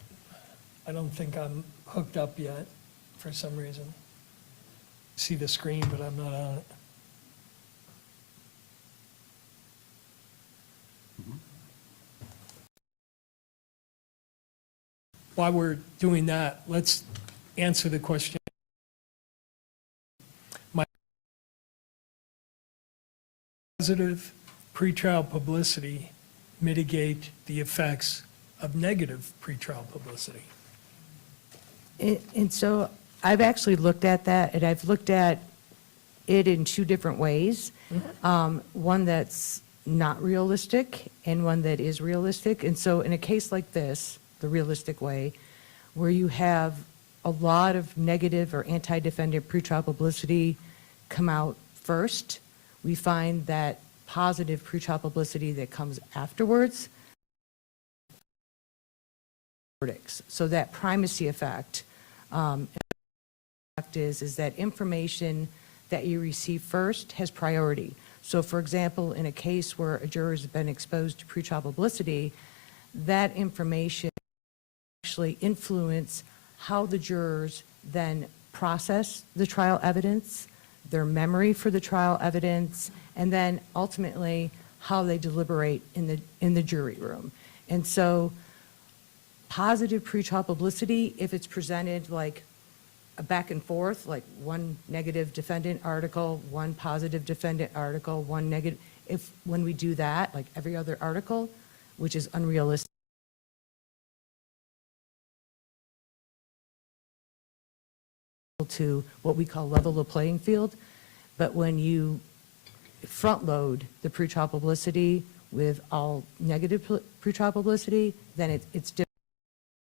I don't think I'm hooked up yet for some reason. See the screen, but I'm not on it. While we're doing that, let's answer the question. My positive pretrial publicity mitigate the effects of negative pretrial publicity? And so I've actually looked at that, and I've looked at it in 2 different ways. One that's not realistic and one that is realistic. And so in a case like this, the realistic way, where you have a lot of negative or anti-defendant pretrial publicity come out first, we find that positive pretrial publicity that comes afterwards, verdicts. So that primacy effect is that information that you receive first has priority. So for example, in a case where a juror has been exposed to pretrial publicity, that information actually influence how the jurors then process the trial evidence, their memory for the trial evidence, and then ultimately how they deliberate in the jury room. And so positive pretrial publicity, if it's presented like a back and forth, like one negative defendant article, one positive defendant article, one negative, when we do that, like every other article, which is unrealistic, to what we call level the playing field. But when you front load the pretrial publicity with all negative pretrial publicity, then it's difficult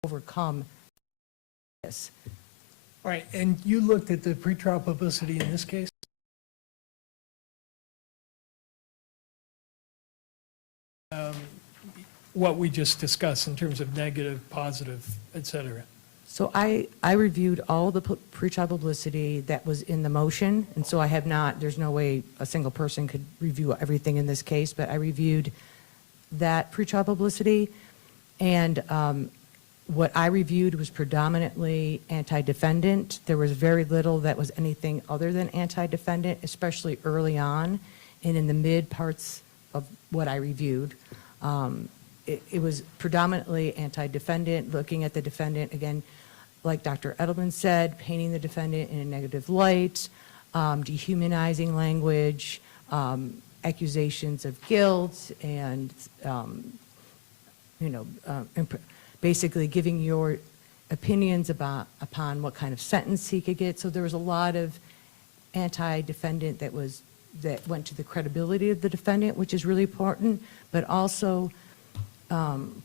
to overcome this. All right, and you looked at the pretrial publicity in this case? What we just discussed in terms of negative, positive, et cetera. So I reviewed all the pretrial publicity that was in the motion, and so I have not, there's no way a single person could review everything in this case, but I reviewed that pretrial publicity, and what I reviewed was predominantly anti-defendant. There was very little that was anything other than anti-defendant, especially early on, and in the mid parts of what I reviewed. It was predominantly anti-defendant, looking at the defendant, again, like Dr. Edelman said, painting the defendant in a negative light, dehumanizing language, accusations of guilt, and, basically giving your opinions upon what kind of sentence he could get. So there was a lot of anti-defendant that went to the credibility of the defendant, which is really important, but also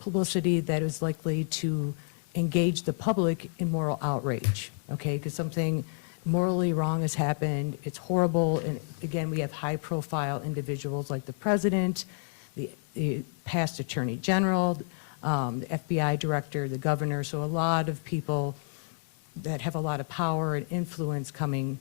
publicity that is likely to engage the public in moral outrage, okay? Because something morally wrong has happened, it's horrible, and again, we have high-profile individuals like the president, the past attorney general, the FBI director, the governor, so a lot of people that have a lot of power and influence coming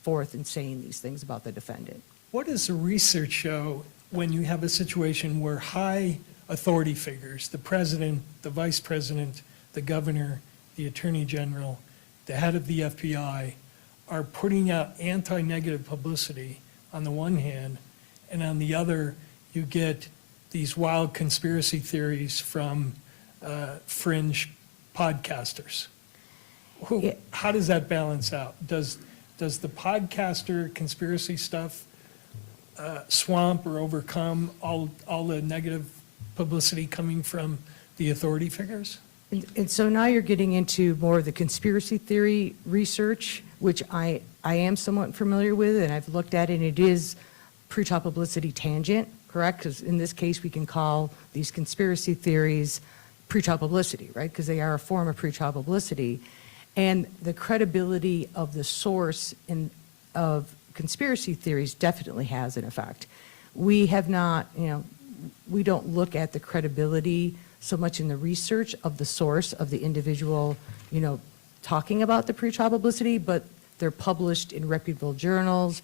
forth and saying these things about the defendant. What does the research show when you have a situation where high authority figures, the president, the vice president, the governor, the attorney general, the head of the FBI, are putting out anti-negative publicity on the one hand, and on the other, you get these wild conspiracy theories from fringe podcasters? How does that balance out? Does the podcaster conspiracy stuff swamp or overcome all the negative publicity coming from the authority figures? And so now you're getting into more of the conspiracy theory research, which I am somewhat familiar with, and I've looked at it, and it is pretrial publicity tangent, correct? Because in this case, we can call these conspiracy theories pretrial publicity, right? Because they are a form of pretrial publicity. And the credibility of the source of conspiracy theories definitely has an effect. We have not, we don't look at the credibility so much in the research of the source of the individual, talking about the pretrial publicity, but they're published in reputable journals,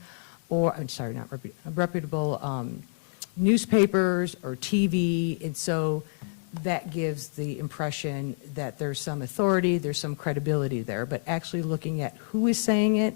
or, I'm sorry, not reputable newspapers or TV, and so that gives the impression that there's some authority, there's some credibility there, but actually looking at who is saying it,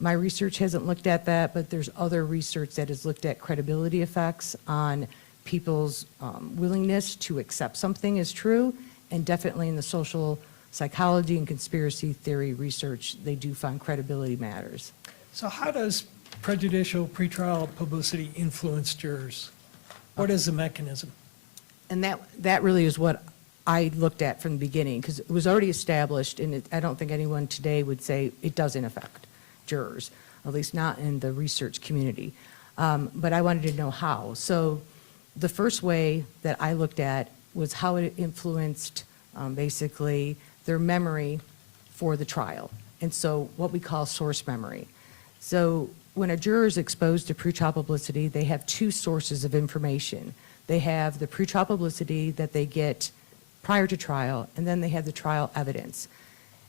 my research hasn't looked at that, but there's other research that has looked at credibility effects on people's willingness to accept something as true, and definitely in the social psychology and conspiracy theory research, they do find credibility matters. So how does prejudicial pretrial publicity influence jurors? What is the mechanism? And that really is what I looked at from the beginning, because it was already established, and I don't think anyone today would say it doesn't affect jurors, at least not in the research community. But I wanted to know how. So the first way that I looked at was how it influenced basically their memory for the trial. And so what we call source memory. So when a juror is exposed to pretrial publicity, they have two sources of information. They have the pretrial publicity that they get prior to trial, and then they have the trial evidence.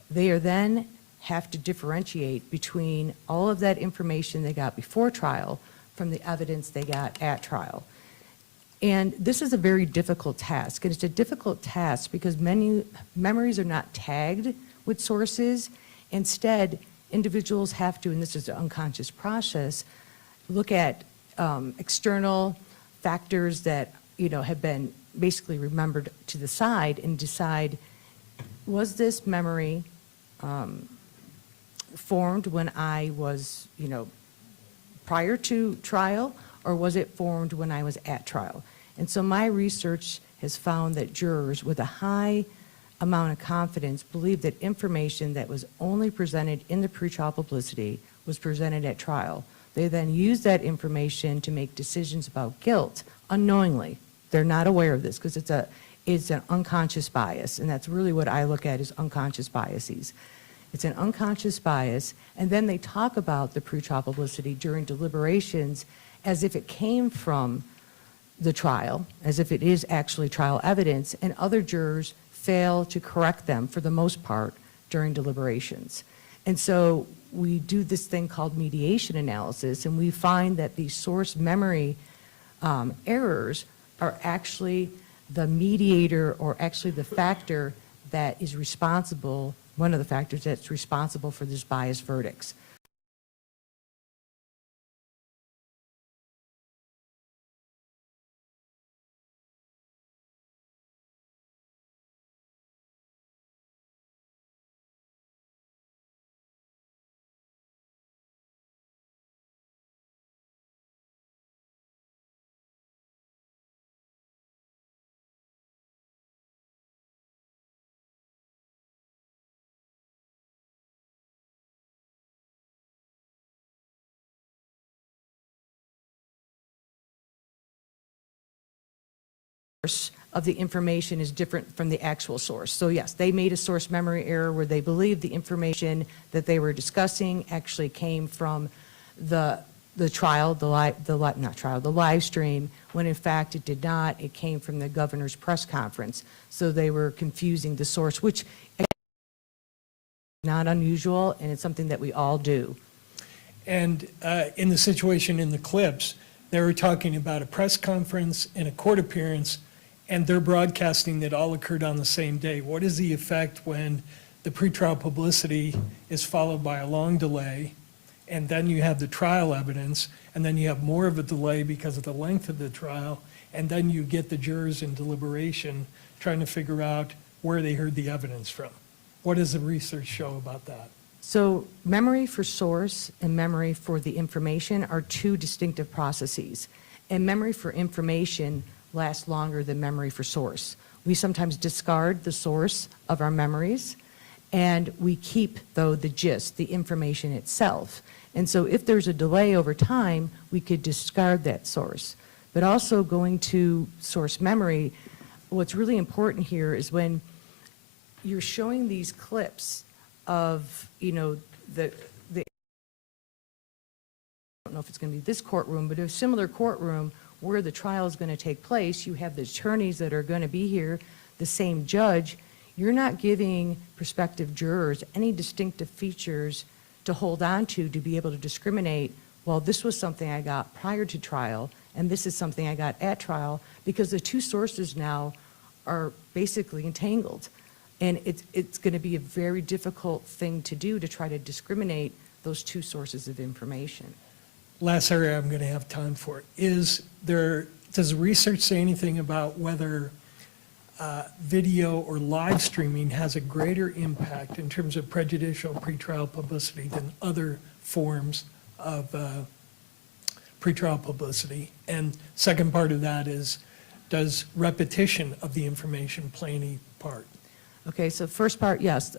They are then have to differentiate between all of that information they got before trial from the evidence they got at trial. And this is a very difficult task, and it's a difficult task because many memories are not tagged with sources. Instead, individuals have to, and this is an unconscious process, look at external factors that have been basically remembered to the side and decide, was this memory formed when I was, prior to trial, or was it formed when I was at trial? And so my research has found that jurors with a high amount of confidence believe that information that was only presented in the pretrial publicity was presented at trial. They then use that information to make decisions about guilt unknowingly. They're not aware of this because it's an unconscious bias, and that's really what I look at as unconscious biases. It's an unconscious bias, and then they talk about the pretrial publicity during deliberations as if it came from the trial, as if it is actually trial evidence, and other jurors fail to correct them for the most part during deliberations. And so we do this thing called mediation analysis, and we find that these source memory errors are actually the mediator, or actually the factor that is responsible, one of the factors that's responsible for these biased verdicts. Of the information is different from the actual source. So yes, they made a source memory error where they believed the information that they were discussing actually came from the trial, the live stream, when in fact it did not. It came from the governor's press conference. So they were confusing the source, which is not unusual, and it's something that we all do. And in the situation in the clips, they were talking about a press conference and a court appearance, and they're broadcasting that all occurred on the same day. What is the effect when the pretrial publicity is followed by a long delay, and then you have the trial evidence, and then you have more of a delay because of the length of the trial, and then you get the jurors in deliberation trying to figure out where they heard the evidence from? What does the research show about that? So memory for source and memory for the information are two distinctive processes. And memory for information lasts longer than memory for source. We sometimes discard the source of our memories, and we keep, though, the gist, the information itself. And so if there's a delay over time, we could discard that source. But also going to source memory, what's really important here is when you're showing these clips of, the I don't know if it's going to be this courtroom, but a similar courtroom where the trial is going to take place. You have the attorneys that are going to be here, the same judge. You're not giving prospective jurors any distinctive features to hold on to be able to discriminate, well, this was something I got prior to trial, and this is something I got at trial, because the two sources now are basically entangled. And it's going to be a very difficult thing to do to try to discriminate those two sources of information. Last area I'm going to have time for is does research say anything about whether video or live streaming has a greater impact in terms of prejudicial pretrial publicity than other forms of pretrial publicity? And second part of that is, does repetition of the information play any part? Okay, so first part, yes.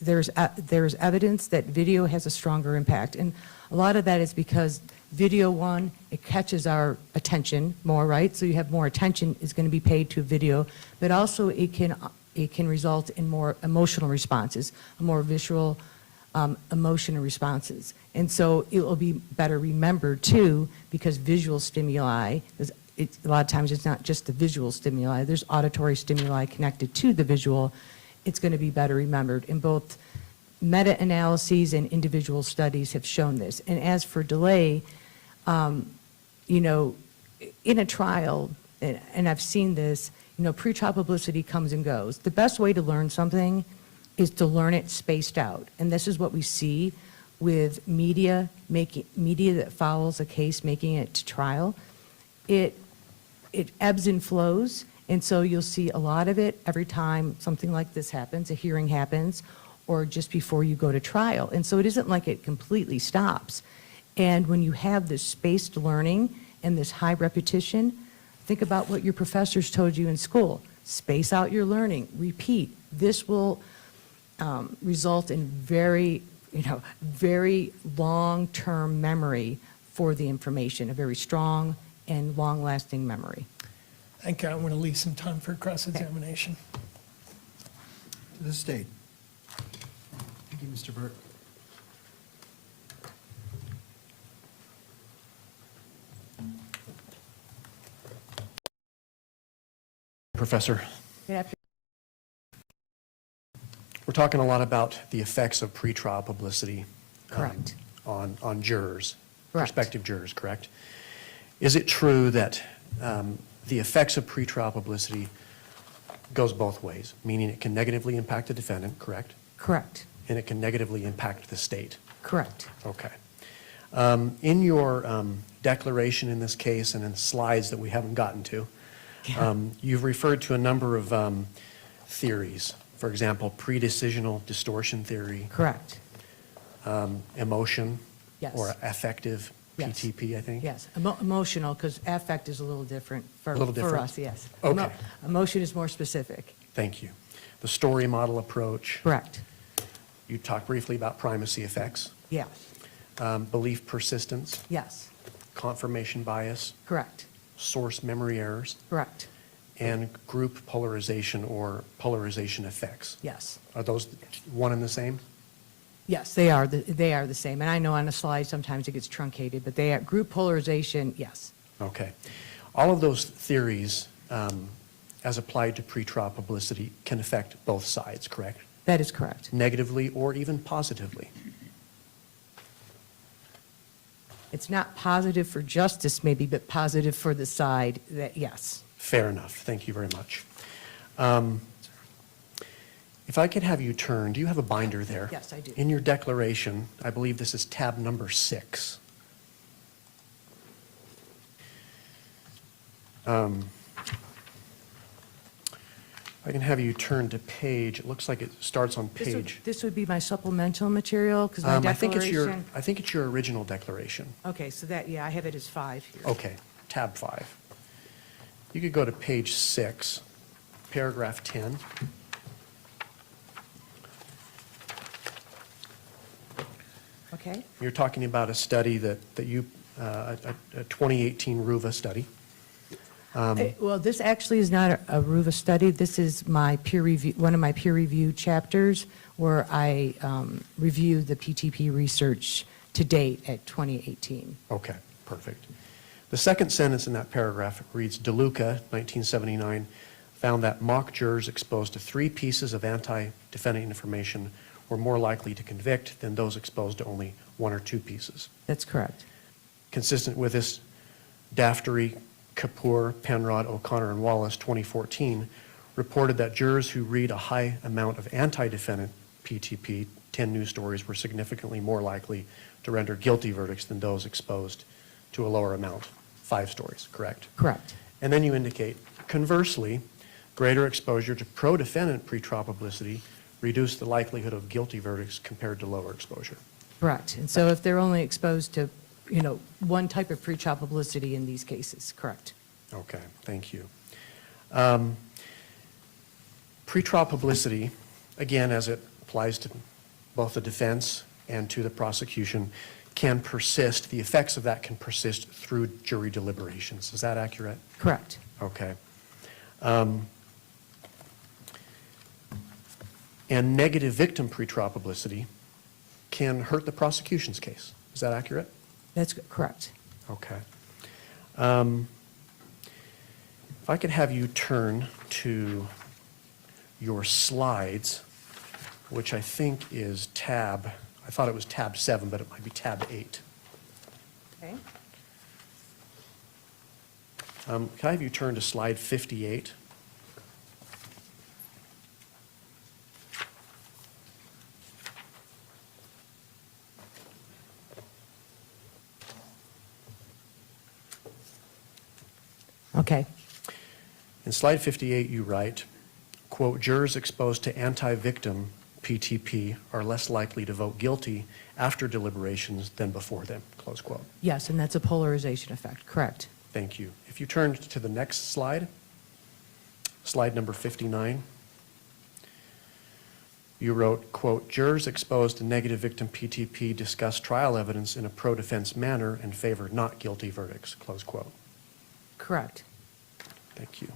There's evidence that video has a stronger impact. And a lot of that is because video, one, it catches our attention more, right? So you have more attention is going to be paid to video, but also it can result in more emotional responses, more visual emotional responses. And so it will be better remembered too, because visual stimuli, a lot of times it's not just the visual stimuli, there's auditory stimuli connected to the visual. It's going to be better remembered. And both meta-analyses and individual studies have shown this. And as for delay, in a trial, and I've seen this, pretrial publicity comes and goes. The best way to learn something is to learn it spaced out. And this is what we see with media that follows a case making it to trial. It ebbs and flows, and so you'll see a lot of it every time something like this happens, a hearing happens, or just before you go to trial. And so it isn't like it completely stops. And when you have this spaced learning and this high repetition, think about what your professors told you in school. Space out your learning, repeat. This will result in very long-term memory for the information, a very strong and long-lasting memory. I think I want to leave some time for cross-examination. To the state. Thank you, Mr. Burke. Professor, Good afternoon. we're talking a lot about the effects of pretrial publicity. Correct. On jurors, Correct. prospective jurors, correct? Is it true that the effects of pretrial publicity goes both ways, meaning it can negatively impact the defendant, correct? Correct. And it can negatively impact the state? Correct. Okay. In your declaration in this case and in the slides that we haven't gotten to, you've referred to a number of theories. For example, pre-decisional distortion theory. Correct. Emotion. Yes. Or affective Yes. PTP, I think. Yes, emotional, because affect is a little different for A little for different? us, yes. Okay. Emotion is more specific. Thank you. The story model approach. Correct. You talked briefly about primacy effects. Yes, Belief persistence. yes, Confirmation bias. correct, Source memory errors. correct, And group polarization or polarization effects. yes. Are those one and the same? Yes, they are the same. And I know on a slide sometimes it gets truncated, but they are, group polarization, yes. Okay. All of those theories, as applied to pretrial publicity, can affect both sides, correct? That is correct. Negatively or even positively. It's not positive for justice maybe, but positive for the side that, yes. Fair enough. Thank you very much. If I could have you turn, do you have a binder there? Yes, I do. In your declaration, I believe this is tab number 6. I can have you turn to page, it looks like it starts on page. This would be my supplemental material, because my I think declaration. I think it's your original declaration. Okay, so that, yeah, I have it as 5 here. Okay, tab 5. You could go to page 6, paragraph 10. Okay. You're talking about a study that you, a 2018 RUVA study. Well, this actually is not a RUVA study. This is my peer review, one of my peer review chapters where I reviewed the PTP research to date at 2018. Okay, perfect. The second sentence in that paragraph reads, DeLuca, 1979, found that mock jurors exposed to 3 pieces of anti-defendant information were more likely to convict than those exposed to only 1 or 2 pieces. That's correct. Consistent with this, Daftery, Kapoor, Penrod, O'Connor, and Wallace, 2014, reported that jurors who read a high amount of anti-defendant PTP, 10 news stories, were significantly more likely to render guilty verdicts than those exposed to a lower amount, 5 stories, correct? Correct. And then you indicate, conversely, greater exposure to pro-defendant pretrial publicity reduced the likelihood of guilty verdicts compared to lower exposure. Correct. And so if they're only exposed to, one type of pretrial publicity in these cases, correct. Okay, thank you. Pretrial publicity, again, as it applies to both the defense and to the prosecution, can persist, the effects of that can persist through jury deliberations. Is that accurate? Correct. Okay. And negative victim pretrial publicity can hurt the prosecution's case. Is that accurate? That's correct. Okay. If I could have you turn to your slides, which I think is I thought it was tab 7, but it might be tab 8. Okay. Can I have you turn to slide 58? Okay. In slide 58, you write, quote, jurors exposed to anti-victim PTP are less likely to vote guilty after deliberations than before them, close quote. Yes, and that's a polarization effect, correct. Thank you. If you turn to the next slide, slide number 59, you wrote, quote, jurors exposed to negative victim PTP discussed trial evidence in a pro-defense manner and favored not guilty verdicts, close quote. Correct. Thank you.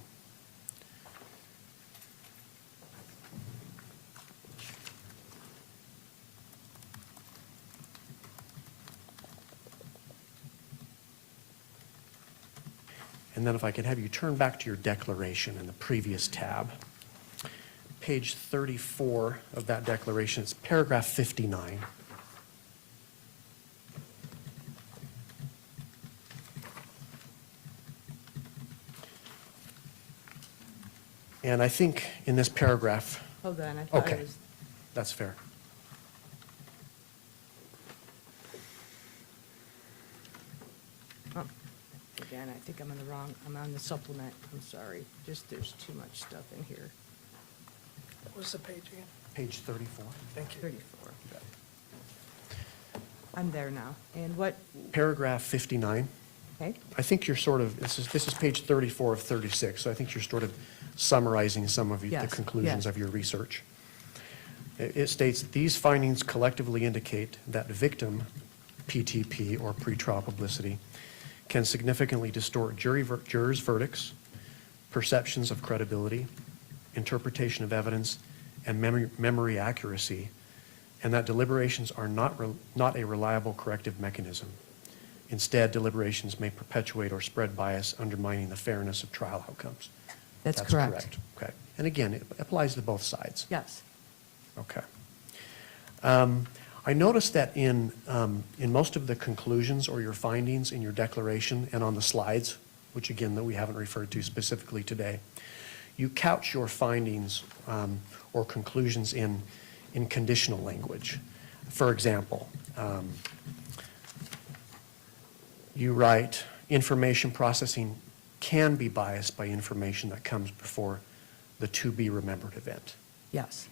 And then if I could have you turn back to your declaration in the previous tab. Page 34 of that declaration, it's paragraph 59. And I think in this paragraph, Hold on, I thought okay, it was, that's fair. oh, again, I think I'm on the wrong, I'm on the supplement, I'm sorry. Just, there's too much stuff in here. What was the page again? Page 34. Thank you. 34. I'm there now. And what, Paragraph 59. okay, I think you're sort of, this is page 34 of 36, so I think you're sort of summarizing some of the Yes, conclusions yes. of your research. It states, these findings collectively indicate that victim PTP, or pretrial publicity, can significantly distort jurors' verdicts, perceptions of credibility, interpretation of evidence, and memory accuracy, and that deliberations are not a reliable corrective mechanism. Instead, deliberations may perpetuate or spread bias, undermining the fairness of trial outcomes. That's correct. Okay. And again, it applies to both sides. yes. Okay. I noticed that in most of the conclusions or your findings in your declaration and on the slides, which again, that we haven't referred to specifically today, you couch your findings or conclusions in conditional language. For example, you write, information processing can be biased by information that comes before the to-be-remembered event. Yes.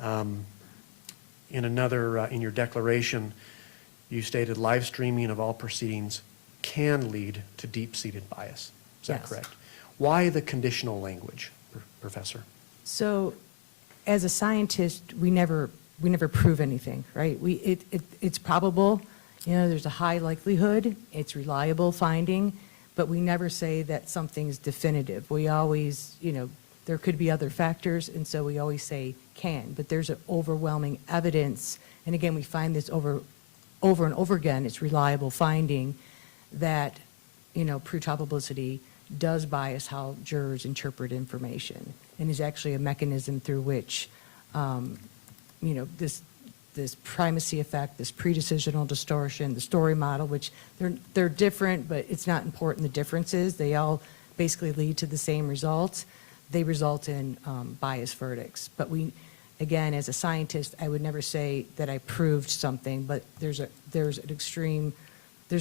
In your declaration, you stated live streaming of all proceedings can lead to deep-seated bias. Is that Yes. correct? Why the conditional language, Professor? So, as a scientist, we never prove anything, right? It's probable, there's a high likelihood, it's reliable finding, but we never say that something's definitive. We always, there could be other factors, and so we always say can, but there's an overwhelming evidence, and again, we find this over and over again, it's reliable finding that, pretrial publicity does bias how jurors interpret information, and is actually a mechanism through which, this primacy effect, this pre-decisional distortion, the story model, which they're different, but it's not important the differences. They all basically lead to the same results. They result in biased verdicts. But again, as a scientist, I would never say that I proved something, but there's a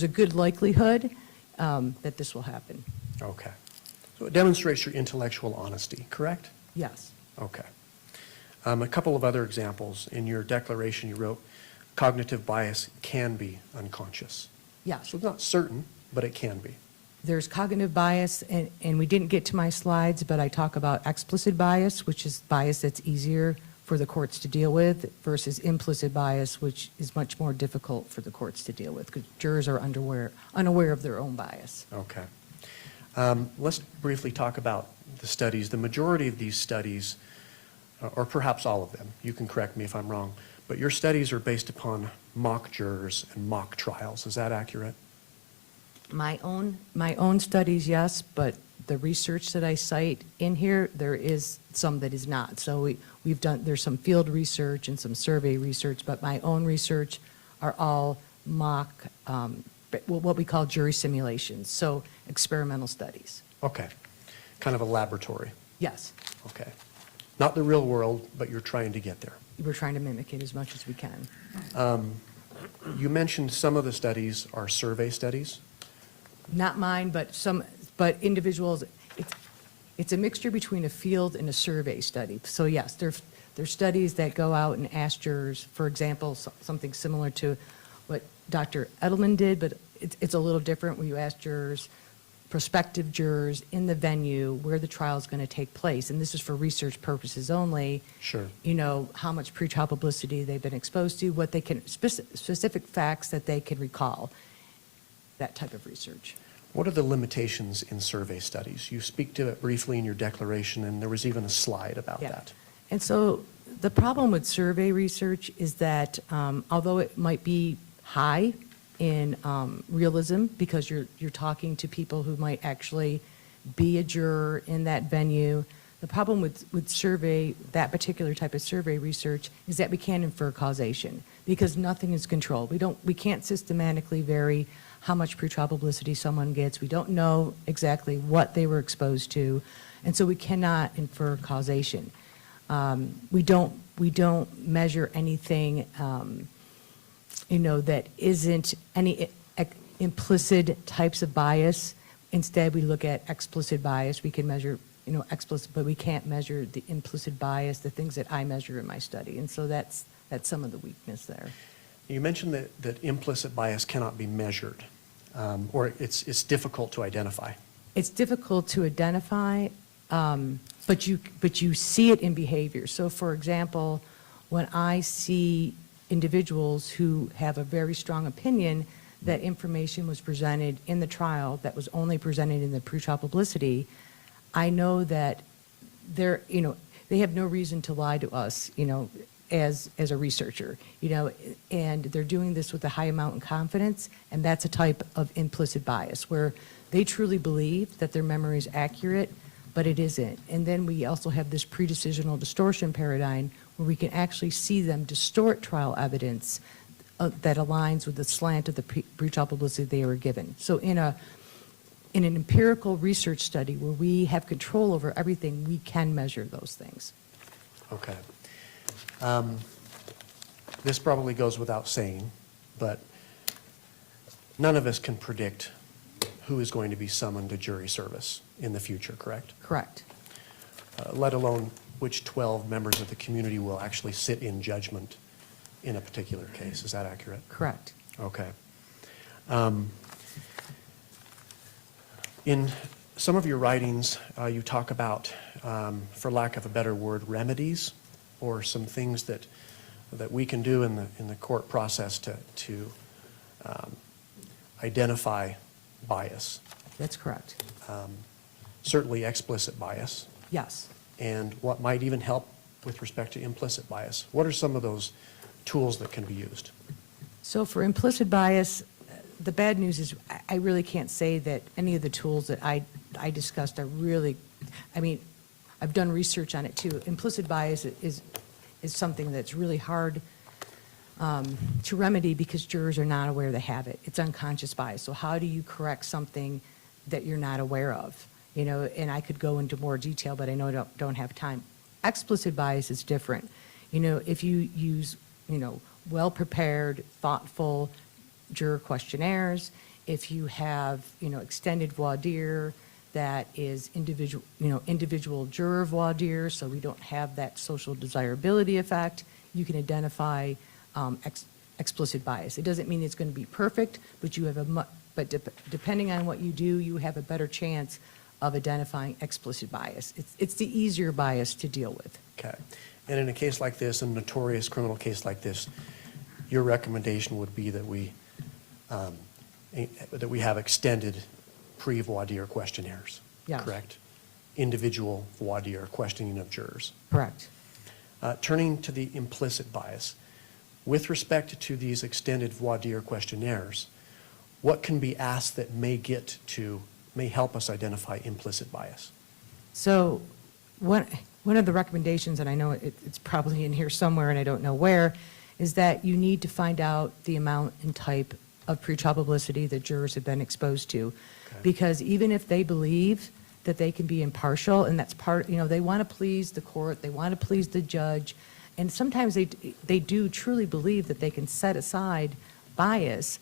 good likelihood that this will happen. Okay. So it demonstrates your intellectual honesty, correct? Yes. Okay. A couple of other examples. In your declaration, you wrote, cognitive bias can be unconscious. Yes. So it's not certain, but it can be. There's cognitive bias, and we didn't get to my slides, but I talk about explicit bias, which is bias that's easier for the courts to deal with, versus implicit bias, which is much more difficult for the courts to deal with, because jurors are unaware of their own bias. Okay. Let's briefly talk about the studies. The majority of these studies, or perhaps all of them, you can correct me if I'm wrong, but your studies are based upon mock jurors and mock trials. Is that accurate? My own studies, yes, but the research that I cite in here, there is some that is not. So there's some field research and some survey research, but my own research are all mock, what we call jury simulations, so experimental studies. Okay. Kind of a laboratory. Yes. Okay. Not the real world, but you're trying to get there. We're trying to mimic it as much as we can. You mentioned some of the studies are survey studies. Not mine, but individuals, it's a mixture between a field and a survey study. So yes, There's studies that go out and ask jurors, for example, something similar to what Dr. Edelman did, but it's a little different, where you ask jurors, prospective jurors in the venue where the trial is going to take place, and this is for research purposes only. Sure. You know, how much pretrial publicity they've been exposed to, what they can, specific facts that they can recall, that type of research. What are the limitations in survey studies? You speak to it briefly in your declaration, and there was even a slide about Yeah. that. And so the problem with survey research is that although it might be high in realism, because you're talking to people who might actually be a juror in that venue, the problem with survey, that particular type of survey research, is that we can't infer causation, because nothing is controlled. We can't systematically vary how much pretrial publicity someone gets. We don't know exactly what they were exposed to, and so we cannot infer causation. We don't measure anything, that isn't any implicit types of bias. Instead, we look at explicit bias. We can measure, explicit, but we can't measure the implicit bias, the things that I measure in my study. And so that's some of the weakness there. You mentioned that implicit bias cannot be measured, or it's difficult to identify. It's difficult to identify, but you see it in behavior. So for example, when I see individuals who have a very strong opinion that information was presented in the trial that was only presented in the pretrial publicity, I know that they have no reason to lie to us, as a researcher, and they're doing this with a high amount of confidence, and that's a type of implicit bias where they truly believe that their memory is accurate, but it isn't. And then we also have this pre-decisional distortion paradigm where we can actually see them distort trial evidence that aligns with the slant of the pretrial publicity they were given. So in an empirical research study where we have control over everything, we can measure those things. Okay. This probably goes without saying, but none of us can predict who is going to be summoned to jury service in the future, correct? Correct. Let alone which 12 members of the community will actually sit in judgment in a particular case. Is that accurate? Correct. Okay. In some of your writings, you talk about, for lack of a better word, remedies, or some things that we can do in the court process to identify bias. That's correct. Certainly explicit bias. Yes. And what might even help with respect to implicit bias. What are some of those tools that can be used? So for implicit bias, the bad news is I really can't say that any of the tools that I discussed are really, I've done research on it too. Implicit bias is something that's really hard to remedy because jurors are not aware they have it. It's unconscious bias. So how do you correct something that you're not aware of? And I could go into more detail, but I know I don't have time. Explicit bias is different. If you use, well-prepared, thoughtful juror questionnaires, if you have, extended voir dire that is individual juror voir dire, so we don't have that social desirability effect, you can identify explicit bias. It doesn't mean it's going to be perfect, but you have depending on what you do, you have a better chance of identifying explicit bias. It's the easier bias to deal with. Okay. And in a case like this, a notorious criminal case like this, your recommendation would be that we have extended pre-voir dire questionnaires, Yes. correct? Individual voir dire questioning of jurors. Correct. Turning to the implicit bias, with respect to these extended voir dire questionnaires, what can be asked that may help us identify implicit bias? So one of the recommendations, and I know it's probably in here somewhere and I don't know where, is that you need to find out the amount and type of pretrial publicity that jurors have been exposed to. Okay. Because even if they believe that they can be impartial, and that's part, they want to please the court, they want to please the judge, and sometimes they do truly believe that they can set aside bias,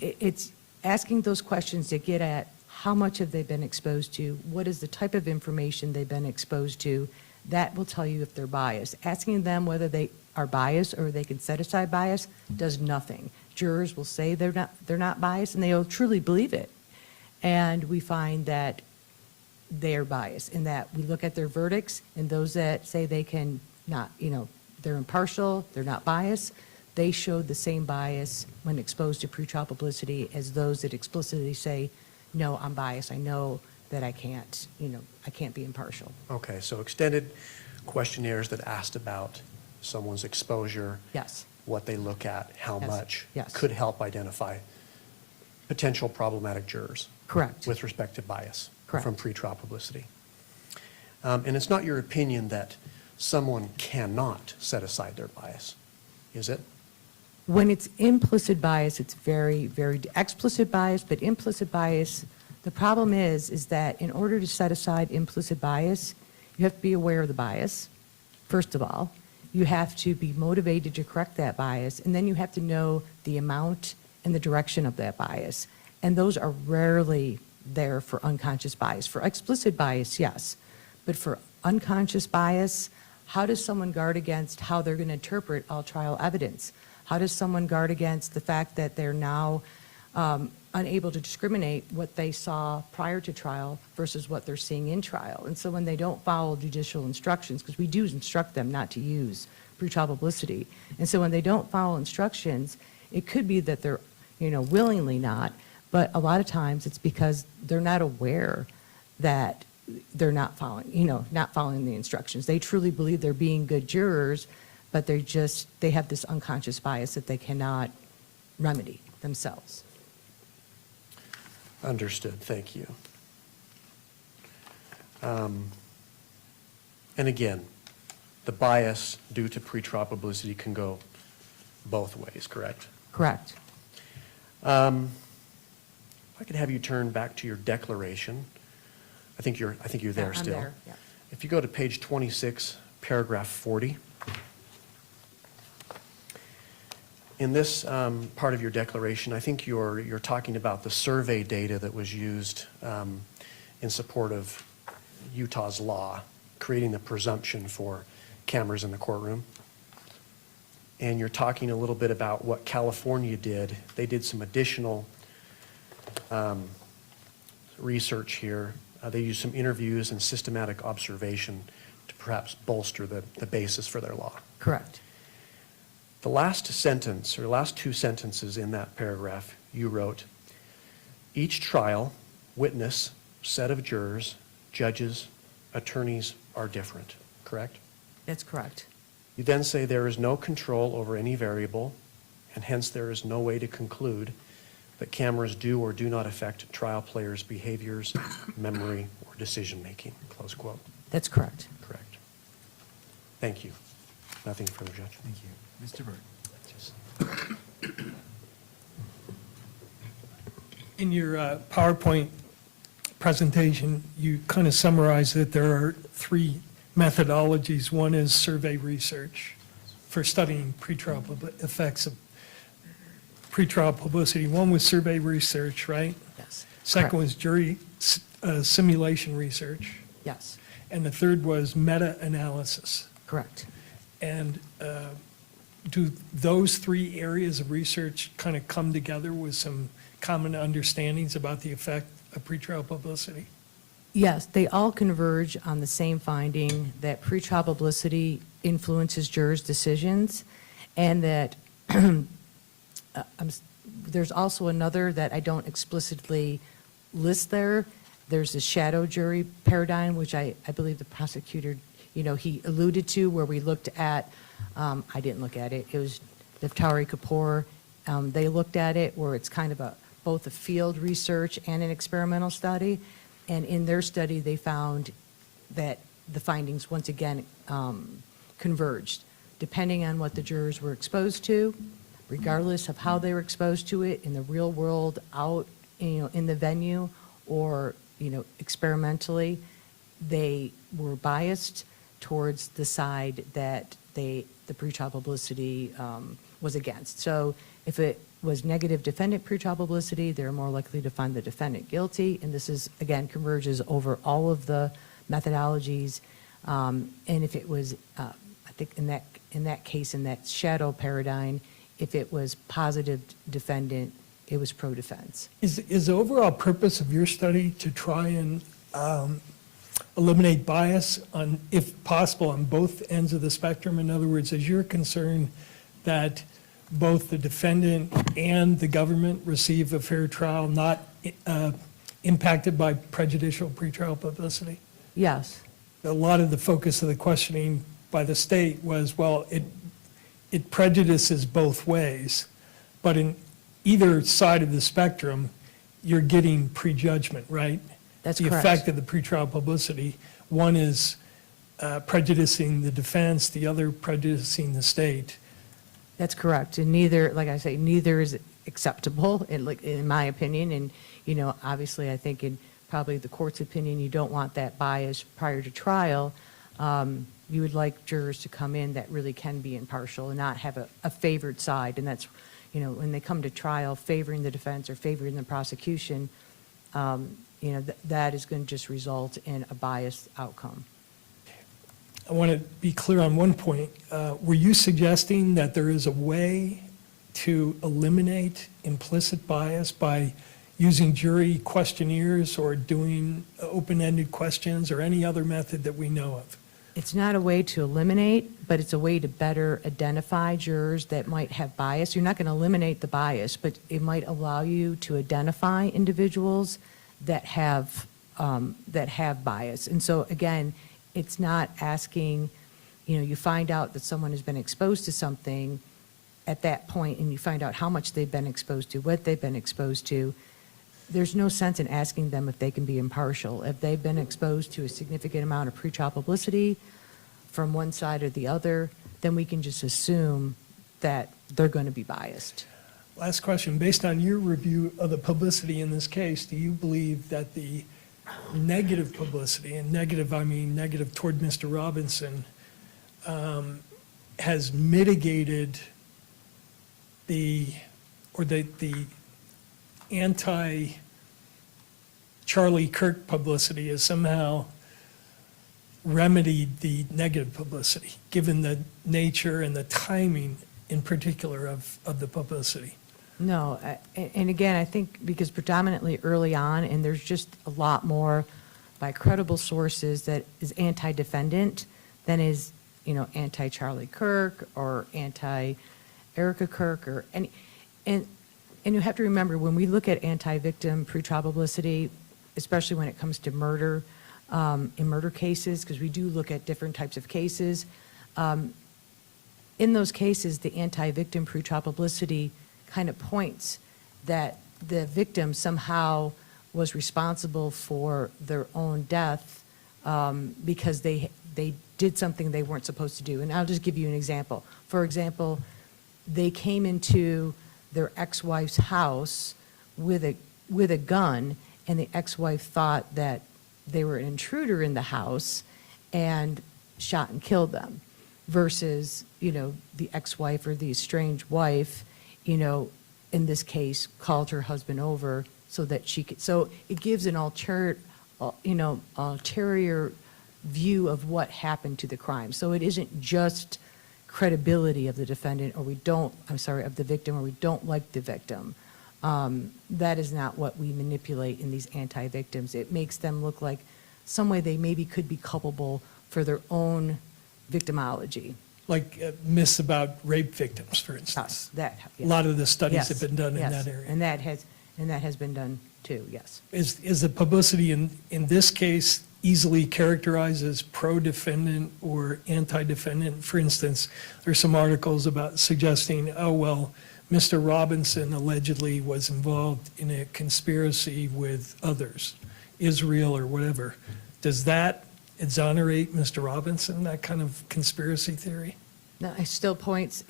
it's asking those questions to get at how much have they been exposed to, what is the type of information they've been exposed to. That will tell you if they're biased. Asking them whether they are biased or they can set aside bias does nothing. Jurors will say they're not biased, and they'll truly believe it. And we find that they are biased, in that we look at their verdicts, and those that say they can not, they're impartial, they're not biased, they showed the same bias when exposed to pretrial publicity as those that explicitly say, no, I'm biased, I know that I can't be impartial. Okay, so extended questionnaires that asked about someone's exposure. Yes. What they look at, how Yes. much. Yes. Could help identify potential problematic jurors. Correct. With respect to bias. Correct. From pretrial publicity. And it's not your opinion that someone cannot set aside their bias, is it? When it's implicit bias, it's very, very explicit bias, but implicit bias, the problem is that in order to set aside implicit bias, you have to be aware of the bias, first of all. You have to be motivated to correct that bias, and then you have to know the amount and the direction of that bias. And those are rarely there for unconscious bias. For explicit bias, yes. But for unconscious bias, how does someone guard against how they're going to interpret all trial evidence? How does someone guard against the fact that they're now unable to discriminate what they saw prior to trial versus what they're seeing in trial? And so when they don't follow judicial instructions, because we do instruct them not to use pretrial publicity, and so when they don't follow instructions, it could be that they're, willingly not, but a lot of times it's because they're not aware that they're not following the instructions. They truly believe they're being good jurors, but they have this unconscious bias that they cannot remedy themselves. Understood, thank you. And again, the bias due to pretrial publicity can go both ways, correct? Correct. If I could have you turn back to your declaration. I think you're there I'm still. there, yeah. If you go to page 26, paragraph 40. In this part of your declaration, I think you're talking about the survey data that was used in support of Utah's law, creating the presumption for cameras in the courtroom. And you're talking a little bit about what California did. They did some additional research here. They used some interviews and systematic observation to perhaps bolster the basis for their law. Correct. The last sentence, or last two sentences in that paragraph, you wrote, each trial, witness, set of jurors, judges, attorneys are different, correct? That's correct. You then say there is no control over any variable, and hence there is no way to conclude that cameras do or do not affect trial players' behaviors, memory, or decision-making, close quote. That's correct. Correct. Thank you. Nothing further, Judge. Thank you. Mr. Byrd. In your PowerPoint presentation, you kind of summarized that there are three methodologies. One is survey research for studying effects of pretrial publicity. One was survey research, right? Yes. Second was jury simulation research. Yes. And the third was meta-analysis. Correct. And do those three areas of research kind of come together with some common understandings about the effect of pretrial publicity? Yes, they all converge on the same finding that pretrial publicity influences jurors' decisions, and that there's also another that I don't explicitly list there. There's the shadow jury paradigm, which I believe the prosecutor, he alluded to, where we looked at, I didn't look at it, it was Neftari Kapoor. They looked at it where it's kind of both a field research and an experimental study. And in their study, they found that the findings, once again, converged. Depending on what the jurors were exposed to, regardless of how they were exposed to it in the real world, out, in the venue, or, experimentally, they were biased towards the side that the pretrial publicity was against. So if was negative defendant pretrial publicity, they're more likely to find the defendant guilty. And this is, again, converges over all of the methodologies. And if it was, I think in that case, in that shadow paradigm, if it was positive defendant, it was pro-defense. Is the overall purpose of your study to try and eliminate bias on, if possible, on both ends of the spectrum? In other words, is your concern that both the defendant and the government receive a fair trial, not impacted by prejudicial pretrial publicity? Yes. A lot of the focus of the questioning by the state was, well, it prejudices both ways, but in either side of the spectrum, you're getting prejudgment, right? That's the correct. effect of the pretrial publicity. One is prejudicing the defense, the other prejudicing the state. That's correct. And neither, like I say, neither is acceptable, in my opinion. And, you know, obviously, I think in probably the court's opinion, you don't want that bias prior to trial. You would like jurors to come in that really can be impartial and not have a favored side. And that's, you know, when they come to trial favoring the defense or favoring the prosecution, you know, that is going to just result in a biased outcome. I want to be clear on one point. Were you suggesting that there is a way to eliminate implicit bias by using jury questionnaires or doing open-ended questions or any other method that we know of? It's not a way to eliminate, but it's a way to better identify jurors that might have bias. You're not going to eliminate the bias, but it might allow you to identify individuals that have bias. And so again, it's not asking, you know, you find out that someone has been exposed to something at that point, and you find out how much they've been exposed to, what they've been exposed to. There's no sense in asking them if they can be impartial. If they've been exposed to a significant amount of pretrial publicity from one side or the other, then we can just assume that they're going to be biased. Last question. Based on your review of the publicity in this case, do you believe that the negative publicity, and negative, I mean negative toward Mr. Robinson, has mitigated the anti-Charlie Kirk publicity, has somehow remedied the negative publicity, given the nature and the timing in particular of the publicity? No, and again, I think because predominantly early on, and there's just a lot more by credible sources that is anti-defendant than is, you know, anti-Charlie Kirk or anti-Erica Kirk or any, and you have to remember, when we look at anti-victim pretrial publicity, especially when it comes to murder, in murder cases, because we do look at different types of cases, in those cases, the anti-victim pretrial publicity kind of points that the victim somehow was responsible for their own death because they did something they weren't supposed to do. And I'll just give you an example. For example, they came into their ex-wife's house with a gun, and the ex-wife thought that they were an intruder in the house and shot and killed them, versus, you know, the ex-wife or the estranged wife, you know, in this case, called her husband over so that she could, so it gives an ulterior view of what happened to the crime. So it isn't just credibility of the defendant, or of the victim, or we don't like the victim. That is not what we manipulate in these anti-victims. It makes them look like some way they maybe could be culpable for their own victimology. Like myths about rape victims, for instance. Yes. A lot of the studies Yes. have been done in Yes. that area. And that has been done too, yes. Is the publicity in this case easily characterized as pro-defendant or anti-defendant? For instance, there's some articles about suggesting, oh, well, Mr. Robinson allegedly was involved in a conspiracy with others, Israel or whatever. Does that exonerate Mr. Robinson, that kind of conspiracy theory? No, it still points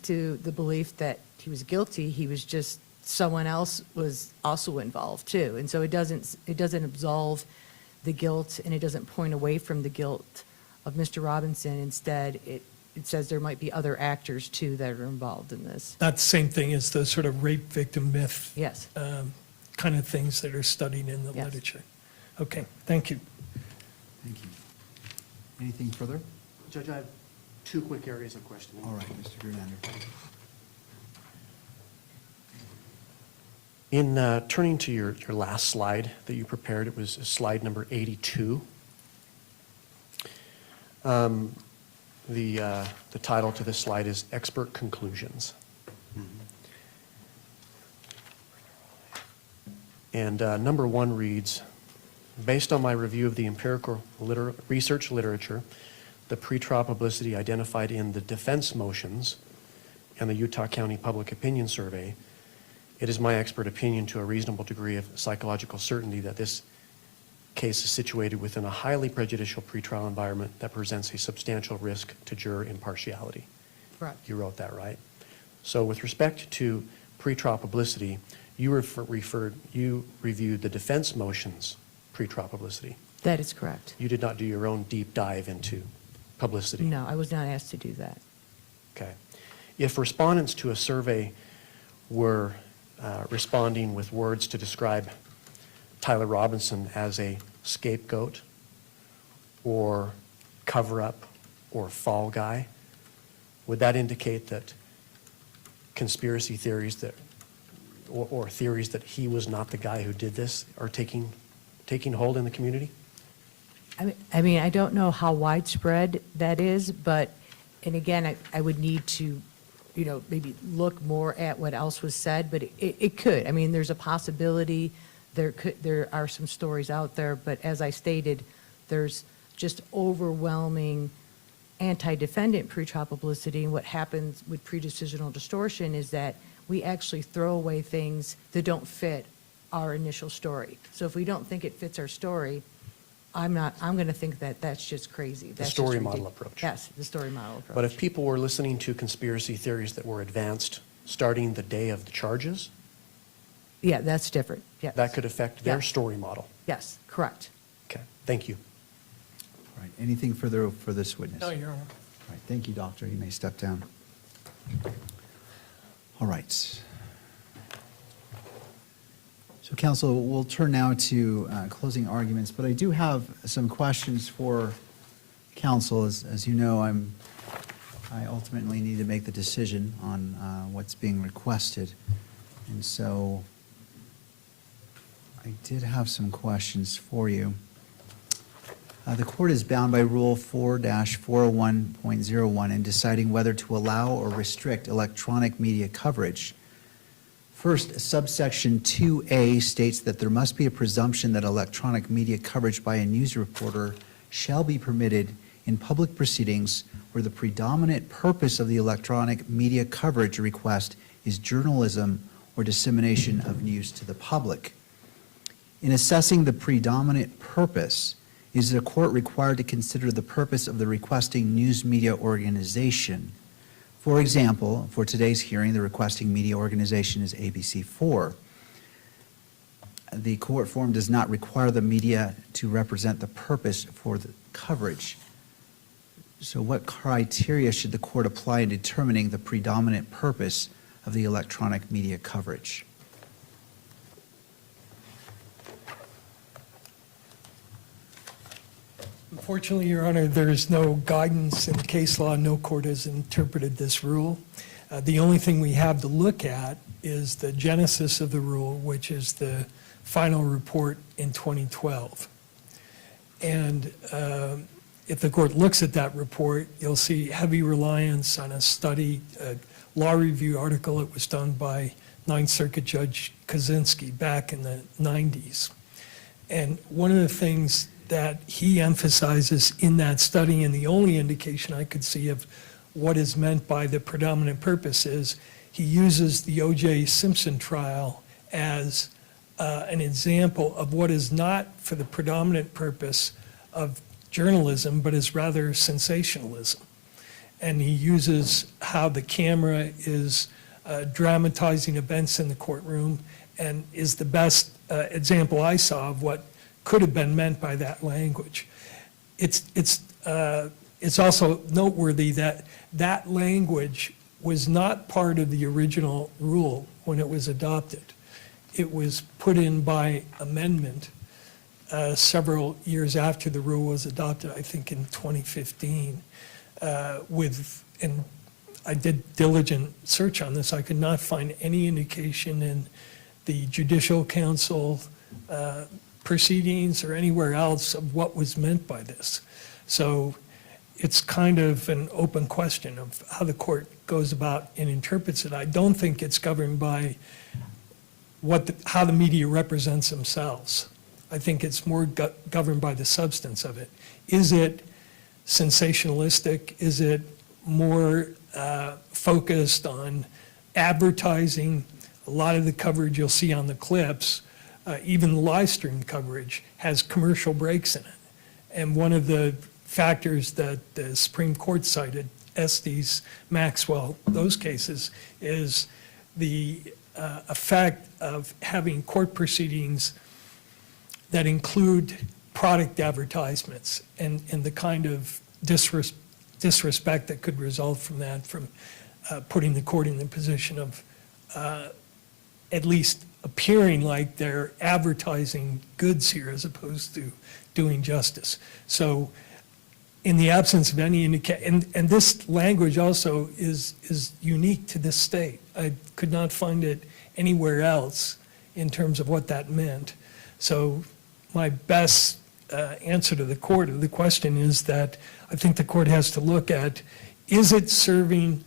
to the belief that he was guilty. He was just, someone else was also involved too. And so it doesn't absolve the guilt, and it doesn't point away from the guilt of Mr. Robinson. Instead, it says there might be other actors too that are involved in this. Not the same thing as the sort of rape victim myth. Yes. Kind of things that are studied in the Yes. literature. Okay, thank you. Thank you. Anything further? Judge, I have two quick areas of questioning. All right, Mr. Grunander. In turning to your last slide that you prepared, it was slide number 82. The title to this slide is Expert Conclusions. And number 1 reads, based on my review of the empirical research literature, the pretrial publicity identified in the defense motions and the Utah County Public Opinion Survey, it is my expert opinion to a reasonable degree of psychological certainty that this case is situated within a highly prejudicial pretrial environment that presents a substantial risk to juror impartiality. Correct. You wrote that, right? So with respect to pretrial publicity, you reviewed the defense motions pretrial publicity. That is correct. You did not do your own deep dive into publicity. No, I was not asked to do that. Okay. If respondents to a survey were responding with words to describe Tyler Robinson as a scapegoat or cover-up or fall guy, would that indicate that conspiracy theories that, or theories that he was not the guy who did this are taking hold in the community? I mean, I don't know how widespread that is, but, and again, I would need to, maybe look more at what else was said, but it could. I mean, there's a possibility, there are some stories out there, but as I stated, there's just overwhelming anti-defendant pretrial publicity, and what happens with pre-decisional distortion is that we actually throw away things that don't fit our initial story. So if we don't think it fits our story, I'm going to think that that's just crazy. The story model approach. Yes, the story model approach. But if people were listening to conspiracy theories that were advanced starting the day of the charges, yeah, that's different. Yes. that could affect their Yes. story model. Yes, correct. Okay, thank you. All right, anything further for this witness? No, Your Honor. All right, thank you, doctor. You may step down. All right. So, counsel, we'll turn now to closing arguments, but I do have some questions for counsel. As you know, I ultimately need to make the decision on what's being requested. And so I did have some questions for you. The court is bound by Rule 4-401.01 in deciding whether to allow or restrict electronic media coverage. First, subsection 2A states that there must be a presumption that electronic media coverage by a news reporter shall be permitted in public proceedings where the predominant purpose of the electronic media coverage request is journalism or dissemination of news to the public. In assessing the predominant purpose, is the court required to consider the purpose of the requesting news media organization? For example, for today's hearing, the requesting media organization is ABC4. The court form does not require the media to represent the purpose for the coverage. So what criteria should the court apply in determining the predominant purpose of the electronic media coverage? Unfortunately, Your Honor, there is no guidance in the case law. No court has interpreted this rule. The only thing we have to look at is the genesis of the rule, which is the final report in 2012. And if the court looks at that report, you'll see heavy reliance on a study, a law review article that was done by Ninth Circuit Judge Kaczynski back in the 90s. And one of the things that he emphasizes in that study, and the only indication I could see of what is meant by the predominant purpose, is he uses the O.J. Simpson trial as an example of what is not for the predominant purpose of journalism, but is rather sensationalism. And he uses how the camera is dramatizing events in the courtroom, and is the best example I saw of what could have been meant by that language. It's also noteworthy that that language was not part of the original rule when it was adopted. It was put in by amendment several years after the rule was adopted, I think in 2015, and I did diligent search on this. I could not find any indication in the Judicial Council proceedings or anywhere else of what was meant by this. So it's kind of an open question of how the court goes about and interprets it. I don't think it's governed by how the media represents themselves. I think it's more governed by the substance of it. Is it sensationalistic? Is it more focused on advertising? A lot of the coverage you'll see on the clips, even the live stream coverage, has commercial breaks in it. And one of the factors that the Supreme Court cited, Estes, Maxwell, those cases, is the effect of having court proceedings that include product advertisements and the kind of disrespect that could result from that, from putting the court in the position of at least appearing like they're advertising goods here as opposed to doing justice. So in the absence of any indication, and this language also is unique to this state. I could not find it anywhere else in terms of what that meant. So my best answer to the court of the question is that I think the court has to look at, is it serving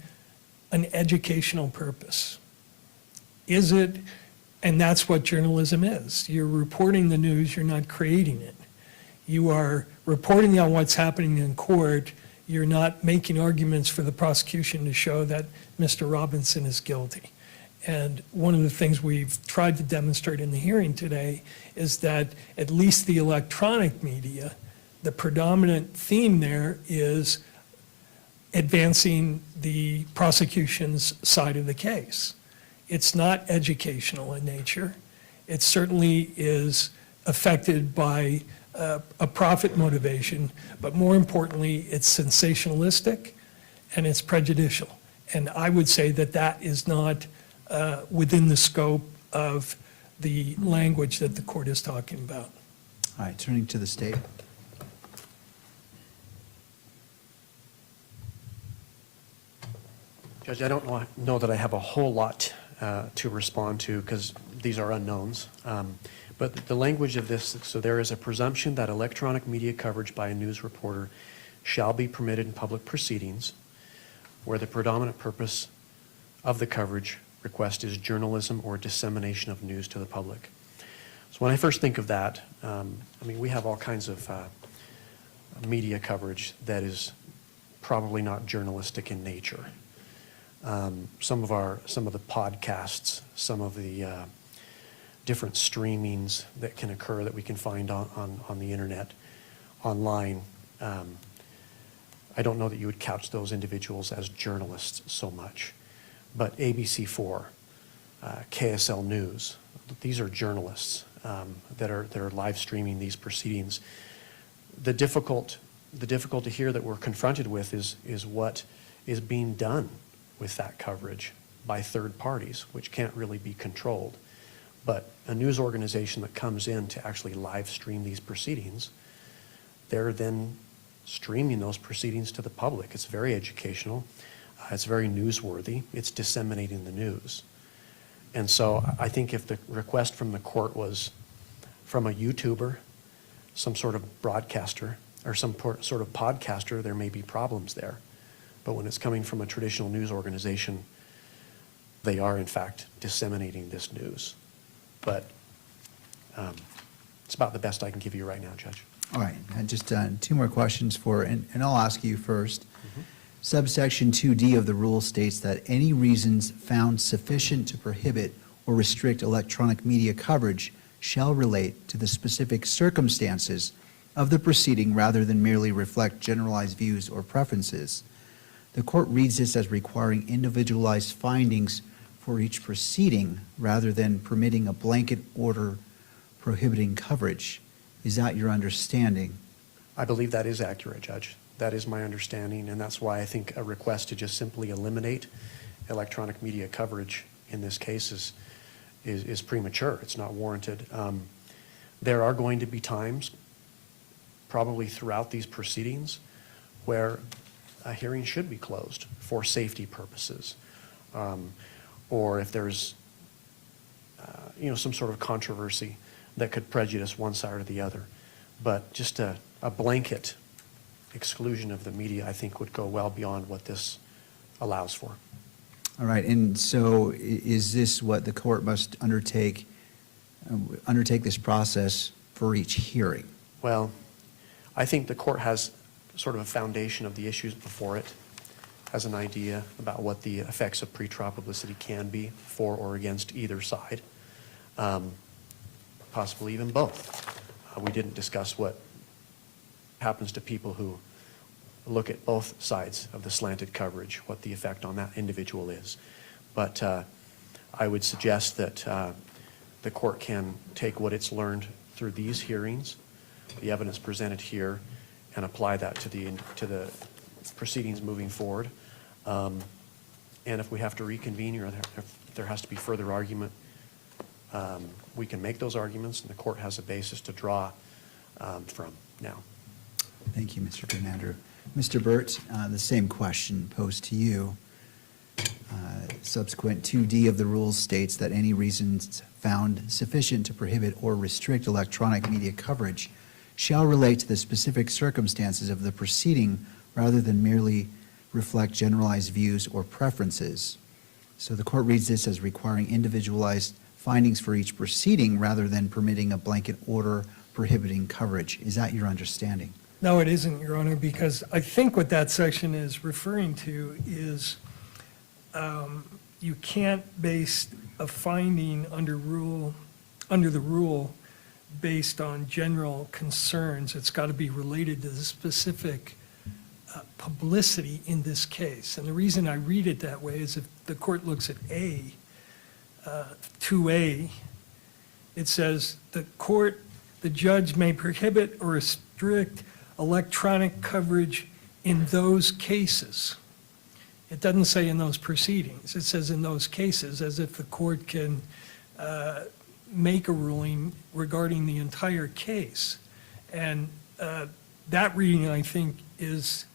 an educational purpose? Is it, and that's what journalism is. You're reporting the news, you're not creating it. You are reporting on what's happening in court. You're not making arguments for the prosecution to show that Mr. Robinson is guilty. And one of the things we've tried to demonstrate in the hearing today is that at least the electronic media, the predominant theme there is advancing the prosecution's side of the case. It's not educational in nature. It certainly is affected by a profit motivation, but more importantly, it's sensationalistic and it's prejudicial. And I would say that that is not within the scope of the language that the court is talking about. All right, turning to the state. Judge, I don't know that I have a whole lot to respond to because these are unknowns. But the language of this, so there is a presumption that electronic media coverage by a news reporter shall be permitted in public proceedings where the predominant purpose of the coverage request is journalism or dissemination of news to the public. So when I first think of that, I mean, we have all kinds of media coverage that is probably not journalistic in nature. Some of the podcasts, some of the different streamings that can occur that we can find on the internet, online. I don't know that you would couch those individuals as journalists so much, but ABC4, KSL News, these are journalists that are live streaming these proceedings. The difficulty here that we're confronted with is what is being done with that coverage by third parties, which can't really be controlled. But a news organization that comes in to actually live stream these proceedings, they're then streaming those proceedings to the public. It's very educational. It's very newsworthy. It's disseminating the news. And so I think if the request from the court was from a YouTuber, some sort of broadcaster, or some sort of podcaster, there may be problems there. But when it's coming from a traditional news organization, they are in fact disseminating this news. But it's about the best I can give you right now, Judge. All right, and just two more questions and I'll ask you first. Subsection 2D of the rule states that any reasons found sufficient to prohibit or restrict electronic media coverage shall relate to the specific circumstances of the proceeding rather than merely reflect generalized views or preferences. The court reads this as requiring individualized findings for each proceeding rather than permitting a blanket order prohibiting coverage. Is that your understanding? I believe that is accurate, Judge. That is my understanding, and that's why I think a request to just simply eliminate electronic media coverage in this case is premature. It's not warranted. There are going to be times, probably throughout these proceedings, where a hearing should be closed for safety purposes, or if there's some sort of controversy that could prejudice one side or the other. But just a blanket exclusion of the media, I think, would go well beyond what this allows for. All right, and so is this what the court must undertake this process for each hearing? Well, I think the court has sort of a foundation of the issues before it, has an idea about what the effects of pretrial publicity can be for or against either side, possibly even both. We didn't discuss what happens to people who look at both sides of the slanted coverage, what the effect on that individual is. But I would suggest that the court can take what it's learned through these hearings, the evidence presented here, and apply that to the proceedings moving forward. And if we have to reconvene or if there has to be further argument, we can make those arguments, and the court has a basis to draw from now. Thank you, Mr. Fernandez. Mr. Burt, the same question posed to you. Subsequent 2D of the rules states that any reasons found sufficient to prohibit or restrict electronic media coverage shall relate to the specific circumstances of the proceeding rather than merely reflect generalized views or preferences. So the court reads this as requiring individualized findings for each proceeding rather than permitting a blanket order prohibiting coverage. Is that your understanding? No, it isn't, Your Honor, because I think what that section is referring to is you can't base a finding under the rule based on general concerns. It's got to be related to the specific publicity in this case. And the reason I read it that way is if the court looks at 2A, it says the judge may prohibit or restrict electronic coverage in those cases. It doesn't say in those proceedings. It says in those cases, as if the court can make a ruling regarding the entire case. And that reading, I think,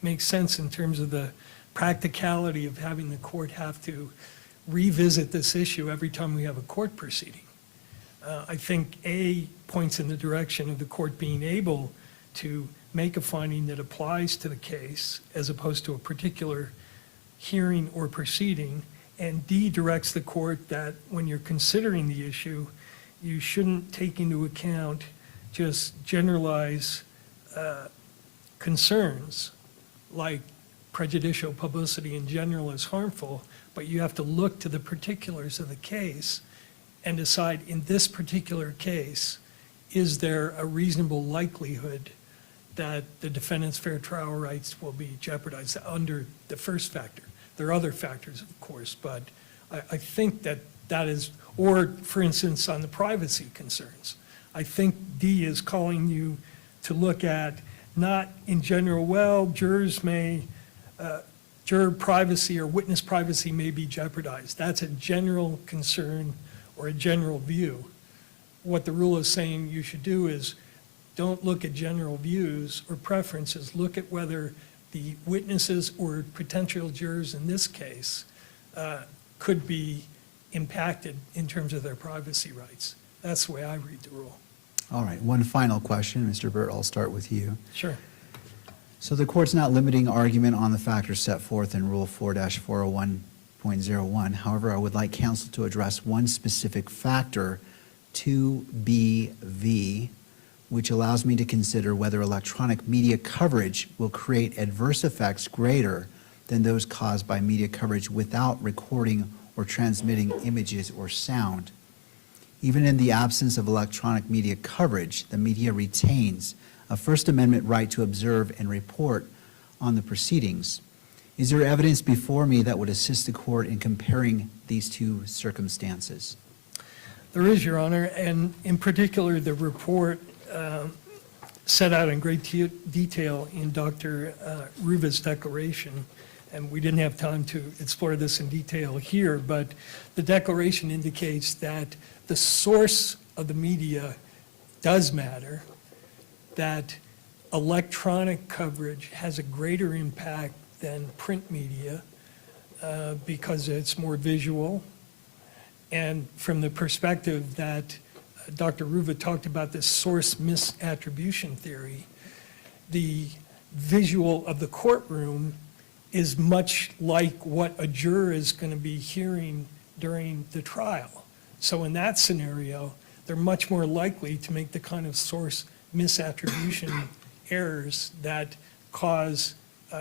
makes sense in terms of the practicality of having the court have to revisit this issue every time we have a court proceeding. I think A points in the direction of the court being able to make a finding that applies to the case as opposed to a particular hearing or proceeding, and D directs the court that when you're considering the issue, you shouldn't take into account just generalized concerns like prejudicial publicity in general is harmful, but you have to look to the particulars of the case and decide in this particular case, is there a reasonable likelihood that the defendant's fair trial rights will be jeopardized under the first factor. There are other factors, of course, but I think that is, or for instance, on the privacy concerns. I think D is calling you to look at not in general, well, juror privacy or witness privacy may be jeopardized. That's a general concern or a general view. What the rule is saying you should do is don't look at general views or preferences. Look at whether the witnesses or potential jurors in this case could be impacted in terms of their privacy rights. That's the way I read the rule. All right, one final question. Mr. Burt, I'll start with you. Sure. So the court's not limiting argument on the factors set forth in Rule 4-401.01. However, I would like counsel to address one specific factor, 2BV, which allows me to consider whether electronic media coverage will create adverse effects greater than those caused by media coverage without recording or transmitting images or sound. Even in the absence of electronic media coverage, the media retains a First Amendment right to observe and report on the proceedings. Is there evidence before me that would assist the court in comparing these two circumstances? There is, Your Honor, and in particular, the report set out in great detail in Dr. Ruva's declaration, and we didn't have time to explore this in detail here, but the declaration indicates that the source of the media does matter, that electronic coverage has a greater impact than print media because it's more visual. And from the perspective that Dr. Ruva talked about this source misattribution theory, the visual of the courtroom is much like what a juror is going to be hearing during the trial. So in that scenario, they're much more likely to make the kind of source misattribution errors that cause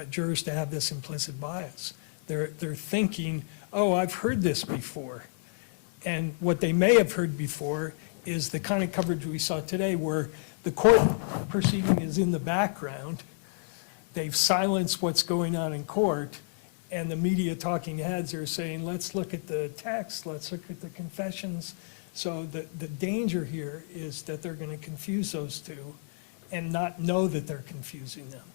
jurors to have this implicit bias. They're thinking, oh, I've heard this before. And what they may have heard before is the kind of coverage we saw today where the court proceeding is in the background. They've silenced what's going on in court, and the media talking heads are saying, let's look at the text, let's look at the confessions. So the danger here is that they're going to confuse those two and not know that they're confusing them.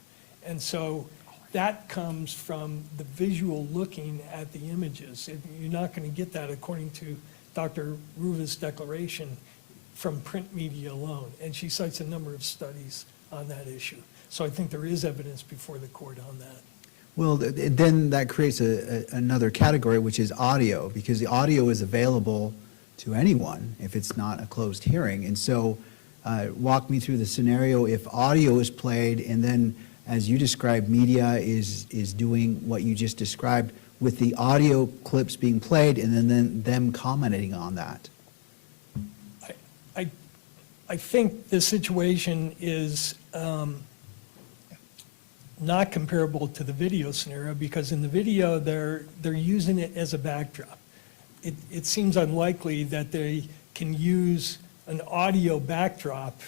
And so that comes from the visual looking at the images. You're not going to get that, according to Dr. Ruva's declaration, from print media alone. And she cites a number of studies on that issue. So I think there is evidence before the court on that. Well, then that creates another category, which is audio, because the audio is available to anyone if it's not a closed hearing. And so walk me through the scenario if audio is played and then, as you described, media is doing what you just described with the audio clips being played and then them commenting on that. I think the situation is not comparable to the video scenario, because in the video, they're using it as a backdrop. It seems unlikely that they can use an audio backdrop,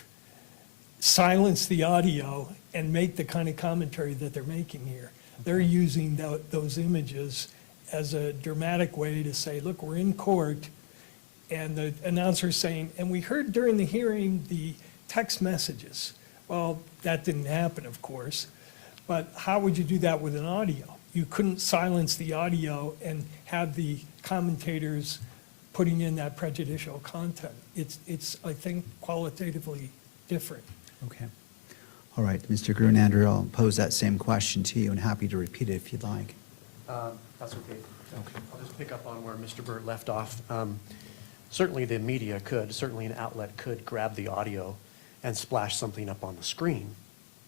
silence the audio, and make the kind of commentary that they're making here. They're using those images as a dramatic way to say, look, we're in court, and the announcer's saying, and we heard during the hearing the text messages. Well, that didn't happen, of course, but how would you do that with an audio? You couldn't silence the audio and have the commentators putting in that prejudicial content. It's I think, qualitatively different. Okay. All right, Mr. Grunander, I'll pose that same question to you and happy to repeat it if you'd like. That's okay. I'll just pick up on where Mr. Burt left off. Certainly the media could, certainly an outlet could grab the audio and splash something up on the screen,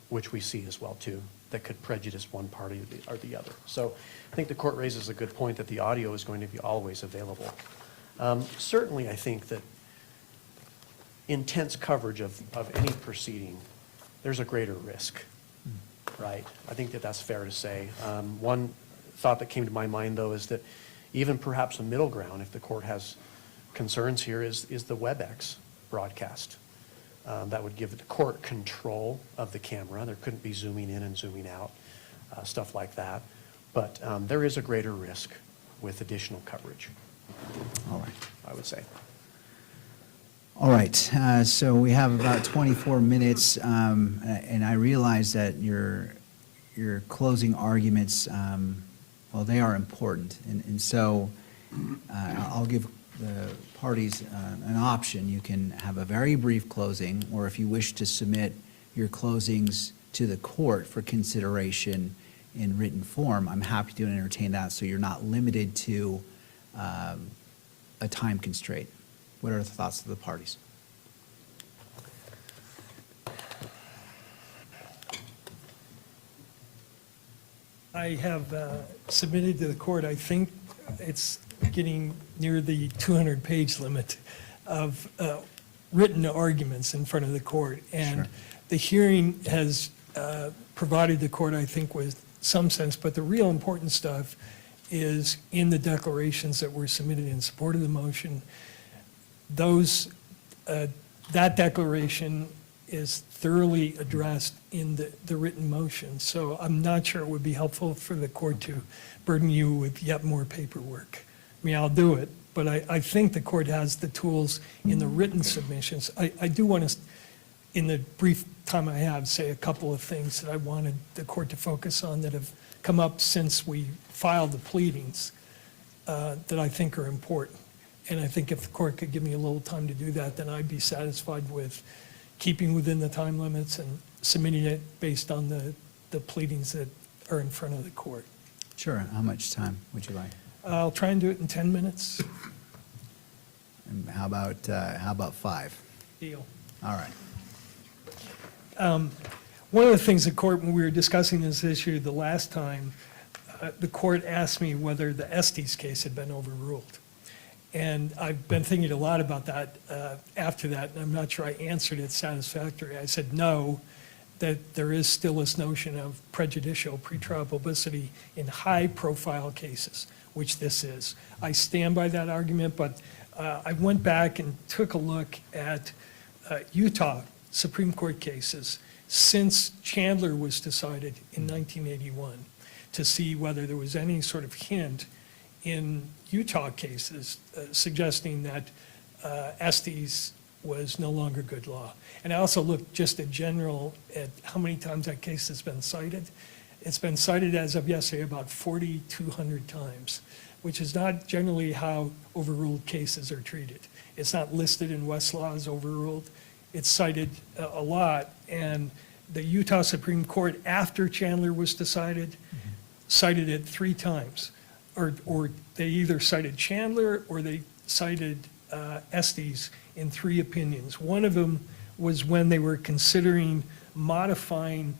which we see as well too, that could prejudice one party or the other. So I think the court raises a good point that the audio is going to be always available. Certainly I think that intense coverage of any proceeding, there's a greater risk, right? I think that that's fair to say. One thought that came to my mind, though, is that even perhaps a middle ground, if the court has concerns here, is the WebEx broadcast. That would give the court control of the camera. There couldn't be zooming in and zooming out, stuff like that. But there is a greater risk with additional coverage. All right. I would say. All right, so we have about 24 minutes, and I realize that your closing arguments, well, they are important, and so I'll give the parties an option. You can have a very brief closing, or if you wish to submit your closings to the court for consideration in written form, I'm happy to entertain that, so you're not limited to a time constraint. What are the thoughts of the parties? I have submitted to the court, I think it's getting near the 200-page limit of written arguments in front of the court. And Sure. the hearing has provided the court, I think, with some sense, but the real important stuff is in the declarations that were submitted in support of the motion. That declaration is thoroughly addressed in the written motion. So I'm not sure it would be helpful for the court to burden you with yet more paperwork. I mean, I'll do it, but I think the court has the tools in the written submissions. I do want to in the brief time I have, say a couple of things that I wanted the court to focus on that have come up since we filed the pleadings that I think are important. And I think if the court could give me a little time to do that, then I'd be satisfied with keeping within the time limits and submitting it based on the pleadings that are in front of the court. Sure. How much time would you like? I'll try and do it in 10 minutes. And how about 5? Deal. All right. One of the things the court, when we were discussing this issue the last time, the court asked me whether the Estes case had been overruled. And I've been thinking a lot about that after that, and I'm not sure I answered it satisfactorily. I said no, that there is still this notion of prejudicial pretrial publicity in high-profile cases, which this is. I stand by that argument, but I went back and took a look at Utah Supreme Court cases since Chandler was decided in 1981 to see whether there was any sort of hint in Utah cases suggesting that Estes was no longer good law. And I also looked just in general at how many times that case has been cited. It's been cited as of yesterday about 4,200 times, which is not generally how overruled cases are treated. It's not listed in Westlaw as overruled. It's cited a lot, and the Utah Supreme Court, after Chandler was decided, cited it 3 times. Or they either cited Chandler or they cited Estes in 3 opinions. One of them was when they were considering modifying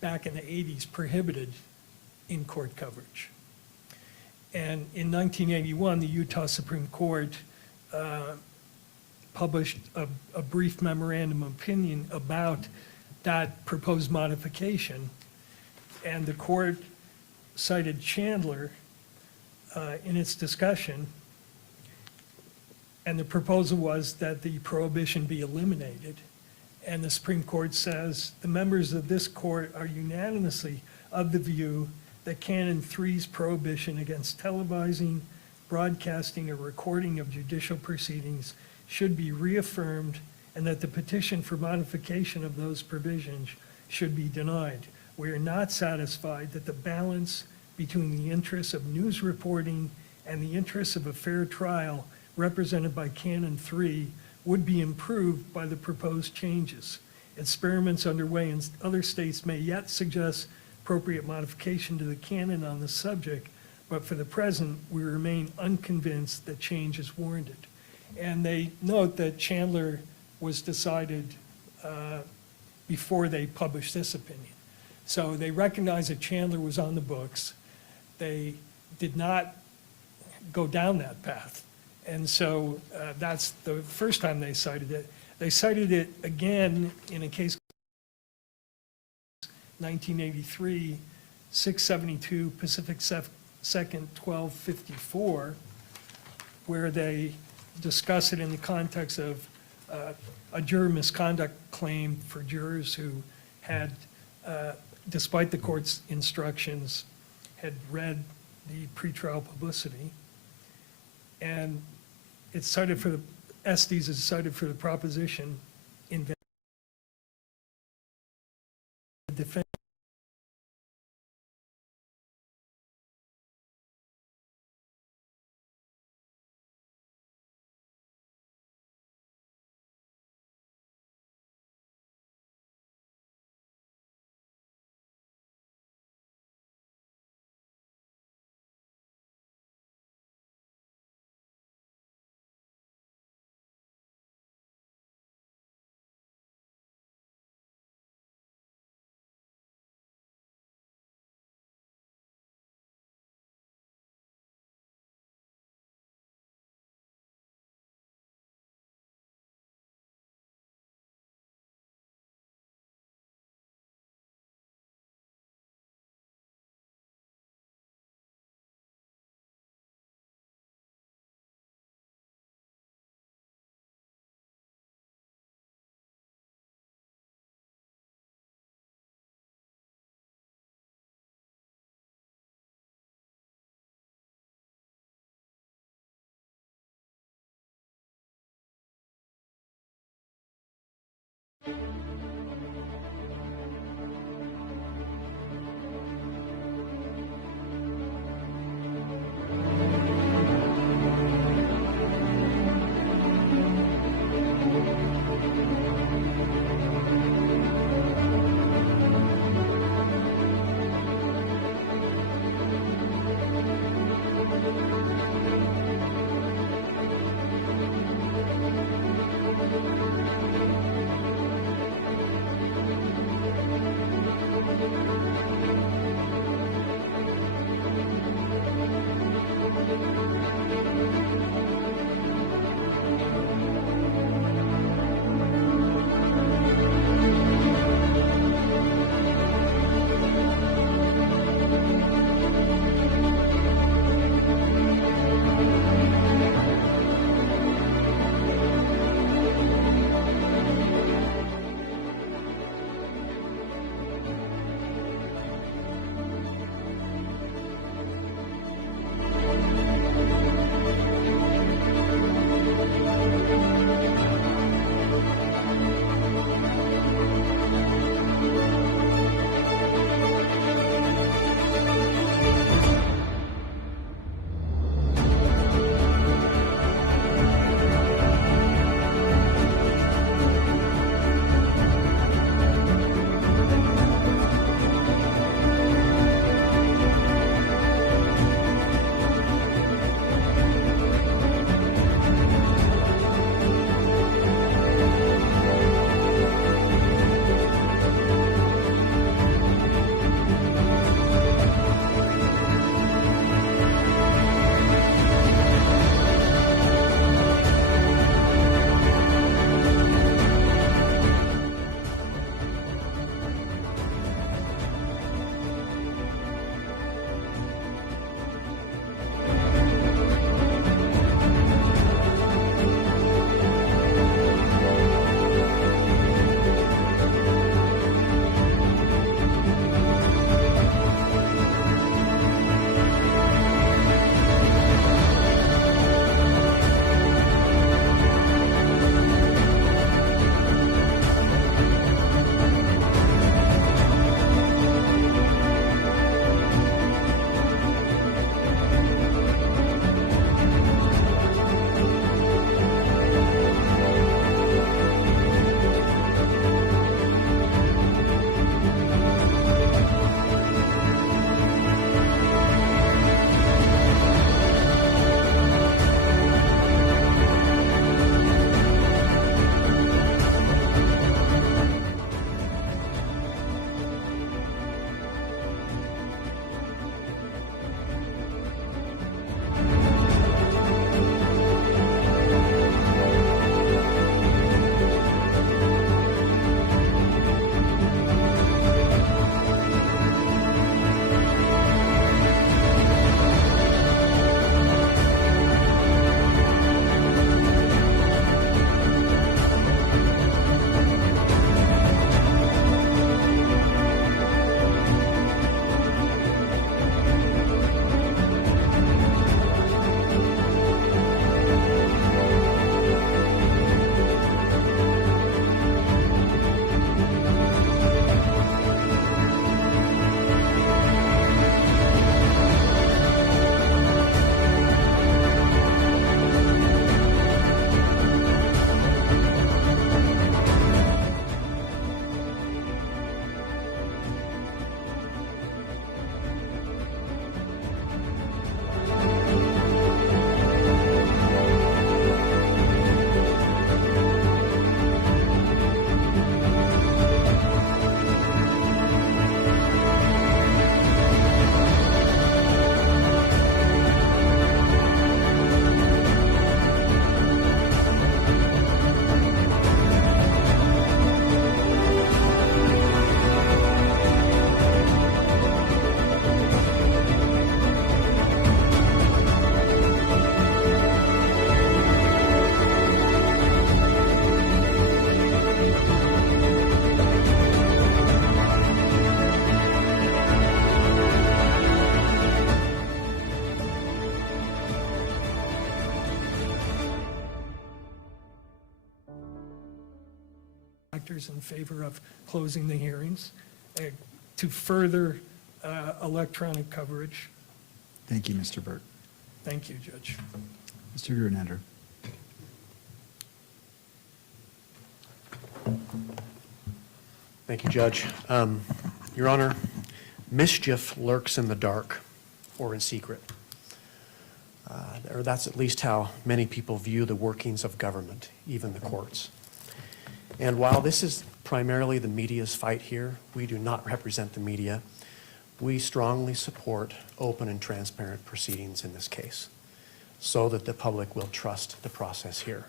back in the 80s prohibited in-court coverage. And in 1981, the Utah Supreme Court published a brief memorandum of opinion about that proposed modification. And the court cited Chandler in its discussion. And the proposal was that the prohibition be eliminated. And the Supreme Court says, the members of this court are unanimously of the view that Canon 3's prohibition against televising, broadcasting, or recording of judicial proceedings should be reaffirmed, and that the petition for modification of those provisions should be denied. We are not satisfied that the balance between the interests of news reporting and the interests of a fair trial represented by Canon 3 would be improved by the proposed changes. Experiments underway in other states may yet suggest appropriate modification to the canon on the subject, but for the present, we remain unconvinced that change is warranted. And they note that Chandler was decided before they published this opinion. So they recognize that Chandler was on the books. They did not go down that path. And so that's the first time they cited it. They cited it again in a case 1983, 672 Pacific 2nd, 1254, where they discuss it in the context of a juror misconduct claim for jurors who had, despite the court's instructions, had read the pretrial publicity. And it's cited for the, Estes is cited for the proposition in the defense factors in favor of closing the hearings to further electronic coverage. Thank you, Mr. Burt. Thank you, Judge. Mr. Grunander. Thank you, Judge. Your Honor, mischief lurks in the dark or in secret. Or that's at least how many people view the workings of government, even the courts. And while this is primarily the media's fight here, we do not represent the media. We strongly support open and transparent proceedings in this case so that the public will trust the process here.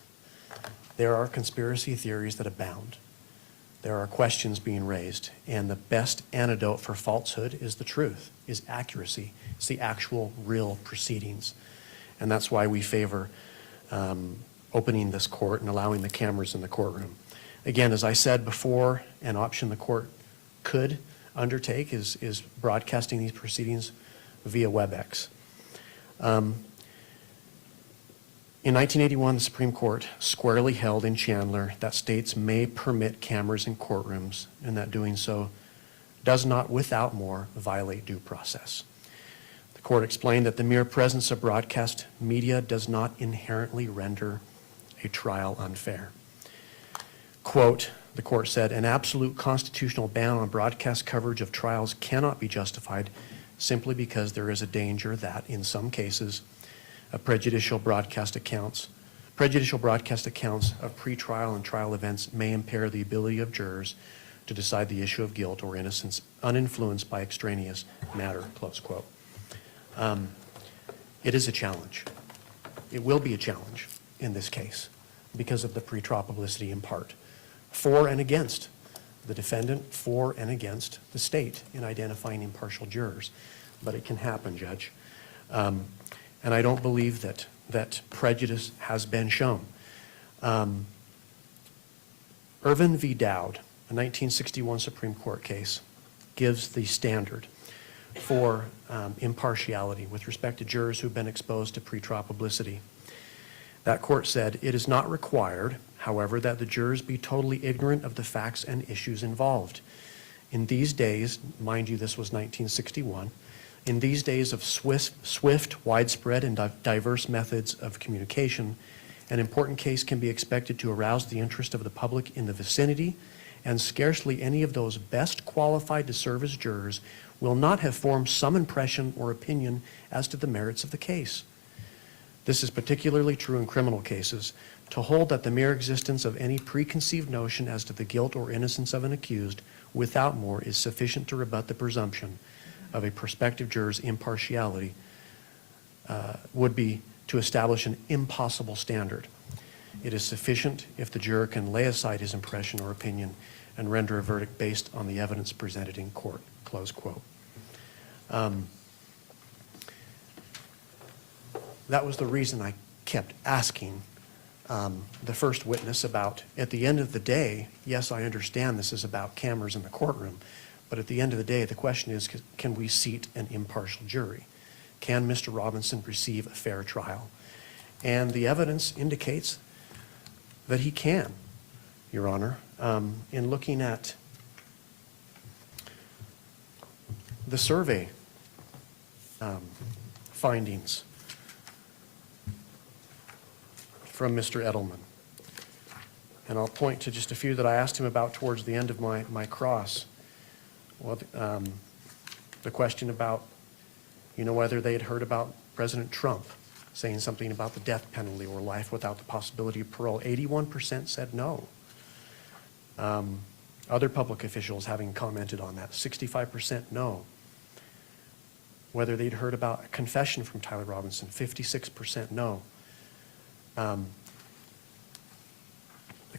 There are conspiracy theories that abound. There are questions being raised, and the best antidote for falsehood is the truth, is accuracy. It's the actual, real proceedings. And that's why we favor opening this court and allowing the cameras in the courtroom. Again, as I said before, an option the court could undertake is broadcasting these proceedings via WebEx. In 1981, the Supreme Court squarely held in Chandler that states may permit cameras in courtrooms, and that doing so does not, without more, violate due process. The court explained that the mere presence of broadcast media does not inherently render a trial unfair. Quote, the court said, an absolute constitutional ban on broadcast coverage of trials cannot be justified simply because there is a danger that, in some cases, prejudicial broadcast accounts of pretrial and trial events may impair the ability of jurors to decide the issue of guilt or innocence uninfluenced by extraneous matter, close quote. It is a challenge. It will be a challenge in this case because of the pretrial publicity in part, for and against the defendant, for and against the state in identifying impartial jurors. But it can happen, Judge. And I don't believe that prejudice has been shown. Irvin v. Dowd, a 1961 Supreme Court case, gives the standard for impartiality with respect to jurors who've been exposed to pretrial publicity. That court said, it is not required, however, that the jurors be totally ignorant of the facts and issues involved. In these days, mind you, this was 1961, in these days of swift, widespread, and diverse methods of communication, an important case can be expected to arouse the interest of the public in the vicinity, and scarcely any of those best qualified to serve as jurors will not have formed some impression or opinion as to the merits of the case. This is particularly true in criminal cases. To hold that the mere existence of any preconceived notion as to the guilt or innocence of an accused without more is sufficient to rebut the presumption of a prospective juror's impartiality would be to establish an impossible standard. It is sufficient if the juror can lay aside his impression or opinion and render a verdict based on the evidence presented in court, close quote. That was the reason I kept asking the first witness about, at the end of the day, yes, I understand this is about cameras in the courtroom, but at the end of the day, the question is, can we seat an impartial jury? Can Mr. Robinson receive a fair trial? And the evidence indicates that he can, Your Honor. In looking at the survey findings from Mr. Edelman, and I'll point to just a few that I asked him about towards the end of my cross. Well, the question about, whether they had heard about President Trump saying something about the death penalty or life without the possibility of parole. 81% said no. Other public officials having commented on that, 65% no. Whether they'd heard about a confession from Tyler Robinson, 56% no. The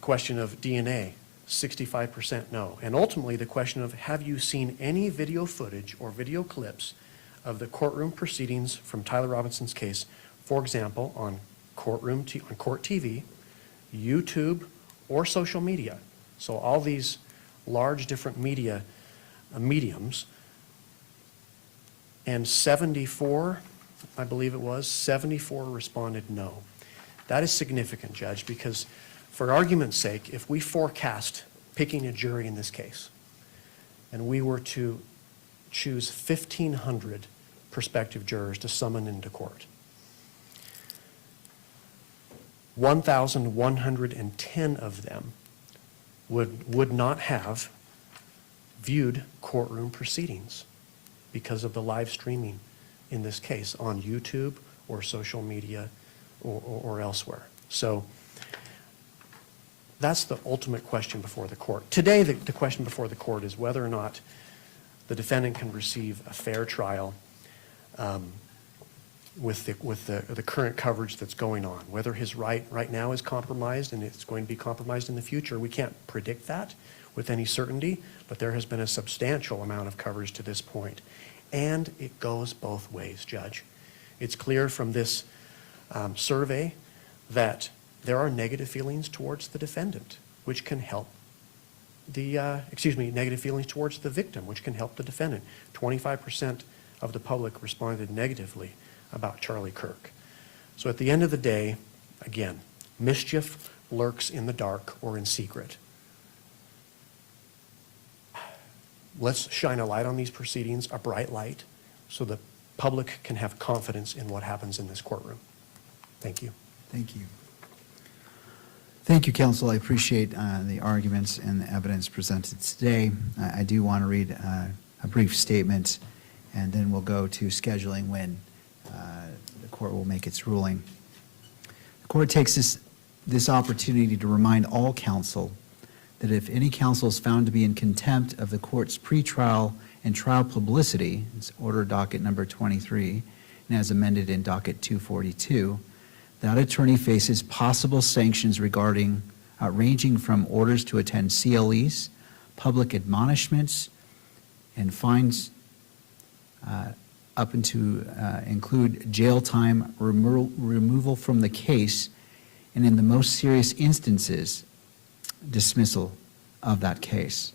question of DNA, 65% no. And ultimately, the question of, have you seen any video footage or video clips of the courtroom proceedings from Tyler Robinson's case, for example, on court TV, YouTube, or social media? So all these large different media mediums, and 74, I believe it was, 74 responded no. That is significant, Judge, because for argument's sake, if we forecast picking a jury in this case, and we were to choose 1,500 prospective jurors to summon into court, 1,110 of them would not have viewed courtroom proceedings because of the live streaming in this case on YouTube or social media or elsewhere. So that's the ultimate question before the court. Today, the question before the court is whether or not the defendant can receive a fair trial with the current coverage that's going on. Whether his right now is compromised and it's going to be compromised in the future, we can't predict that with any certainty, but there has been a substantial amount of coverage to this point. And it goes both ways, Judge. It's clear from this survey that there are negative feelings towards the defendant, which can help negative feelings towards the victim, which can help the defendant. 25% of the public responded negatively about Charlie Kirk. So at the end of the day, again, mischief lurks in the dark or in secret. Let's shine a light on these proceedings, a bright light, so the public can have confidence in what happens in this courtroom. Thank you. Thank you. Thank you, counsel. I appreciate the arguments and the evidence presented today. I do want to read a brief statement, and then we'll go to scheduling when the court will make its ruling. The court takes this opportunity to remind all counsel that if any counsel is found to be in contempt of the court's pretrial and trial publicity, it's order docket number 23, and as amended in docket 242, that attorney faces possible sanctions ranging from orders to attend CLEs, public admonishments, and fines up into include jail time, removal from the case, and in the most serious instances, dismissal of that case.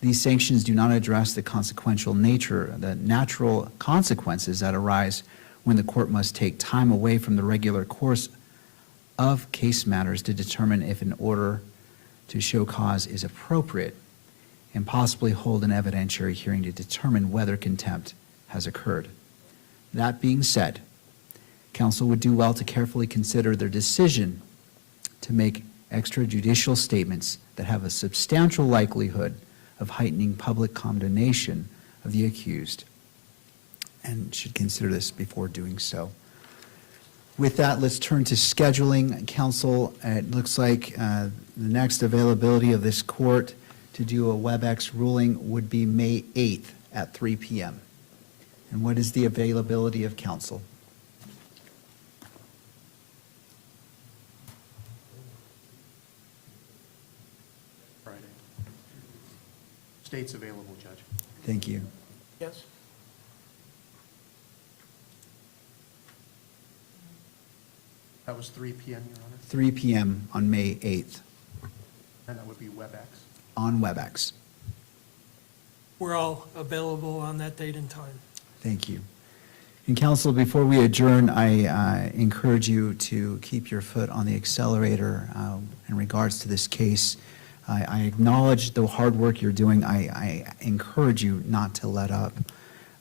These sanctions do not address the consequential nature, the natural consequences that arise when the court must take time away from the regular course of case matters to determine if an order to show cause is appropriate and possibly hold an evidentiary hearing to determine whether contempt has occurred. That being said, counsel would do well to carefully consider their decision to make extrajudicial statements that have a substantial likelihood of heightening public condemnation of the accused, and should consider this before doing so. With that, let's turn to scheduling. Counsel, it looks like the next availability of this court to do a WebEx ruling would be May 8th at 3 p.m. And what is the availability of counsel? Friday. State's available, Judge. Thank you. Yes? That was 3 p.m., Your Honor? 3 p.m. on May 8th And that would be WebEx. on WebEx. We're all available on that date and time. Thank you. And counsel, before we adjourn, I encourage you to keep your foot on the accelerator in regards to this case. I acknowledge the hard work you're doing. I encourage you not to let up.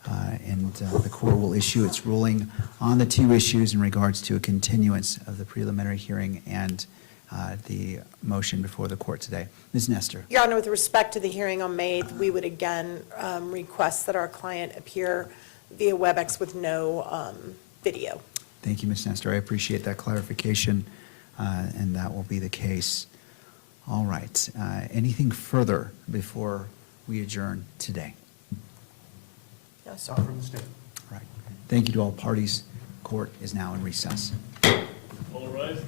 And the court will issue its ruling on the two issues in regards to a continuance of the preliminary hearing and the motion before the court today. Ms. Nestor. Your Honor, with respect to the hearing on May 8th, we would again request that our client appear via WebEx with no video. Thank you, Ms. Nestor. I appreciate that clarification, and that will be the case. All right. Anything further before we adjourn today? No, sir. From the state. All right. Thank you to all parties. Court is now in recess. All rise.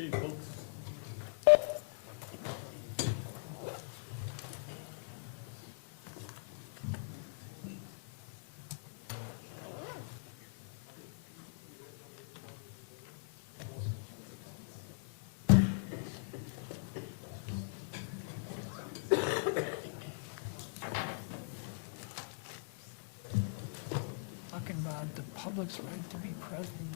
Okay, folks. public's right to be present.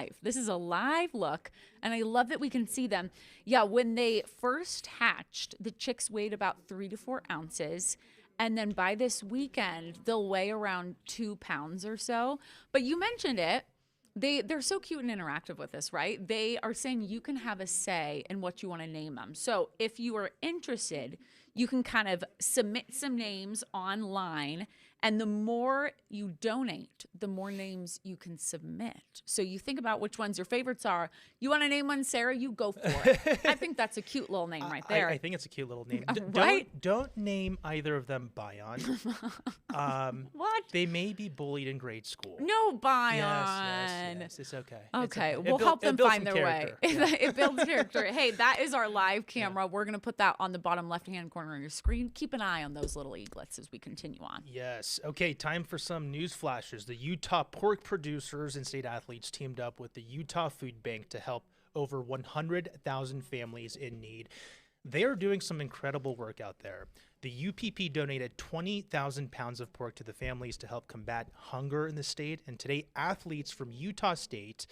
live. This is a live look, and I love that we can see them. Yeah, when they first hatched, the chicks weighed about 3 to 4 ounces. And then by this weekend, they'll weigh around 2 pounds or so. But you mentioned it. They're so cute and interactive with this, right? They are saying you can have a say in what you want to name them. So if you are interested, you can kind of submit some names online, and the more you donate, the more names you can submit. So you think about which ones your favorites are. You want to name one, Sarah? You go for it. I think that's a cute little name right there. I think it's a cute little name. Right? Don't name either of them Bion. What? They may be bullied in grade school. No, Bion. Yes, it's okay. Okay, It's we'll help them find their way. Yeah. It builds character. Hey, that is our live camera. We're going to put that on the bottom left-hand corner of your screen. Keep an eye on those little eaglets as we continue on. Yes. Okay, time for some news flashes. The Utah pork producers and state athletes teamed up with the Utah Food Bank to help over 100,000 families in need. They are doing some incredible work out there. The UPP donated 20,000 pounds of pork to the families to help combat hunger in the state. And today, athletes from Utah State,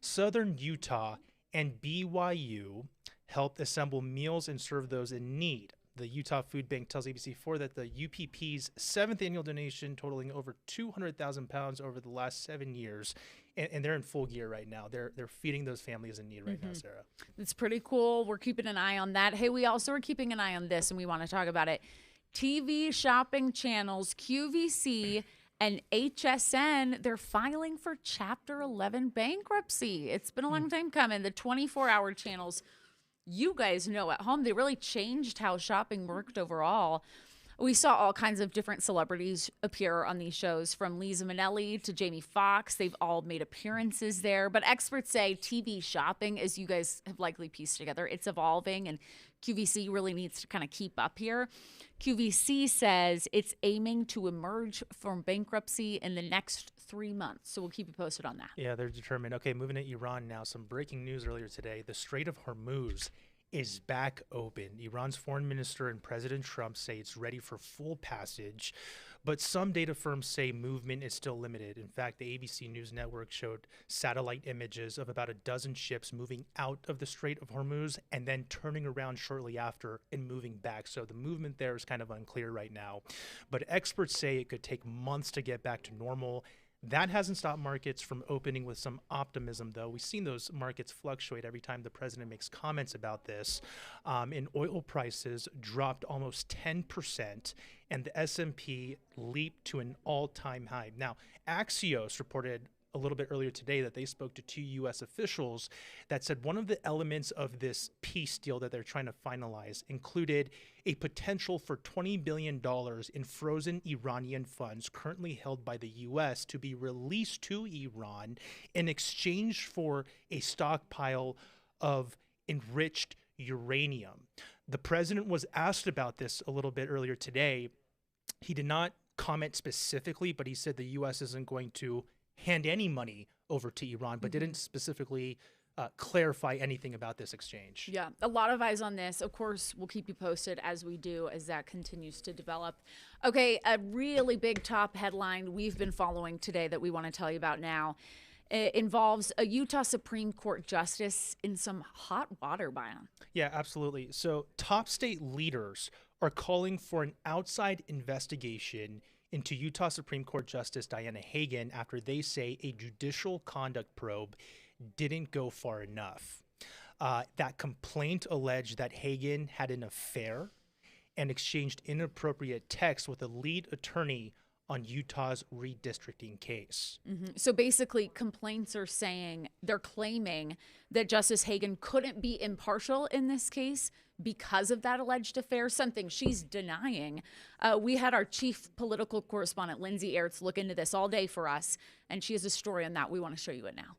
Southern Utah, and BYU helped assemble meals and serve those in need. The Utah Food Bank tells ABC4 that the UPP's 7th annual donation, totaling over 200,000 pounds over the last 7 years, and they're in full gear right now. They're feeding those families in need right now, Sarah. It's pretty cool. We're keeping an eye on that. Hey, we also are keeping an eye on this, and we want to talk about it. TV shopping channels, QVC and HSN, they're filing for Chapter 11 bankruptcy. It's been a long time coming. The 24-hour channels, you guys know at home, they really changed how shopping worked overall. We saw all kinds of different celebrities appear on these shows, from Liza Minnelli to Jamie Foxx. They've all made appearances there. But experts say TV shopping, as you guys have likely pieced together, it's evolving, and QVC really needs to kind of keep up here. QVC says it's aiming to emerge from bankruptcy in the next 3 months. So we'll keep you posted on that. Yeah, they're determined. Okay, moving to Iran now. Some breaking news earlier today. The Strait of Hormuz is back open. Iran's foreign minister and President Trump say it's ready for full passage, but some data firms say movement is still limited. In fact, the ABC News Network showed satellite images of about a dozen ships moving out of the Strait of Hormuz and then turning around shortly after and moving back. So the movement there is kind of unclear right now, but experts say it could take months to get back to normal. That hasn't stopped markets from opening with some optimism, though. We've seen those markets fluctuate every time the president makes comments about this. And oil prices dropped almost 10%, and the S&P leaped to an all-time high. Now, Axios reported a little bit earlier today that they spoke to 2 U.S. officials that said one of the elements of this peace deal that they're trying to finalize included a potential for $20 billion in frozen Iranian funds currently held by the U.S. to be released to Iran in exchange for a stockpile of enriched uranium. The president was asked about this a little bit earlier today. He did not comment specifically, but he said the U.S. isn't going to hand any money over to Iran, but didn't specifically clarify anything about this exchange. Yeah, a lot of eyes on this. Of course, we'll keep you posted as we do, as that continues to develop. Okay, a really big top headline we've been following today that we want to tell you about now. It involves a Utah Supreme Court justice in some hot water, Bion. Yeah, absolutely. So top state leaders are calling for an outside investigation into Utah Supreme Court Justice Diana Hagan after they say a judicial conduct probe didn't go far enough. That complaint alleged that Hagan had an affair and exchanged inappropriate texts with a lead attorney on Utah's redistricting case. So basically, complaints are saying, they're claiming that Justice Hagan couldn't be impartial in this case because of that alleged affair, something she's denying. We had our chief political correspondent, Lindsay Aerts, look into this all day for us, and she has a story on that. We want to show you it now.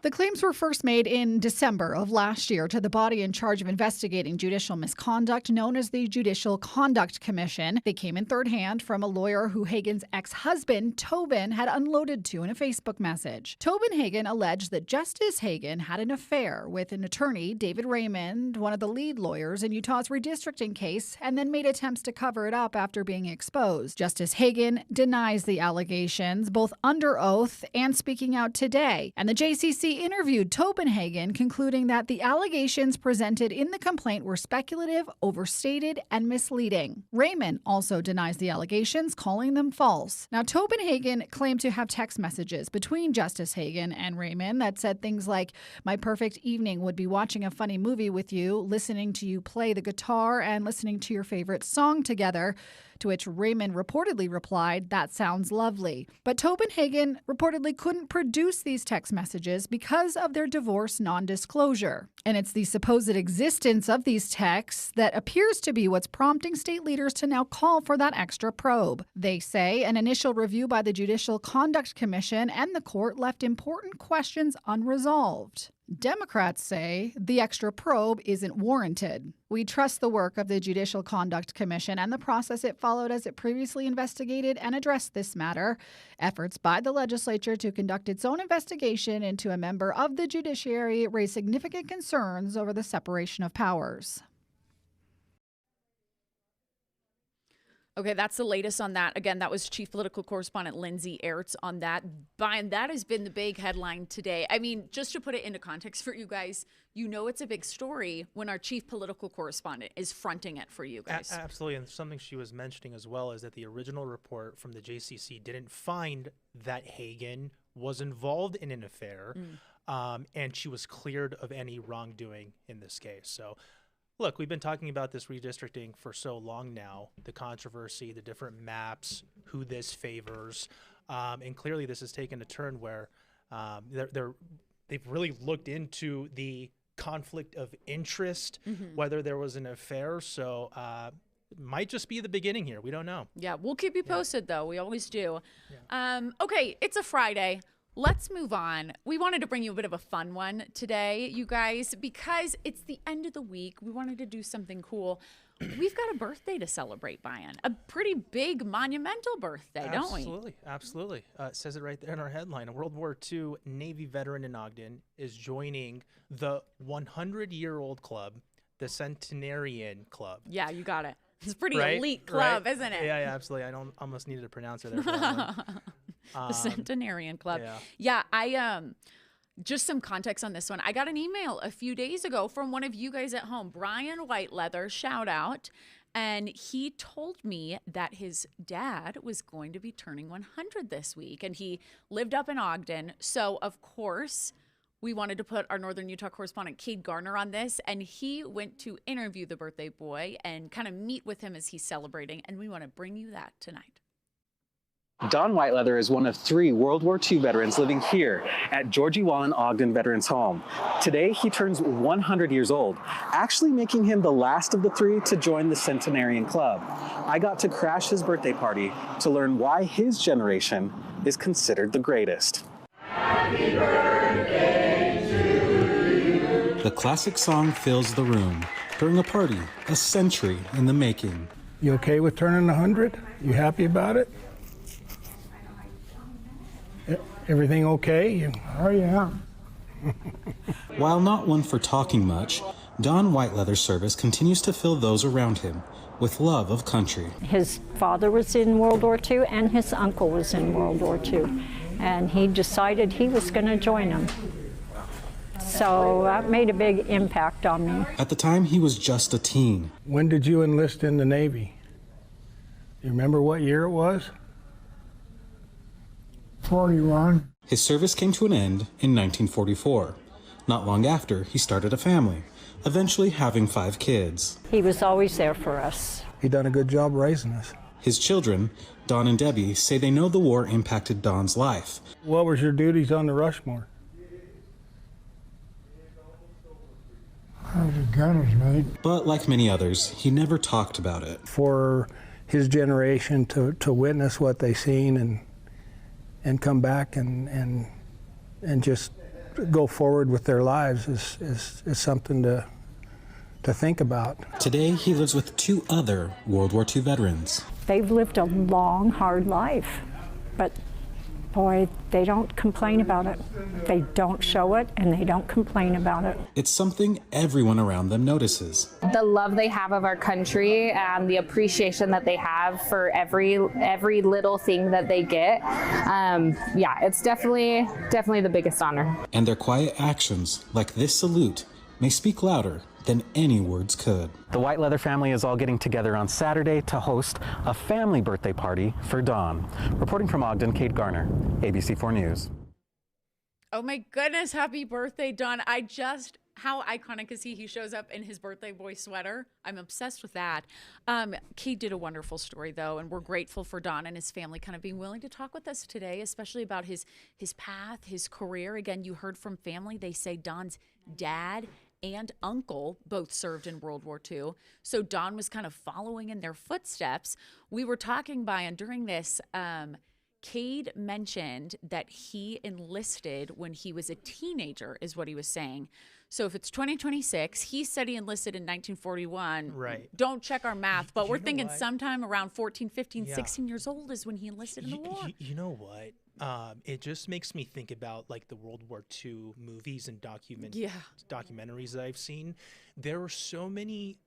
The claims were first made in December of last year to the body in charge of investigating judicial misconduct known as the Judicial Conduct Commission. They came in third hand from a lawyer who Hagen's ex-husband, Tobin, had unloaded to in a Facebook message. Tobin Hagen alleged that Justice Hagen had an affair with an attorney, David Raymond, one of the lead lawyers in Utah's redistricting case, and then made attempts to cover it up after being exposed. Justice Hagen denies the allegations, both under oath and speaking out today. And the JCC interviewed Tobin Hagen, concluding that the allegations presented in the complaint were speculative, overstated, and misleading. Raymond also denies the allegations, calling them false. Now, Tobin Hagen claimed to have text messages between Justice Hagen and Raymond that said things like, "My perfect evening would be watching a funny movie with you, listening to you play the guitar, and listening to your favorite song together," to which Raymond reportedly replied, "That sounds lovely." But Tobin Hagen reportedly couldn't produce these text messages because of their divorce non-disclosure. And it's the supposed existence of these texts that appears to be what's prompting state leaders to now call for that extra probe. They say an initial review by the Judicial Conduct Commission and the court left important questions unresolved. Democrats say the extra probe isn't warranted. "We trust the work of the Judicial Conduct Commission and the process it followed as it previously investigated and addressed this matter. Efforts by the legislature to conduct its own investigation into a member of the judiciary raise significant concerns over the separation of powers." Okay, that's the latest on that. Again, that was Chief Political Correspondent Lindsay Aerts on that. Brian, that has been the big headline today. I mean, just to put it into context for you guys, you know it's a big story when our Chief Political Correspondent is fronting it for you guys. Absolutely, and something she was mentioning as well is that the original report from the JCC didn't find that Hagen was involved in an affair, and she was cleared of any wrongdoing in this case. So, look, we've been talking about this redistricting for so long now, the controversy, the different maps, who this favors, and clearly this has taken a turn where they've really looked into the conflict of interest, whether there was an affair. So it might just be the beginning here. We don't know. Yeah, we'll keep you posted, though. We always do. Okay, it's a Friday. Let's move on. We wanted to bring you a bit of a fun one today, you guys, because it's the end of the week. We wanted to do something cool. We've got a birthday to celebrate, Brian. A pretty big, monumental birthday, don't we? Absolutely, absolutely. It says it right there in our headline. A World War II Navy veteran in Ogden is joining the 100-year-old club, the Centenarian Club. Yeah, you got it. It's a pretty elite club, isn't it? Yeah, absolutely. I almost needed a pronouncer there for that one. The Centenarian Club. Yeah, I just some context on this one. I got an email a few days ago from one of you guys at home, Brian Whiteleather, shout out, and he told me that his dad was going to be turning 100 this week, and he lived up in Ogden. So, of course, we wanted to put our Northern Utah correspondent, Cade Garner, on this, and he went to interview the birthday boy and kind of meet with him as he's celebrating, and we want to bring you that tonight. Don Whiteleather is one of 3 World War II veterans living here at Georgie Wallen Ogden Veterans Home. Today, he turns 100 years old, actually making him the last of the 3 to join the Centenarian Club. I got to crash his birthday party to learn why his generation is considered the greatest. Happy birthday to you. The classic song fills the room during a party a century in the making. You okay with turning 100? You happy about it? Everything okay? Oh, yeah. While not one for talking much, Don Whiteleather's service continues to fill those around him with love of country. His father was in World War II and his uncle was in World War II, and he decided he was going to join them. So that made a big impact on me. At the time, he was just a teen. When did you enlist in the Navy? Do you remember what year it was? 41. His service came to an end in 1944. Not long after, he started a family, eventually having 5 kids. He was always there for us. He done a good job raising us. His children, Don and Debbie, say they know the war impacted Don's life. What was your duties on the Rushmore? I was a gunner's mate. But like many others, he never talked about it. For his generation to witness what they seen and come back and just go forward with their lives is something to think about. Today, he lives with 2 other World War II veterans. They've lived a long, hard life, but boy, they don't complain about it. They don't show it, and they don't complain about it. It's something everyone around them notices. The love they have of our country and the appreciation that they have for every little thing that they get. Yeah, it's definitely the biggest honor. And their quiet actions, like this salute, may speak louder than any words could. The White Leather family is all getting together on Saturday to host a family birthday party for Dawn. Reporting from Ogden, Kate Garner, ABC4 News. Oh my goodness, happy birthday, Don. How iconic is he? He shows up in his birthday boy sweater. I'm obsessed with that. Kate did a wonderful story, though, and we're grateful for Don and his family kind of being willing to talk with us today, especially about his path, his career. Again, you heard from family. They say Don's dad and uncle both served in World War II. So Don was kind of following in their footsteps. We were talking during this, Cade mentioned that he enlisted when he was a teenager, is what he was saying. So if it's 2026, he said he enlisted in 1941. Right. Don't check our math, but we're thinking what? sometime around 14, 15, Yeah. 16 years old is when he enlisted in the war. You know what? It just makes me think about like the World War II movies and documentaries that I've seen. There were so many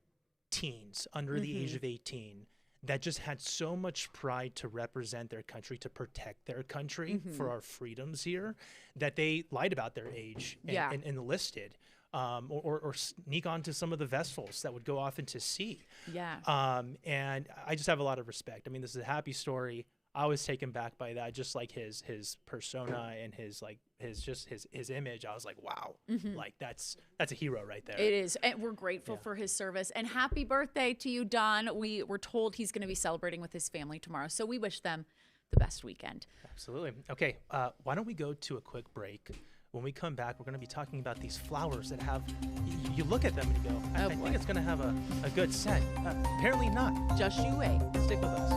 teens under the age of 18 that just had so much pride to represent their country, to protect their country for our freedoms here, that they lied about their age and enlisted. Or sneak onto some of the vessels that would go off into sea. Yeah. And I just have a lot of respect. I mean, this is a happy story. I was taken back by that, just like his persona and his image. I was like, wow, like that's a hero right there. It is, and we're grateful for his service. And happy birthday to you, Don. We were told he's going to be celebrating with his family tomorrow, so we wish them the best weekend. Absolutely. Okay, why don't we go to a quick break? When we come back, we're going to be talking about these flowers that have, you look at them and you go, I think it's going to have a good scent. Apparently not. Just you wait. Stick with us.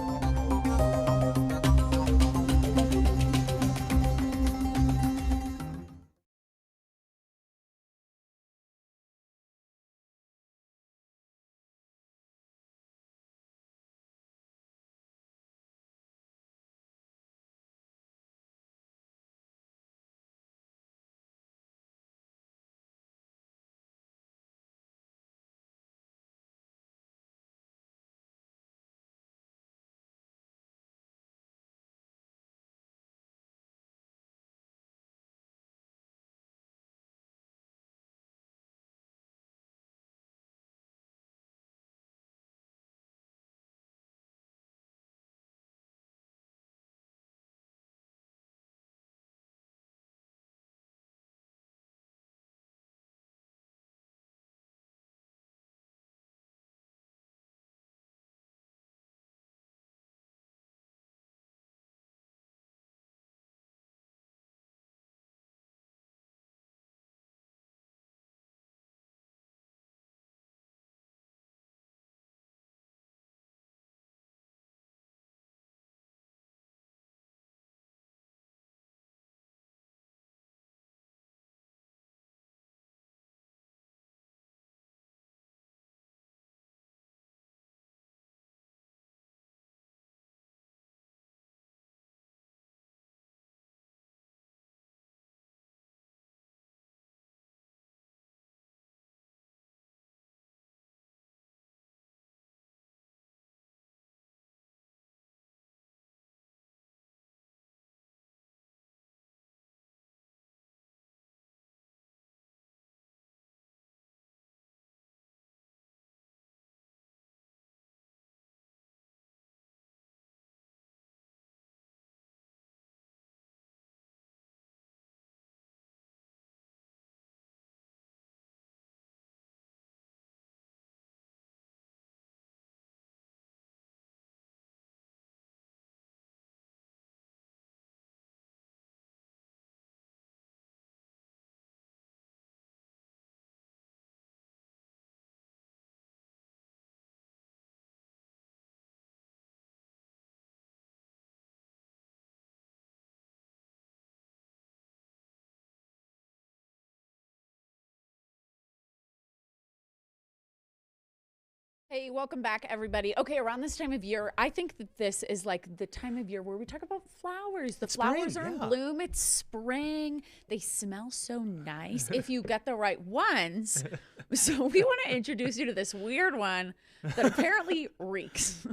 Hey, welcome back, everybody. Okay, around this time of year, I think that this is like the time of year where we talk about flowers. The flowers are in bloom. It's spring. They smell so nice if you get the right ones. So we want to introduce you to this weird one that apparently reeks.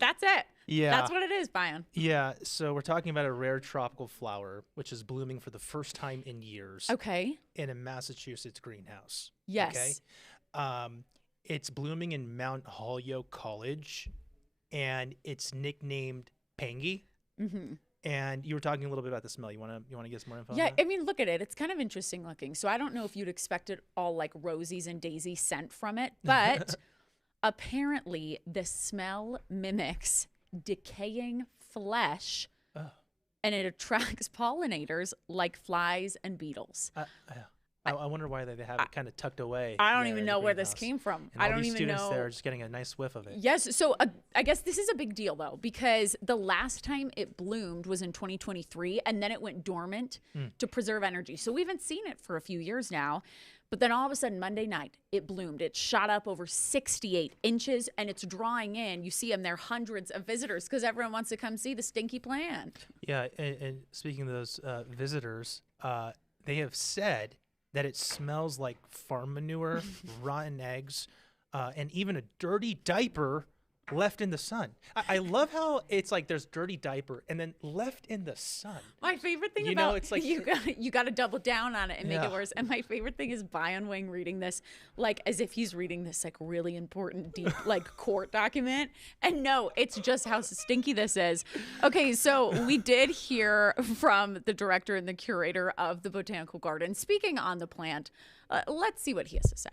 That's it. Yeah. That's what it is, Bayan. Yeah, so we're talking about a rare tropical flower, which is blooming for the first time in years. Okay. In a Massachusetts greenhouse. Yes. Okay. It's blooming in Mount Holyoke College, and it's nicknamed Pangy. Mm-hmm. And you were talking a little bit about the smell. You want to get some more info? Yeah, on that? I mean, look at it. It's kind of interesting looking. So I don't know if you'd expect it all like rosies and daisy scent from it, but apparently the smell mimics decaying flesh, and it attracts pollinators like flies and beetles. I wonder why they have it kind of tucked away. I don't there even in the know where this greenhouse. came from. And I all don't these even students know. there are just getting a nice whiff of it. Yes, so I guess this is a big deal though, because the last time it bloomed was in 2023, and then it went dormant to preserve energy. So we haven't seen it for a few years now, but then all of a sudden Monday night it bloomed. It shot up over 68 inches, and it's drawing in. You see them there, hundreds of visitors, because everyone wants to come see the stinky plant. Yeah, and speaking of those visitors, they have said that it smells like farm manure, rotten eggs, and even a dirty diaper left in the sun. I love how it's like there's dirty diaper and then left in the sun. My favorite thing it's like you got to double down on it and make Yeah. it worse. And my favorite thing is Bayan Wing reading this like as if he's reading this like really important deep like court document. And no, it's just how stinky this is. Okay, so we did hear from the director and the curator of the Botanical Garden speaking on the plant. Let's see what he has to say.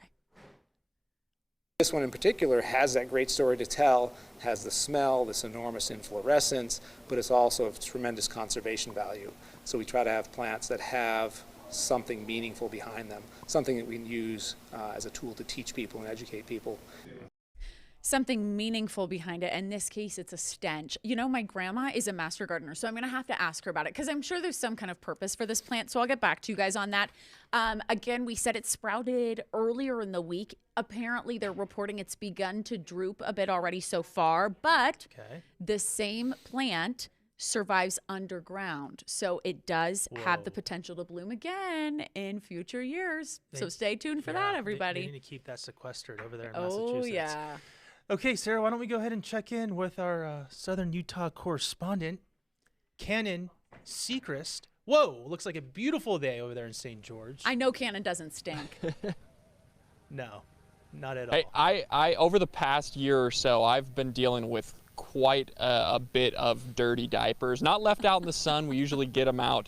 This one in particular has that great story to tell, has the smell, this enormous inflorescence, but it's also of tremendous conservation value. So we try to have plants that have something meaningful behind them, something that we can use as a tool to teach people and educate people. Something meaningful behind it. In this case, it's a stench. You know, my grandma is a master gardener, so I'm going to have to ask her about it because I'm sure there's some kind of purpose for this plant. So I'll get back to you guys on that. Again, we said it sprouted earlier in the week. Apparently, they're reporting it's begun to droop a bit already so far, but the same plant survives underground. So it does have the potential to bloom again in future years. So stay tuned for that, everybody. They need to keep that sequestered over there in Oh, Massachusetts. yeah. Okay, Sarah, why don't we go ahead and check in with our Southern Utah correspondent, Cannon Sechrist. Whoa, looks like a beautiful day over there in St. George. I know Cannon doesn't stink. No, not at all. Hey, I over the past year or so, I've been dealing with quite a bit of dirty diapers. Not left out in the sun. We usually get them out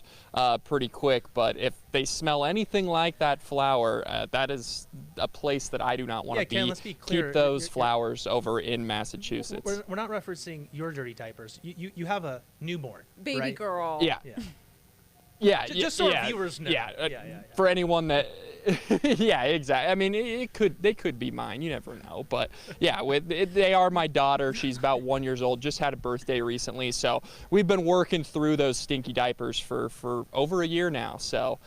pretty quick, but if they smell anything like that flower, that is a place that I do not want to Ken, be. let's be clear. Keep those flowers over in Massachusetts. We're not referencing your dirty diapers. You have a newborn, Baby right? girl. Yeah. Yeah, Just so our viewers know. Yeah, for anyone that, yeah, exactly. I mean, they could be mine. You never know. But yeah, they are my daughter. She's about 1 year old. Just had a birthday recently, so we've been working through those stinky diapers for over a year now. So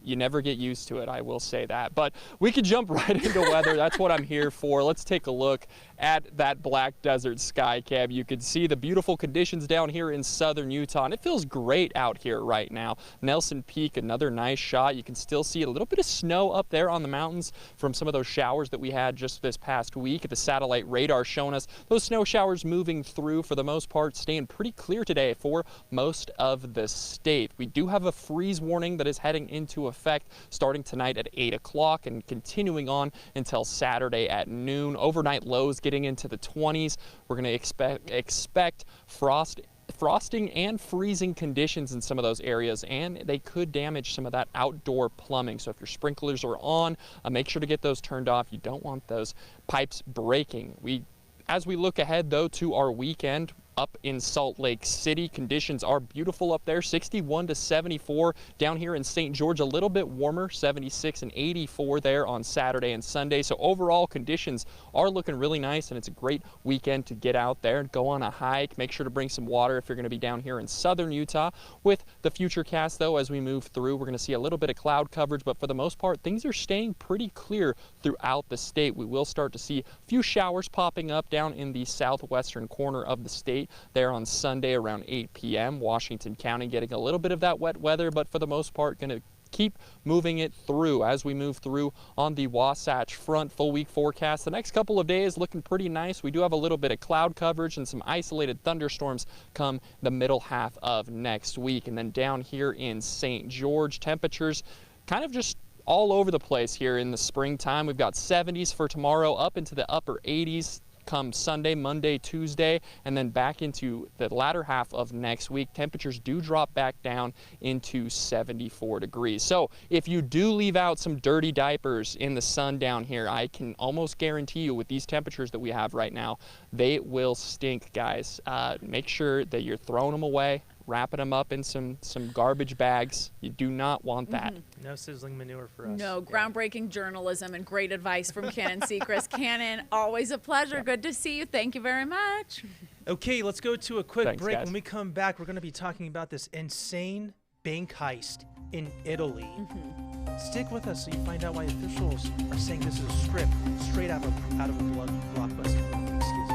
you never get used to it. I will say that. But we could jump right into weather. That's what I'm here for. Let's take a look at that black desert sky cam. You can see the beautiful conditions down here in southern Utah, and it feels great out here right now. Nelson Peak, another nice shot. You can still see a little bit of snow up there on the mountains from some of those showers that we had just this past week. The satellite radar showing us those snow showers moving through, for the most part, staying pretty clear today for most of the state. We do have a freeze warning that is heading into effect starting tonight at 8 o'clock and continuing on until Saturday at noon. Overnight lows getting into the 20s. We're going to expect frosting and freezing conditions in some of those areas, and they could damage some of that outdoor plumbing. So if your sprinklers are on, make sure to get those turned off. You don't want those pipes breaking. As we look ahead, though, to our weekend, up in Salt Lake City. Conditions are beautiful up there, 61 to 74. Down here in St. George, a little bit warmer, 76 and 84 there on Saturday and Sunday. So overall, conditions are looking really nice, and it's a great weekend to get out there and go on a hike. Make sure to bring some water if you're going to be down here in southern Utah. With the futurecast, though, as we move through, we're going to see a little bit of cloud coverage, but for the most part, things are staying pretty clear throughout the state. We will start to see a few showers popping up down in the southwestern corner of the state there on Sunday around 8 p.m. Washington County getting a little bit of that wet weather, but for the most part, going to keep moving it through as we move through on the Wasatch Front. Full week forecast. The next couple of days looking pretty nice. We do have a little bit of cloud coverage and some isolated thunderstorms come the middle half of next week. And then down here in St. George, temperatures kind of just all over the place here in the springtime. We've got 70s for tomorrow, up into the upper 80s come Sunday, Monday, Tuesday, and then back into the latter half of next week. Temperatures do drop back down into 74 degrees. So if you do leave out some dirty diapers in the sun down here, I can almost guarantee you with these temperatures that we have right now, they will stink, guys. Make sure that you're throwing them away, wrapping them up in some garbage bags. You do not want that. No sizzling manure for us. No, groundbreaking journalism and great advice from Cannon Seacrest. Cannon, always a pleasure. Good to see you. Thank you very much. Okay, let's go to a quick Thanks, break. guys. When we come back, we're going to be talking about this insane bank heist in Italy. Stick with us so you find out why officials are saying this is a script straight out of a blockbuster. Excuse me.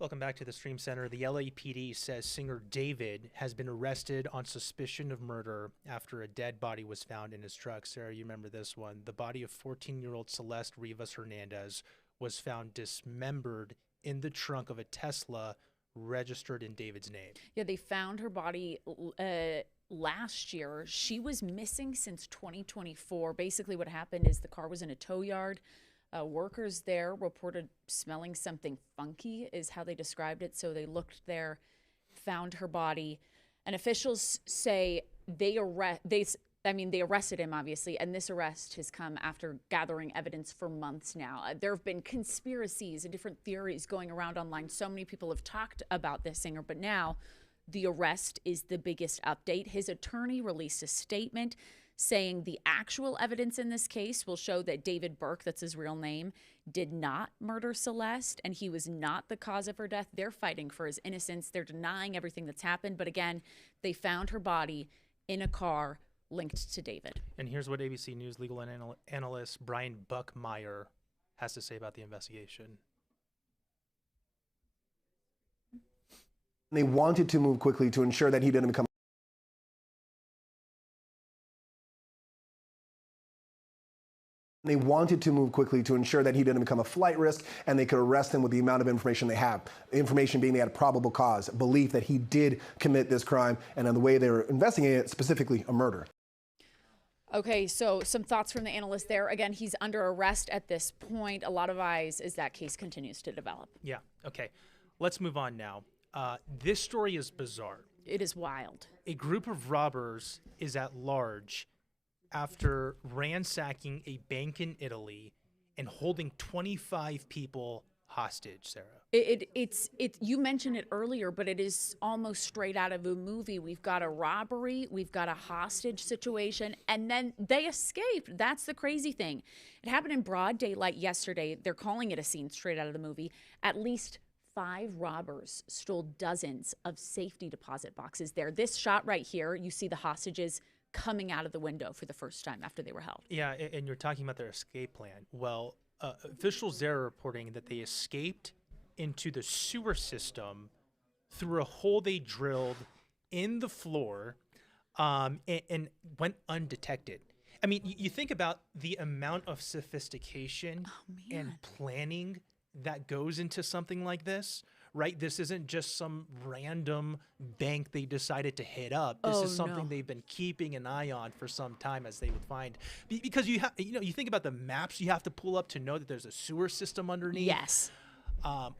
Welcome back to the Stream Center. The LAPD says singer David has been arrested on suspicion of murder after a dead body was found in his truck. Sarah, you remember this one. The body of 14-year-old Celeste Rivas Hernandez was found dismembered in the trunk of a Tesla registered in David's name. Yeah, they found her body last year. She was missing since 2024. Basically what happened is the car was in a tow yard. Workers there reported smelling something funky is how they described it. So they looked there, found her body, and officials say I mean, they arrested him, obviously, and this arrest has come after gathering evidence for months now. There have been conspiracies and different theories going around online. So many people have talked about this singer, but now the arrest is the biggest update. His attorney released a statement saying the actual evidence in this case will show that David Burke, that's his real name, did not murder Celeste, and he was not the cause of her death. They're fighting for his innocence. They're denying everything that's happened. But again, they found her body in a car linked to David. And here's what ABC News legal analyst Brian Buckmeyer has to say about the investigation. They wanted to move quickly to ensure that he didn't become a flight risk, and they could arrest him with the amount of information they have. Information being they had a probable cause, belief that he did commit this crime, and on the way they were investigating it, specifically a murder. Okay, so some thoughts from the analyst there. Again, he's under arrest at this point. A lot of eyes as that case continues to develop. Yeah, okay. Let's move on now. This story is bizarre. It is wild. A group of robbers is at large after ransacking a bank in Italy and holding 25 people hostage, Sarah. It's you mentioned it earlier, but it is almost straight out of a movie. We've got a robbery, we've got a hostage situation, and then they escaped. That's the crazy thing. It happened in broad daylight yesterday. They're calling it a scene straight out of the movie. At least 5 robbers stole dozens of safety deposit boxes there. This shot right here, you see the hostages coming out of the window for the first time after they were held. Yeah, and you're talking about their escape plan. Well, officials there are reporting that they escaped into the sewer system through a hole they drilled in the floor and went undetected. I mean, you think about the amount of sophistication and planning that goes into something like this, right? This isn't just some random bank they decided to hit up. This is something they've been keeping an eye on for some time, as they would find. Because you think about the maps you have to pull up to know that there's a sewer system underneath. Yes.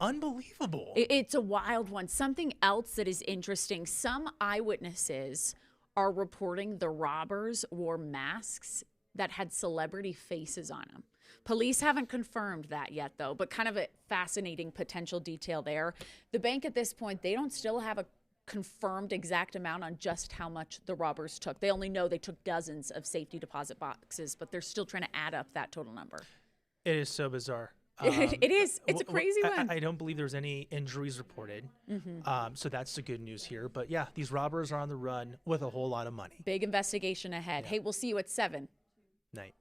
Unbelievable. It's a wild one. Something else that is interesting, some eyewitnesses are reporting the robbers wore masks that had celebrity faces on them. Police haven't confirmed that yet, though, but kind of a fascinating potential detail there. The bank at this point, they don't still have a confirmed exact amount on just how much the robbers took. They only know they took dozens of safety deposit boxes, but they're still trying to add up that total number. It is so bizarre. It is. It's a crazy one. I don't believe there's any injuries reported. So that's the good news here. But yeah, these robbers are on the run with a whole lot of money. Big investigation ahead. Hey, we'll see you at 7. Night.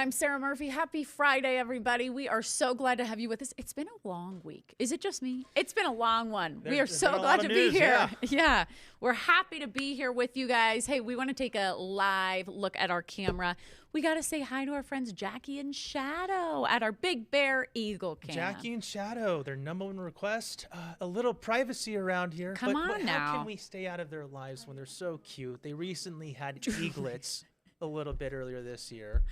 I'm Sarah Murphy. Happy Friday, everybody. We are so glad to have you with us. It's been a long week. Is it just me? It's been a long one. We are so glad to be here. Yeah. We're happy to be here with you guys. Hey, we want to take a live look at our camera. We got to say hi to our friends Jackie and Shadow at our Big Bear Eagle Camp. Jackie and Shadow, their number one request, a little privacy around here. Come on but now. How can we stay out of their lives when they're so cute? They recently had eaglets a little bit earlier this year.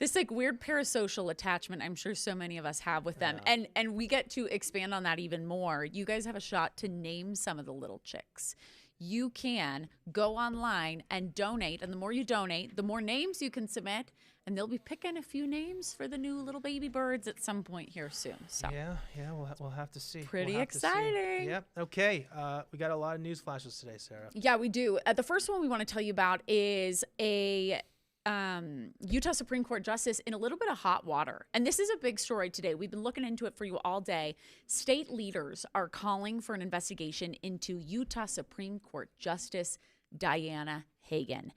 This like weird parasocial attachment I'm sure so many of us have with them. And we get to expand on that even more. You guys have a shot to name some of the little chicks. You can go online and donate. And the more you donate, the more names you can submit. And they'll be picking a few names for the new little baby birds at some point here soon. So Yeah, we'll have to see. Pretty We'll have to see. exciting. Yep. Okay. We got a lot of news flashes today, Sarah. Yeah, we do. The first one we want to tell you about is a Utah Supreme Court justice in a little bit of hot water. And this is a big story today. We've been looking into it for you all day. State leaders are calling for an investigation into Utah Supreme Court Justice Diana Hagan.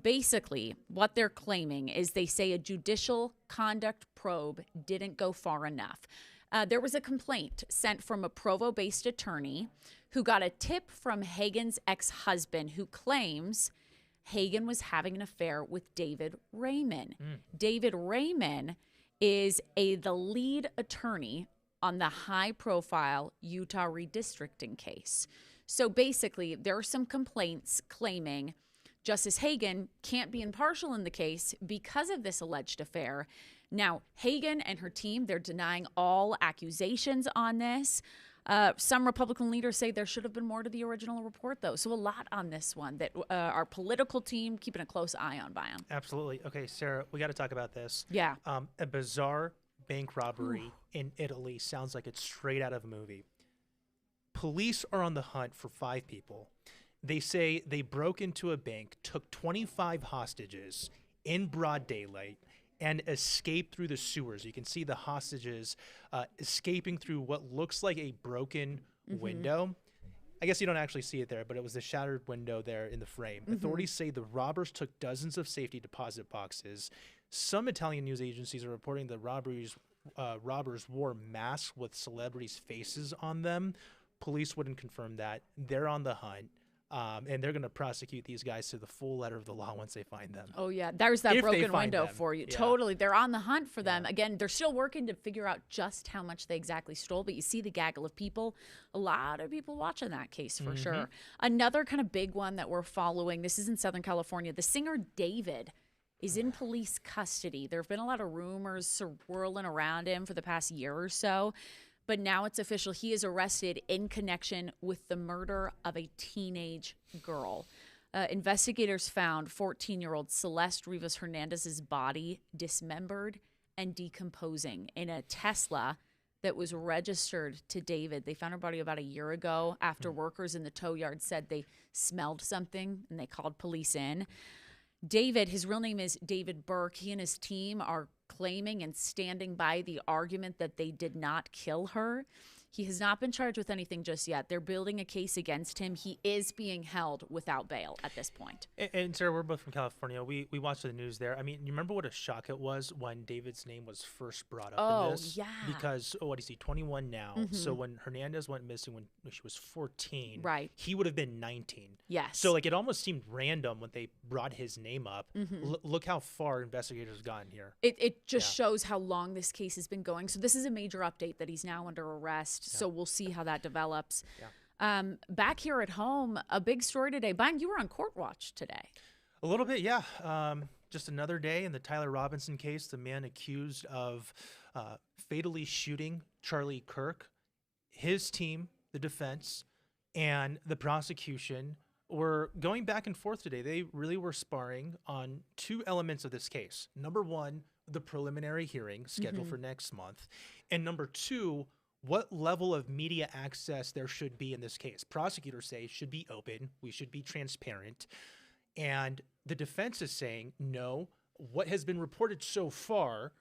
Basically, what they're claiming is they say a judicial conduct probe didn't go far enough. There was a complaint sent from a Provo-based attorney who got a tip from Hagan's ex-husband who claims Hagan was having an affair with David Raymond. David Raymond is the lead attorney on the high-profile Utah redistricting case. So basically, there are some complaints claiming Justice Hagan can't be impartial in the case because of this alleged affair. Now, Hagan and her team, they're denying all accusations on this. Some Republican leaders say there should have been more to the original report, though. So a lot on this one that our political team keeping a close eye on, Bion. Absolutely. Okay, Sarah, we got to talk about this. Yeah. A bizarre bank robbery in Italy sounds like it's straight out of a movie. Police are on the hunt for 5 people. They say they broke into a bank, took 25 hostages in broad daylight, and escaped through the sewers. You can see the hostages escaping through what looks like a broken window. I guess you don't actually see it there, but it was a shattered window there in the frame. Authorities say the robbers took dozens of safety deposit boxes. Some Italian news agencies are reporting the robbers wore masks with celebrities' faces on them. Police wouldn't confirm that. They're on the hunt. And they're going to prosecute these guys to the full letter of the law once they find them. Oh, yeah. There's that broken window them. for you. Yeah. Totally. They're on the hunt for them. Again, they're still working to figure out just how much they exactly stole. But you see the gaggle of people. A lot of people watching that case for sure. Another kind of big one that we're following, this is in Southern California. The singer David is in police custody. There have been a lot of rumors swirling around him for the past year or so. But now it's official. He is arrested in connection with the murder of a teenage girl. Investigators found 14-year-old Celeste Rivas Hernandez's body dismembered and decomposing in a Tesla that was registered to David. They found her body about a year ago after workers in the tow yard said they smelled something and they called police in. David, his real name is David Burke. He and his team are claiming and standing by the argument that they did not kill her. He has not been charged with anything just yet. They're building a case against him. He is being held without bail at this point. And Sarah, we're both from California. We watched the news there. I mean, you remember what a shock it was when David's name was first brought up in this? Yeah. Because, what is he, 21 now? So when Hernandez went missing when she was 14, right, he would have been 19. Yes. So like it almost seemed random when they brought his name up. Look how far investigators have gotten here. It just shows how long this case has been going. So this is a major update that he's now under arrest. So we'll see how that develops. Back here at home, a big story today. Brian, you were on court watch today. A little bit, yeah. Just another day in the Tyler Robinson case, the man accused of fatally shooting Charlie Kirk. His team, the defense, and the prosecution were going back and forth today. They really were sparring on 2 elements of this case. Number 1, the preliminary hearing scheduled for next month. And number 2, what level of media access there should be in this case. Prosecutors say it should be open. We should be transparent. And the defense is saying, no, what has been reported so far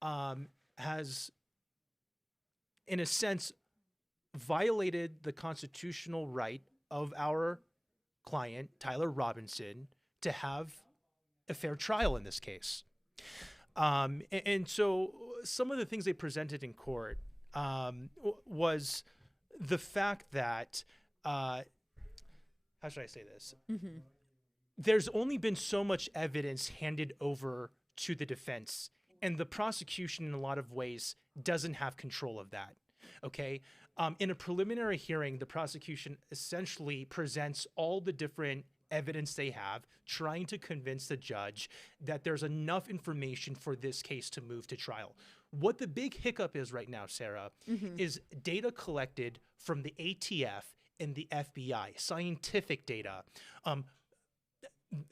has, in a sense, violated the constitutional right of our client, Tyler Robinson, to have a fair trial in this case. And so some of the things they presented in court was the fact that, how should I say this? There's only been so much evidence handed over to the defense, and the prosecution in a lot of ways doesn't have control of that, okay? In a preliminary hearing, the prosecution essentially presents all the different evidence they have, trying to convince the judge that there's enough information for this case to move to trial. What the big hiccup is right now, Sarah, is data collected from the ATF and the FBI, scientific data,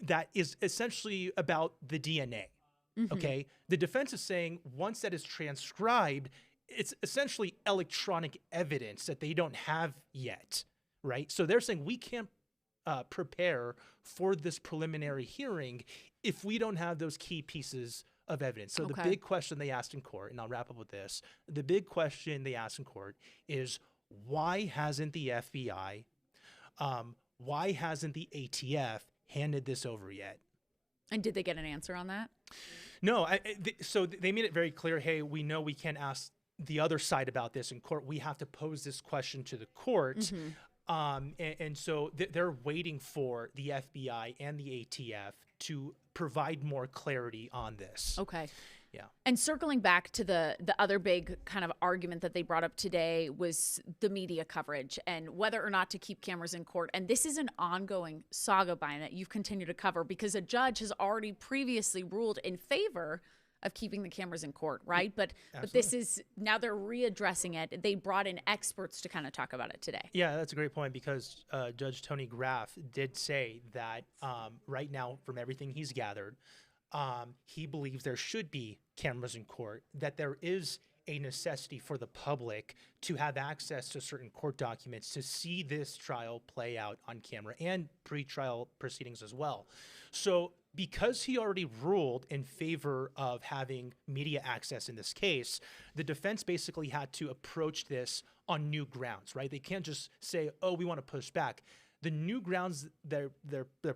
that is essentially about the DNA, okay? The defense is saying once that is transcribed, it's essentially electronic evidence that they don't have yet, right? So they're saying we can't prepare for this preliminary hearing if we don't have those key pieces of evidence. So the big question they asked in court, and I'll wrap up with this, the big question they asked in court is, why hasn't the FBI, why hasn't the ATF handed this over yet? And did they get an answer on that? No, so they made it very clear, hey, we know we can't ask the other side about this in court. We have to pose this question to the court. And so they're waiting for the FBI and the ATF to provide more clarity on this. Okay. Yeah. And circling back to the other big kind of argument that they brought up today was the media coverage and whether or not to keep cameras in court. And this is an ongoing saga, Brian, that you've continued to cover because a judge has already previously ruled in favor of keeping the cameras in court, right? But this is, now they're readdressing it. They brought in experts to kind of talk about it today. Yeah, that's a great point because Judge Tony Graff did say that right now, from everything he's gathered, he believes there should be cameras in court, that there is a necessity for the public to have access to certain court documents to see this trial play out on camera and pre-trial proceedings as well. So because he already ruled in favor of having media access in this case, the defense basically had to approach this on new grounds, right? They can't just say, oh, we want to push back. The new grounds, their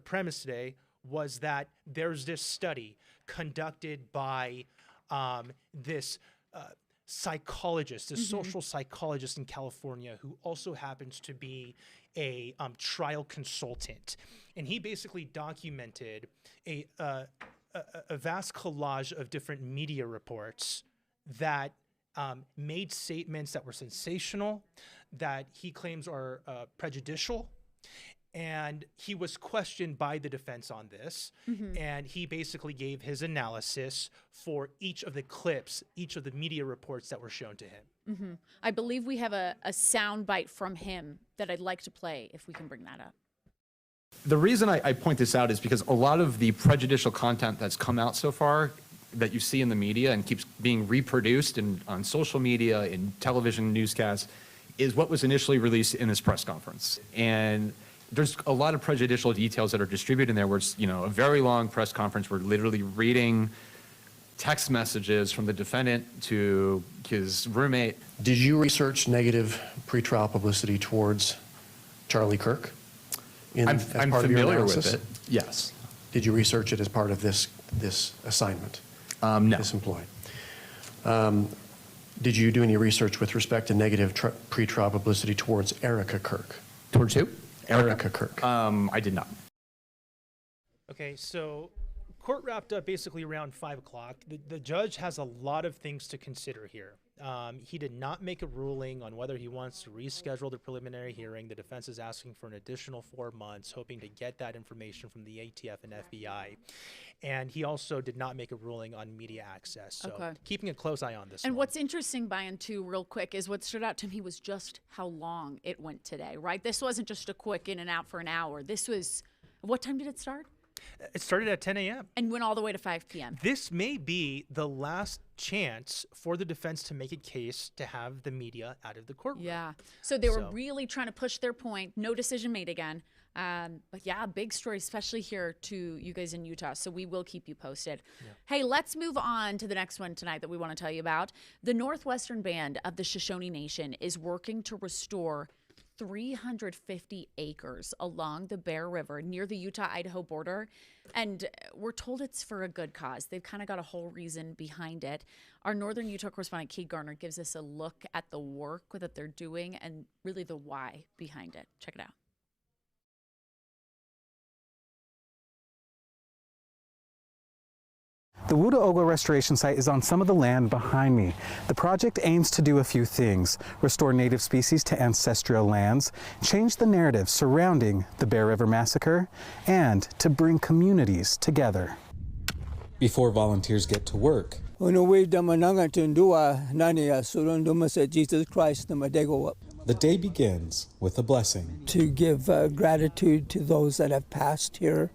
premise today was that there's this study conducted by this psychologist, this social psychologist in California who also happens to be a trial consultant. And he basically documented a vast collage of different media reports that made statements that were sensational, that he claims are prejudicial. And he was questioned by the defense on this, and he basically gave his analysis for each of the clips, each of the media reports that were shown to him. I believe we have a sound bite from him that I'd like to play, if we can bring that up. The reason I point this out is because a lot of the prejudicial content that's come out so far that you see in the media and keeps being reproduced on social media, in television newscasts, is what was initially released in this press conference. And there's a lot of prejudicial details that are distributed in there where it's, a very long press conference. We're literally reading text messages from the defendant to his roommate. Did you research negative pretrial publicity towards Charlie Kirk? I'm familiar with it, yes. Did you research it as part of this assignment? No. This employee? Did you do any research with respect to negative pretrial publicity towards Erica Kirk? Towards who? Erica Kirk. I did not. Okay, so court wrapped up basically around 5 o'clock. The judge has a lot of things to consider here. He did not make a ruling on whether he wants to reschedule the preliminary hearing. The defense is asking for an additional 4 months, hoping to get that information from the ATF and FBI. And he also did not make a ruling on media access. So keeping a close eye on this And one. what's interesting, Brian, too, real quick, is what stood out to me was just how long it went today, right? This wasn't just a quick in and out for an hour. This was, what time did it start? It started at 10 a.m. And went all the way to 5 p.m. This may be the last chance for the defense to make a case to have the media out of the courtroom. Yeah. So they were really trying to push their point. No decision made again. But yeah, big story, especially here to you guys in Utah. So we will keep you posted. Yeah. Hey, let's move on to the next one tonight that we want to tell you about. The Northwestern Band of the Shoshone Nation is working to restore 350 acres along the Bear River near the Utah-Idaho border. And we're told it's for a good cause. They've kind of got a whole reason behind it. Our Northern Utah correspondent, Kate Garner, gives us a look at the work that they're doing and really the why behind it. Check it out. The Wutaogwa Restoration Site is on some of the land behind me. The project aims to do a few things: restore native species to ancestral lands, change the narrative surrounding the Bear River Massacre, and to bring communities together. Before volunteers get to work, the day begins with a blessing. To give gratitude to those that have passed here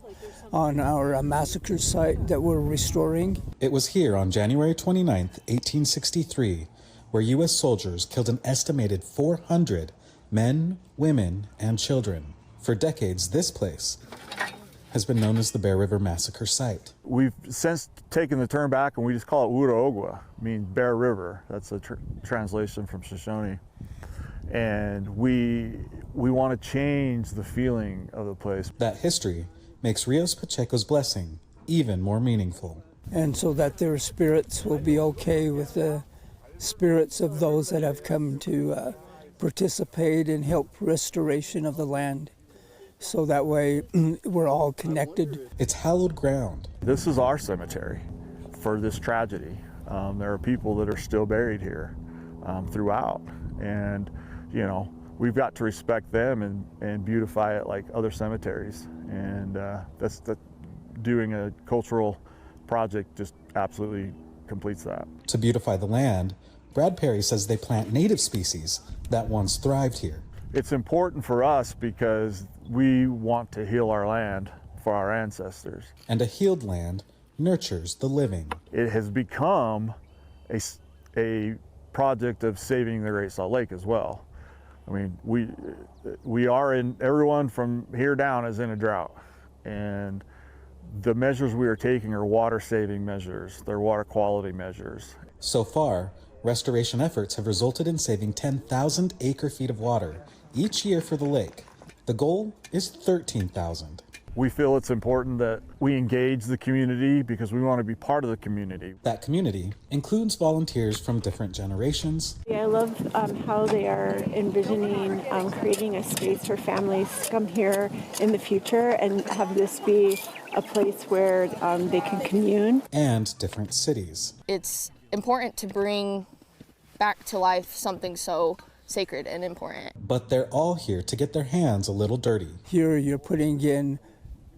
on our massacre site that we're restoring. It was here on January 29, 1863, where U.S. soldiers killed an estimated 400 men, women, and children. For decades, this place has been known as the Bear River Massacre Site. We've since taken the term back and we just call it Wutaogwa, meaning Bear River. That's a translation from Shoshone. And we want to change the feeling of the place. That history makes Rios Pacheco's blessing even more meaningful. And so that their spirits will be okay with the spirits of those that have come to participate and help restoration of the land. So that way we're all connected. It's hallowed ground. This is our cemetery for this tragedy. There are people that are still buried here throughout. And, you know, we've got to respect them and beautify it like other cemeteries. And that's doing a cultural project just absolutely completes that. To beautify the land, Brad Perry says they plant native species that once thrived here. It's important for us because we want to heal our land for our ancestors. And a healed land nurtures the living. It has become a project of saving the Great Salt Lake as well. I mean, we are in, everyone from here down is in a drought. And the measures we are taking are water saving measures. They're water quality measures. So far, restoration efforts have resulted in saving 10,000 acre-feet of water each year for the lake. The goal is 13,000. We feel it's important that we engage the community because we want to be part of the community. That community includes volunteers from different generations. Yeah, I love how they are envisioning creating a space for families to come here in the future and have this be a place where they can commune. And different cities. It's important to bring back to life something so sacred and important. But they're all here to get their hands a little dirty. Here you're putting in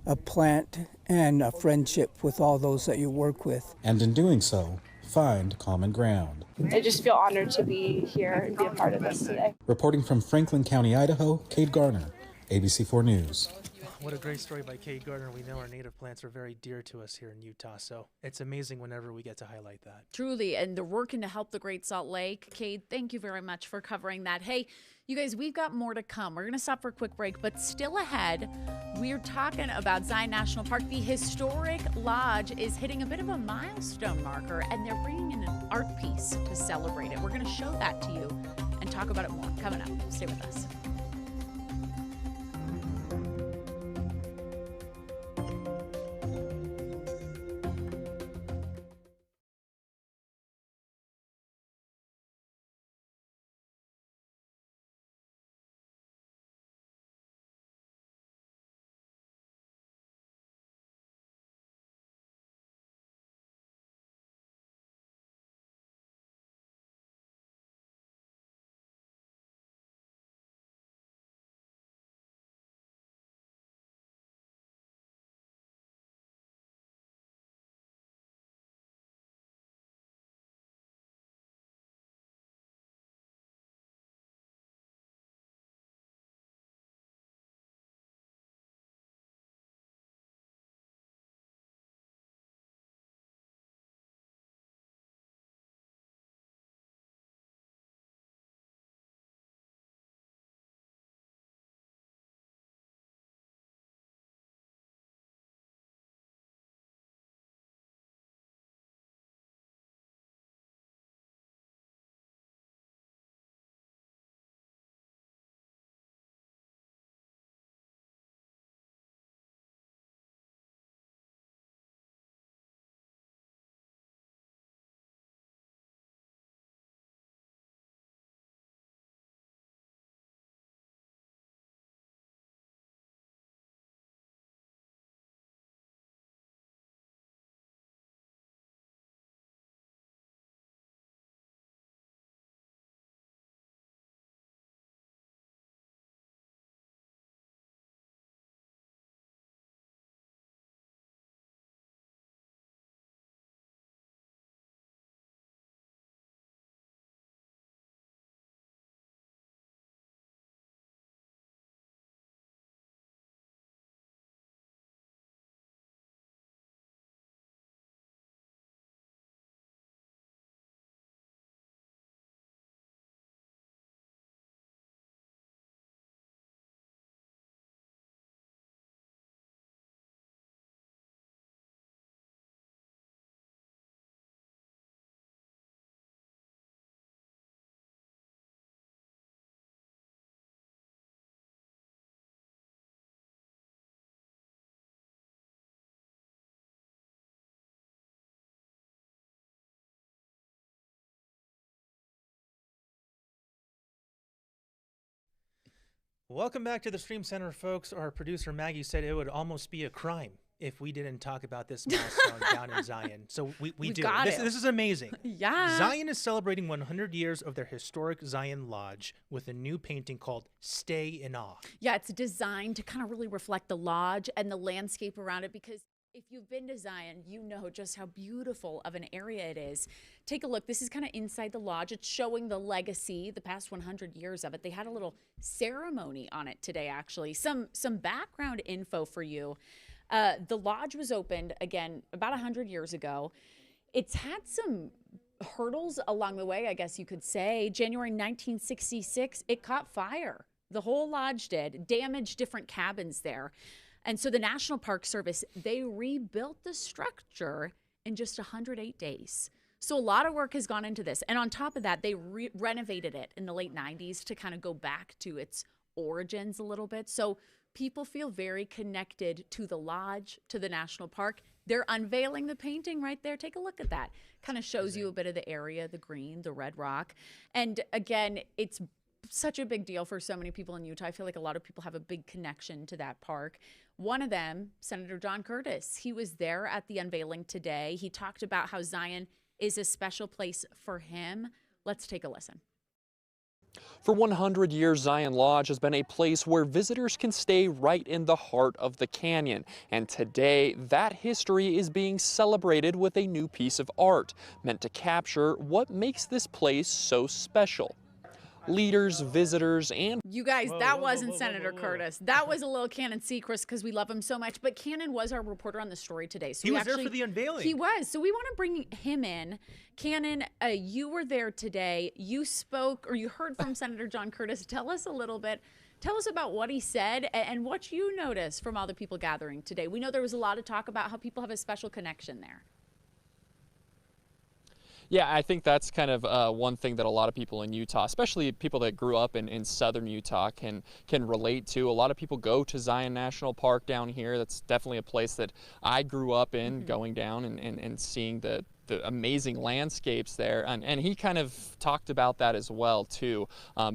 a plant and a friendship with all those that you work with. And in doing so, find common ground. I just feel honored to be here and be a part of this today. Reporting from Franklin County, Idaho, Kate Garner, ABC4 News. What a great story by Kate Gardner. We know our native plants are very dear to us here in Utah, so it's amazing whenever we get to highlight that. Truly, and they're working to help the Great Salt Lake. Kate, thank you very much for covering that. Hey, you guys, we've got more to come. We're going to stop for a quick break, but still ahead, we're talking about Zion National Park. The historic lodge is hitting a bit of a milestone marker, and they're bringing in an art piece to celebrate it. We're going to show that to you and talk about it more coming up. Stay with us. Welcome back to the Stream Center, folks. Our producer Maggie said it would almost be a crime if we didn't talk about this milestone down in Zion. So we do. This is amazing. Yeah. Zion is celebrating 100 years of their historic Zion Lodge with a new painting called Stay in Awe. Yeah, it's designed to kind of really reflect the lodge and the landscape around it, because if you've been to Zion, you know just how beautiful of an area it is. Take a look. This is kind of inside the lodge. It's showing the legacy, the past 100 years of it. They had a little ceremony on it today, actually. Some background info for you. The lodge was opened, again, about 100 years ago. It's had some hurdles along the way, I guess you could say. January 1966, it caught fire. The whole lodge did, damaged different cabins there. And so the National Park Service, they rebuilt the structure in just 108 days. So a lot of work has gone into this. And on top of that, they renovated it in the late 90s to kind of go back to its origins a little bit. So people feel very connected to the lodge, to the national park. They're unveiling the painting right there. Take a look at that. Kind of shows you a bit of the area, the green, the red rock. And again, it's such a big deal for so many people in Utah. I feel like a lot of people have a big connection to that park. One of them, Senator John Curtis, he was there at the unveiling today. He talked about how Zion is a special place for him. Let's take a listen. For 100 years, Zion Lodge has been a place where visitors can stay right in the heart of the canyon. And today, that history is being celebrated with a new piece of art meant to capture what makes this place so special. Leaders, visitors, and... You guys, that wasn't Senator Curtis. That was a little Cannon Seacrest because we love him so much. But Cannon was our reporter on the story today. So he was there for the unveiling. He was. So we want to bring him in. Cannon, you were there today. You spoke, or you heard from Senator John Curtis. Tell us a little bit. Tell us about what he said and what you noticed from all the people gathering today. We know there was a lot of talk about how people have a special connection there. Yeah, I think that's kind of one thing that a lot of people in Utah, especially people that grew up in southern Utah, can relate to. A lot of people go to Zion National Park down here. That's definitely a place that I grew up in, going down and seeing the amazing landscapes there. And he kind of talked about that as well, too,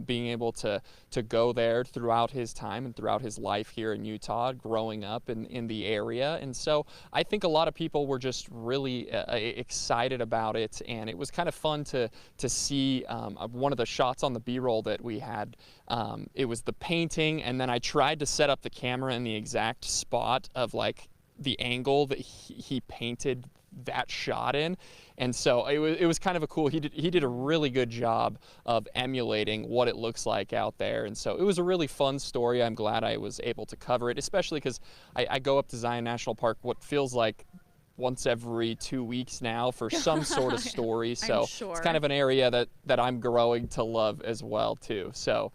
being able to go there throughout his time and throughout his life here in Utah, growing up in the area. And so I think a lot of people were just really excited about it. And it was kind of fun to see one of the shots on the B-roll that we had. It was the painting, and then I tried to set up the camera in the exact spot of like the angle that he painted that shot in, and so it was kind of a cool. He did a really good job of emulating what it looks like out there, and so it was a really fun story. I'm glad I was able to cover it, especially because I go up to Zion National Park what feels like once every 2 weeks now for some sort of story. So it's kind of an area that I'm growing to love as well too. So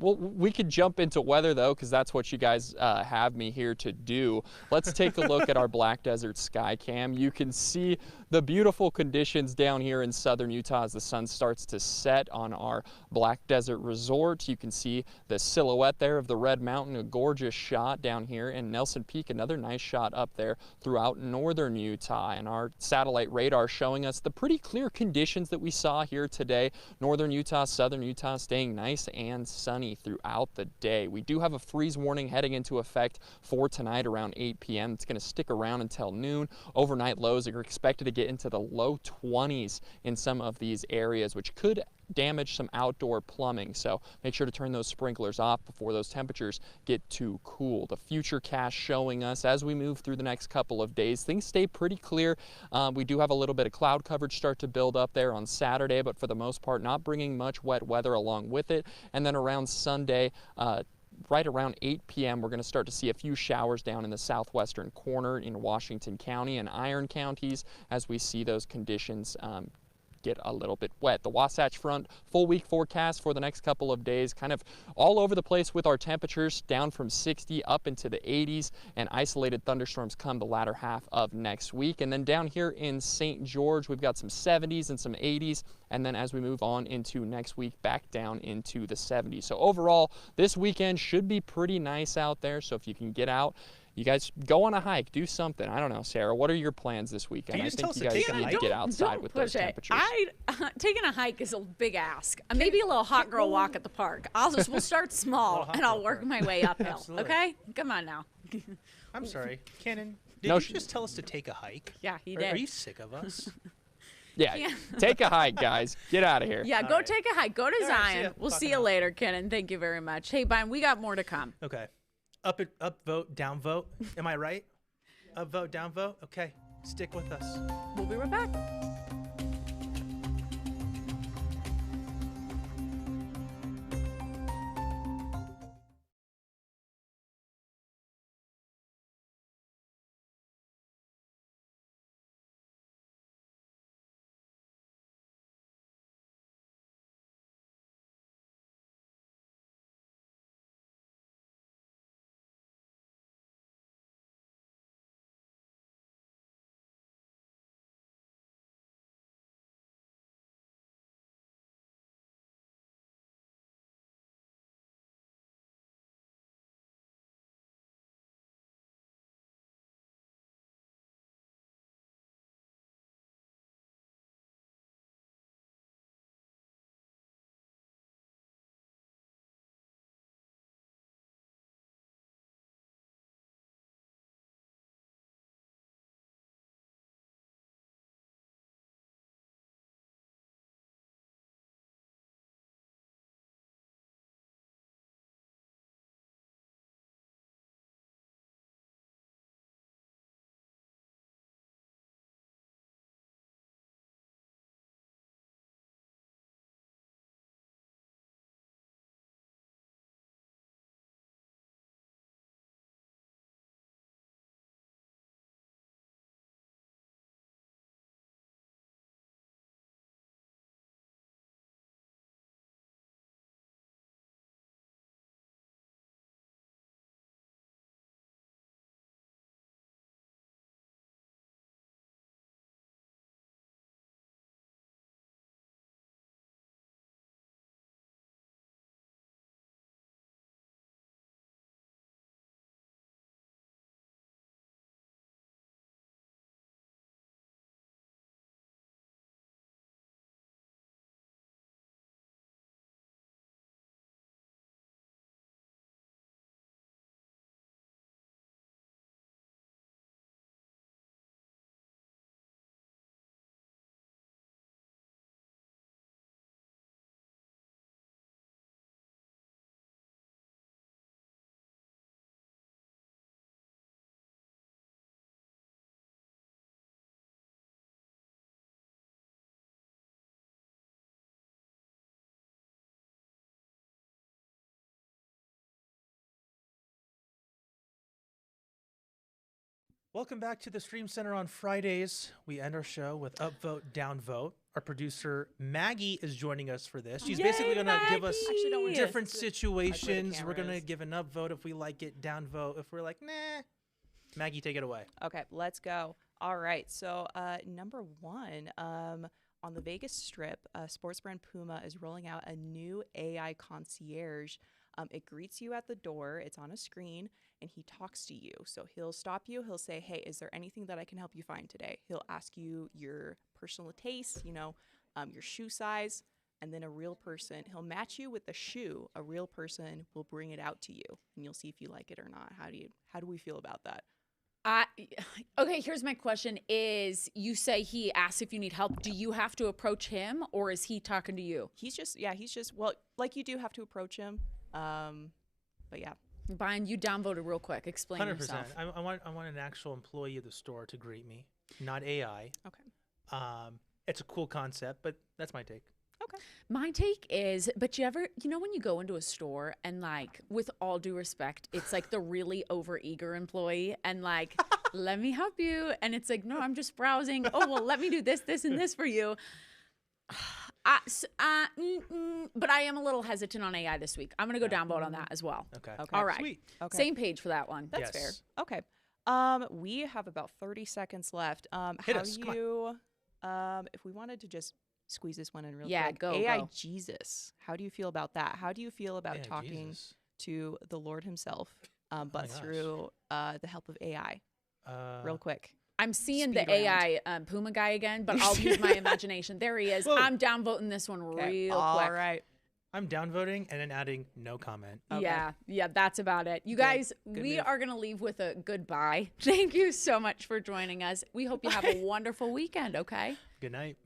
we could jump into weather though, because that's what you guys have me here to do. Let's take a look at our Black Desert sky cam. You can see the beautiful conditions down here in southern Utah as the sun starts to set on our Black Desert Resort. You can see the silhouette there of the Red Mountain, a gorgeous shot down here, and Nelson Peak, another nice shot up there throughout northern Utah. And our satellite radar showing us the pretty clear conditions that we saw here today. Northern Utah, southern Utah staying nice and sunny throughout the day. We do have a freeze warning heading into effect for tonight around 8 p.m. It's going to stick around until noon. Overnight lows are expected to get into the low 20s in some of these areas, which could damage some outdoor plumbing. So make sure to turn those sprinklers off before those temperatures get too cool. The futurecast showing us as we move through the next couple of days, things stay pretty clear. We do have a little bit of cloud coverage start to build up there on Saturday, but for the most part, not bringing much wet weather along with it. And then around Sunday, right around 8 p.m., we're going to start to see a few showers down in the southwestern corner in Washington County and Iron counties as we see those conditions get a little bit wet. The Wasatch Front full week forecast for the next couple of days, kind of all over the place with our temperatures down from 60 up into the 80s, and isolated thunderstorms come the latter half of next week. And then down here in St. George, we've got some 70s and some 80s, and then as we move on into next week, back down into the 70s. So overall, this weekend should be pretty nice out there. So if you can get out, You guys go on a hike, do something. I don't know, Sarah. What are your plans this weekend? Can you I just tell think us you to guys take a need to hike? get outside Don't with those push it. temperatures. Taking a hike is a big ask. Maybe a little hot girl walk at the park. We'll start small and I'll work my way uphill. Absolutely. Okay? Come on now. I'm sorry, Cannon. Did No, you just tell us to take a hike? Yeah, he Are did. you sick of us? Yeah, take a hike, guys. Get out of here. Yeah, go take a hike. Go to All right, see Zion. ya. We'll see Fucking you hell. later, Kenan. Thank you very much. Hey, Brian, we got more to come. Okay. Up vote, down vote. Am I right? Up vote, down vote. Okay. Stick with us. We'll be right back. Welcome back to the Stream Center on Fridays. We end our show with upvote, downvote. Our producer Maggie is joining us for this. She's basically going to give us different situations. We're going to give an upvote if we like it, downvote if we're like, nah. Maggie, take it away. Okay, let's go. All right, so number one, on the Vegas Strip, sports brand Puma is rolling out a new AI concierge. It greets you at the door. It's on a screen, and he talks to you. So he'll stop you. He'll say, hey, is there anything that I can help you find today? He'll ask you your personal taste, your shoe size, and then a real person. He'll match you with a shoe. A real person will bring it out to you, and you'll see if you like it or not. How do we feel about that? Okay, here's my question is, you say he asks if you need help. Do you have to approach him, or is he talking to you? He's just, well, like you do have to approach him. But yeah. Brian, you downvoted real quick. Explain 100%. yourself. I want an actual employee of the store to greet me, not AI. Okay. It's a cool concept, but that's my take. Okay. My take is, but when you go into a store and with all due respect, it's the really overeager employee and let me help you. And it's no, I'm just browsing. Oh, well, let me do this, this, and this for you. But I am a little hesitant on AI this week. I'm going to go downvote on that as well. Okay. All right. Sweet. Okay. Same page for that one. That's fair. Okay. We have about 30 seconds left. Hit us. Come on. If we wanted to just squeeze this one in real Yeah, quick. go. AI Jesus. How do you feel about that? How do you feel about talking Jesus. to the Lord himself but through the help of AI. Real quick. I'm seeing the Speed round. AI Puma guy again, but I'll use my imagination. There he is. Whoa. I'm downvoting this one real quick. All right. I'm downvoting and then adding no comment. Yeah, that's about it. You guys, we are going to leave with a goodbye. Thank you so much for joining us. We hope you have a wonderful weekend, okay? Good night.